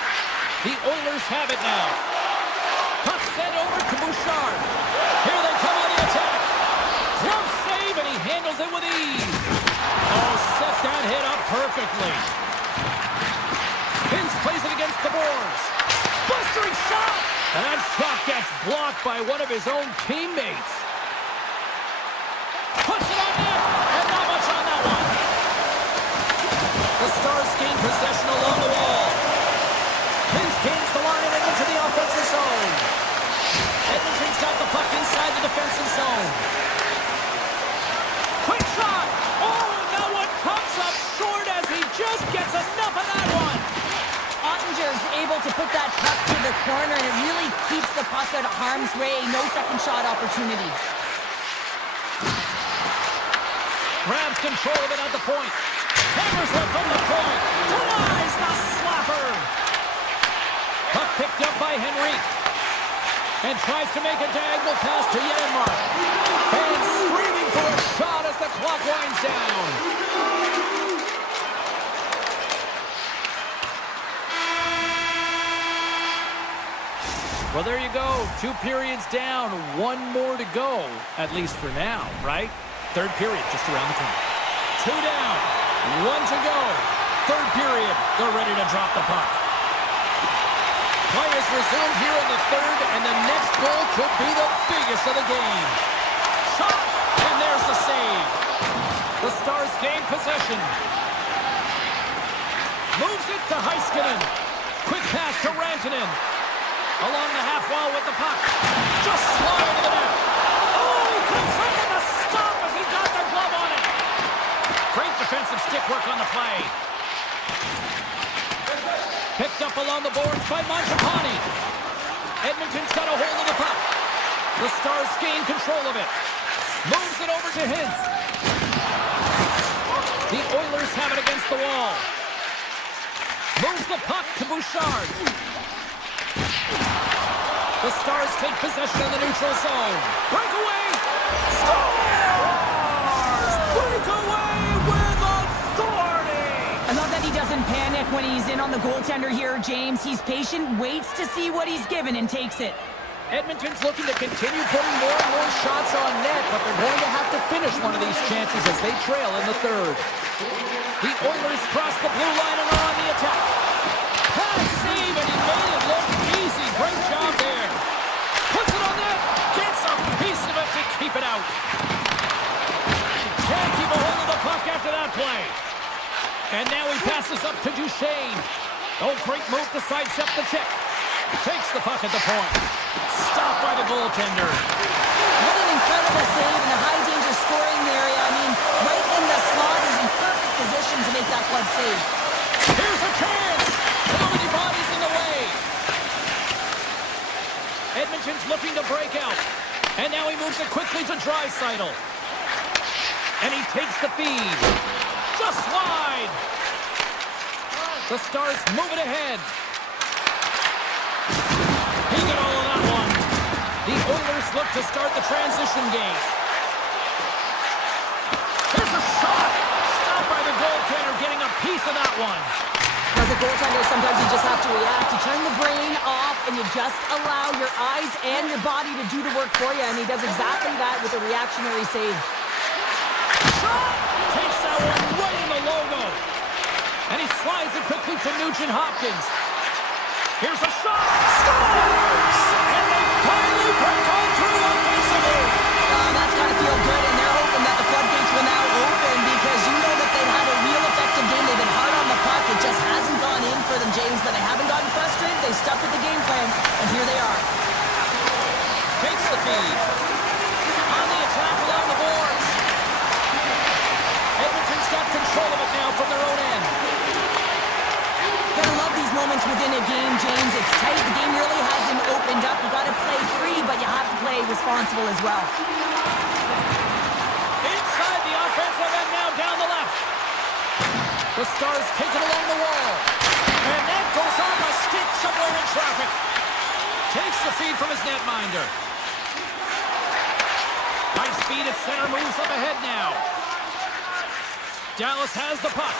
The Oilers have it now. Puck sent over to Bouchard. Here they come on the attack. Close save, and he handles it with ease. Oh, set that hit up perfectly. Vince plays it against the boards. Blistering shot! And that shot gets blocked by one of his own teammates. Puts it on net, and not much on that one. The Stars gain possession along the wall. Vince gains the line and into the offensive zone. Edmonton's got the puck inside the defensive zone. Quick shot! Oh, and that one comes up short as he just gets enough of that one. Ottinger's able to put that puck to the corner, and it really keeps the puck out of harm's way. No second shot opportunity. Grabs control of it at the point. Hammers it from the point. Denies the slapper. Puck picked up by Henrique. And tries to make a diagonal pass to Janmark. Fans screaming for a shot as the clock winds down. Well, there you go. 2 periods down, 1 more to go, at least for now, right? Third period just around the corner. 2 down, 1 to go. Third period, they're ready to drop the puck. Play is resumed here in the third, and the next goal could be the biggest of the game. Shot, and there's the save. The Stars gain possession. Moves it to Heiskanen. Quick pass to Rantanen. Along the half wall with the puck. Just slide into the net. Oh, he comes up with a stop as he got the glove on it. Great defensive stick work on the play. Picked up along the boards by Mangiapane. Edmonton's got a hold of the puck. The Stars gain control of it. Moves it over to Hintz. The Oilers have it against the wall. Moves the puck to Bouchard. The Stars take possession of the neutral zone. Breakaway! Stars! Breakaway with authority! I love that he doesn't panic when he's in on the goaltender here, James. He's patient, waits to see what he's given, and takes it. Edmonton's looking to continue putting more and more shots on net, but they're going to have to finish one of these chances as they trail in the third. The Oilers cross the blue line and are on the attack. Pass save, and he made it look easy. Great job there. Puts it on net. Gets a piece of it to keep it out. Can't keep a hold of the puck after that play. And now he passes up to Duchesne. Oh, great move to sidestep the check. Takes the puck at the point. Stopped by the goaltender. What an incredible save in the high-danger scoring area. I mean, right in the slot is in perfect position to make that club save. Here's a chance. Too many bodies in the way. Edmonton's looking to break out. And now he moves it quickly to Draisaitl. And he takes the feed. Just wide. The Stars move it ahead. He got all of that one. The Oilers look to start the transition game. Here's a shot. Stopped by the goaltender, getting a piece of that one. As a goaltender, sometimes you just have to react. You turn the brain off and you just allow your eyes and your body to do the work for you. And he does exactly that with a reactionary save. Shot! Takes that one right in the logo. And he slides it quickly to Nugent-Hopkins. Here's a shot. Scores! And they finally break on through offensively. That's got to feel good, and they're hoping that the floodgates will now open because you know that they've had a real effective game. They've been hard on the puck. It just hasn't gone in for them, James, but they haven't gotten frustrated. They stuck with the game plan, and here they are. Takes the feed. On the attack along the boards. Edmonton's got control of it now from their own end. Gotta love these moments within a game, James. It's tight. The game really hasn't opened up. You gotta play free, but you have to play responsible as well. Inside the offensive end now down the left. The Stars take it along the wall. And that goes off a stick somewhere in traffic. Takes the feed from his netminder. Nice feed at center, moves up ahead now. Dallas has the puck.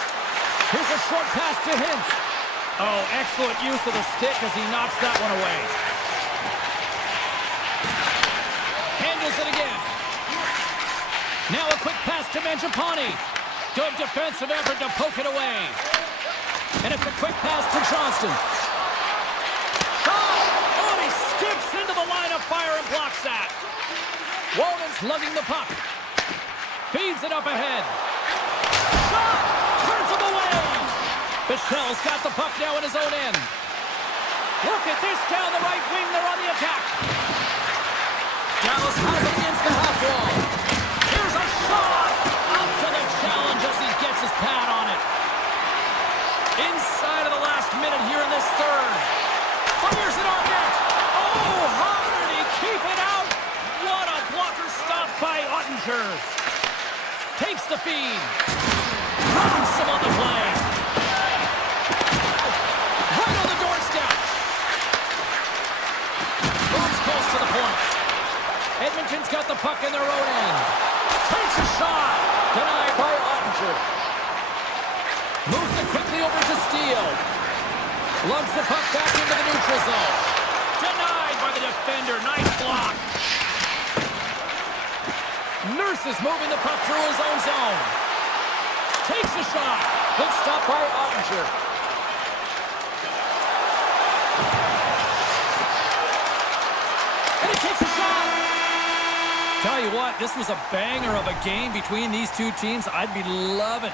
Here's a short pass to Hintz. Oh, excellent use of the stick as he knocks that one away. Handles it again. Now a quick pass to Mangiapane. Good defensive effort to poke it away. And it's a quick pass to Johnston. Oh, and he skips into the line of fire and blocks that. Walden's lugging the puck. Feeds it up ahead. Shot! Turns him away! Bichelle's got the puck now in his own end. Look at this down the right wing. They're on the attack. Dallas has it against the half wall. Here's a shot! Up to the challenge as he gets his pad on it. Inside of the last minute here in this third. Fires it on net. Oh, how did he keep it out? What a blocker stop by Ottinger. Takes the feed. Runs him on the play. Right on the doorstep. Moves close to the point. Edmonton's got the puck in their own end. Takes a shot. Denied by Ottinger. Moves it quickly over to Steele. Lugs the puck back into the neutral zone. Denied by the defender. Nice block. Nurse is moving the puck through his own zone. Takes a shot. Good stop by Ottinger. And he takes a shot. Tell you what, this was a banger of a game between these two teams. I'd be loving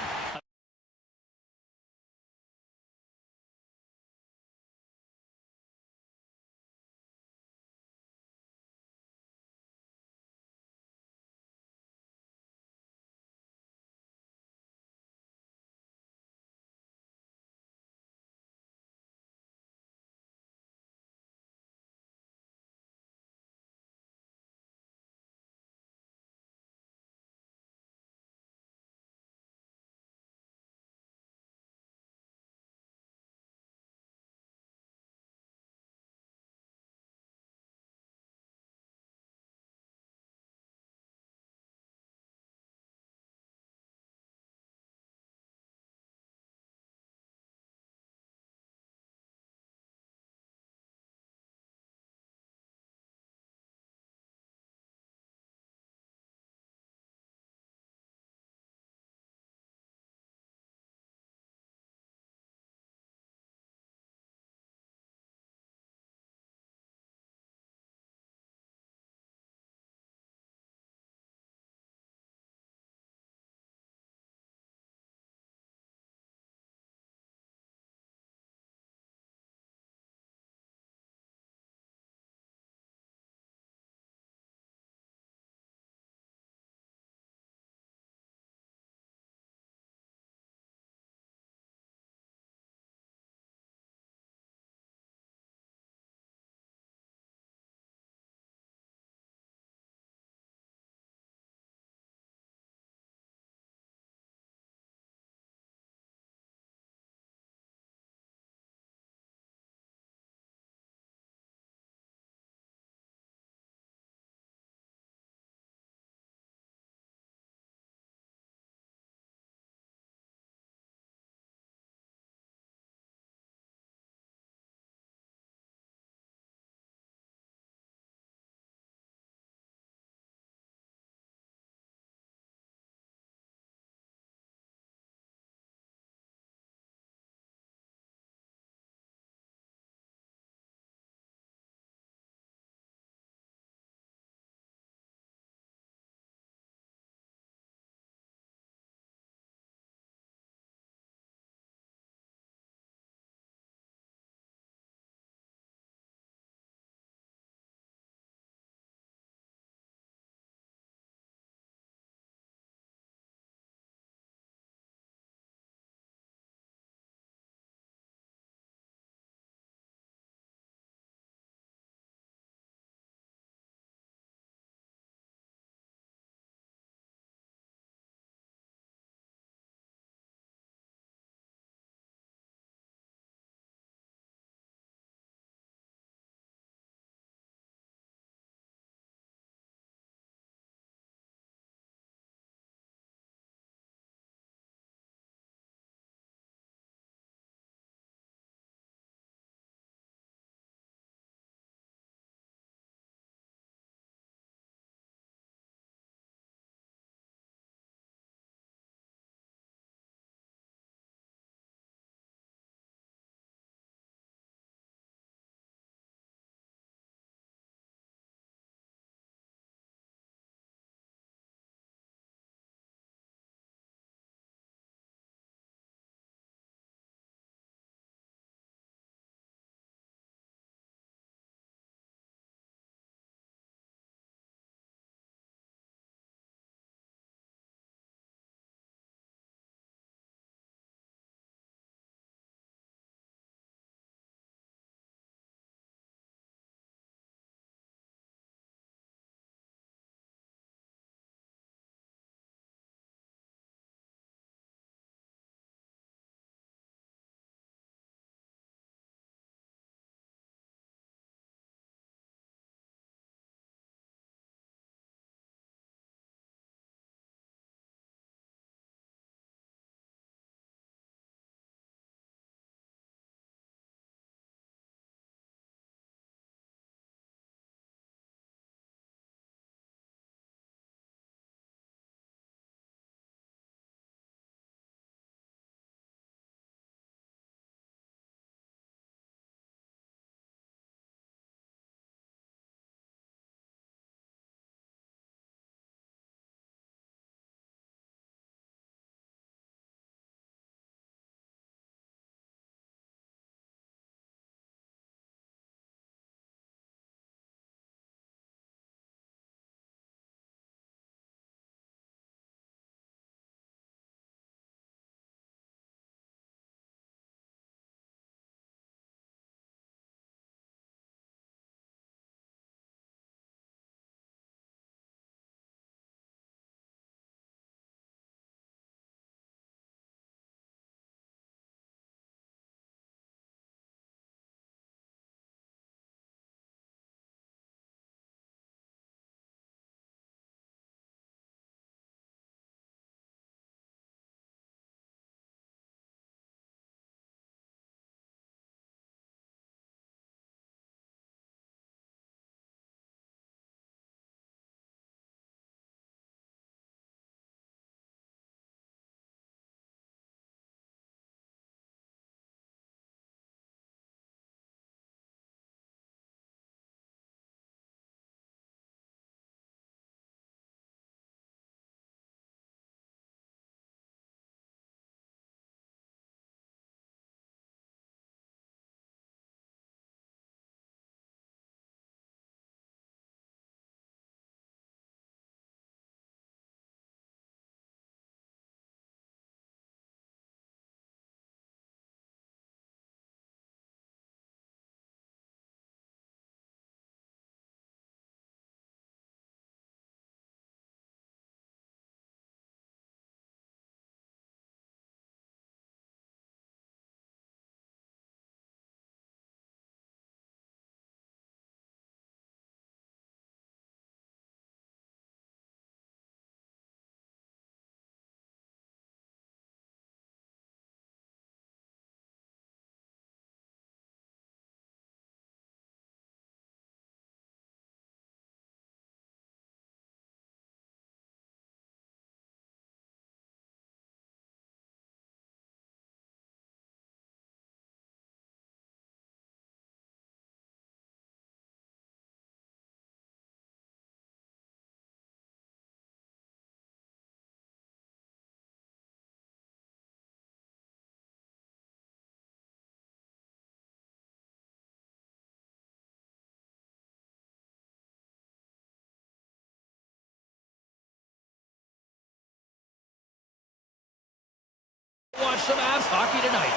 Watch some Avs hockey tonight.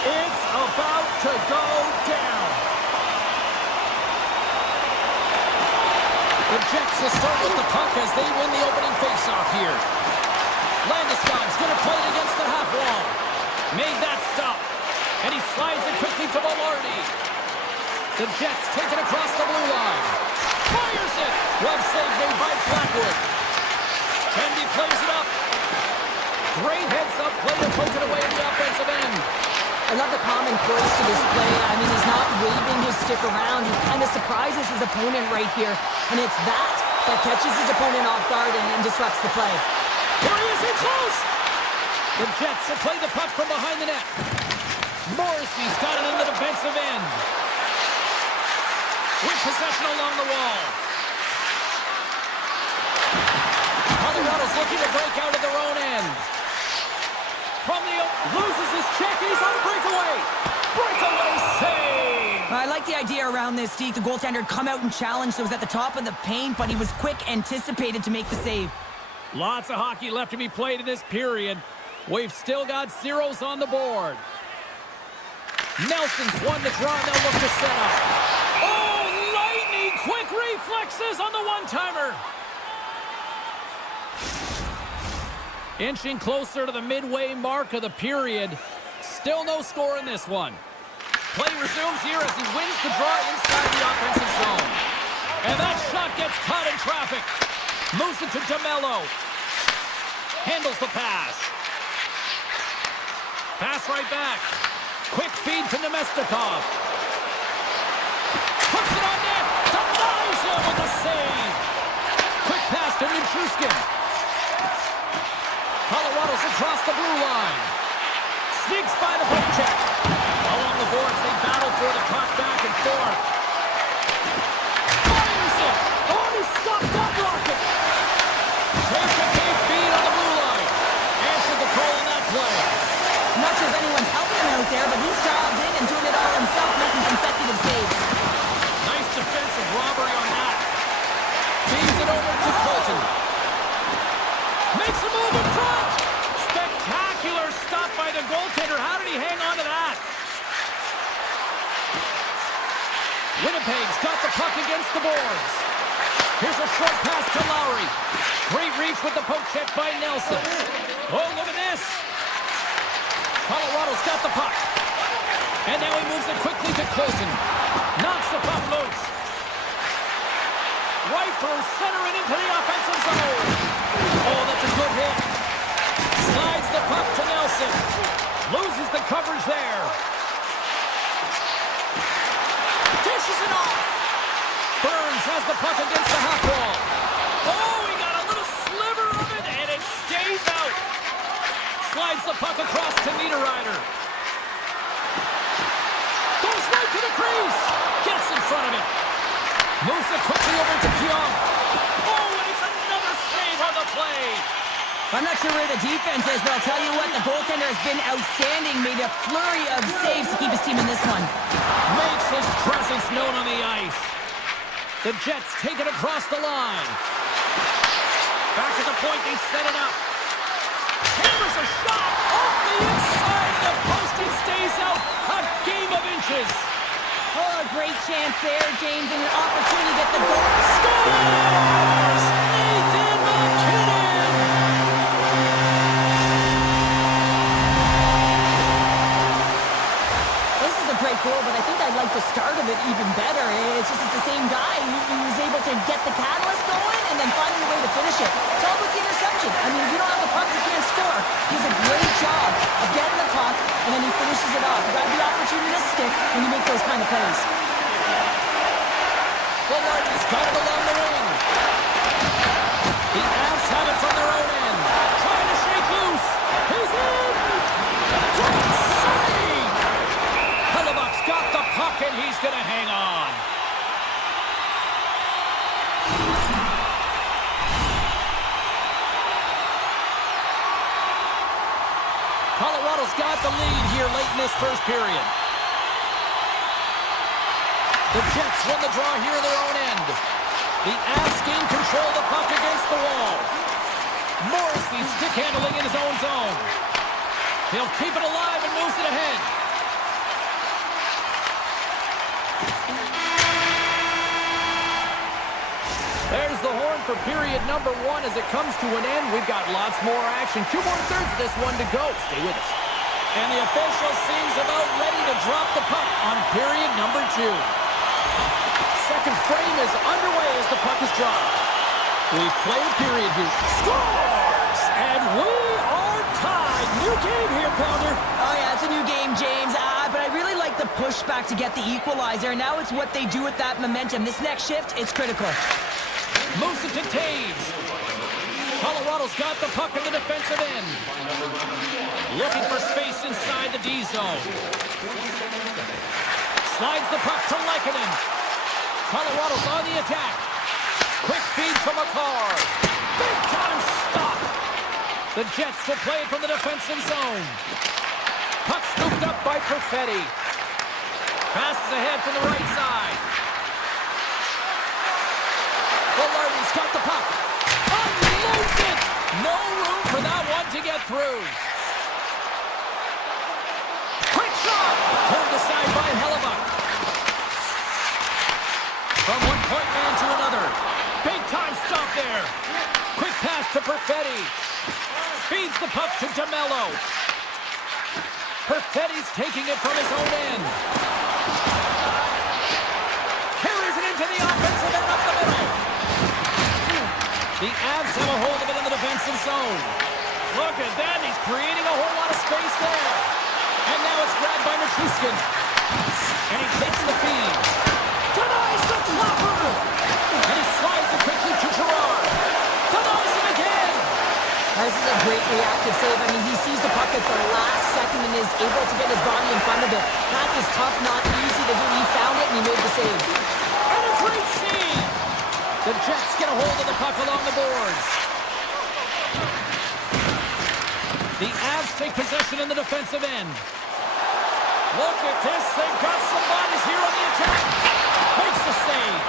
It's about to go down. The Jets will start with the puck as they win the opening faceoff here. Landeskog's going to play it against the half wall. Made that stop. And he slides it quickly to Velarde. The Jets take it across the blue line. Fires it! Glove save made by Blackwood. Tendy plays it up. Great heads-up play to poke it away in the offensive end. I love the common course to this play. I mean, he's not waving his stick around. He kind of surprises his opponent right here. And it's that catches his opponent off guard and disrupts the play. Here he is, in close! The Jets will play the puck from behind the net. Morrissey's got it in the defensive end. With possession along the wall. Colorado's looking to break out of their own end. From the loses his check, and he's on a breakaway. Breakaway save! I like the idea around this, Steve. The goaltender had come out and challenged, so it was at the top of the paint, but he was quick, anticipated to make the save. Lots of hockey left to be played in this period. We've still got zeros on the board. Nelson's won the draw, and they'll look to set up. Oh, lightning quick reflexes on the one-timer. Inching closer to the midway mark of the period. Still no score in this one. Play resumes here as he wins the draw inside the offensive zone. And that shot gets caught in traffic. Moves it to DeMello. Handles the pass. Pass right back. Quick feed to Nemestikov. Puts it on net. Denies him with a save. Quick pass to Nichushkin. Colorado's across the blue line. Sneaks by the poke check. Along the boards, they battle for the puck back and forth. Fires it. Oh, he stopped that rocket. Take feed on the blue line. Answered the call on that play. I'm not sure if anyone's helping him out there, but he's dialed in and doing it all himself, making consecutive saves. Nice defensive robbery on that. Feeds it over to Colton. Makes a move in front. Spectacular stop by the goaltender. How did he hang on to that? Winnipeg's got the puck against the boards. Here's a short pass to Lowry. Great reach with the poke check by Nelson. Oh, look at this. Colorado's got the puck. And now he moves it quickly to Colton. Knocks the puck loose. Right through center and into the offensive zone. Oh, that's a good hit. Slides the puck to Nelson. Loses the coverage there. Dishes it off. Burns has the puck against the half wall. Oh, he got a little sliver of it, and it stays out. Slides the puck across to Niederreiter. Goes right to the crease. Gets in front of it. Moves it quickly over to Pionk. Oh, and it's another save on the play. I'm not sure where the defense is, but I'll tell you what, the goaltender has been outstanding. Made a flurry of saves to keep his team in this one. Makes his presence known on the ice. The Jets take it across the line. Back at the point, they set it up. Hammers a shot off the inside of the post. It stays out a game of inches. Oh, a great chance there, James, and an opportunity to get the goal. Scores! Nathan McKinnon! This is a great goal, but I think I'd like the start of it even better. It's the same guy who was able to get the catalyst going and then finding a way to finish it. It's all about the interception. I mean, if you don't have the puck, you can't score. He does a great job of getting the puck, and then he finishes it off. You got the opportunity to stick when you make those kind of plays. Velarde's got it along the wing. The Avs have it from their own end. Trying to shake loose. He's in! Great save! Hellebuck's got the puck, and he's going to hang on. Colorado's got the lead here late in this first period. The Jets won the draw here in their own end. The Avs gain control of the puck against the wall. Morrissey stick handling in his own zone. He'll keep it alive and moves it ahead. There's the horn for period number 1 as it comes to an end. We've got lots more action. 2 more thirds of this one to go. Stay with us. And the official seems about ready to drop the puck on period number 2. Second frame is underway as the puck is dropped. We've played a period here. Scores! And we are tied. New game here, Pounder. Oh, yeah, it's a new game, James. But I really like the pushback to get the equalizer. Now it's what they do with that momentum. This next shift, it's critical. Moves it to Taves. Colorado's got the puck in the defensive end. Looking for space inside the D zone. Slides the puck to Lehkonen. Colorado's on the attack. Quick feed to McCarr. Big time stop. The Jets will play it from the defensive zone. Puck scooped up by Perfetti. Passes ahead from the right side. Velarde's got the puck. Unloads it. No room for that one to get through. Quick shot. Turned aside by Hellebuck. From one point man to another. Big time stop there. Quick pass to Perfetti. Feeds the puck to DeMello. Perfetti's taking it from his own end. Carries it into the offensive end up the middle. The Avs have a hold of it in the defensive zone. Look at that. He's creating a whole lot of space there. And now it's grabbed by Nichushkin. And he takes the feed. Denies the flopper. And he slides it quickly to Gerard. Denies him again. This is a great reactive save. I mean, he sees the puck at the last second and is able to get his body in front of it. That is tough, not easy to do. He found it and he made the save. And a great save. The Jets get a hold of the puck along the boards. The Avs take possession in the defensive end. Look at this. They've got some bodies here on the attack. Makes the save.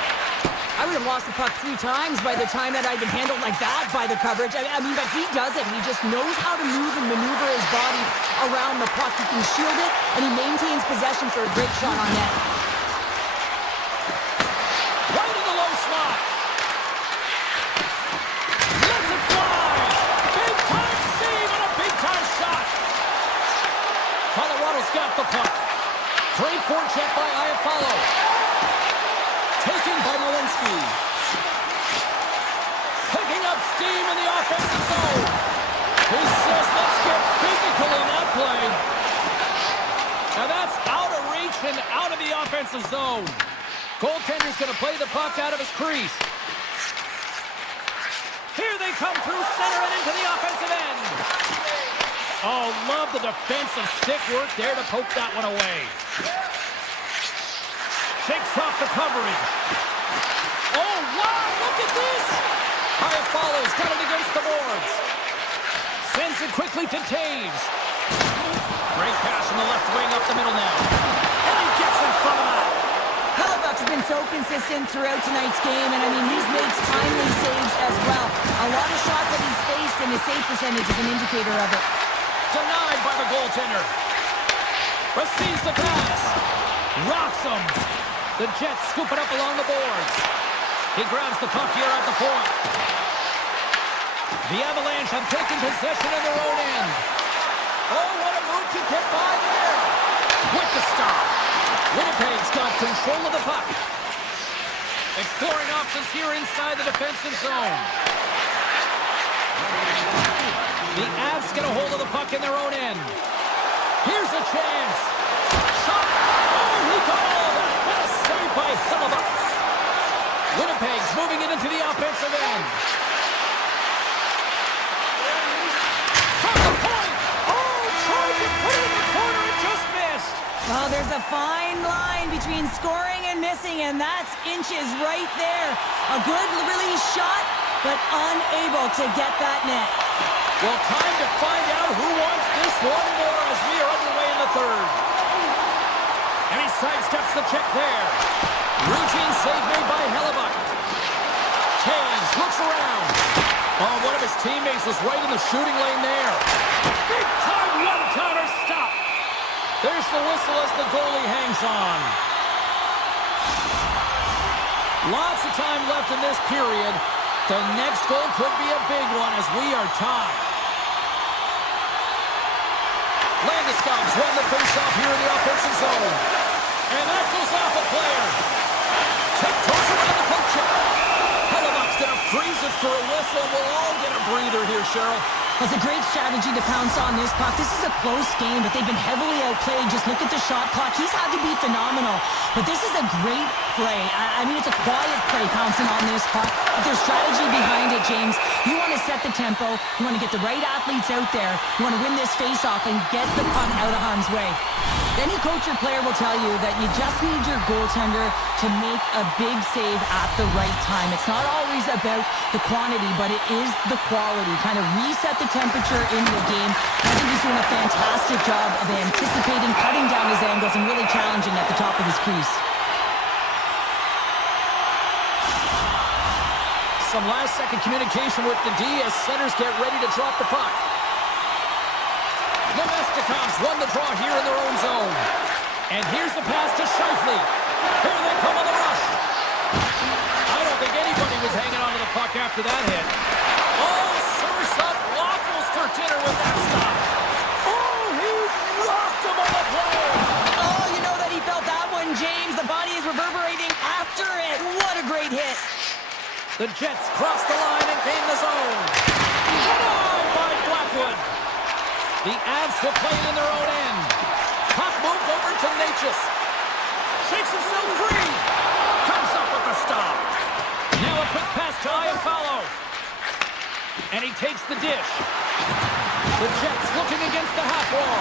I would have lost the puck 3 times by the time that I'd been handled like that by the coverage. I mean, but he does it. He just knows how to move and maneuver his body around the puck. He can shield it, and he maintains possession for a great shot on net. Right in the low slot. Lets it fly. Big time save and a big time shot. Colorado's got the puck. Great forecheck by Iafallo. Taken by Malinsky. Picking up steam in the offensive zone. He says, let's get physical in that play. Now that's out of reach and out of the offensive zone. Goaltender's going to play the puck out of his crease. Here they come through center and into the offensive end. Oh, love the defensive stick work there to poke that one away. Shakes off the coverage. Oh, wow, look at this. Iafallo's got it against the boards. Sends it quickly to Taves. Great pass from the left wing up the middle now. And he gets in front of that. Hellebuck's been so consistent throughout tonight's game, and I mean, he's made timely saves as well. A lot of shots that he's faced, and his save percentage is an indicator of it. Denied by the goaltender. Receives the pass. Rocks him. The Jets scoop it up along the boards. He grabs the puck here at the point. The Avalanche have taken possession in their own end. Oh, what a move to get by there. With the stop. Winnipeg's got control of the puck. Exploring options here inside the defensive zone. The Avs get a hold of the puck in their own end. Here's a chance. Shot. Oh, he got all of that. What a save by Hellebuck. Winnipeg's moving it into the offensive end. From the point. Oh, tried to put it in the corner and just missed. Well, there's a fine line between scoring and missing, and that's inches right there. A good release shot, but unable to get that net. Well, time to find out who wants this one more as we are underway in the third. And he sidesteps the check there. Routine save made by Hellebuck. Taves looks around. Oh, what a of his teammates was right in the shooting lane there. Big time one-timer stop. There's the whistle as the goalie hangs on. Lots of time left in this period. The next goal could be a big one as we are tied. Landeskog's won the face-off here in the offensive zone. And that goes off a player. Tiptoes around the poke check. Hellebuck's going to freeze it for a whistle. We'll all get a breather here, Cheryl. It's a great strategy to pounce on this puck. This is a close game, but they've been heavily outplayed. Just look at the shot clock. He's had to be phenomenal. But this is a great play. I mean, it's a quiet play pouncing on this puck. But there's strategy behind it, James. You want to set the tempo. You want to get the right athletes out there. You want to win this face-off and get the puck out of harm's way. Any coach or player will tell you that you just need your goaltender to make a big save at the right time. It's not always about the quantity, but it is the quality. Kind of reset the temperature in the game. I think he's doing a fantastic job of anticipating, cutting down his angles, and really challenging at the top of his crease. Some last-second communication with the D as centers get ready to drop the puck. Nemestikov's won the draw here in their own zone. And here's the pass to Scheifele. Here they come on the rush. I don't think anybody was hanging on to the puck after that hit. Oh, serves up waffles for dinner with that stop. Oh, he rocked him on the play. Oh, you know that he felt that one, James. The body is reverberating after it. What a great hit. The Jets cross the line and gain the zone. Denied by Blackwood. The Avs will play it in their own end. Puck moved over to Natchez. Shakes himself free. Comes up with the stop. Now a quick pass to Iafallo. And he takes the dish. The Jets looking against the half wall.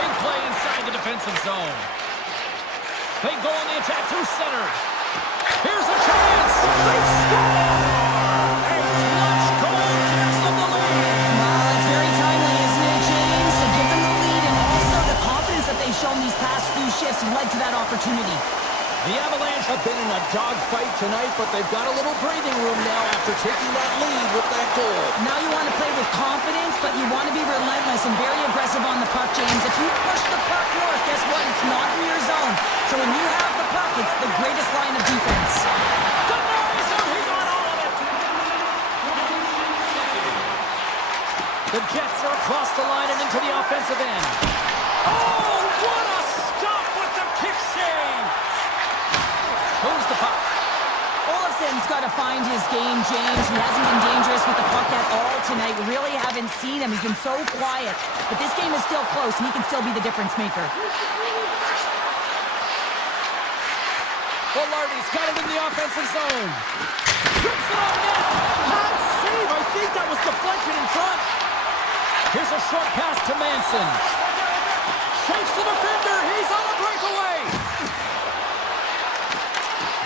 Big play inside the defensive zone. They go on the attack through center. Here's a chance. They score! A clutch goal gives them the lead. Wow, it's very timely, isn't it, James? To give them the lead, and also the confidence that they've shown these past few shifts led to that opportunity. The Avalanche have been in a dogfight tonight, but they've got a little breathing room now after taking that lead with that goal. Now you want to play with confidence, but you want to be relentless and very aggressive on the puck, James. If you push the puck north, guess what? It's not in your zone. So when you have the puck, it's the greatest line of defense. Denies him, he got all of it. The Jets are across the line and into the offensive end. Oh, what a stop with the kick save. Who's the puck? Olofsson's got to find his game, James. He hasn't been dangerous with the puck at all tonight. We really haven't seen him. He's been so quiet. But this game is still close, and he can still be the difference maker. Velarde's got it in the offensive zone. Trips it on net. Hot save. I think that was deflected in front. Here's a short pass to Manson. Shakes the defender. He's on a breakaway.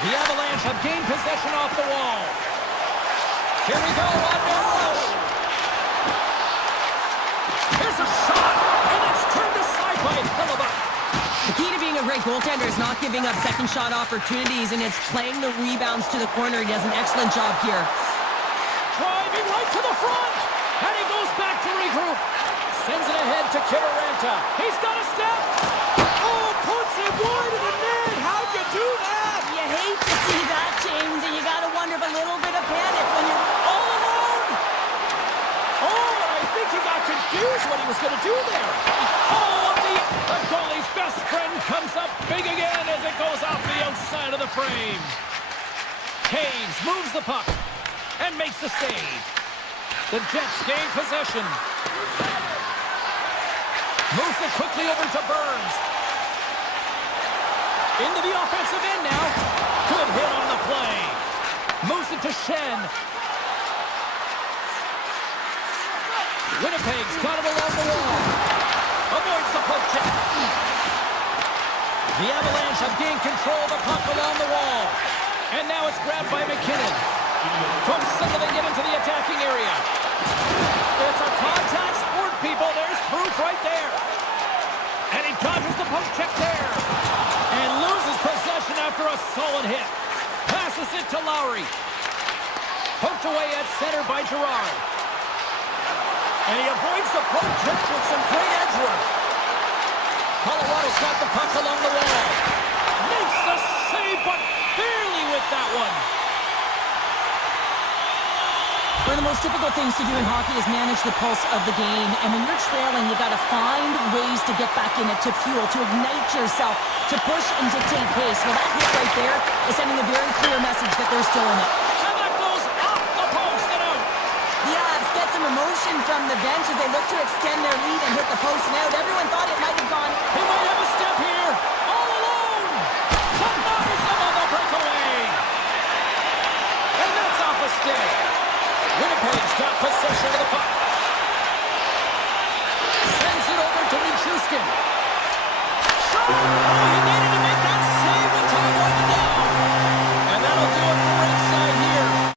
The Avalanche have gained possession off the wall. Here we go on the rush. Here's a shot, and it's turned aside by Hellebuck. The key to being a great goaltender is not giving up second shot opportunities, and it's playing the rebounds to the corner. He does an excellent job here. Driving right to the front, and he goes back to regroup. Sends it ahead to Kiviranta. He's got a step. Oh, puts it wide of the net. How'd you do that? You hate to see that, James, and you got to wonder if a little bit of panic when you're All alone. Oh, and I think he got confused what he was going to do there. Oh, the goalie's best friend comes up big again as it goes off the outside of the frame. Taves moves the puck and makes the save. The Jets gain possession. Moves it quickly over to Burns. Into the offensive end now. Good hit on the play. Moves it to Shen. Winnipeg's got it along the wall. Avoids the poke check. The Avalanche have gained control of the puck along the wall. And now it's grabbed by McKinnon. From center they get into the attacking area. It's a contact sport, people. There's proof right there. And he dodges the poke check there. And loses possession after a solid hit. Passes it to Lowry. Poked away at center by Girard. And he avoids the poke check with some great edge work. Colorado's got the puck along the wall. Makes the save, but barely with that one. One of the most difficult things to do in hockey is manage the pulse of the game. And when you're trailing, you got to find ways to get back in it, to fuel, to ignite yourself, to push and dictate pace. Well, that hit right there is sending a very clear message that they're still in it. And that goes off the post and out. The Avs get some emotion from the bench as they look to extend their lead and hit the post and out. Everyone thought it might have gone. He might have a step here. All alone. Denies him on the breakaway. And that's off a stick. Winnipeg's got possession of the puck. Sends it over to Nichushkin. Shot! Oh, he needed to make that save with time winding down. And that'll do it for Ringside here.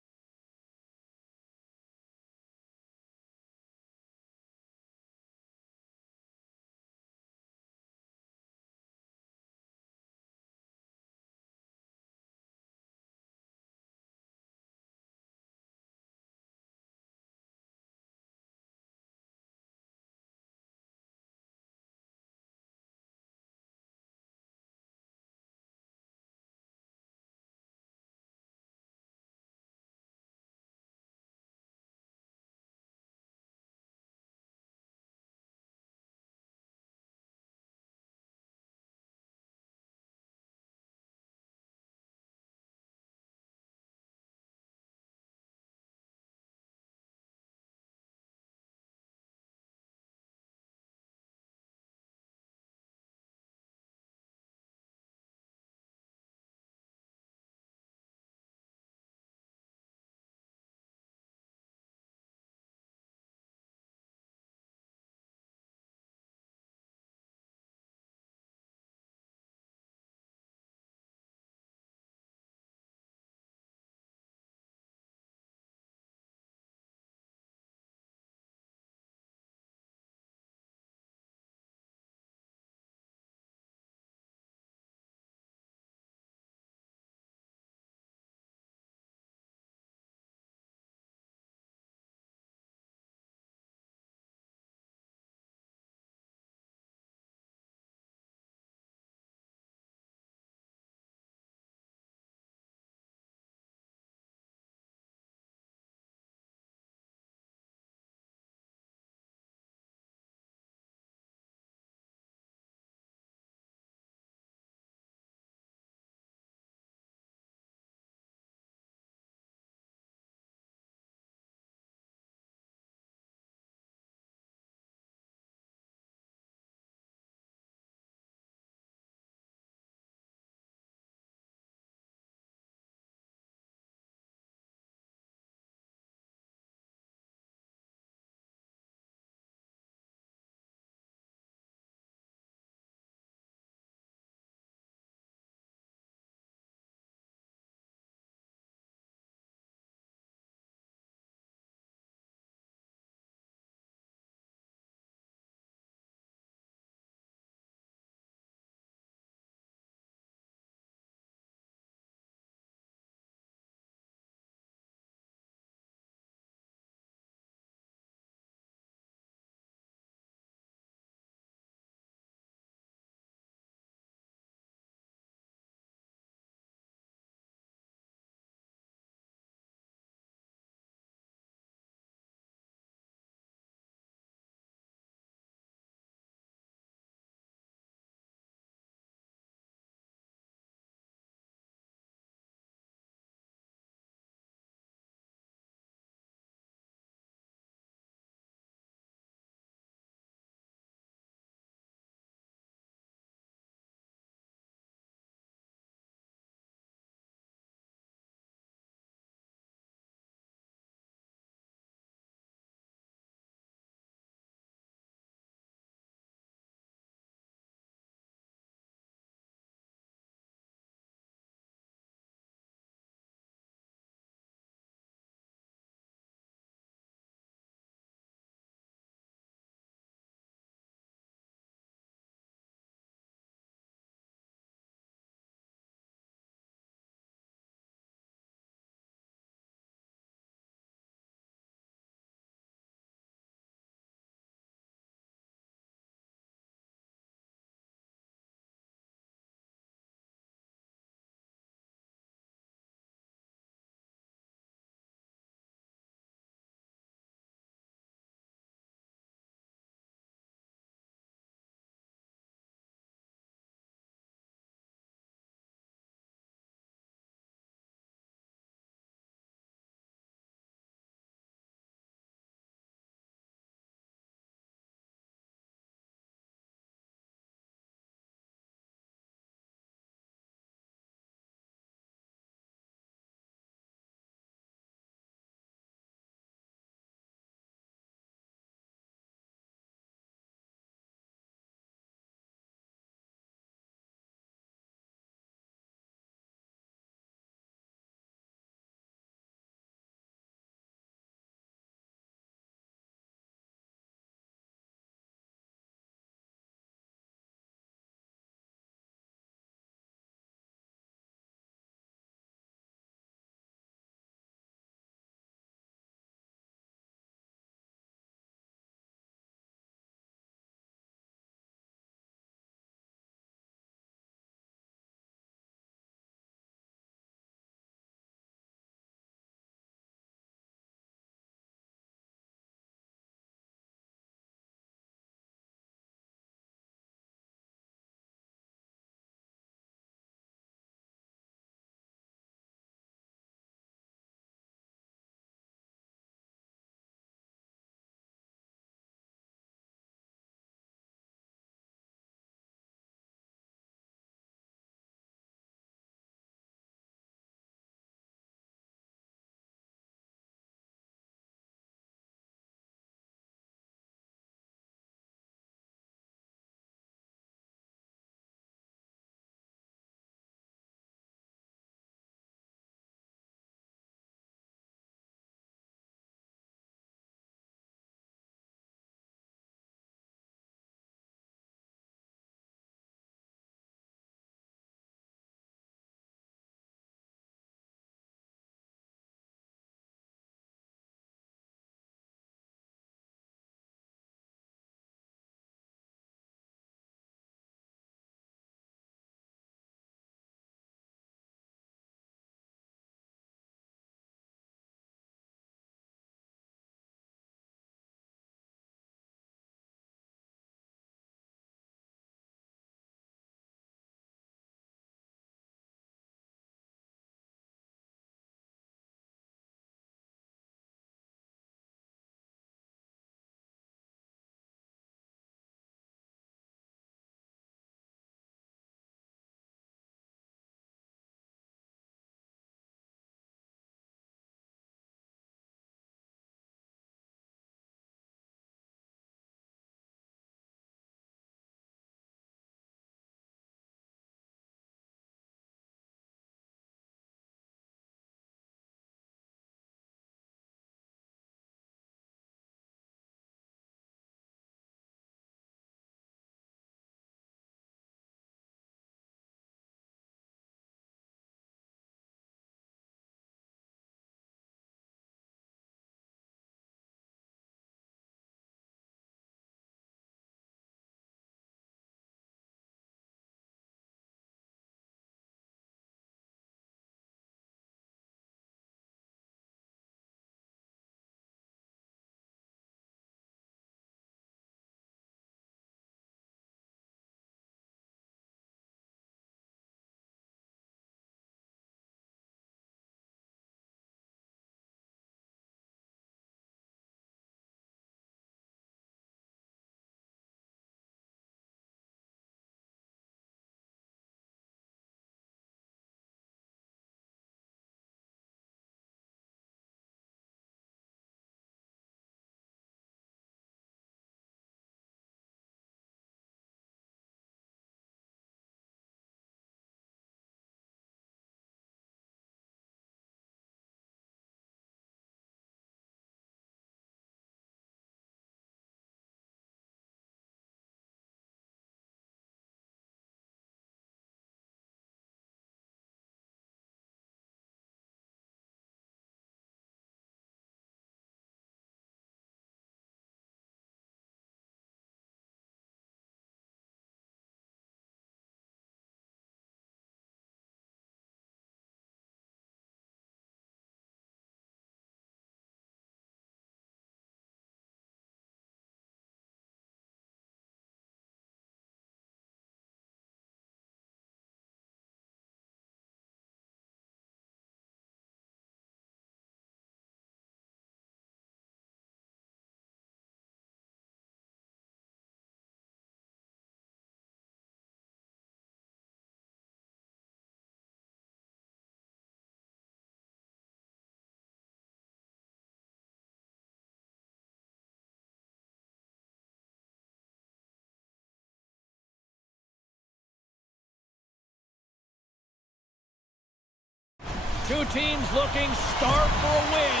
Two teams looking starved for a win,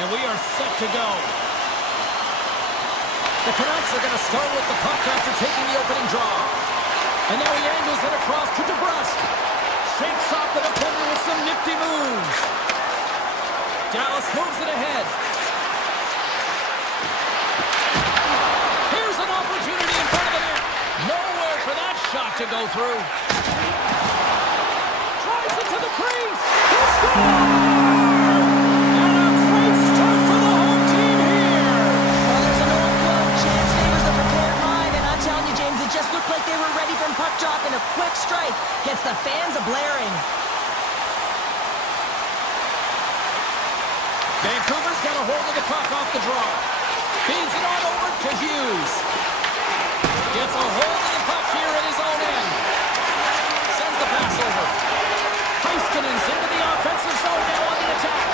and we are set to go. The Canucks are going to start with the puck after taking the opening draw. And now he angles it across to DeBrusque. Shakes off the defender with some nifty moves. Dallas moves it ahead. Here's an opportunity in front of the net. Nowhere for that shot to go through. Tries it to the crease. He scores! And a great start for the home team here. Well, there's an old quote, chance favors the prepared mind, and I'm telling you, James, it just looked like they were ready from puck drop, and a quick strike gets the fans a-blaring. Vancouver's got a hold of the puck off the draw. Feeds it on over to Hughes. Gets a hold of the puck here at his own end. Sends the pass over. Heiskanen's into the offensive zone now on the attack.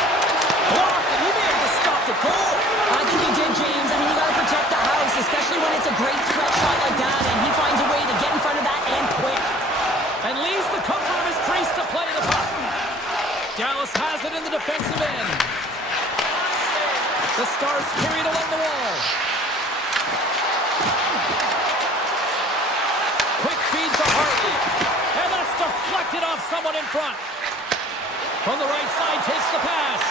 Blocked, and he may have just stopped the goal. I think he did, James. I mean, you got to protect the house, especially when it's a great threat shot like that, and he finds a way to get in front of that and quick. And leaves the comfort of his crease to play the puck. Dallas has it in the defensive end. The Stars carry it along the wall. Quick feed to Hartley. And that's deflected off someone in front. From the right side, takes the pass.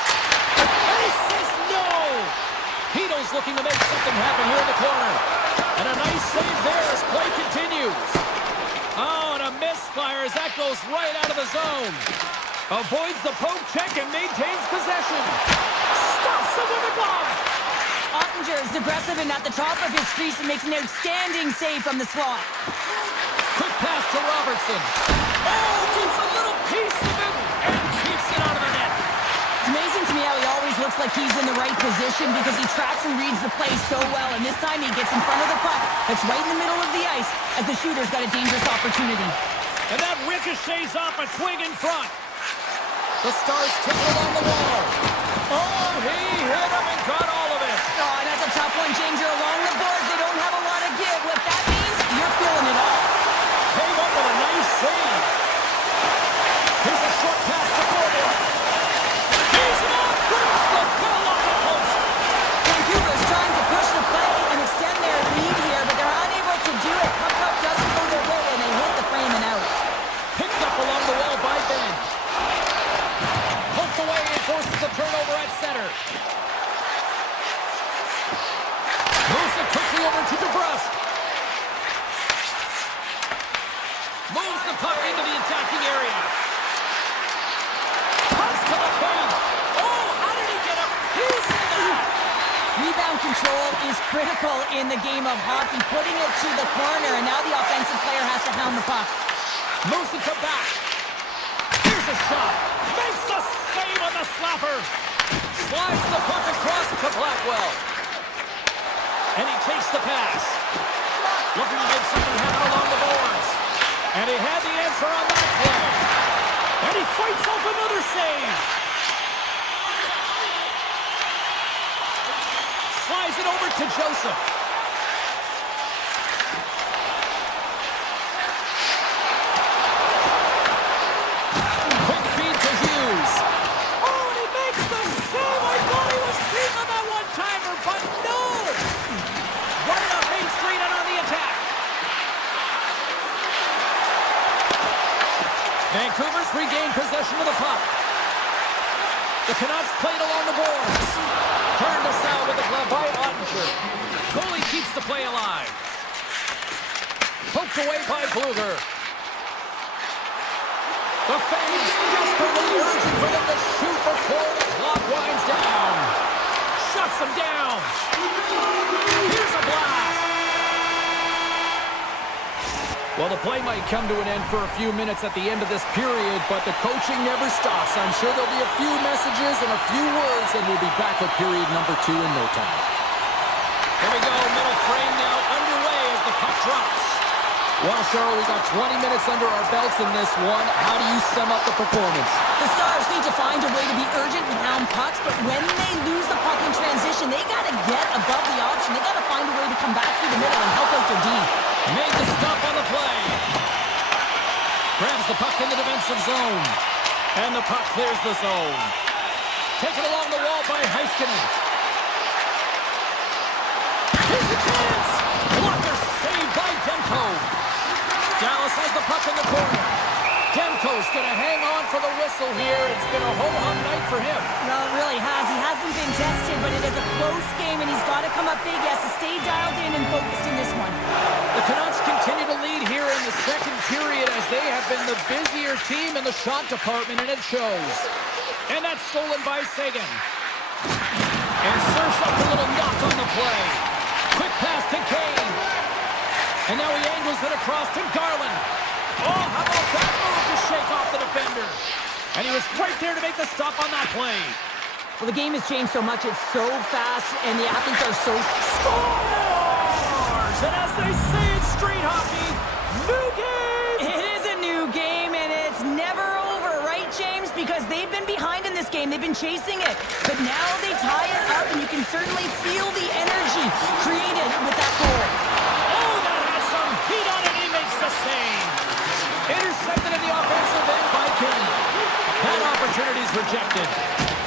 And he says no! Hito's looking to make something happen here in the corner. And a nice save there as play continues. Oh, and a misfire as that goes right out of the zone. Avoids the poke check and maintains possession. Stops him with a glove. Ottinger is aggressive and at the top of his crease and makes an outstanding save from the slot. Quick pass to Robertson. Oh, keeps a little piece of it and keeps it out of the net. It's amazing to me how he always looks like he's in the right position because he tracks and reads the play so well, and this time he gets in front of the puck. It's right in the middle of the ice as the shooter's got a dangerous opportunity. And that ricochets off a twig in front. The Stars take it along the wall. Oh, he hit him and got all of it. Oh, and that's a tough one, James. You're along the boards. They don't have a lot of give. What that means, you're feeling it all. Came up with a nice save. Here's a short pass to Forward. He's not. Breaks the ball off the post. Vancouver's trying to push the play and extend their lead here, but they're unable to do it. Puck doesn't go their way, and they hit the frame and out. Picked up along the wall by Ben. Poked away and forces the turnover at center. Moves it quickly over to DeBrusque. Moves the puck into the attacking area. Pass to the paint. Oh, how did he get a piece of that? Rebound control is critical in the game of hockey, putting it to the corner, and now the offensive player has to hound the puck. Moves it to back. Here's a shot. Makes the save on the slapper. Slides the puck across to Blackwell. And he takes the pass. Looking to make something happen along the boards. And he had the answer on that play. And he fights off another save. Slides it over to Joseph. Quick feed to Hughes. Oh, and he makes the save. I thought he was being on that one-timer, but no. Right on Main Street and on the attack. Vancouver's regained possession of the puck. The Canucks played along the boards. Turned aside with the glove by Ottinger. Goalie keeps the play alive. Poked away by Bluger. The fans desperately urging for them to shoot before the clock winds down. Shuts them down. Here's a blast. Well, the play might come to an end for a few minutes at the end of this period, but the coaching never stops. I'm sure there'll be a few messages and a few words, and we'll be back with period number 2 in no time. Here we go, middle frame now underway as the puck drops. Well, Cheryl, we got 20 minutes under our belts in this one. How do you sum up the performance? The Stars need to find a way to be urgent and hound pucks, but when they lose the puck in transition, they got to get above the option. They got to find a way to come back through the middle and help out their D. Made the stop on the play. Grabs the puck in the defensive zone. And the puck clears the zone. Taken along the wall by Heiskanen. Here's a chance! Blocker saved by Demko. Dallas has the puck in the corner. Demko's going to hang on for the whistle here. It's been a ho-hum night for him. Well, it really has. He hasn't been tested, but it is a close game, and he's got to come up big. He has to stay dialed in and focused in this one. The Canucks continue to lead here in the second period as they have been the busier team in the shot department, and it shows. And that's stolen by Sagan. And serves up a little knock on the play. Quick pass to Kane. And now he angles it across to Garland. Oh, how about that move to shake off the defender? And he was right there to make the stop on that play. Well, the game has changed so much. It's so fast, and the athletes are so... Scores! And as they say in street hockey, new game! It is a new game, and it's never over, right, James? Because they've been behind in this game. They've been chasing it. But now they tie it up, and you can certainly feel the energy created with that goal. Oh, that has some heat on it. He makes the save. Intercepted in the offensive end by Kane. That opportunity's rejected.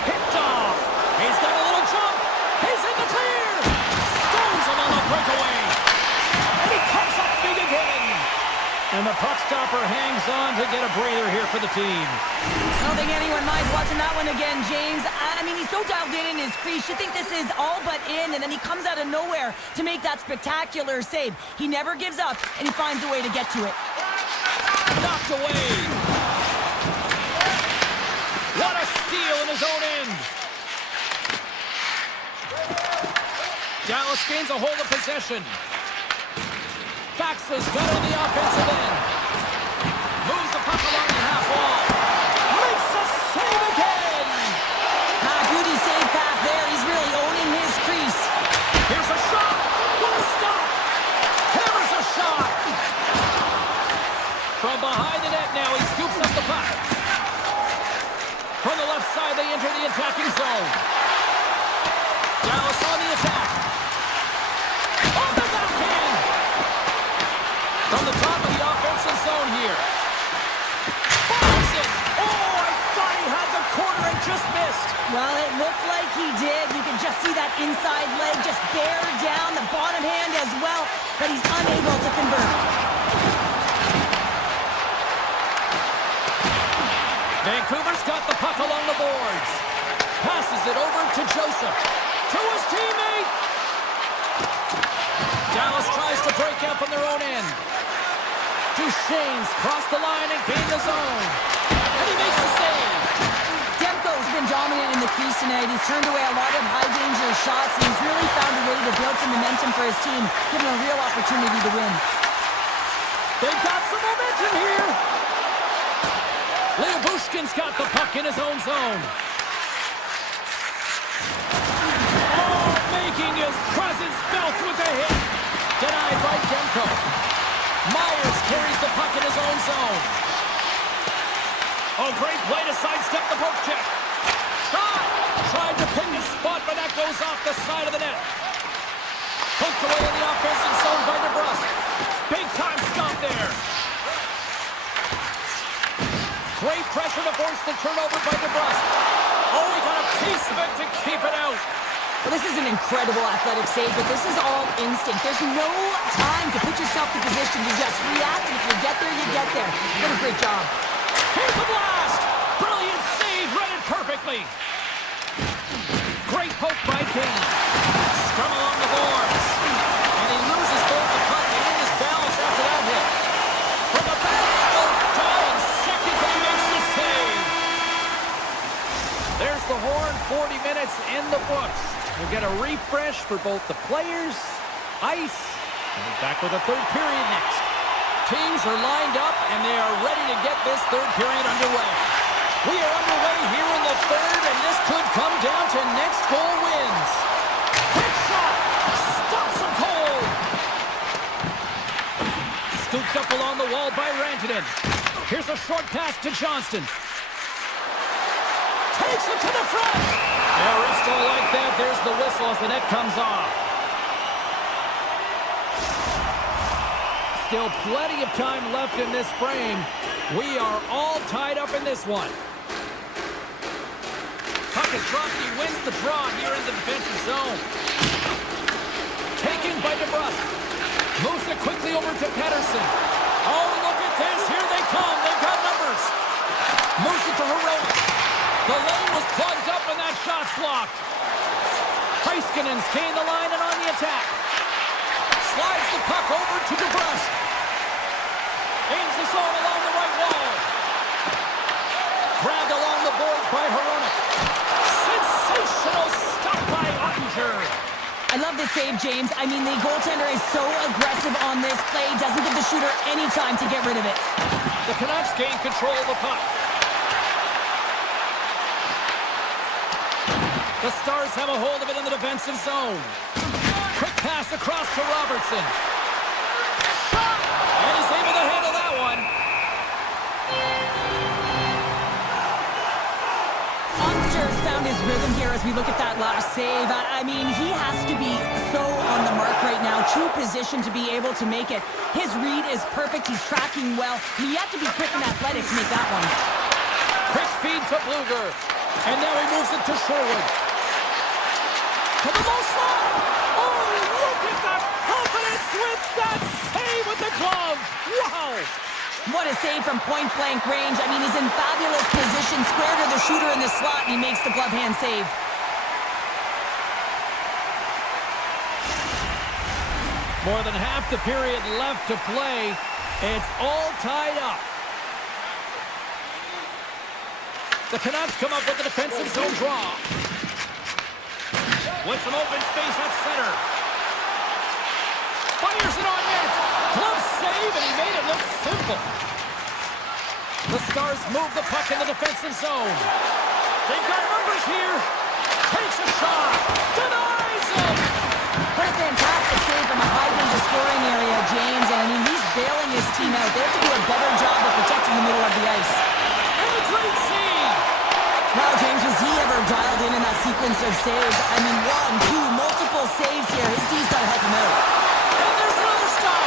Picked off. He's got a little jump. He's in the clear. Stones him on the breakaway. And he comes up big again. And the puck stopper hangs on to get a breather here for the team. I don't think anyone minds watching that one again, James. I mean, he's so dialed in his crease. You think this is all but in, and then he comes out of nowhere to make that spectacular save. He never gives up, and he finds a way to get to it. Knocked away. What a steal in his own end. Dallas gains a hold of possession. Faxa's got it on the offensive end. Moves the puck along the half wall. Makes the save again. Beauty save path there. He's really owning his crease. Here's a shot. What a stop. Hammers a shot. From behind the net now, he scoops up the puck. From the left side, they enter the attacking zone. Dallas on the attack. On the backhand. From the top of the offensive zone here. Fires it. Oh, I thought he had the corner and just missed. Well, it looked like he did. You can just see that inside leg just bear down, the bottom hand as well, but he's unable to convert. Vancouver's got the puck along the boards. Passes it over to Joseph. To his teammate. Dallas tries to break out from their own end. Duchesne's crossed the line and gained the zone. And he makes the save. Demko's been dominant in the crease tonight. He's turned away a lot of high-danger shots, and he's really found a way to build some momentum for his team, giving a real opportunity to win. They've got some momentum here. Bushkin's got the puck in his own zone. Oh, making his presence felt with a hit. Denied by Demko. Myers carries the puck in his own zone. Oh, great play to sidestep the poke check. Shot! Tried to pick his spot, but that goes off the side of the net. Poked away in the offensive zone by DeBrusque. Big time stop there. Great pressure to force the turnover by DeBrusque. Oh, he got a piece of it to keep it out. Well, this is an incredible athletic save, but this is all instinct. There's no time to put yourself in position to just react, and if you get there, you get there. What a great job. Here's the blast! Brilliant save, read it perfectly. Great poke by Kane. Scrum along the boards. And he loses both the puck and his balance after that hit. From the back angle, dying seconds, and he makes the save. There's the horn, 40 minutes in the books. We'll get a refresh for both the players, ice, and we're back with a third period next. Teams are lined up, and they are ready to get this third period underway. We are underway here in the third, and this could come down to next goal wins. Quick shot! Stops him cold! Scooped up along the wall by Rantanen. Here's a short pass to Johnston. Takes it to the front! Yeah, wrist all like that. There's the whistle as the net comes off. Still plenty of time left in this frame. We are all tied up in this one. Puck is dropped. He wins the draw here in the defensive zone. Taken by DeBrusque. Moves it quickly over to Pettersson. Oh, look at this. Here they come. They've got numbers. Moves it to Heroic. The lane was plugged up and that shot's blocked. Heiskanen's gained the line and on the attack. Slides the puck over to DeBrusque. Gains the zone along the right wall. Grabbed along the boards by Heroic. Sensational stop by Ottinger. I love the save, James. I mean, the goaltender is so aggressive on this play. Doesn't give the shooter any time to get rid of it. The Canucks gain control of the puck. The Stars have a hold of it in the defensive zone. Quick pass across to Robertson. Shot! And he's able to handle that one. Ottinger's found his rhythm here as we look at that last save. I mean, he has to be so on the mark right now. True position to be able to make it. His read is perfect. He's tracking well. He had to be quick and athletic to make that one. Quick feed to Bluger. And now he moves it to Sherwood. To the low slot. Oh, look at the confidence with that save with the glove. Wow. What a save from point-blank range. I mean, he's in fabulous position, square to the shooter in the slot, and he makes the glove hand save. More than half the period left to play. It's all tied up. The Canucks come up with the defensive zone draw. With some open space at center. Fires it on net. Glove save, and he made it look simple. The Stars move the puck in the defensive zone. They've got numbers here. Takes a shot. Denies him. What a fantastic save from a high-range scoring area, James. And I mean, he's bailing his team out. They have to do a better job of protecting the middle of the ice. And a great save. Wow, James, was he ever dialed in that sequence of saves? I mean, one, two, multiple saves here. His team's got to help him out. And there's another stop.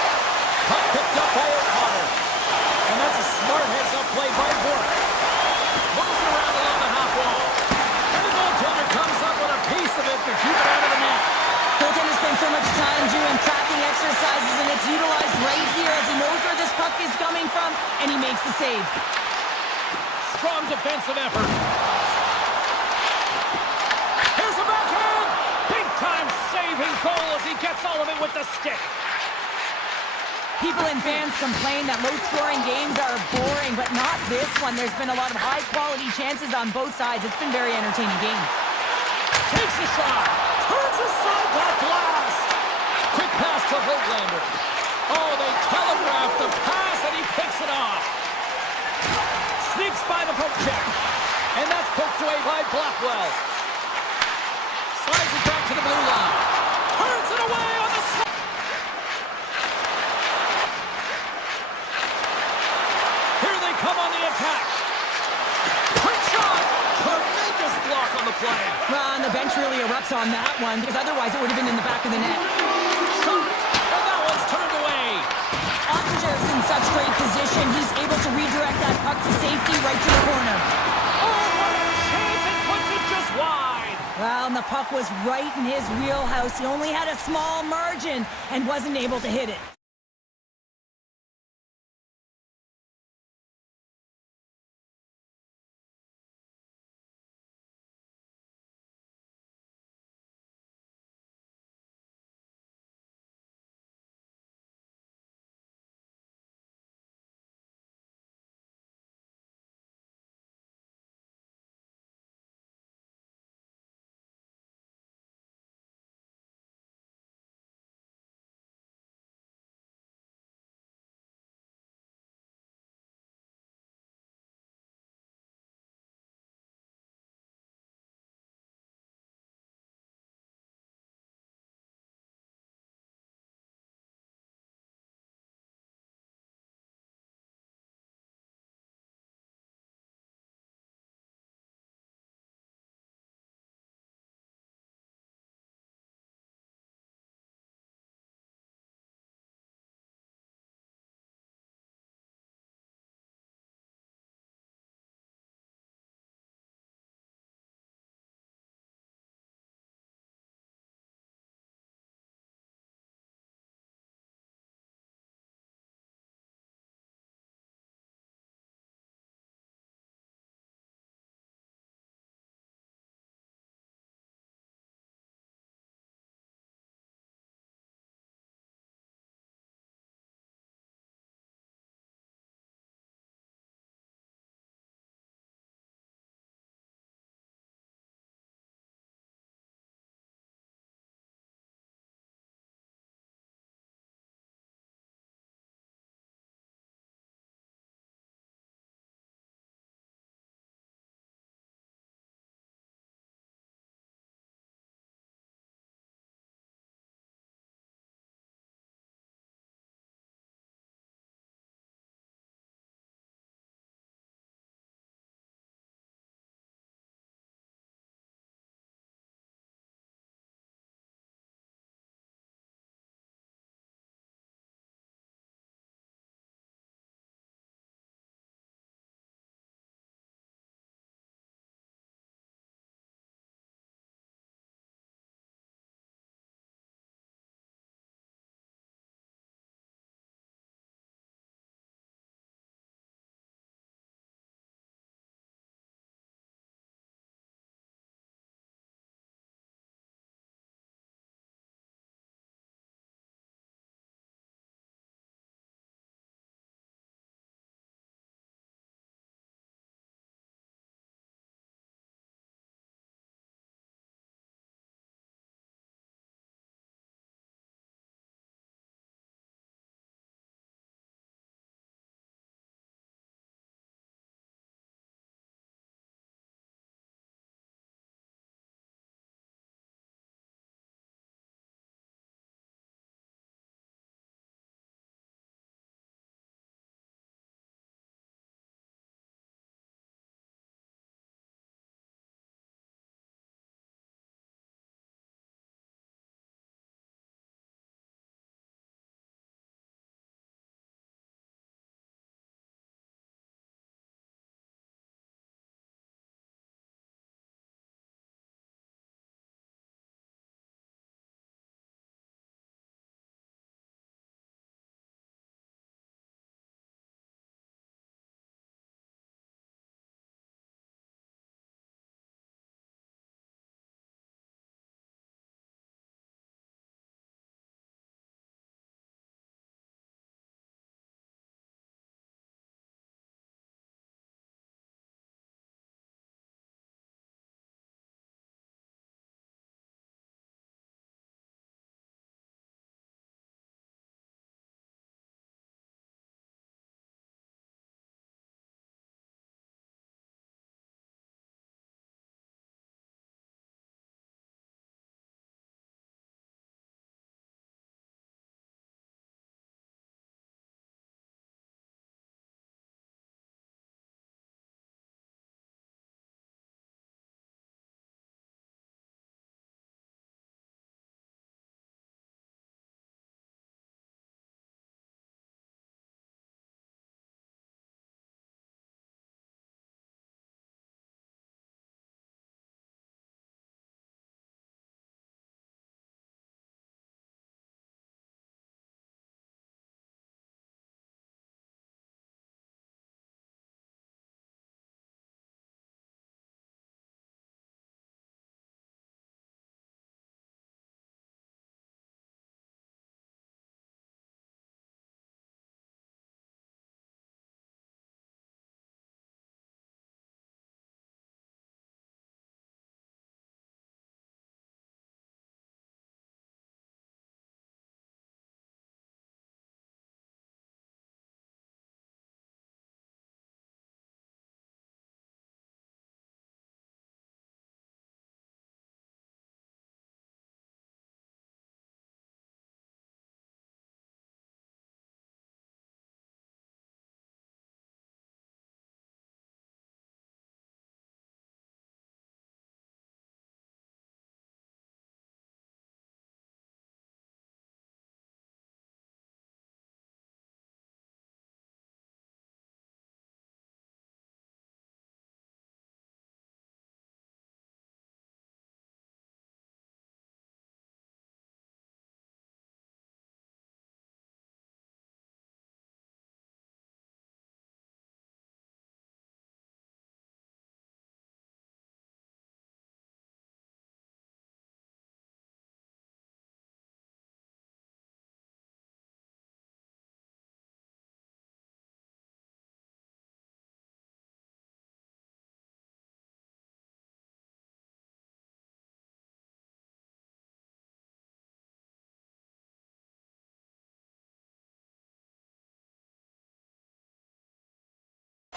Puck picked up by O'Connor. And that's a smart heads-up play by Bork. Moves it around along the half wall. And the goaltender comes up with a piece of it to keep it out of the net. Goaltender spends so much time doing tracking exercises, and it's utilized right here as he knows where this puck is coming from, and he makes the save. Strong defensive effort. Here's a backhand. Big-time saving goal as he gets all of it with the stick. People and fans complain that low-scoring games are boring, but not this one. There's been a lot of high-quality chances on both sides. It's been a very entertaining game. Takes a shot. Turns aside that blast. Quick pass to Höglander. Oh, they telegraphed the pass, and he picks it off. Sneaks by the poke check. And that's poked away by Blackwell. Slides it back to the blue line. Turns it away on the slide. Here they come on the attack. Quick shot. Tremendous block on the play. Well, and the bench really erupts on that one, because otherwise it would have been in the back of the net. Shot. And that one's turned away. Ottinger's in such great position. He's able to redirect that puck to safety right to the corner. Oh, what a chance. It puts it just wide. Well, and the puck was right in his wheelhouse. He only had a small margin and wasn't able to hit it.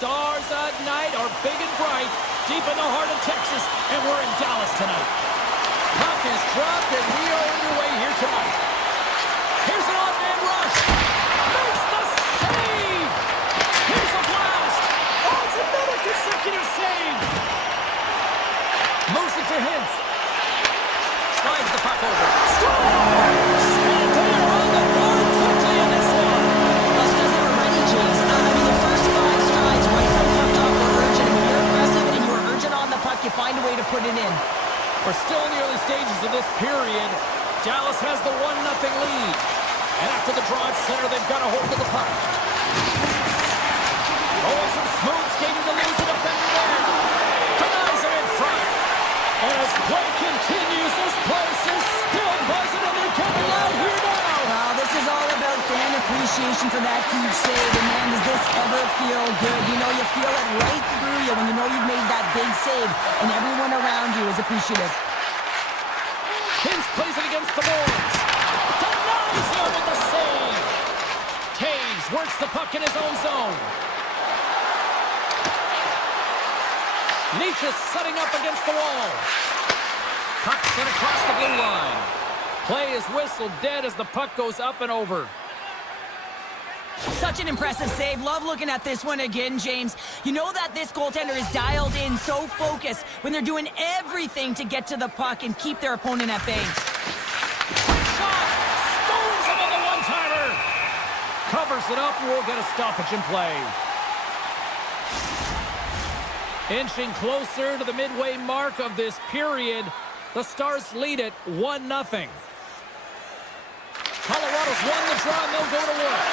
Stars at night are big and bright, deep in the heart of Texas, and we're in Dallas tonight. Puck is dropped, and we are underway here tonight. Here's an odd-man rush. Makes the save! Here's a blast! Oh, it's another consecutive save! Moves it to Hintz. Slides the puck over. Scores! And they're on the board quickly in this one. Those guys that were ready, James. I mean, the first 5 strides right from the puck off were urgent. And when you're aggressive and you're urgent on the puck, you find a way to put it in. We're still in the early stages of this period. Dallas has the 1-0 lead. And after the draw at center, they've got a hold of the puck. Oh, some smooth skating to lose the defender there. Denies it in front. And as play continues, this place is still buzzing, and they're getting loud here now. Wow, this is all about fan appreciation for that huge save. And man, does this ever feel good. You know, you feel it right through you when you know you've made that big save, and everyone around you is appreciative. Hintz plays it against the boards. Denies him with the save. Taves works the puck in his own zone. Nietzsche setting up against the wall. Puck sent across the blue line. Play is whistled dead as the puck goes up and over. Such an impressive save. Love looking at this one again, James. You know that this goaltender is dialed in, so focused when they're doing everything to get to the puck and keep their opponent at bay. Shot! Stones him on the one-timer! Covers it up, and we'll get a stoppage in play. Inching closer to the midway mark of this period, the Stars lead it 1-0. Colorado's won the draw, and they'll go to work.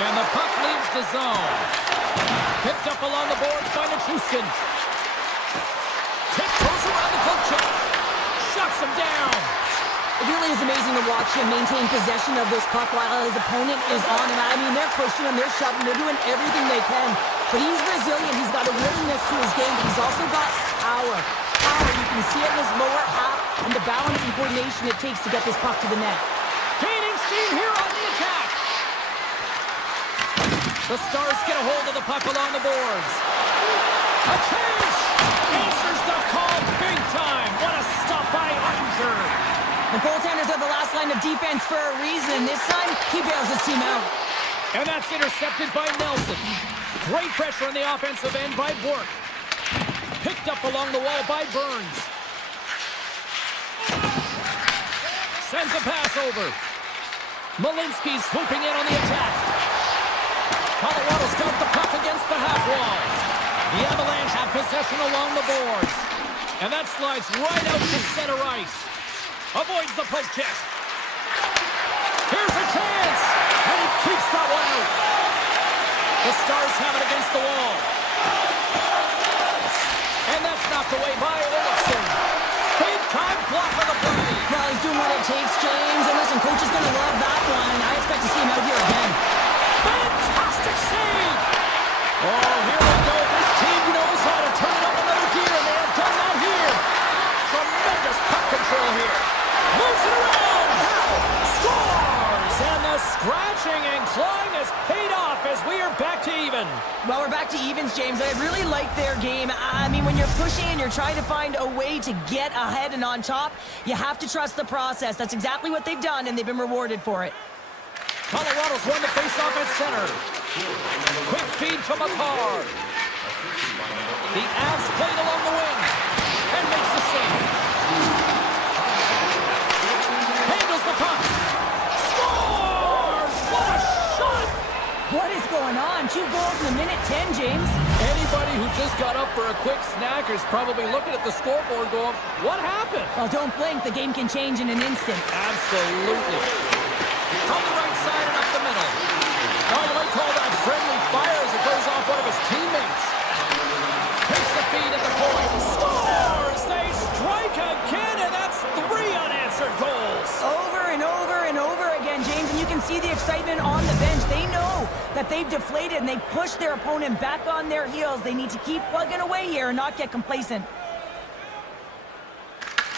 And the puck leaves the zone. Picked up along the boards by Nichushkin. Tip goes around the poke check. Shuts him down. It really is amazing to watch him maintain possession of this puck while his opponent is on him. I mean, they're pushing him, they're shoving, they're doing everything they can. But he's resilient, he's got a willingness to his game, but he's also got power. You can see it in his lower half and the balance and coordination it takes to get this puck to the net. Gaining steam here on the attack. The Stars get a hold of the puck along the boards. A chance! Answers the call big time. What a stop by Ottinger. The goaltenders are the last line of defense for a reason, and this time he bails his team out. And that's intercepted by Nelson. Great pressure on the offensive end by Bork. Picked up along the wall by Burns. Sends a pass over. Malinsky swooping in on the attack. Colorado's got the puck against the half wall. The Avalanche have possession along the boards. And that slides right out to center ice. Avoids the poke check. Here's a chance. And he keeps that one out. The Stars have it against the wall. And that's knocked away by Olofsson. Big time block on the play. Well, he's doing what it takes, James. And listen, coach is going to love that one. I expect to see him out here again. Fantastic save. Oh, here we go. This team knows how to turn it up another gear, and they have done that here. Tremendous puck control here. Moves it around. Scores. And the scratching and clawing has paid off as we are back to even. Well, we're back to evens, James. I really like their game. I mean, when you're pushing and you're trying to find a way to get ahead and on top, you have to trust the process. That's exactly what they've done, and they've been rewarded for it. Colorado's won the faceoff at center. Quick feed to McCarr. The Avs played along the wing and makes the save. Handles the puck. Scores! What a shot! What is going on? 2 goals in a minute 10, James. Anybody who just got up for a quick snack is probably looking at the scoreboard going, what happened? Well, don't blink. The game can change in an instant. Absolutely. From the right side and up the middle. Now you might call that friendly fire as it goes off one of his teammates. Takes the feed at the point. Scores! They strike again, and that's 3 unanswered goals. Over and over and over again, James, and you can see the excitement on the bench. They know that they've deflated and they push their opponent back on their heels. They need to keep plugging away here and not get complacent.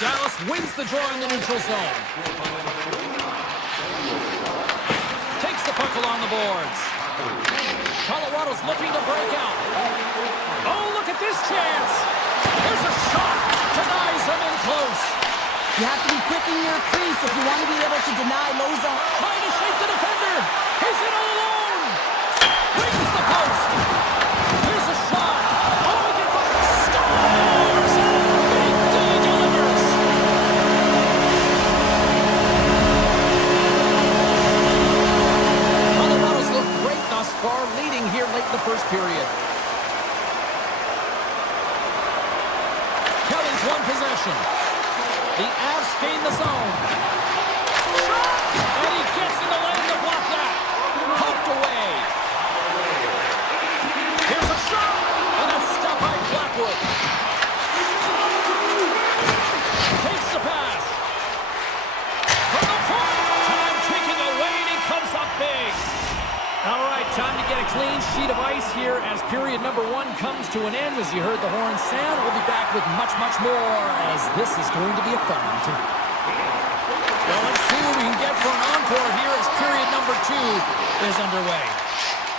Dallas wins the draw in the neutral zone. Takes the puck along the boards. Colorado's looking to break out. Oh, look at this chance. Here's a shot. Denies him in close. You have to be quick in your crease if you want to be able to deny Loza. Trying to shake the defender. He's in all alone. Rings the post. Here's a shot. Oh, he gets up. Scores. And Big D delivers. Colorado's looked great thus far, leading here late in the first period. Kelly's won possession. The Avs gain the zone. And he gets in the lane to block that. Poked away. Here's a shot. And that's stopped by Blackwood. Takes the pass. From the point. Time ticking away, and he comes up big. All right, time to get a clean sheet of ice here as period number 1 comes to an end. As you heard the horn sound, we'll be back with much, much more as this is going to be a fun one tonight. Well, let's see what we can get for an encore here as period number 2 is underway.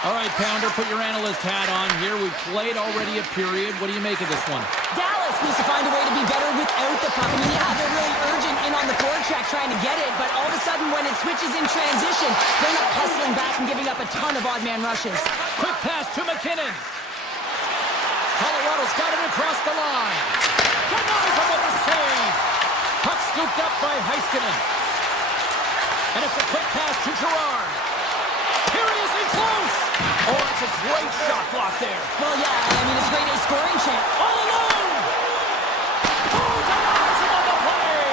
All right, Pounder, put your analyst hat on here. We've played already a period. What do you make of this one? Dallas needs to find a way to be better without the puck. I mean, yeah, they're really urgent in on the forward track trying to get it, but all of a sudden when it switches in transition, they're not hustling back and giving up a ton of odd man rushes. Quick pass to McKinnon. Colorado's got it across the line. Denies him with a save. Puck scooped up by Heiskanen. And it's a quick pass to Gerard. Here he is in close. Oh, it's a great shot block there. Well, yeah, I mean, it's great a scoring chance. All alone. Oh, denies him on the play.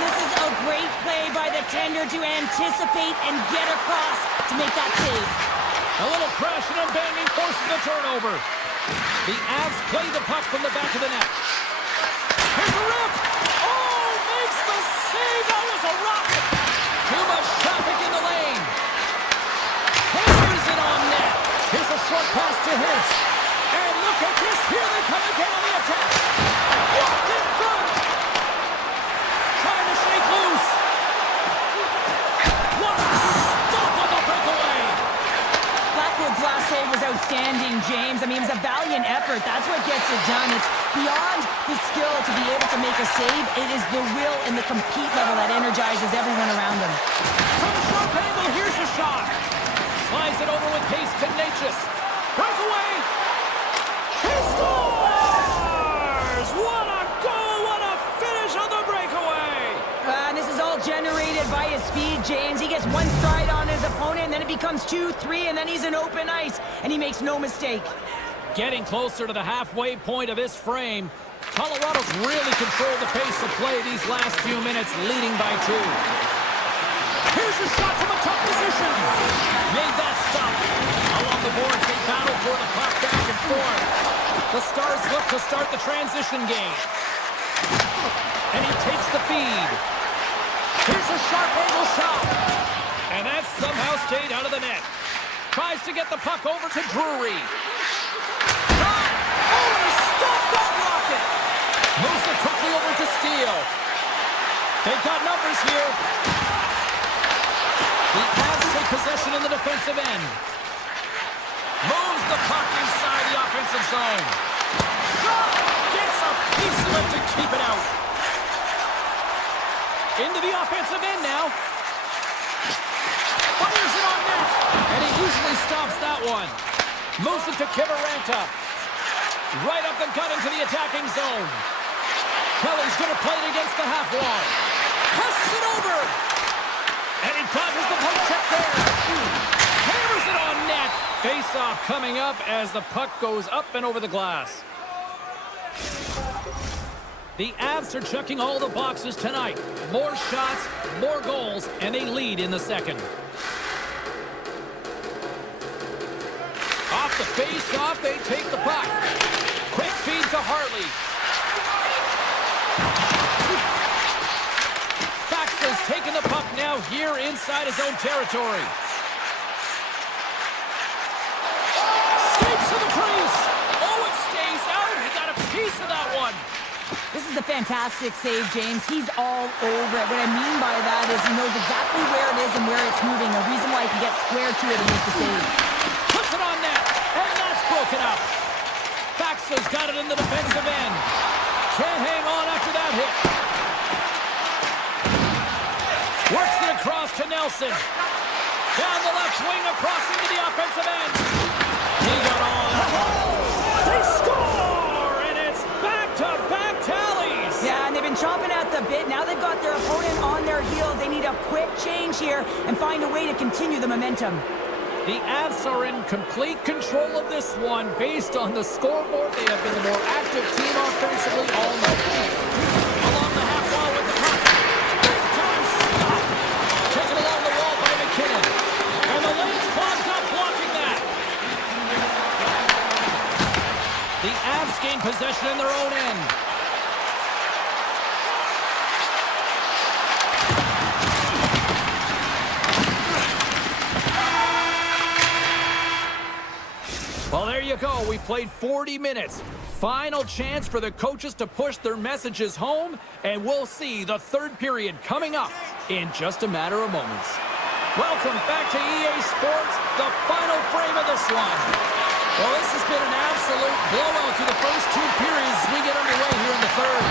This is a great play by the tender to anticipate and get across to make that save. A little crashing and banging forces the turnover. The Avs play the puck from the back of the net. Here's a rip. Oh, makes the save. That was a rocket. Too much traffic in the lane. Hammers it on net. Here's a short pass to Hintz. And look at this. Here they come again on the attack. Walked in front. Trying to shake loose. What a stop on the breakaway. Blackwood's last save was outstanding, James. I mean, it was a valiant effort. That's what gets it done. It's beyond the skill to be able to make a save. It is the will and the compete level that energizes everyone around him. From a sharp angle, here's a shot. Slides it over with pace to Natchez. Breakaway. He scores! What a goal! What a finish on the breakaway! And this is all generated by his speed, James. He gets one stride on his opponent, and then it becomes 2, 3, and then he's in open ice, and he makes no mistake. Getting closer to the halfway point of this frame. Colorado's really controlled the pace of play these last few minutes, leading by 2. Here's a shot from a tough position. Made that stop. Along the boards, they battle for the puck back and forth. The Stars look to start the transition game. And he takes the feed. Here's a sharp angle shot. And that somehow stayed out of the net. Tries to get the puck over to Drury. Shot! Oh, and he stopped that rocket! Moves it quickly over to Steele. They've got numbers here. The Avs take possession in the defensive end. Moves the puck inside the offensive zone. Shot! Gets a piece of it to keep it out. Into the offensive end now. Fires it on net. And he usually stops that one. Moves it to Kiberanta. Right up the gut into the attacking zone. Kelly's going to play it against the half wall. Passes it over. And he dodges the poke check there. Hammers it on net. Face-off coming up as the puck goes up and over the glass. The Avs are checking all the boxes tonight. More shots, more goals, and they lead in the second. Off the face-off, they take the puck. Quick feed to Hartley. Faxa's taking the puck now here inside his own territory. Skates to the crease. Oh, it stays out. He got a piece of that one. This is a fantastic save, James. He's all over it. What I mean by that is he knows exactly where it is and where it's moving. A reason why he can get square to it and make the save. it on net. And that's broken up. Faxa's got it in the defensive end. Can't hang on after that hit. Works it across to Nelson. Down the left wing, across into the offensive end. He got all that. They score! And it's back-to-back tallies. Yeah, and they've been chomping at the bit. Now they've got their opponent on their heels. They need a quick change here and find a way to continue the momentum. The Avs are in complete control of this one. Based on the scoreboard, they have been the more active team offensively all night. Along the half wall with the puck. Big time stop. Taken along the wall by McKinnon. And the lane's clogged up blocking that. The Avs gain possession in their own end. Well, there you go. We played 40 minutes. Final chance for the coaches to push their messages home, and we'll see the third period coming up in just a matter of moments. Welcome back to EA Sports, the final frame of this one. Well, this has been an absolute blowout to the first two periods as we get underway here in the third.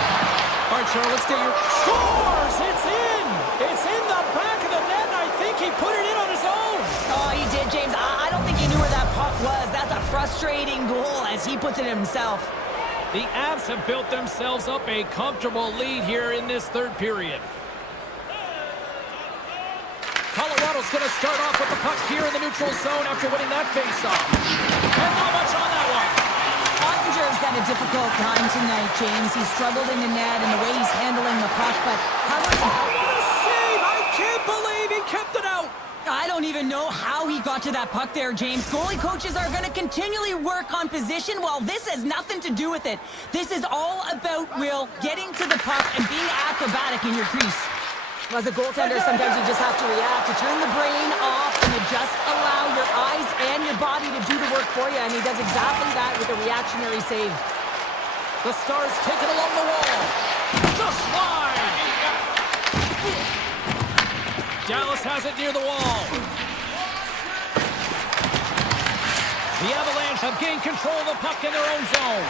All right, Charlotte, let's get your scores. It's in. It's in the back of the net, and I think he put it in on his own. Oh, he did, James. I don't think he knew where that puck was. That's a frustrating goal, as he puts it himself. The Avs have built themselves up a comfortable lead here in this third period. Colorado's going to start off with the puck here in the neutral zone after winning that faceoff. And not much on that one. Ottinger's had a difficult time tonight, James. He's struggled in the net and the way he's handling the puck, but how was that? What a save! I can't believe he kept it out. I don't even know how he got to that puck there, James. Goalie coaches are going to continually work on position. Well, this has nothing to do with it. This is all about, Will, getting to the puck and being acrobatic in your crease. As a goaltender, sometimes you just have to react, to turn the brain off, and you just allow your eyes and your body to do the work for you, and he does exactly that with a reactionary save. The Stars take it along the wall. Just wide. Dallas has it near the wall. The Avalanche have gained control of the puck in their own zone.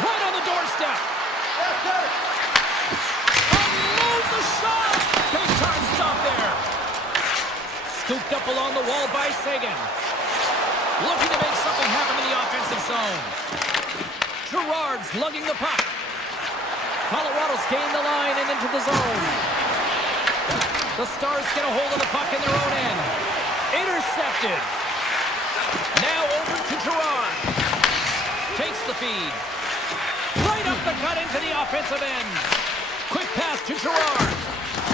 Right on the doorstep. Unloads the shot. Big time stop there. Scooped up along the wall by Sagan. Looking to make something happen in the offensive zone. Girard's lugging the puck. Colorado's gained the line and into the zone. The Stars get a hold of the puck in their own end. Intercepted. Now over to Girard. Takes the feed. Right up the cut into the offensive end. Quick pass to Girard.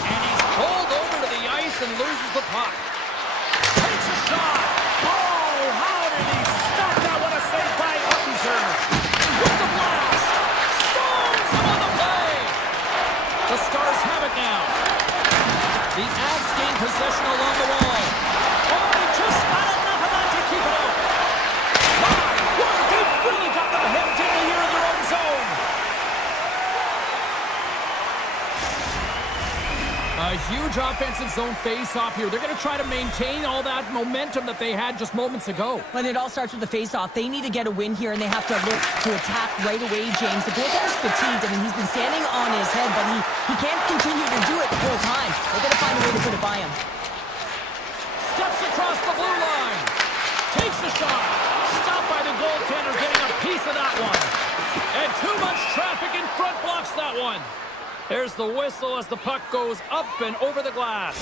And he's pulled over to the ice and loses the puck. Takes a shot. Oh, how did he stop that? What a save by Ottinger. With the blast. Stones him on the play. The Stars have it now. The Avs gain possession along the wall. Oh, he just got enough of that to keep it out. My word, they really got them hemmed in here in their own zone. A huge offensive zone face-off here. They're going to try to maintain all that momentum that they had just moments ago. When it all starts with the face-off, they need to get a win here, and they have to look to attack right away, James. The goaltender's fatigued. I mean, he's been standing on his head, but he can't continue to do it the whole time. They're going to find a way to put it by him. Steps across the blue line. Takes the shot. Stopped by the goaltender, getting a piece of that one. And too much traffic in front blocks that one. There's the whistle as the puck goes up and over the glass.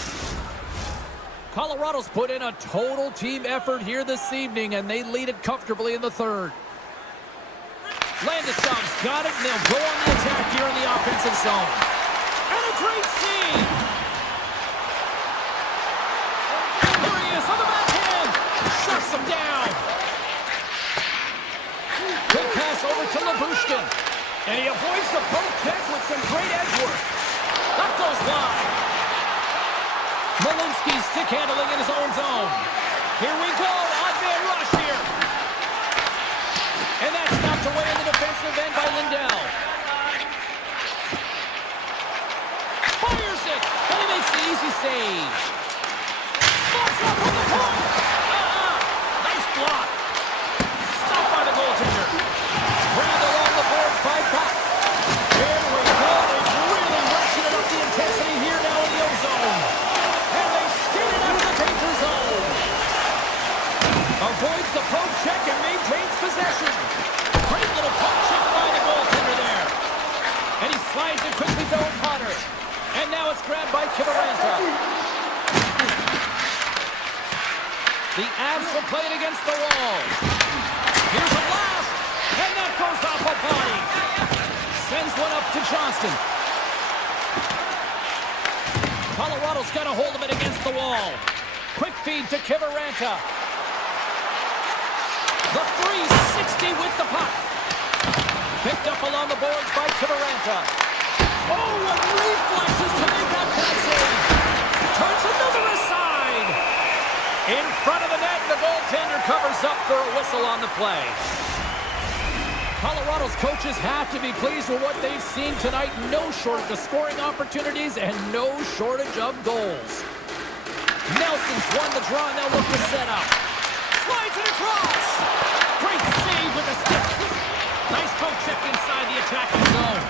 Colorado's put in a total team effort here this evening, and they lead it comfortably in the third. Landeskog's got it, and they'll go on the attack here in the offensive zone. And a great save! Here he is on the backhand! Shuts him down! Quick pass over to Labushkin. And he avoids the poke check with some great edge work. That goes wide. Malinsky stick handling in his own zone. Here we go. Odd man rush here. And that's knocked away in the defensive end by Lindell. Fires it. And he makes the easy save. Spots up on the will play it against the wall. Here's a blast, and that goes off a body. Sends one up to Johnston. Colorado's got a hold of it against the wall. Quick feed to Kivaranta. The 360 with the puck. Picked up along the boards by Kivaranta. Oh, what reflexes to make that pass save. Turns another aside. In front of the net, the goaltender covers up for a whistle on the play. Colorado's coaches have to be pleased with what they've seen tonight. No shortage of scoring opportunities and no shortage of goals. Nelson's won the draw, and they'll look to set up. Slides it across. Great save with the stick. Nice poke check inside the attacking zone.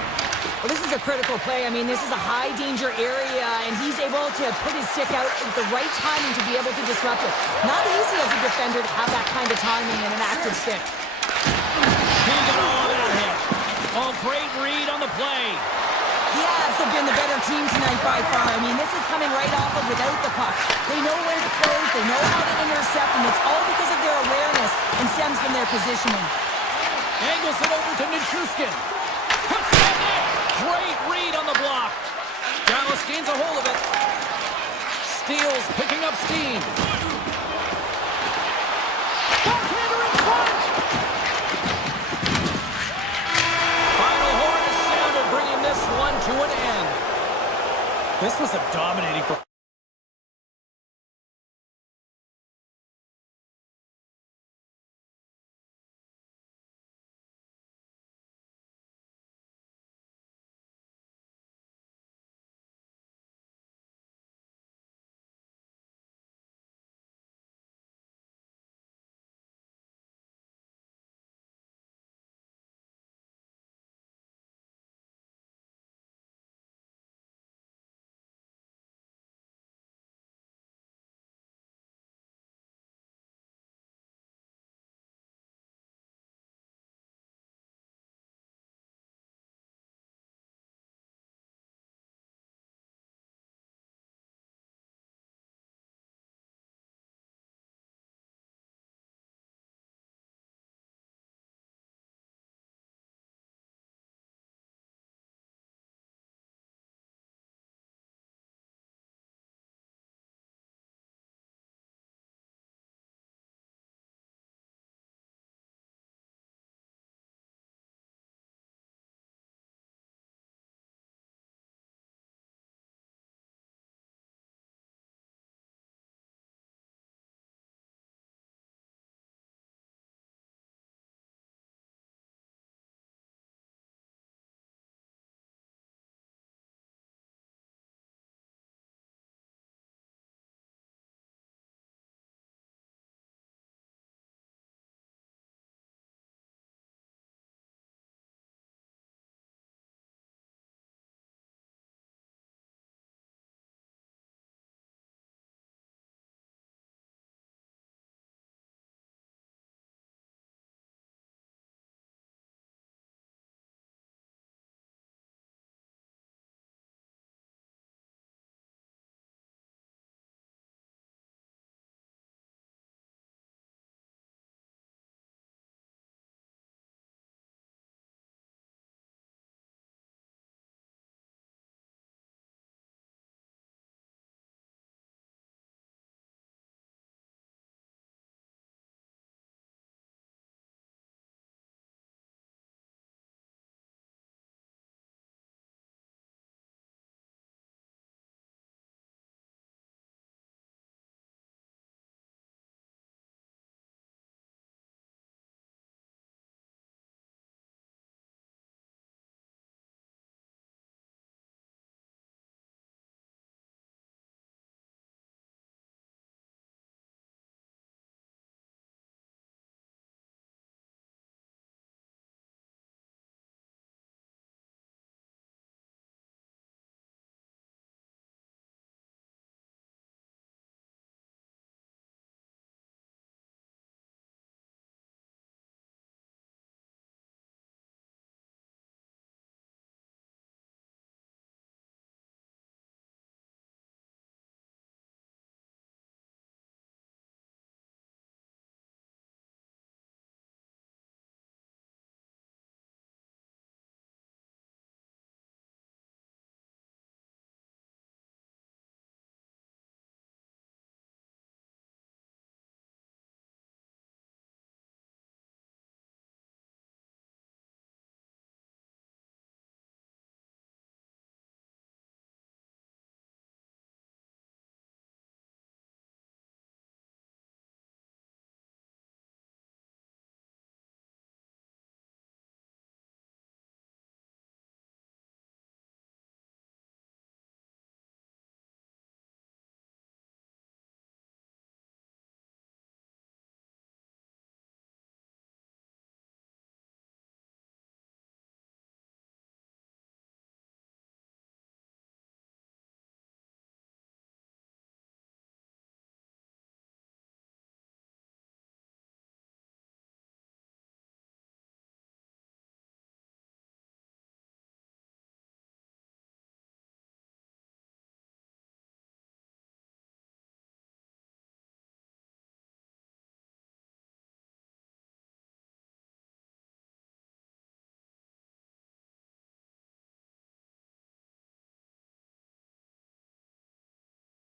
Well, this is a critical play. I mean, this is a high-danger area, and he's able to put his stick out at the right timing to be able to disrupt it. Not easy as a defender to have that kind of timing in an active stick. He got all that hit. Oh, great read on the play. The Avs have been the better team tonight by far. I mean, this is coming right off of without the puck. They know when to close, they know how to intercept, and it's all because of their awareness and stems from their positioning. Angles it over to Nichushkin. Puts it in there. Great read on the block. Dallas gains a hold of it. Steals, picking up steam. Backhander in front. Final horn is sounded, bringing this one to an end. This was a dominating performance.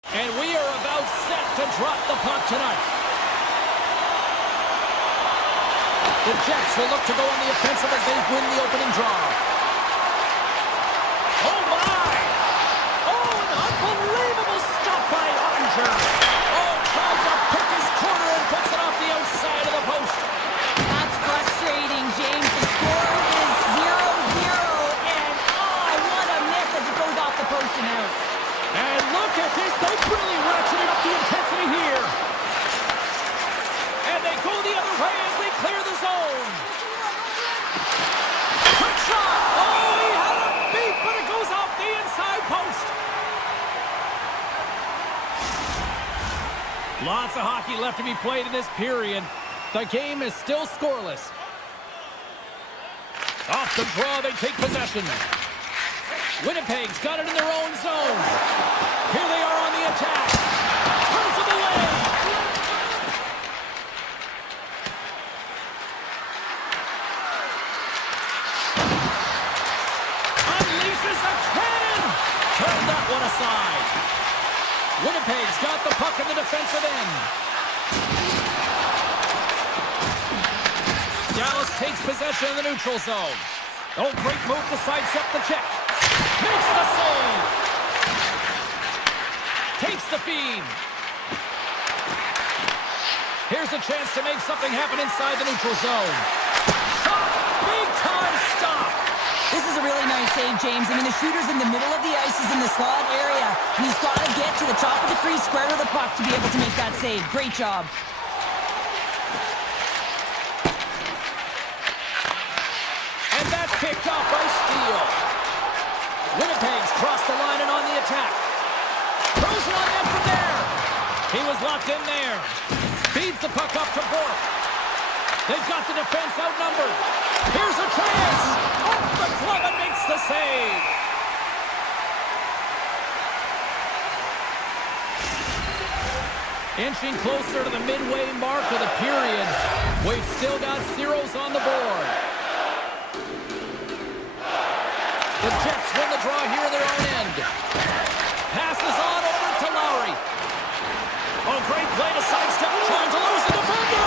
And we are about set to drop the puck tonight. The Jets will look to go on the offensive as they win the opening draw. Oh, my! Oh, an unbelievable stop by Ottinger. Oh, tried to pick his corner and puts it off the outside of the post. That's frustrating, James. The score is 0-0, and oh, what a miss as it goes off the post and out. And look at this. They're really ratcheting up the intensity here. And they go the other way as they clear the zone. Quick shot. Oh, he had a beat, but it goes off the inside post. Lots of hockey left to be played in this period. The game is still scoreless. Off the draw, they take possession. Winnipeg's got it in their own zone. Here they are on the attack. Turns it away. Unleashes a cannon. Turn that one aside. Winnipeg's got the puck in the defensive end. Dallas takes possession in the neutral zone. Oh, great move to sidestep the check. Makes the save. Takes the feed. Here's a chance to make something happen inside the neutral zone. Shot. Big time stop. This is a really nice save, James. I mean, the shooter's in the middle of the ice. He's in the slot area. And he's got to get to the top of the crease, square to the puck to be able to make that save. Great job. And that's picked up by Steele. Winnipeg's crossed the line and on the attack. Throws it on net from there. He was locked in there. Feeds the puck up to Bourque. They've got the defense outnumbered. Here's a chance. Off the glove and makes the save. Inching closer to the midway mark of the period. We've still got zeros on the board. The Jets win the draw here in their own end. Passes on over to Lowry. Oh, great play to sidestep, trying to lose the defender.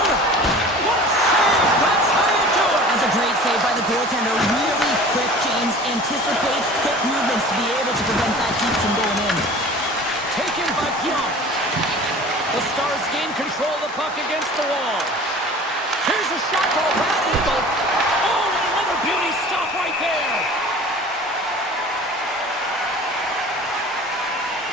What a save! That's how you do it. That's a great save by the goaltender. Really quick, James. Anticipates quick movements to be able to prevent that heat from going in. Taken by Pion. The Stars gain control of the puck against the wall. Here's a shot for a bad angle. Oh, and another beauty stop right there.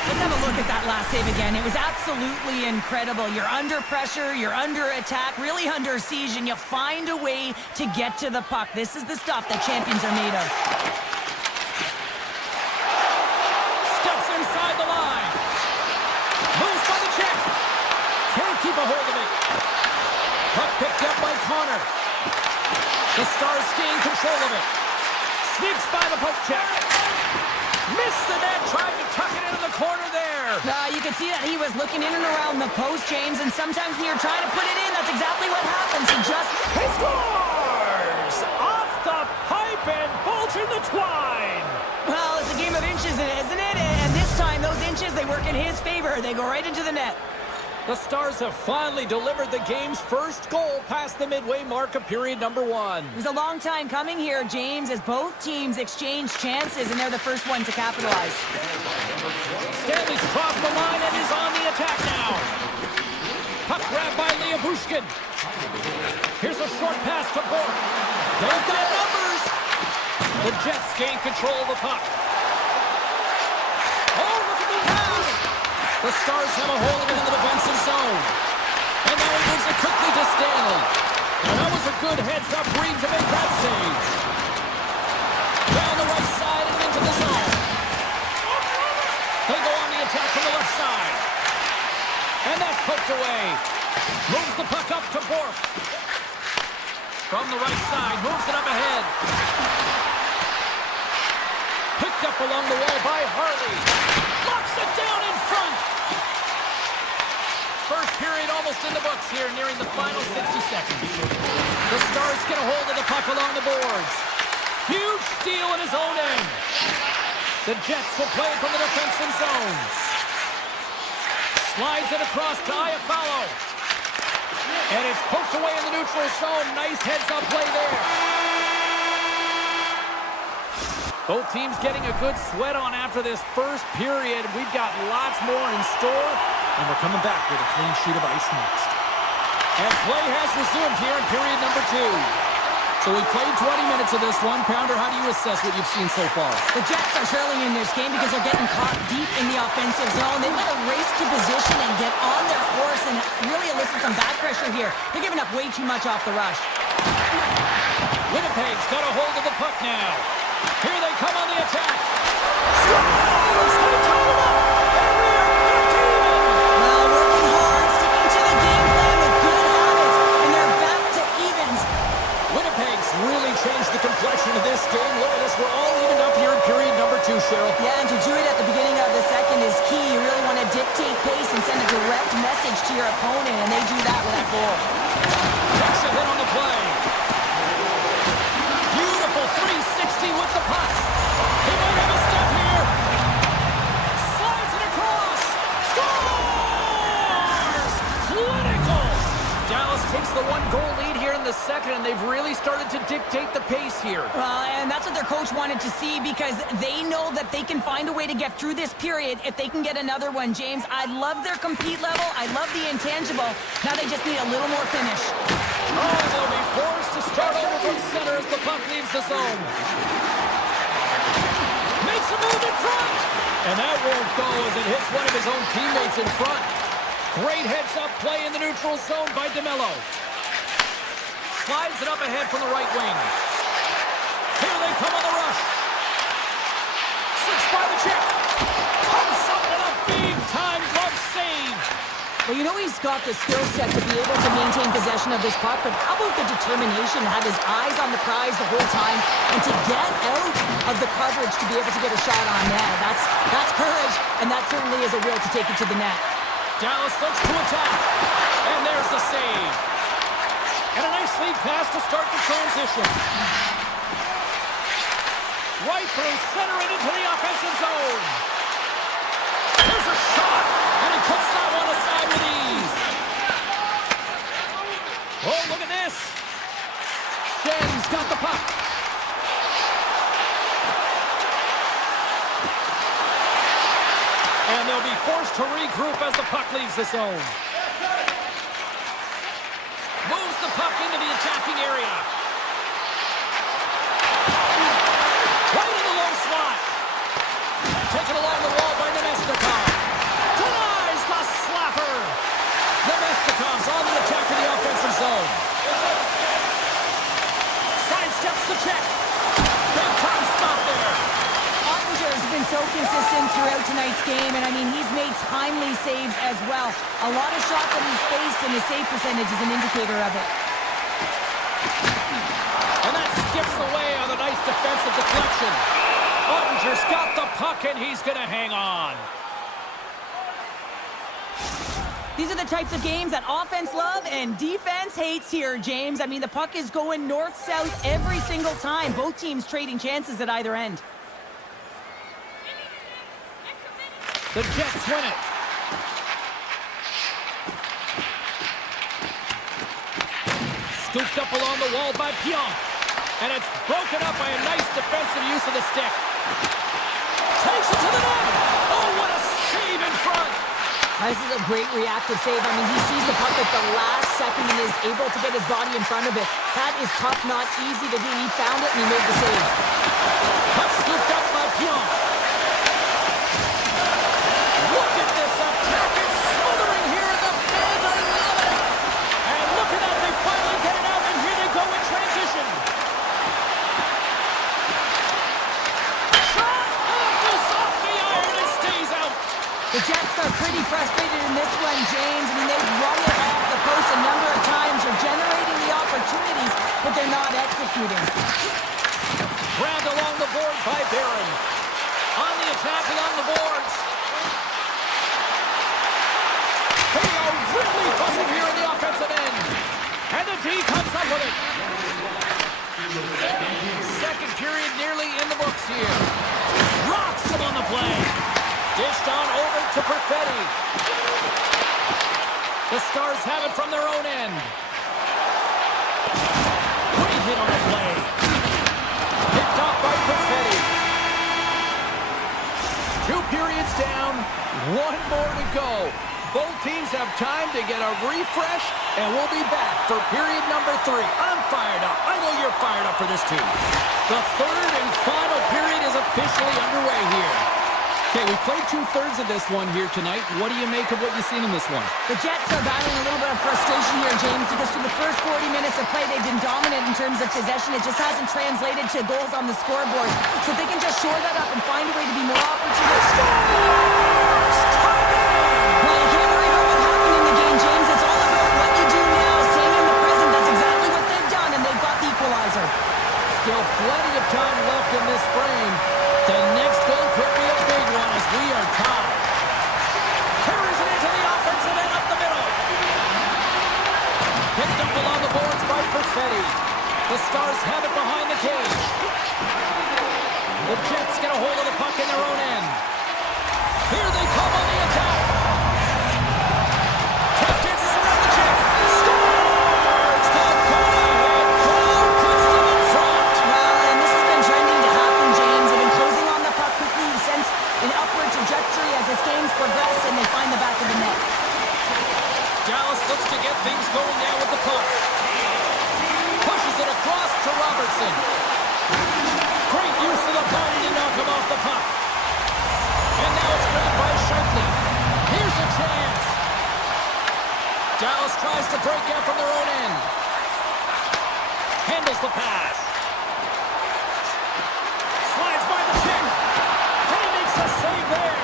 Let's have a look at that last save again. It was absolutely incredible. You're under pressure, you're under attack, really under siege, and you find a way to get to the puck. This is the stuff that champions are made of. Steps inside the line. Moves by the check. Can't keep a hold of it. Puck picked up by Connor. The Stars gain control of it. Sneaks by the poke check. Missed the net, tried to tuck it into the corner there. You can see that he was looking in and around the post, James, and sometimes when you're trying to put it in, that's exactly what happens. He scores! Off the pipe and bulging the twine. Well, it's a game of inches, isn't it? And this time, those inches, they work in his favor. They go right into the net. The Stars have finally delivered the game's first goal past the midway mark of period number 1. It was a long time coming here, James, as both teams exchange chances, and they're the first one to capitalize. Stanley's crossed the line and is on the attack now. Puck grabbed by Bushkin. Here's a short pass to Bourque. They've got numbers. The Jets gain control of the puck. Oh, look at the pass. The Stars have a hold of it in the defensive zone. And now he moves it quickly to Stanley. And that was a good heads-up read to make that save. Down the right side and into the zone. They go on the attack from the left side. And that's poked away. Moves the puck up to Bourque. From the right side, moves it up ahead. Picked up along the wall by Harley. Locks it down in front. First period almost in the books here, nearing the final 60 seconds. The Stars get a hold of the puck along the boards. Huge steal in his own end. The Jets will play it from the defensive zone. Slides it across to Iafallo. And it's poked away in the neutral zone. Nice heads-up play there. Both teams getting a good sweat on after this first period. We've got lots more in store. And we're coming back with a clean sheet of ice next. And play has resumed here in period number 2. So we played 20 minutes of this one. Pounder, how do you assess what you've seen so far? The Jets are trailing in this game because they're getting caught deep in the offensive zone. They've got to race to position and get on their horse and really elicit some back pressure here. They're giving up way too much off the rush. Winnipeg's got a hold of the puck now. Here they come on the attack. Scores! They tie it up! And we're back to even! Well, working hard, sticking to the game plan with good habits, and they're back to evens. Winnipeg's really changed the complexion of this game. Look at this, we're all evened up here in period number 2, Cheryl. Yeah, and to do it at the beginning of the second is key. You really want to dictate pace and send a direct message to your opponent, and they do that with that goal. Takes a hit on the play. Beautiful 360 with the puck. He might have a step here. Slides it across. Scores! Clinical! Dallas takes the 1-goal lead here in the second, and they've really started to dictate the pace here. Well, and that's what their coach wanted to see because they know that they can find a way to get through this period if they can get another one, James. I love their compete level. I love the intangible. Now they just need a little more finish. Oh, they'll be forced to start over from center as the puck leaves the zone. Makes a move in front. And that won't go as it hits one of his own teammates in front. Great heads-up play in the neutral zone by DeMello. Slides it up ahead from the right wing. Here they come on the rush. Six by the check. Comes up with a big-time glove save. Well, you know he's got the skill set to be able to maintain possession of this puck, but how about the determination to have his eyes on the prize the whole time and to get out of the coverage to be able to get a shot on net? That's courage, and that certainly is a will to take it to the net. Dallas looks to attack, and there's the save. And a nice lead pass to start the transition. Right through center and into the offensive zone. There's a shot, and he puts that one aside with ease. Oh, look at this. Shen's got the puck. And they'll be forced to regroup as the puck leaves the zone. Moves the puck into the attacking area. Right in the low slot. Taken along the wall by Nemestikov. Denies the slapper. Nemestikov's on the attack in the offensive zone. Sidesteps the check. Big time stop there. Ottinger's been so consistent throughout tonight's game, and I mean, he's made timely saves as well. A lot of shots that he's faced, and his save percentage is an indicator of it. And that skips away on a nice defensive deflection. Ottinger's got the puck, and he's going to hang on. These are the types of games that offense love and defense hates here, James. I mean, the puck is going north-south every single time. Both teams trading chances at either end. The Jets win it. Scooped up along the wall by Pionk. And it's broken up by a nice defensive use of the stick. Takes it to the net. Oh, what a save in front. This is a great reactive save. I mean, he sees the puck at the last second and is able to get his body in front of it. That is tough, not easy to do. He found it and he made the save. Puck scooped up by Pionk. Look at this attack. It's smothering here, and the fans are loving it. And look at that. They finally get it out, and here they go in transition. Shot! And it goes off the iron and stays out. The Jets are pretty frustrated in this one, James. I mean, they've run it off the post a number of times. They're generating the opportunities, but they're not executing. Grabbed along the board by Barron. On the attack along the boards. They are really buzzing here in the offensive end. And the D comes up with it. Second period nearly in the books here. Rocks him on the play. Dished on over to Perfetti. The Stars have it from their own end. Great hit on the play. Picked off by Perfetti. 2 periods down, 1 more to go. Both teams have time to get a refresh, and we'll be back for period number 3. I'm fired up. I know you're fired up for this too. The third and final period is officially underway here. Okay, we played 2/3 of this one here tonight. What do you make of what you've seen in this one? The Jets are battling a little bit of frustration here, James, because for the first 40 minutes of play, they've been dominant in terms of possession. It just hasn't translated to goals on the scoreboard. So if they can just shore that up and find a way to be more opportunistic. Well, you can't worry about what happened in the game, James. It's all about what you do now, staying in the present. That's exactly what they've done, and they've got the equalizer. Still plenty of time left in this frame. The next goal could be a big one as we are tied. Carries it into the offensive end up the middle. Picked up along the boards by Perfetti. The Stars have it behind the cage. The Jets get a hold of the puck in their own end. Here they come on the attack. Tap dances around the check. Scores! The go-ahead goal puts them in front. Well, and this has been trending to happen, James. They've been closing on the puck quickly since an upward trajectory as this game's progressed, and they find the back of the net. Dallas looks to get things going now with the puck. Pushes it across to Robertson. Great use of the body to knock him off the puck. And now it's grabbed by Shifley. Here's a chance. Dallas tries to break out from their own end. Handles the pass. Slides by the chin. And he makes a save there.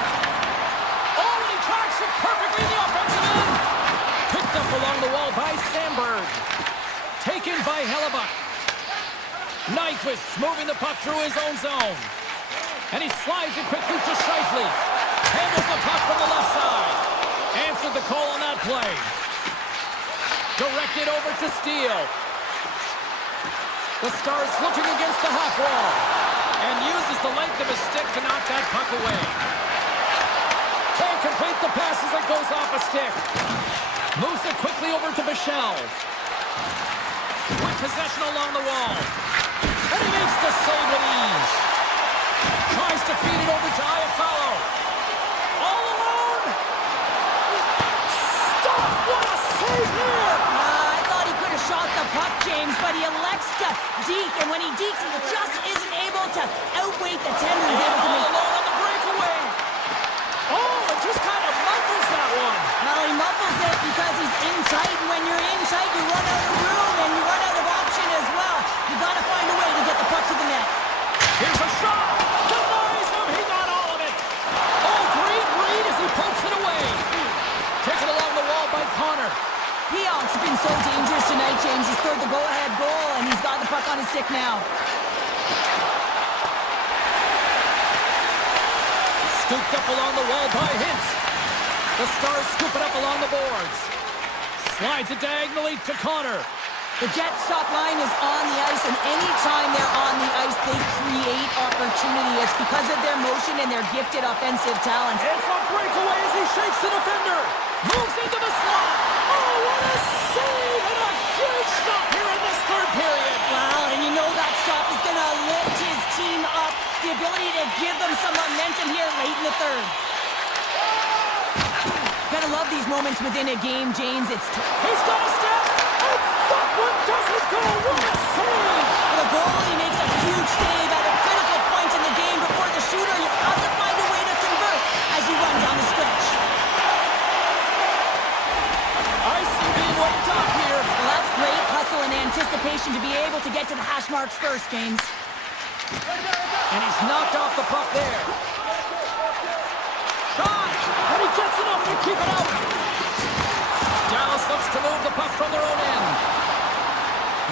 Oh, and he tracks it perfectly in the offensive end. Picked up along the wall by Sandberg. Taken by Hellebuck. Nyquist moving the puck through his own zone. And he slides it quickly to Shifley. Handles the puck from the left side. Answered the call on that play. Directed over to Steele. The Stars looking against the half wall. And uses the length of his stick to knock that puck away. Can't complete the pass as it goes off a stick. Moves it quickly over to Bichelle. With possession along the wall. And he makes the save with ease. Tries to feed it over to Iafallo. All alone. Stop! What a save here! I thought he could have shot the puck, James, but he elects to deke, and when he dekes, he just isn't able to outweight the tender. And all alone on the breakaway. Oh, it just kind of muffles that one. Well, he muffles it because he's in tight, and when you're in tight, you run out of room, and you run out of option as well. You got to find a way to get the puck to the net. Here's a shot. Denies him. He got all of it. Oh, great read as he pokes it away. Taken along the wall by Connor. Pion's been so dangerous tonight, James. He scored the go-ahead goal, and he's got the puck on his stick now. Scooped up along the wall by Hintz. The Stars scoop it up along the boards. Slides it diagonally to Connor. The Jets' top line is on the ice, and anytime they're on the ice, they create opportunity. It's because of their motion and their gifted offensive talents. It's a breakaway as he shakes the defender. Moves into the slot. Oh, what a save and a huge stop here in this third period. Wow, and you know that stop is going to lift his team up. The ability to give them some momentum here late in the third. Gotta love these moments within a game, James. He's got a step. And that one doesn't go. What a save. The goalie makes a huge save at a critical point in the game before the shooter. You have to find a way to convert as you run down the stretch. Icing being wiped off here. Well, that's great hustle and anticipation to be able to get to the hash marks first, James. And he's knocked off the puck there. Shot! And he gets enough to keep it out. Dallas looks to move the puck from their own end.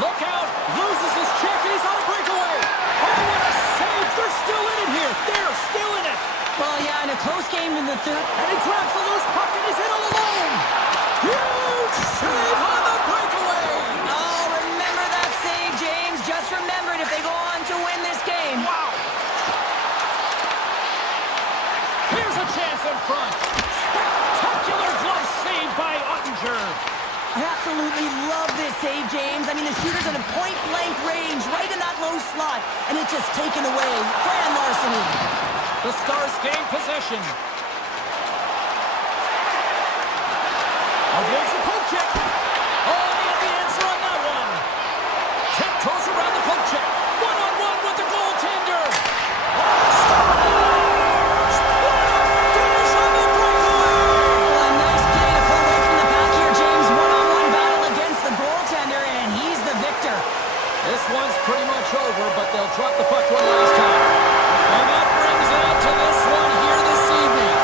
Look out! Loses his check and he's on a breakaway. Oh, what a save! They're still in it here. They're still in it. Well, yeah, in a close game in the third. And he grabs the loose puck and he's in all alone. Huge save on the breakaway. Oh, remember that save, James. Just remember it if they go on to win this game. Wow. Here's a chance in front. save, James. I mean, the shooter's at a point-blank range, right in that low slot, and it's just taken away. Grand larceny. The Stars gain possession. Avoids the poke check. Oh, he had the answer on that one. Tiptoes around the poke check. One-on-one with the goaltender. Stars! What a finish on the breakaway! Well, a nice play to pull away from the back here, James. One-on-one battle against the goaltender, and he's the victor. This one's pretty much over, but they'll drop the puck one last time. And that brings it to this one here this evening.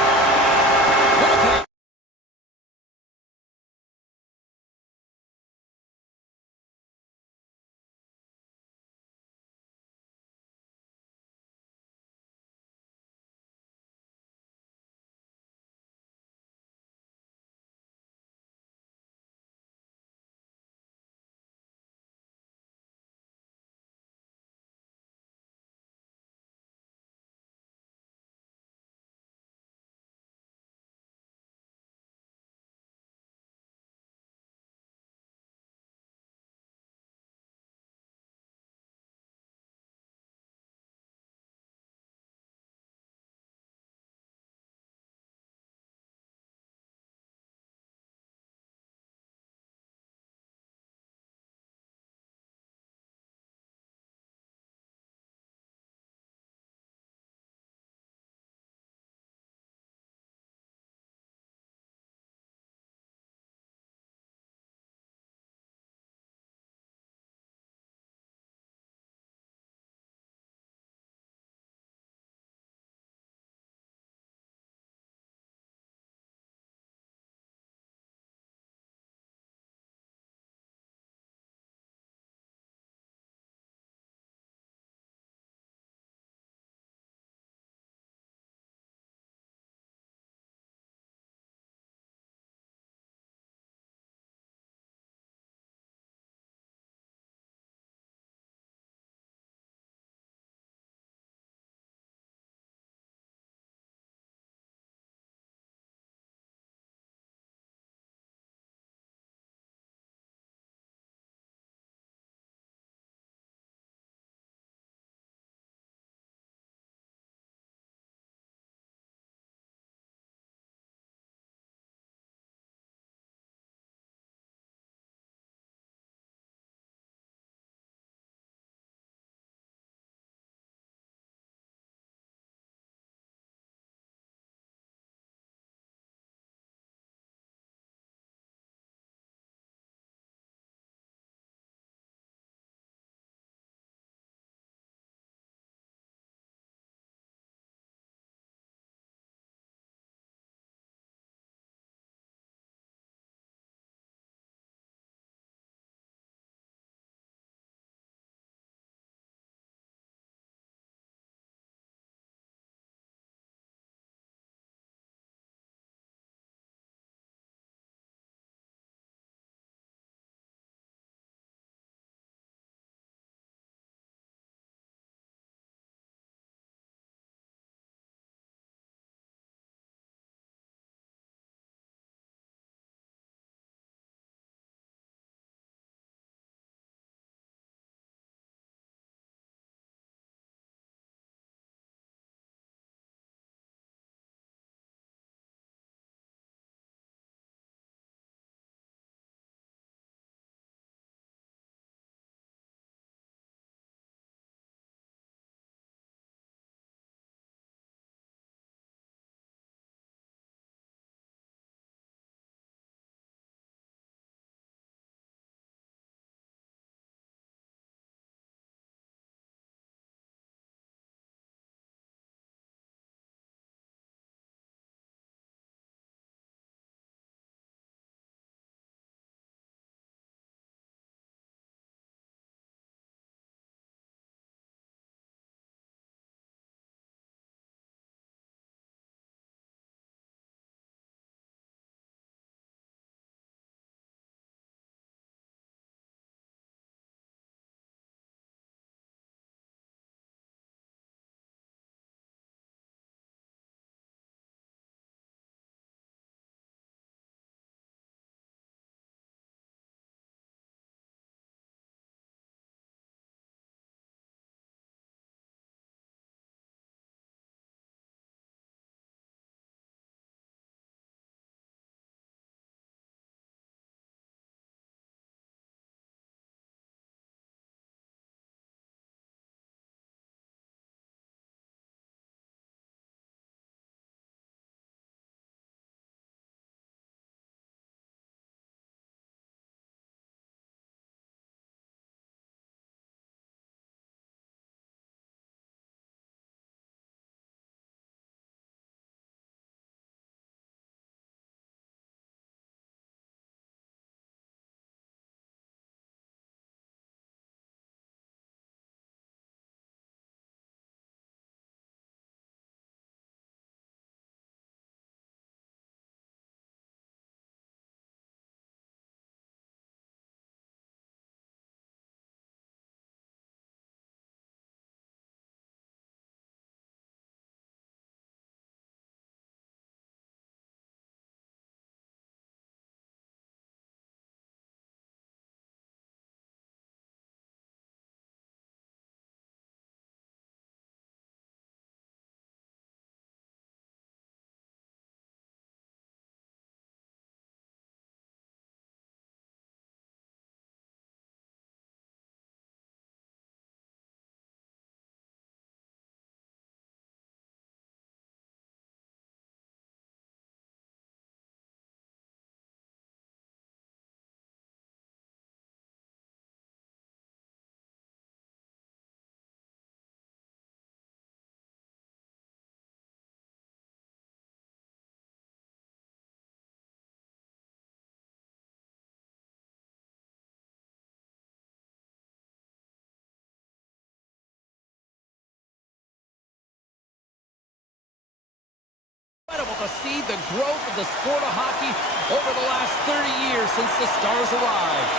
Incredible to see the growth of the sport of hockey over the last 30 years since the Stars arrived.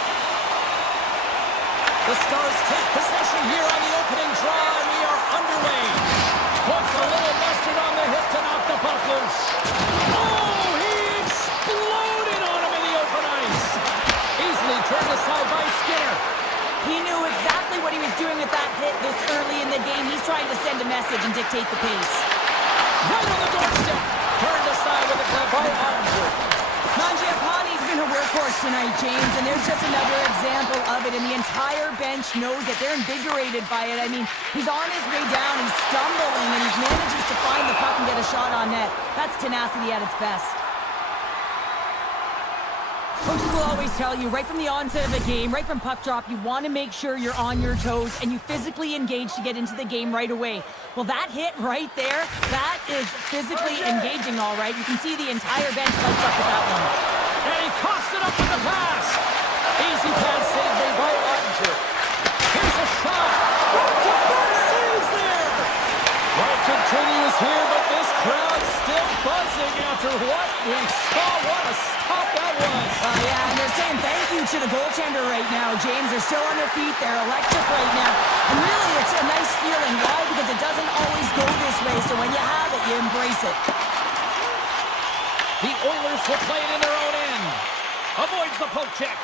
The Stars take possession here on the opening draw, and we are underway. Puts a little mustard on the hit to knock the puck loose. Oh, he exploded on him in the open ice. Easily turned aside by Skinner. He knew exactly what he was doing with that hit this early in the game. He's trying to send a message and dictate the pace. Right on the doorstep. Turned aside with a glove by Ottinger. Mangiapane's been a workhorse tonight, James, and there's just another example of it, and the entire bench knows that they're invigorated by it. I mean, he's on his way down, he's stumbling, and he manages to find the puck and get a shot on net. That's tenacity at its best. Coaches will always tell you, right from the onset of the game, right from puck drop, you want to make sure you're on your toes and you physically engage to get into the game right away. Well, that hit right there, that is physically engaging, all right. You can see the entire bench lights up with that one. And he coughs it up with the pass. Easy pass save made by Ottinger. Here's a shot. Back-to-back saves there. Right continues here, but this crowd still buzzing after what we saw. What a stop that was. Yeah, and they're saying thank you to the goaltender right now, James. They're still on their feet. They're electric right now. And really, it's a nice feeling. Why? Because it doesn't always go this way. So when you have it, you embrace it. The Oilers will play it in their own end. Avoids the poke check.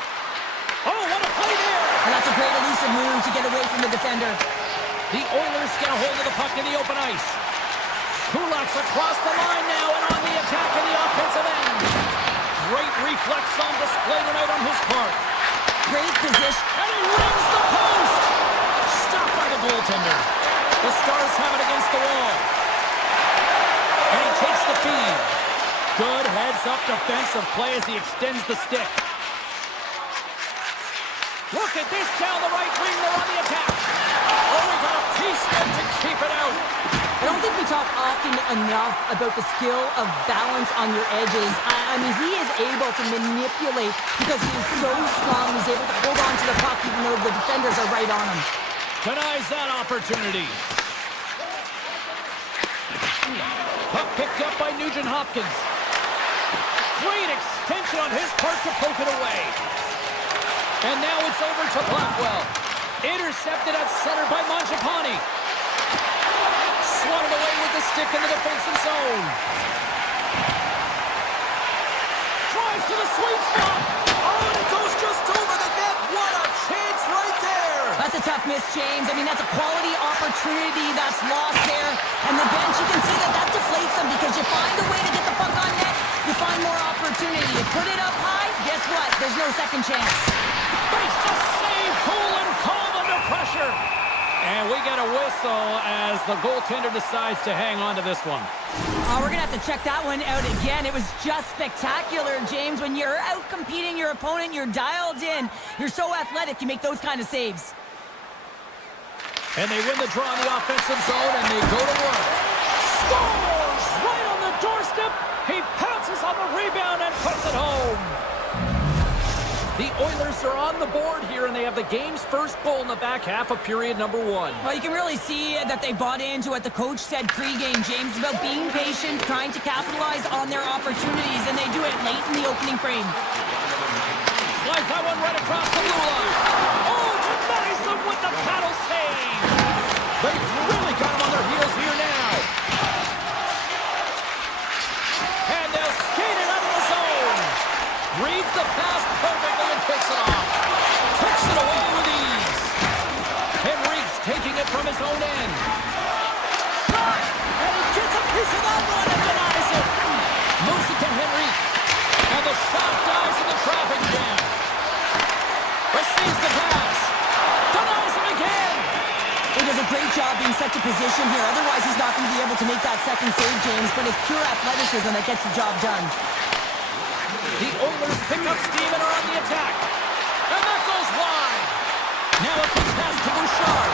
Oh, what a play there. And that's a great elusive move to get away from the defender. The Oilers get a hold of the puck in the open ice. Kulak's across the line now and on the attack in the offensive end. Great reflex on display tonight on his part. Great position. And he rings the post. Stopped by the goaltender. The Stars have it against the wall. And he takes the feed. Good heads-up defensive play as he extends the stick. Look at this down the right wing. They're on the attack. Oh, we got a piece there to keep it out. I don't think we talk often enough about the skill of balance on your edges. I mean, he is able to manipulate because he is so strong. He's able to hold on to the puck even though the defenders are right on him. Denies that opportunity. Puck picked up by Nugent-Hopkins. Great extension on his part to poke it away. And now it's over to Blackwell. Intercepted at center by Mangiapane. Swatted away with the stick in the defensive zone. Drives to the sweet spot. Oh, and it goes just over the net. What a chance right there. That's a tough miss, James. I mean, that's a quality opportunity that's lost there. And the bench, you can see that that deflates them because you find a way to get the puck on net, you find more opportunity. You put it up high, guess what? There's no second chance. Makes the save, cool and calm under pressure. And we get a whistle as the goaltender decides to hang on to this one. Oh, we're going to have to check that one out again. It was just spectacular, James. When you're out competing your opponent, you're dialed in. You're so athletic, you make those kind of saves. And they win the draw in the offensive zone, and they go to work. Scores right on the doorstep. He pounces on the rebound and puts it home. The Oilers are on the board here, and they have the game's first goal in the back half of period number 1. Well, you can really see that they bought into what the coach said pregame, James, about being patient, trying to capitalize on their opportunities, and they do it late in the opening frame. Slides that one right across the blue line. Oh, denies them with the paddle save. They've really got them on their heels here now. And they'll skate it out of the zone. Reads the pass perfectly and picks it off. Kicks it away with ease. Henrique's taking it from his own end. Shot! And he gets a piece of that one and denies it. Moves it to Henrique. And the shot dies in the traffic jam. Receives the pass. Denies him again. He does a great job being set to position here. Otherwise, he's not going to be able to make that second save, James. But it's pure athleticism that gets the job done. The Oilers pick up steam and are on the attack. And that goes wide. Now a quick pass to Bouchard.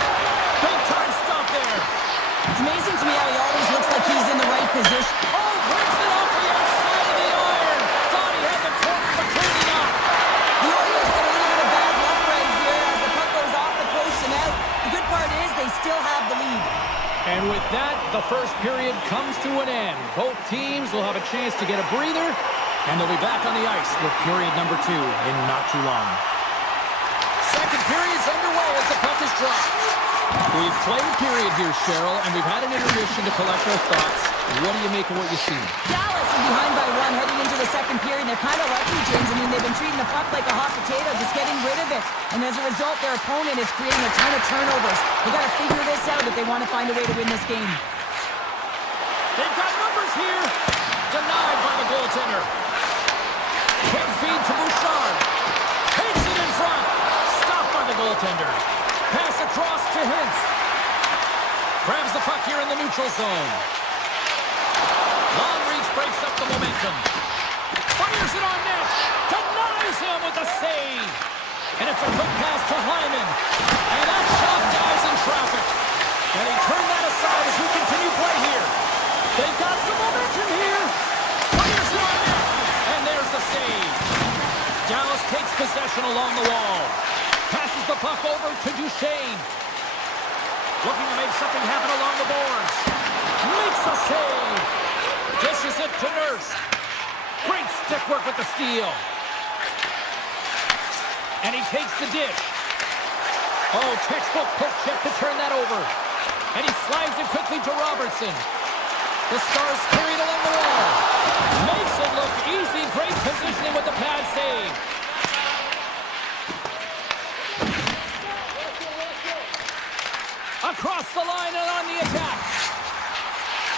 Big time stop there. It's amazing to me how he always looks like he's in the right position. Oh, breaks it off the outside of the iron. Thought he had the corner, but clearly not. The Oilers get a little bit of bad luck right here as the puck goes off the post and out. The good part is they still have the lead. And with that, the first period comes to an end. Both teams will have a chance to get a breather, and they'll be back on the ice with period number 2 in not too long. Second period's underway as the puck is dropped. We've played a period here, Cheryl, and we've had an intermission to collect our thoughts. What do you make of what you see? Dallas is behind by 1 heading into the second period. They're kind of lucky, James. I mean, they've been treating the puck like a hot potato, just getting rid of it. And as a result, their opponent is creating a ton of turnovers. They've got to figure this out if they want to find a way to win this game. They've got numbers here. Denied by the goaltender. Quick feed to Bouchard. Takes it in front. Stopped by the goaltender. Pass across to Hintz. Grabs the puck here in the neutral zone. Long reach breaks up the momentum. Fires it on net. Denies him with the save. And it's a quick pass to Hyman. And that shot dies in traffic. And he turned that aside as we continue play here. They've got some momentum here. Fires it on net. And there's the save. Dallas takes possession along the wall. Passes the puck over to Duchesne. Looking to make something happen along the boards. Makes a save. Dishes it to Nurse. Great stick work with the steal. And he takes the dish. Oh, textbook poke check to turn that over. And he slides it quickly to Robertson. The Stars carried along the wall. Makes it look easy. Great positioning with the pad save. Across the line and on the attack.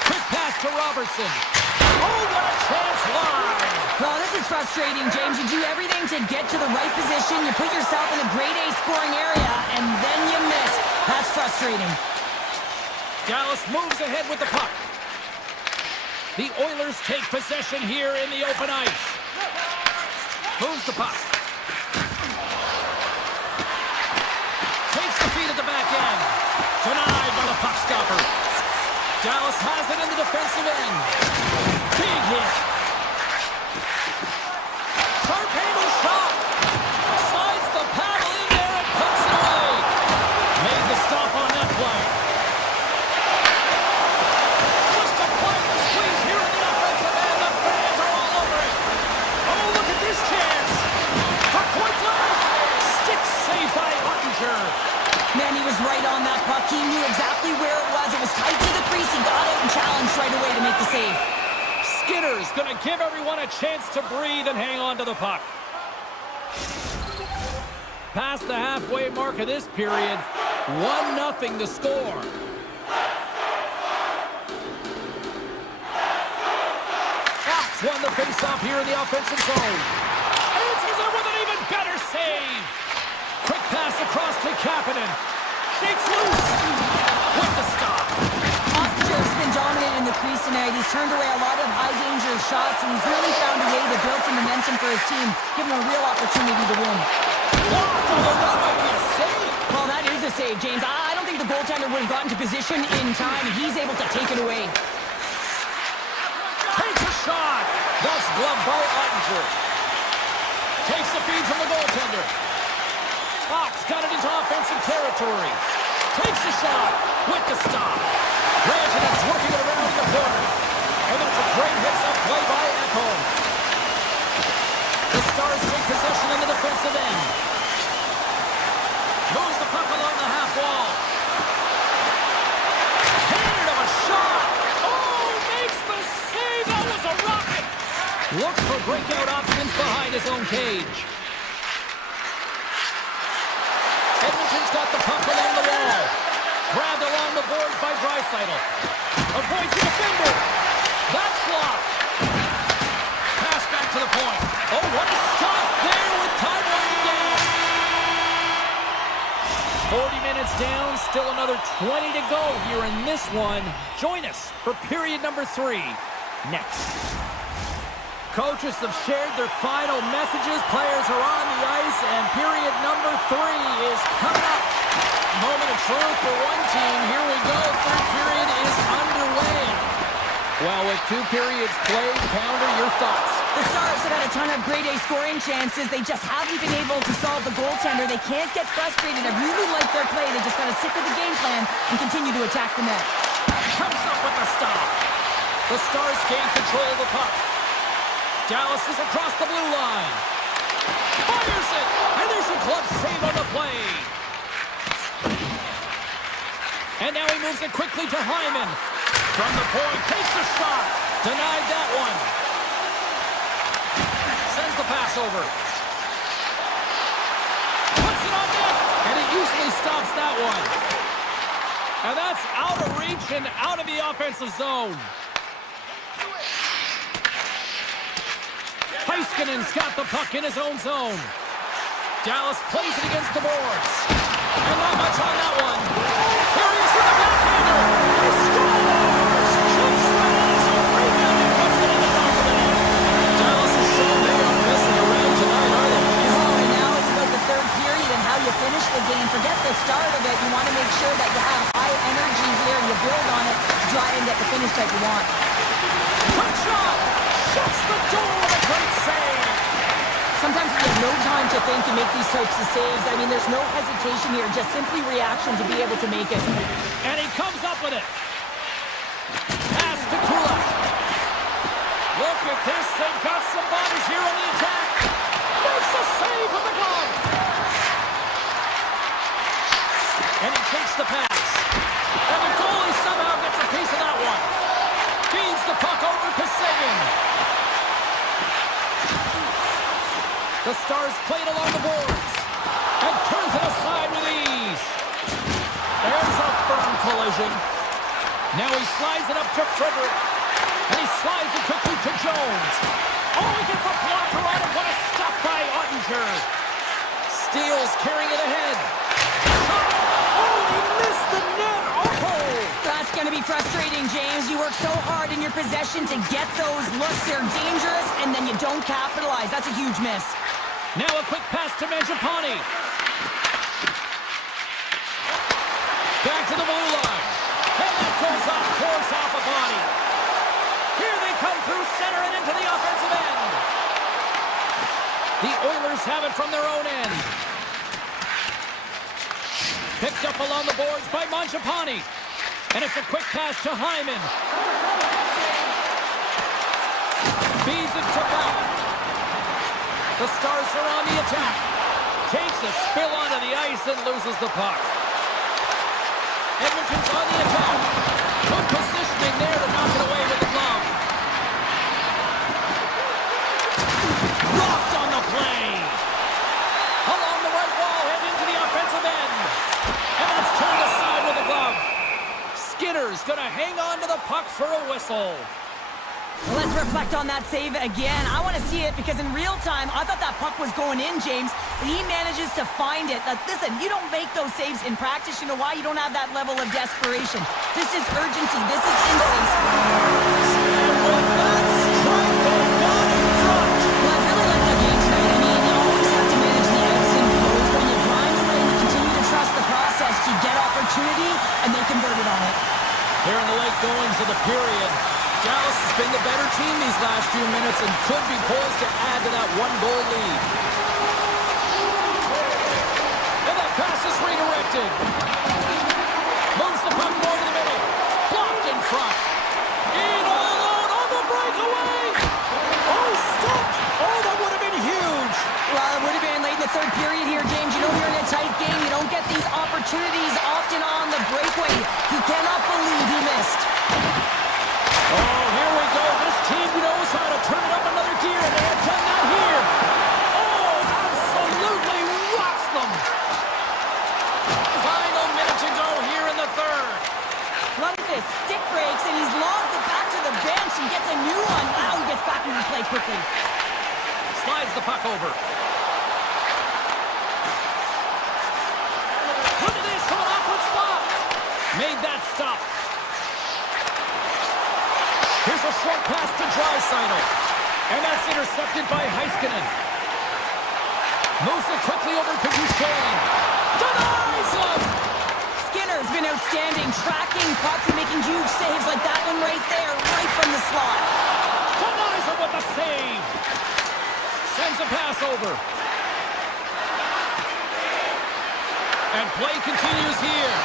Quick pass to Robertson. Oh, what a chance wide. Well, this is frustrating, James. You do everything to get to the right position. You put yourself in a grade A scoring area, and then you miss. That's frustrating. Dallas moves ahead with the puck. The Oilers take possession here in the open ice. Moves the puck. Takes the feed at the back end. Denied by the puck stopper. Dallas has it in the defensive end. Big hit. Sharp handle shot. Slides the paddle in there and puts it away. Made the stop on that play. Just applying the squeeze here in the offensive end. The fans are all over it. Oh, look at this chance. For point blank. Stick save by Ottinger. Man, he was right on that puck. He knew exactly where it was. It was tight to the crease. He got out and challenged right away to make the save. Skinner's going to give everyone a chance to breathe and hang on to the puck. Past the halfway mark of this period, 1-0 to score. Fox won the faceoff here in the offensive zone. Answers it with an even better save. Quick pass across to Kapanen. Shakes loose. With the stop. Ottinger's been dominant in the crease tonight. He's turned away a lot of high-danger shots, and he's really found a way to build some momentum for his team, give him a real opportunity to win. Although that might be a save. Well, that is a save, James. I don't think the goaltender would have gotten to position in time, and he's able to take it away. Takes a shot. That's gloved by Ottinger. Takes the feed from the goaltender. Fox got it into offensive territory. Takes a shot with the stop. Granted, it's working it around the corner. And that's a great hits-up play by Ekholm. The Stars take possession in the defensive end. Moves the puck along the half wall. Cannon of a shot. Oh, makes the save. That was a rocket. Looks for breakout options behind his own cage. Edmonton's got the puck along the wall. Grabbed along the boards by Draisaitl. Avoids the defender. That's blocked. Pass back to the point. Oh, what a stop there with time running down. 40 minutes down, still another 20 to go here in this one. Join us for period number 3 next. Coaches have shared their final messages. Players are on the ice, and period number 3 is coming up. Moment of truth for one team. Here we go. Third period is underway. Well, with 2 periods played, Pounder, your thoughts? The Stars have had a ton of grade A scoring chances. They just haven't been able to solve the goaltender. They can't get frustrated. I really like their play. They just got to stick with the game plan and continue to attack the net. Comes up with the stop. The Stars gain control of the puck. Dallas is across the blue line. Fires it! And there's a glove save on the play. And now he moves it quickly to Hyman. From the point, takes a shot. Denied that one. Sends the pass over. Puts it on net. And he usually stops that one. And that's out of reach and out of the offensive zone. Heiskanen's got the puck in his own zone. Dallas plays it against the boards. And not much on that one. Here he is with the backhander. He scores! Jumps right on his own rebound and puts it in the back of the net. Dallas has shown they aren't messing around tonight, are they? Oh, and now it's about the third period and how you finish the game. Forget the start of it. You want to make sure that you have high energy here. You build on it to try and get the finish that you want. Quick shot! Shuts the door with a great save! Sometimes you have no time to think and make these types of saves. I mean, there's no hesitation here, just simply reaction to be able to make it. And he comes up with it. Pass to Kulak. Look at this. They've got some bodies here on the attack. Makes a save with the glove. And he takes the pass. And the goalie somehow gets a piece of that one. Feeds the puck over to Sagan. The Stars play it along the boards and turns it aside with ease. There's a firm collision. Now he slides it up to Frederick. And he slides it quickly to Jones. Oh, he gets a blocker on it. What a stop by Ottinger. Steals carrying it ahead. Oh, he missed the net. Oh! That's going to be frustrating, James. You work so hard in your possession to get those looks. They're dangerous, and then you don't capitalize. That's a huge miss. Now a quick pass to Mangiapane. Back to the blue line. And that goes off, course off a body. Here they come through center and into the offensive end. The Oilers have it from their own end. Picked up along the boards by Mangiapane. And it's a quick pass to Hyman. Feeds it to Bell. The Stars are on the attack. Takes a spill onto the ice and loses the puck. Edmonton's on the attack. Good positioning there to knock it away with the glove. Blocked on the play. Along the right wall and into the offensive end. And that's turned aside with the glove. Skinner's going to hang on to the puck for a whistle. Let's reflect on that save again. I want to see it because in real time, I thought that puck was going in, James, but he manages to find it. Like, listen, you don't make those saves in practice. You know why? You don't have that level of desperation. This is urgency. This is instinct. Well, that's right. They got in front. Well, I really like that game tonight. I mean, you always have to manage the ebbs and flows, but when you grind away and you continue to trust the process, you get opportunity, and they converted on it. Here in the late goings of the period, Dallas has been the better team these last few minutes and could be poised to add to that one-goal lead. And that pass is redirected. Moves the puck more to the middle. Blocked in front. In all alone on the breakaway. Oh, stopped. Oh, that would have been huge. Well, it would have been late in the third period here, James. You know you're in a tight game. You don't get these opportunities often on the breakaway. He cannot believe he missed. Oh, here we go. This team knows how to turn it up another gear, and they have done that here. Oh, absolutely rocks them. Final minute to go here in the third. Look at this. Stick breaks, and he's logged it back to the bench and gets a new one. Now he gets back into play quickly. Slides the puck over. Look at this from an awkward spot. Made that stop. Here's a short pass to Draisaitl. And that's intercepted by Heiskanen. Moves it quickly over to Duchesne. Denies him! Skinner's been outstanding, tracking pucks and making huge saves like that one right there, right from the slot. Denies him with the save. Sends a pass over. And play continues here.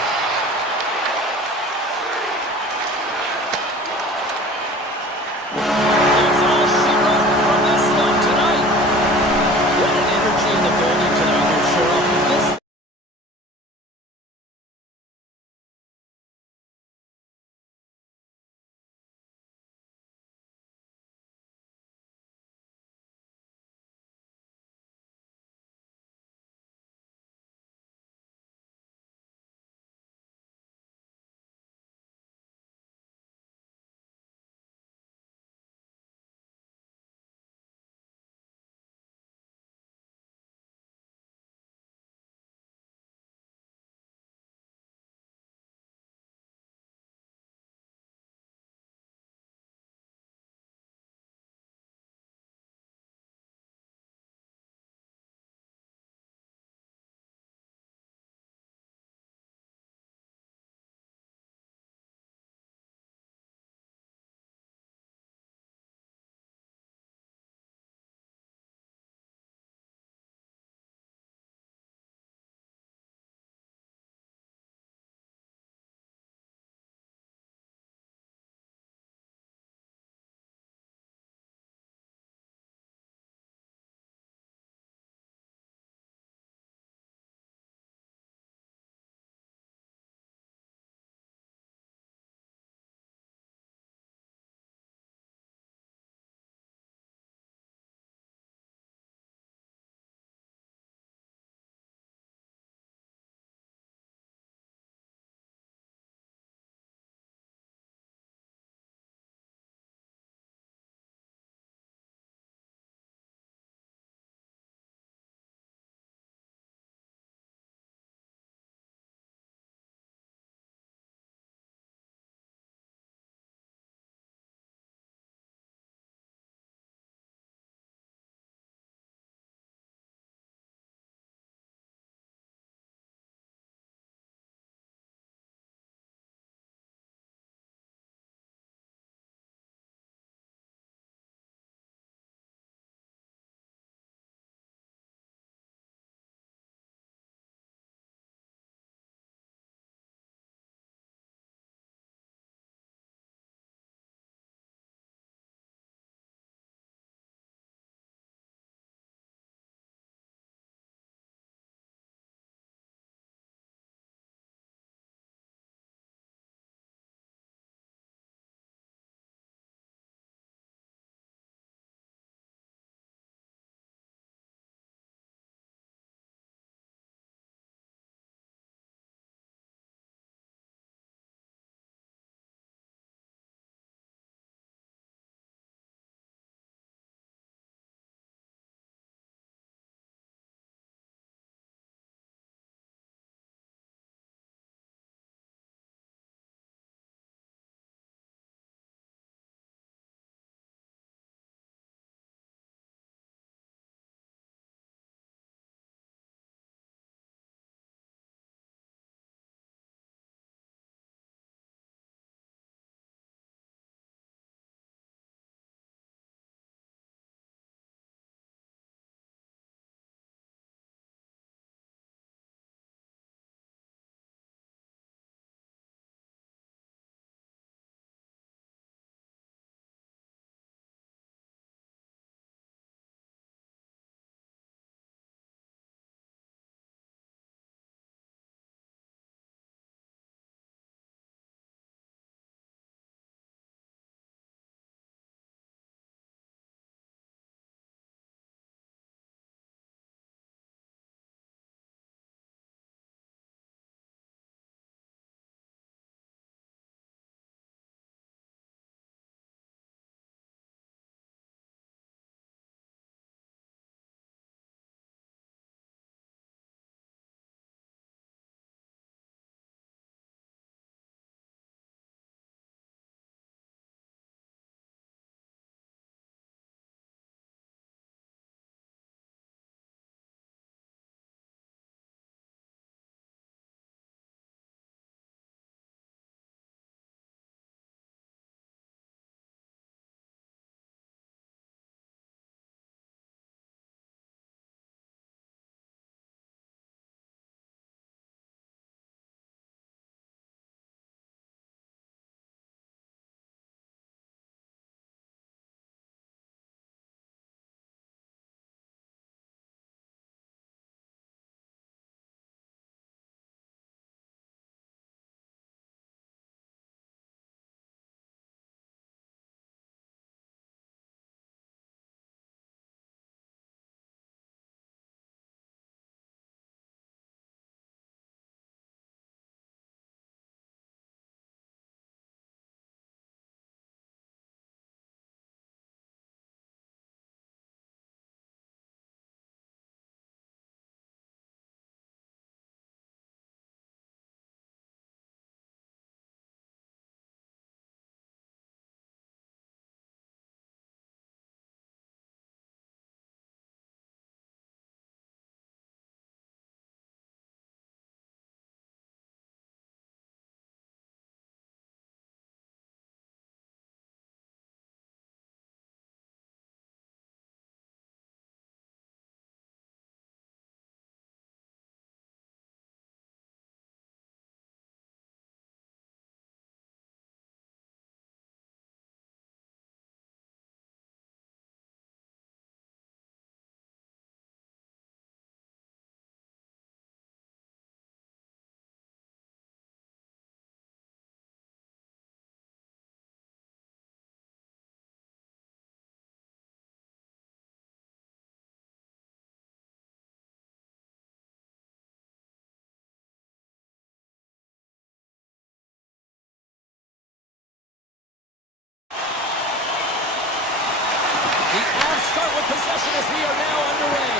of possession as we are now underway.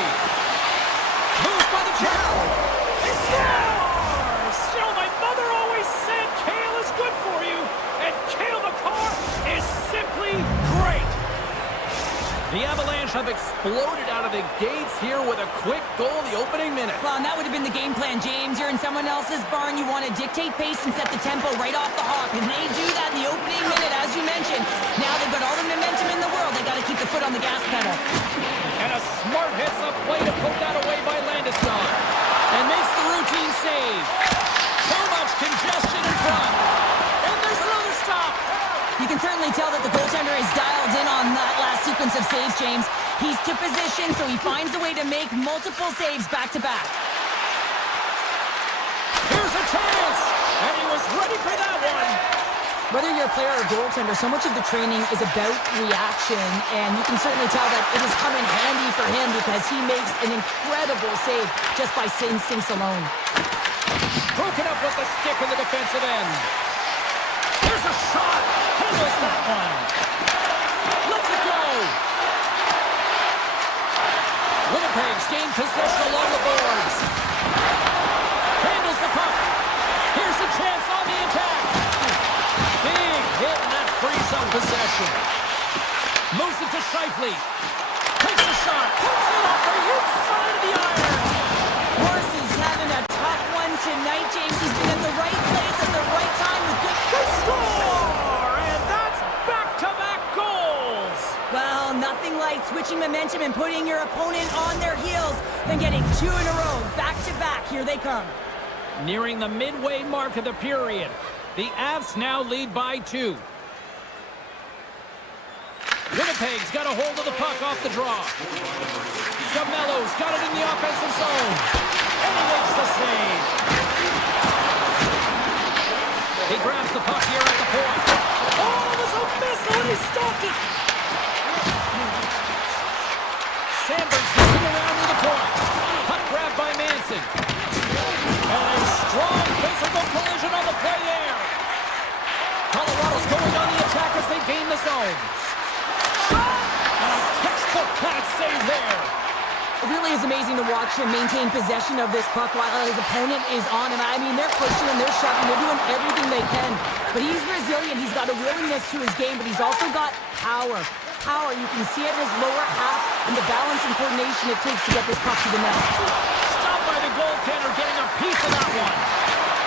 Moves by the Chow. He scores! You know, my mother always said kale is good for you, and Kale McCarr is simply great. The Avalanche have exploded out of the gates here with a quick goal in the opening minute. Well, and that would have been the game plan, James. You're in someone else's barn. You want to dictate pace and set the tempo right off the hop. And they do that in the opening minute, as you mentioned. Now they've got all the momentum in the world. They got to keep the foot on the gas pedal. And a smart heads-up play to poke that away by Landeskog. And makes the routine save. So much congestion in front. And there's another stop. You can certainly tell that the goaltender is dialed in on that last sequence of saves, James. He's to position, so he finds a way to make multiple saves back-to-back. Here's a chance! And he was ready for that one! Whether you're a player or a goaltender, so much of the training is about reaction, and you can certainly tell that it has come in handy for him because he makes an incredible save just by instincts alone. Broken up with the stick in the defensive end. Here's a shot! Handles that one! Let's it go! Winnipeg's gained possession along the boards. Handles the puck. Here's a chance on the attack. Big hit, and that frees up possession. Moves it to Scheifele. Takes a shot. Puts it off the inside of the iron. Morris is having a tough one tonight, James. He's been in the right place at the right time with good... Score! And that's back-to-back goals! Well, nothing like switching momentum and putting your opponent on their heels than getting two in a row. Back-to-back. Here they come. Nearing the midway mark of the period. The Avs now lead by 2. Winnipeg's got a hold of the puck off the draw. Jamello's got it in the offensive zone. And he makes the save. He grabs the puck here at the point. Oh, it was a missile and he stopped it. Sandberg's looking around to the point. Puck grabbed by Manson. And a strong physical collision on the play there. Colorado's going on the attack as they gain the zone. And a textbook pad save there. It really is amazing to watch him maintain possession of this puck while his opponent is on him. I mean, they're pushing and they're shoving. They're doing everything they can. But he's resilient. He's got a willingness to his game, but he's also got power. Power, you can see it in his lower half and the balance and coordination it takes to get this puck to the net. Stopped by the goaltender, getting a piece of that one.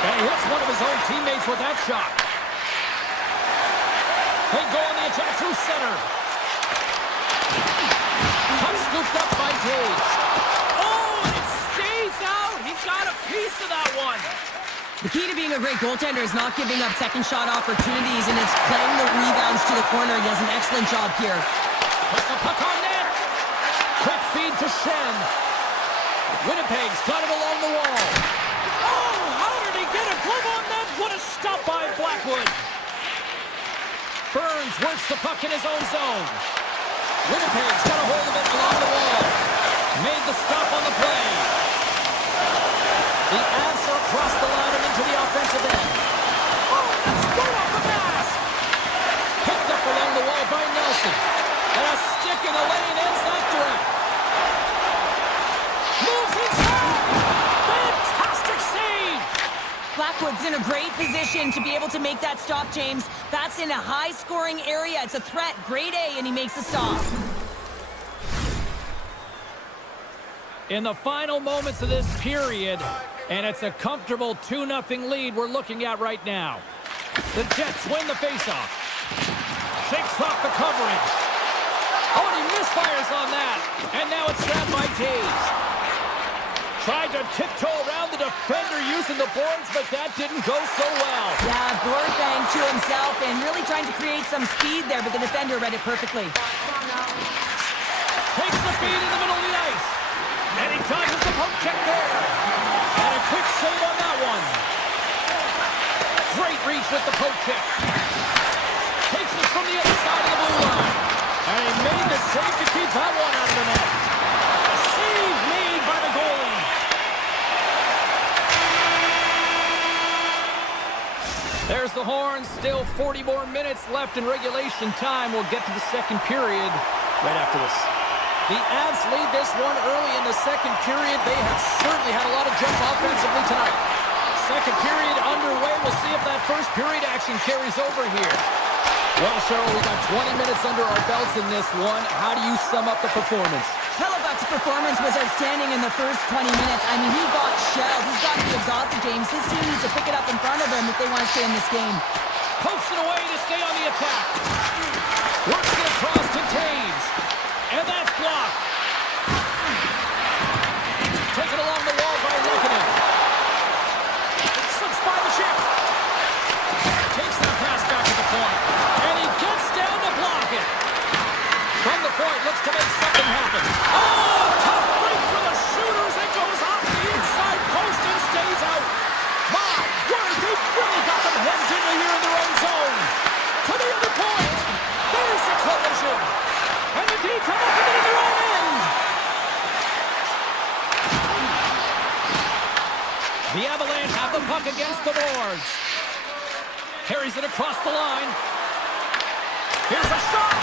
And he hits one of his own teammates with that shot. They go on the attack through center. Puck scooped up by Taves. Oh, and it stays out. He got a piece of that one. The key to being a great goaltender is not giving up second shot opportunities, and it's playing the rebounds to the corner. He does an excellent job here. Puts the puck on net. Quick feed to Shen. Winnipeg's got it along the wall. Oh, how did he get a glove on that? What a stop by Blackwood. Burns works the puck in his own zone. Winnipeg's got a hold of it along the wall. Made the stop on the play. The Avs are across the line and into the offensive end. Oh, that's right off the mask. Picked up along the wall by Nelson. And a stick in the lane ends that threat. Moves inside. Fantastic save. Blackwood's in a great position to be able to make that stop, James. That's in a high-scoring area. It's a threat. Grade A, and he makes the stop. In the final moments of this period, and it's a comfortable 2-0 lead we're looking at right now. The Jets win the faceoff. Shakes off the coverage. Oh, and he misfires on that. And now it's grabbed by Taves. Tried to tiptoe around the defender using the boards, but that didn't go so well. Yeah, board bang to himself and really trying to create some speed there, but the defender read it perfectly. Takes the feed in the middle of the ice. And he dodges the poke check there. And a quick save on that one. Great reach with the poke check. Takes it from the other side of the blue line. And he made the save to keep that one out of the net. Save made by the goalie. There's the horn. Still 40 more minutes left in regulation time. We'll get to the second period right after this. The Avs lead this one early in the second period. They have certainly had a lot of jump offensively tonight. Second period underway. We'll see if that first period action carries over here. Well, Cheryl, we got 20 minutes under our belts in this one. How do you sum up the performance? Hellebuck's performance was outstanding in the first 20 minutes. I mean, he got shelled. He's got to be exhausted, James. His team needs to pick it up in front of him if they want to stay in this game. Pokes it away to stay on the attack. Works it across to Taves. And that's blocked. Taken along the wall by Lukinen. Slips by the chip. Takes that pass back to the point. And he gets down to block it. From the point, looks to make something happen. Oh, tough break for the shooters. It goes off the inside post and stays out. My word, they've really got them hemmed in here in their own zone. To the other point. There's a collision. And the D come up with it in their own end. The Avalanche have the puck against the boards. Carries it across the line. Here's a shot.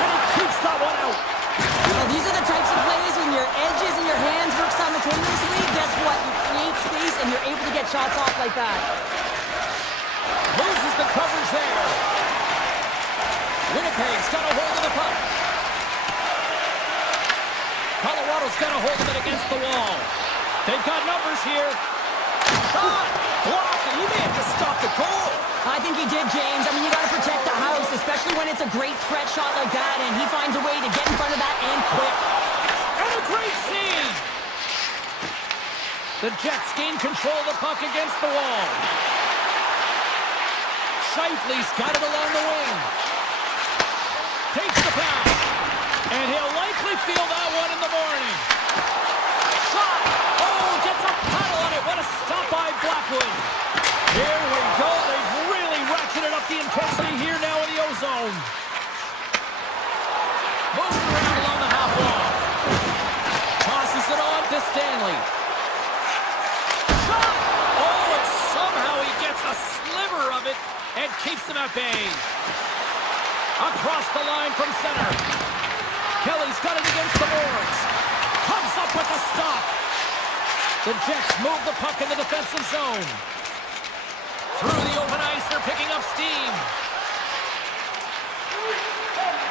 And he keeps that one out. Well, these are the types of plays when your edges and your hands work simultaneously. Guess what? You create space and you're able to get shots off like that. Loses the coverage there. Winnipeg's got a hold of the puck. Colorado's got a hold of it against the wall. They've got numbers here. Shot! Blocked, and he may have just stopped the goal. I think he did, James. I mean, you got to protect the house, especially when it's a great threat shot like that, and he finds a way to get in front of that and quick. And a great save! The Jets gain control of the puck against the wall. Scheifele's got it along the wing. Takes the pass. And he'll likely feel that one in the morning. Shot! Oh, gets a paddle on it. What a stop by Blackwood. Here we go. They've really ratcheted up the intensity here now in the O-zone. Moves it around along the half wall. Tosses it on to Stanley. Shot! Oh, and somehow he gets a sliver of it and keeps them at bay. Across the line from center. Kelly's got it against the boards. Comes up with the stop. The Jets move the puck in the defensive zone. Through the open ice, they're picking up steam.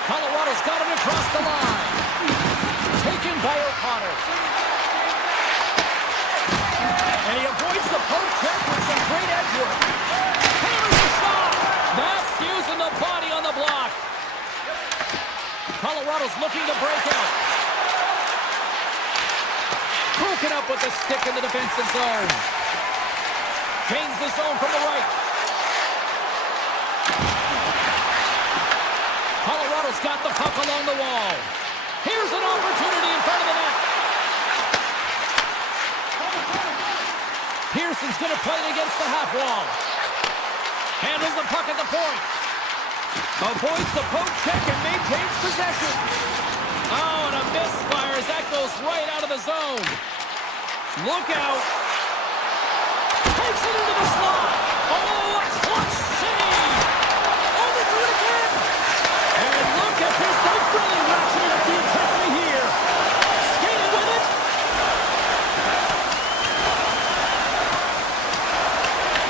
Colorado's got it across the line. Taken by O'Connor. And he avoids the poke check with some great edge work. Hammers the shot. That's using the body on the block. Colorado's looking to break out. Broken up with the stick in the defensive zone. Gains the zone from the right. Colorado's got the puck along the wall. Here's an opportunity in front of the net. Pearson's going to play it against the half wall. Handles the puck at the point. Avoids the poke check and maintains possession. Oh, and a misfire as that goes right out of the zone. Look out. Takes it into the slot. Oh, a clutch save. Oh, they do it again. And look at this. They've really ratcheted up the intensity here. Skating with it.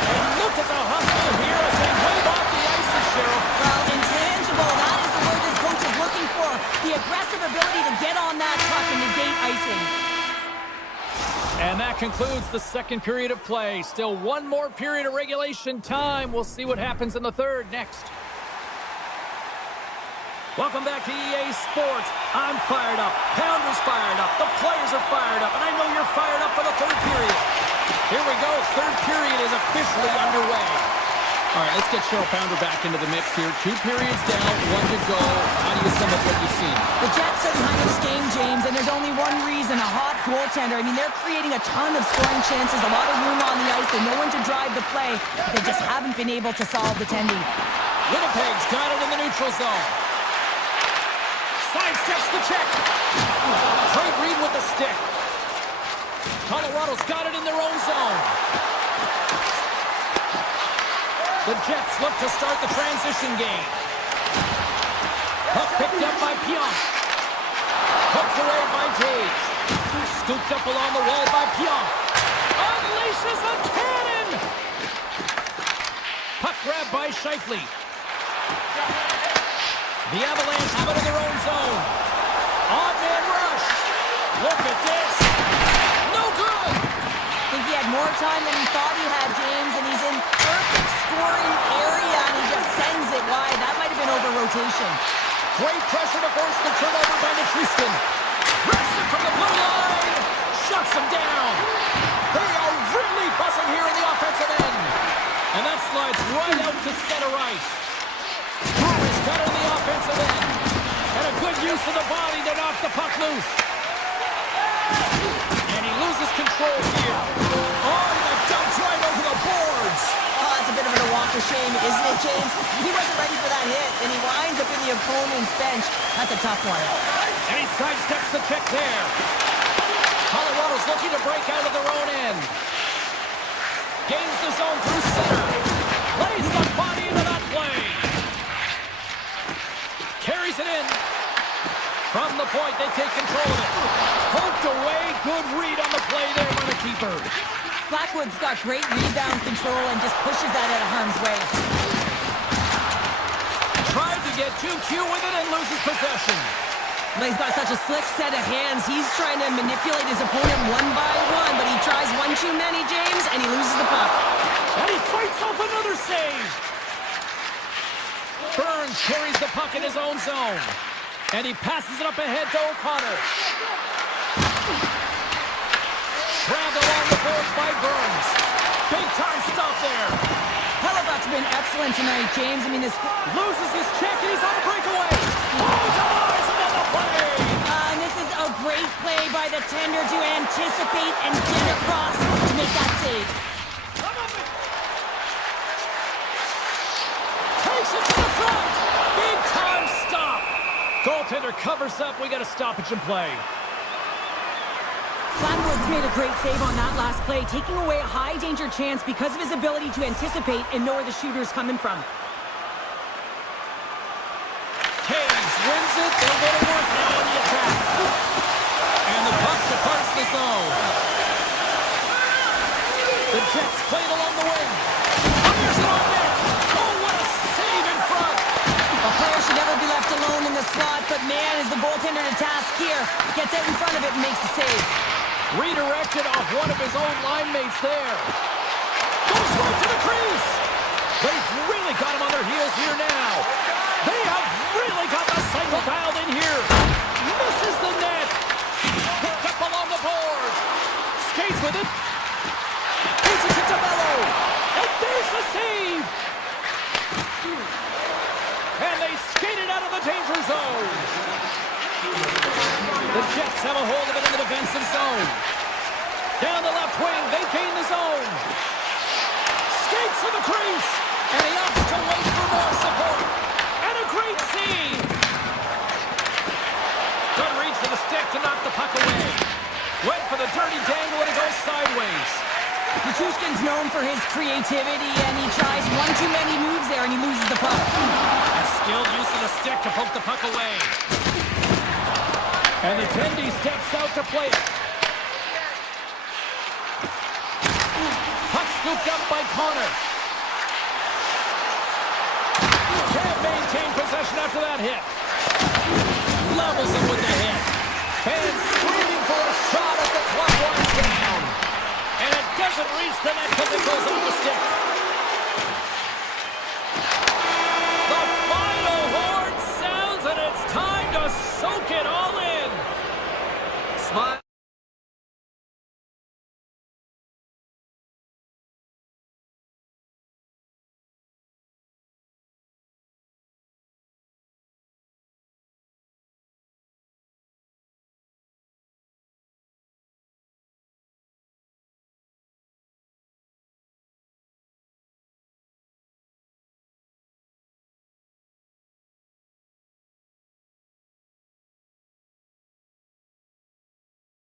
And look at the hustle here as they wave off the ice, Cheryl. Well, intangible. That is the word this coach is looking for. The aggressive ability to get on that puck and negate icing. And that concludes the second period of play. Still one more period of regulation time. We'll see what happens in the third next. Welcome back to EA Sports. I'm fired up. Pounder's fired up. The players are fired up. And I know you're fired up for the third period. Here we go. Third period is officially underway. All right, let's get Cheryl Pounder back into the mix here. 2 periods down, 1 to go. How do you sum up what you've seen? The Jets are behind this game, James, and there's only one reason, a hot goaltender. I mean, they're creating a ton of scoring chances, a lot of room on the ice, and no one to drive the play. They just haven't been able to solve the tendy. Winnipeg's got it in the neutral zone. Sidesteps the check. Great read with the stick. Colorado's got it in their own zone. The Jets look to start the transition game. Puck picked up by Pionk. Poked away by Taves. Scooped up along the wall by Pionk. Unleashes a cannon! Puck grabbed by Scheifele. The Avalanche have it in their own zone. On-man rush. Look at this. No good! I think he had more time than he thought he had, James, and he's in perfect scoring area, and he just sends it wide. That might have been over rotation. Great pressure to force the turnover by Nichushkin. Rips it from the blue line. Shuts him down. They are really buzzing here in the offensive end. And that slides right out to center ice. Brewer's got it in the offensive end. And a good use of the body to knock the puck loose. And he loses control here. Oh, and that dumps right over the boards. Oh, that's a bit of a walk of shame, isn't it, James? He wasn't ready for that hit, and he winds up in the opponent's bench. That's a tough one. And he sidesteps the check there. Colorado's looking to break out of their own end. Gains the zone through center. Lays the body into that play. Carries it in. From the point, they take control of it. Poked away. Good read on the play there by the keeper. Blackwood's got great rebound control and just pushes that out of harm's way. Tried to get too cute with it and loses possession. But he's got such a slick set of hands. He's trying to manipulate his opponent one by one, but he tries one too many, James, and he loses the puck. And he fights off another save. Burns carries the puck in his own zone. And he passes it up ahead to O'Connor. Grabbed along the boards by Burns. Big time stop there. Hellebuck's been excellent tonight, James. I mean, this... Loses his check and he's on a breakaway. Oh, denies him on the play. And this is a great play by the tender to anticipate and get across to make that save. Takes it to the front. Big time stop. Goaltender covers up. We got a stoppage in play. Blackwood's made a great save on that last play, taking away a high-danger chance because of his ability to anticipate and know where the shooter's coming from. Taves wins it. They'll go to work now on the attack. And the puck departs the zone. The Jets play it along the wing. Fires it on net. Oh, what a save in front. A player should never be left alone in the slot, but man, is the goaltender to task here. Gets out in front of it and makes the save. Redirected off one of his own line mates there. Goes right to the crease. They've really got him on their heels here now. They have really got the cycle dialed in here. Misses the net. Picked up along the boards. Skates with it. Feeds it to DeMello. And there's the save. And they skate it out of the danger zone. The Jets have a hold of it in the defensive zone. Down the left wing, they gain the zone. Skates to the crease. And he opts to wait for more support. And a great save. Good reach for the stick to knock the puck away. Went for the dirty dangle and it goes sideways. Nichushkin's known for his creativity, and he tries one too many moves there, and he loses the puck. A skilled use of the stick to poke the puck away. And the Tendy steps out to play it. Puck scooped up by Connor. Can't maintain possession after that hit. Levels him with the hit. Fans screaming for a shot as the clock winds down. And it doesn't reach the net because it goes on the stick.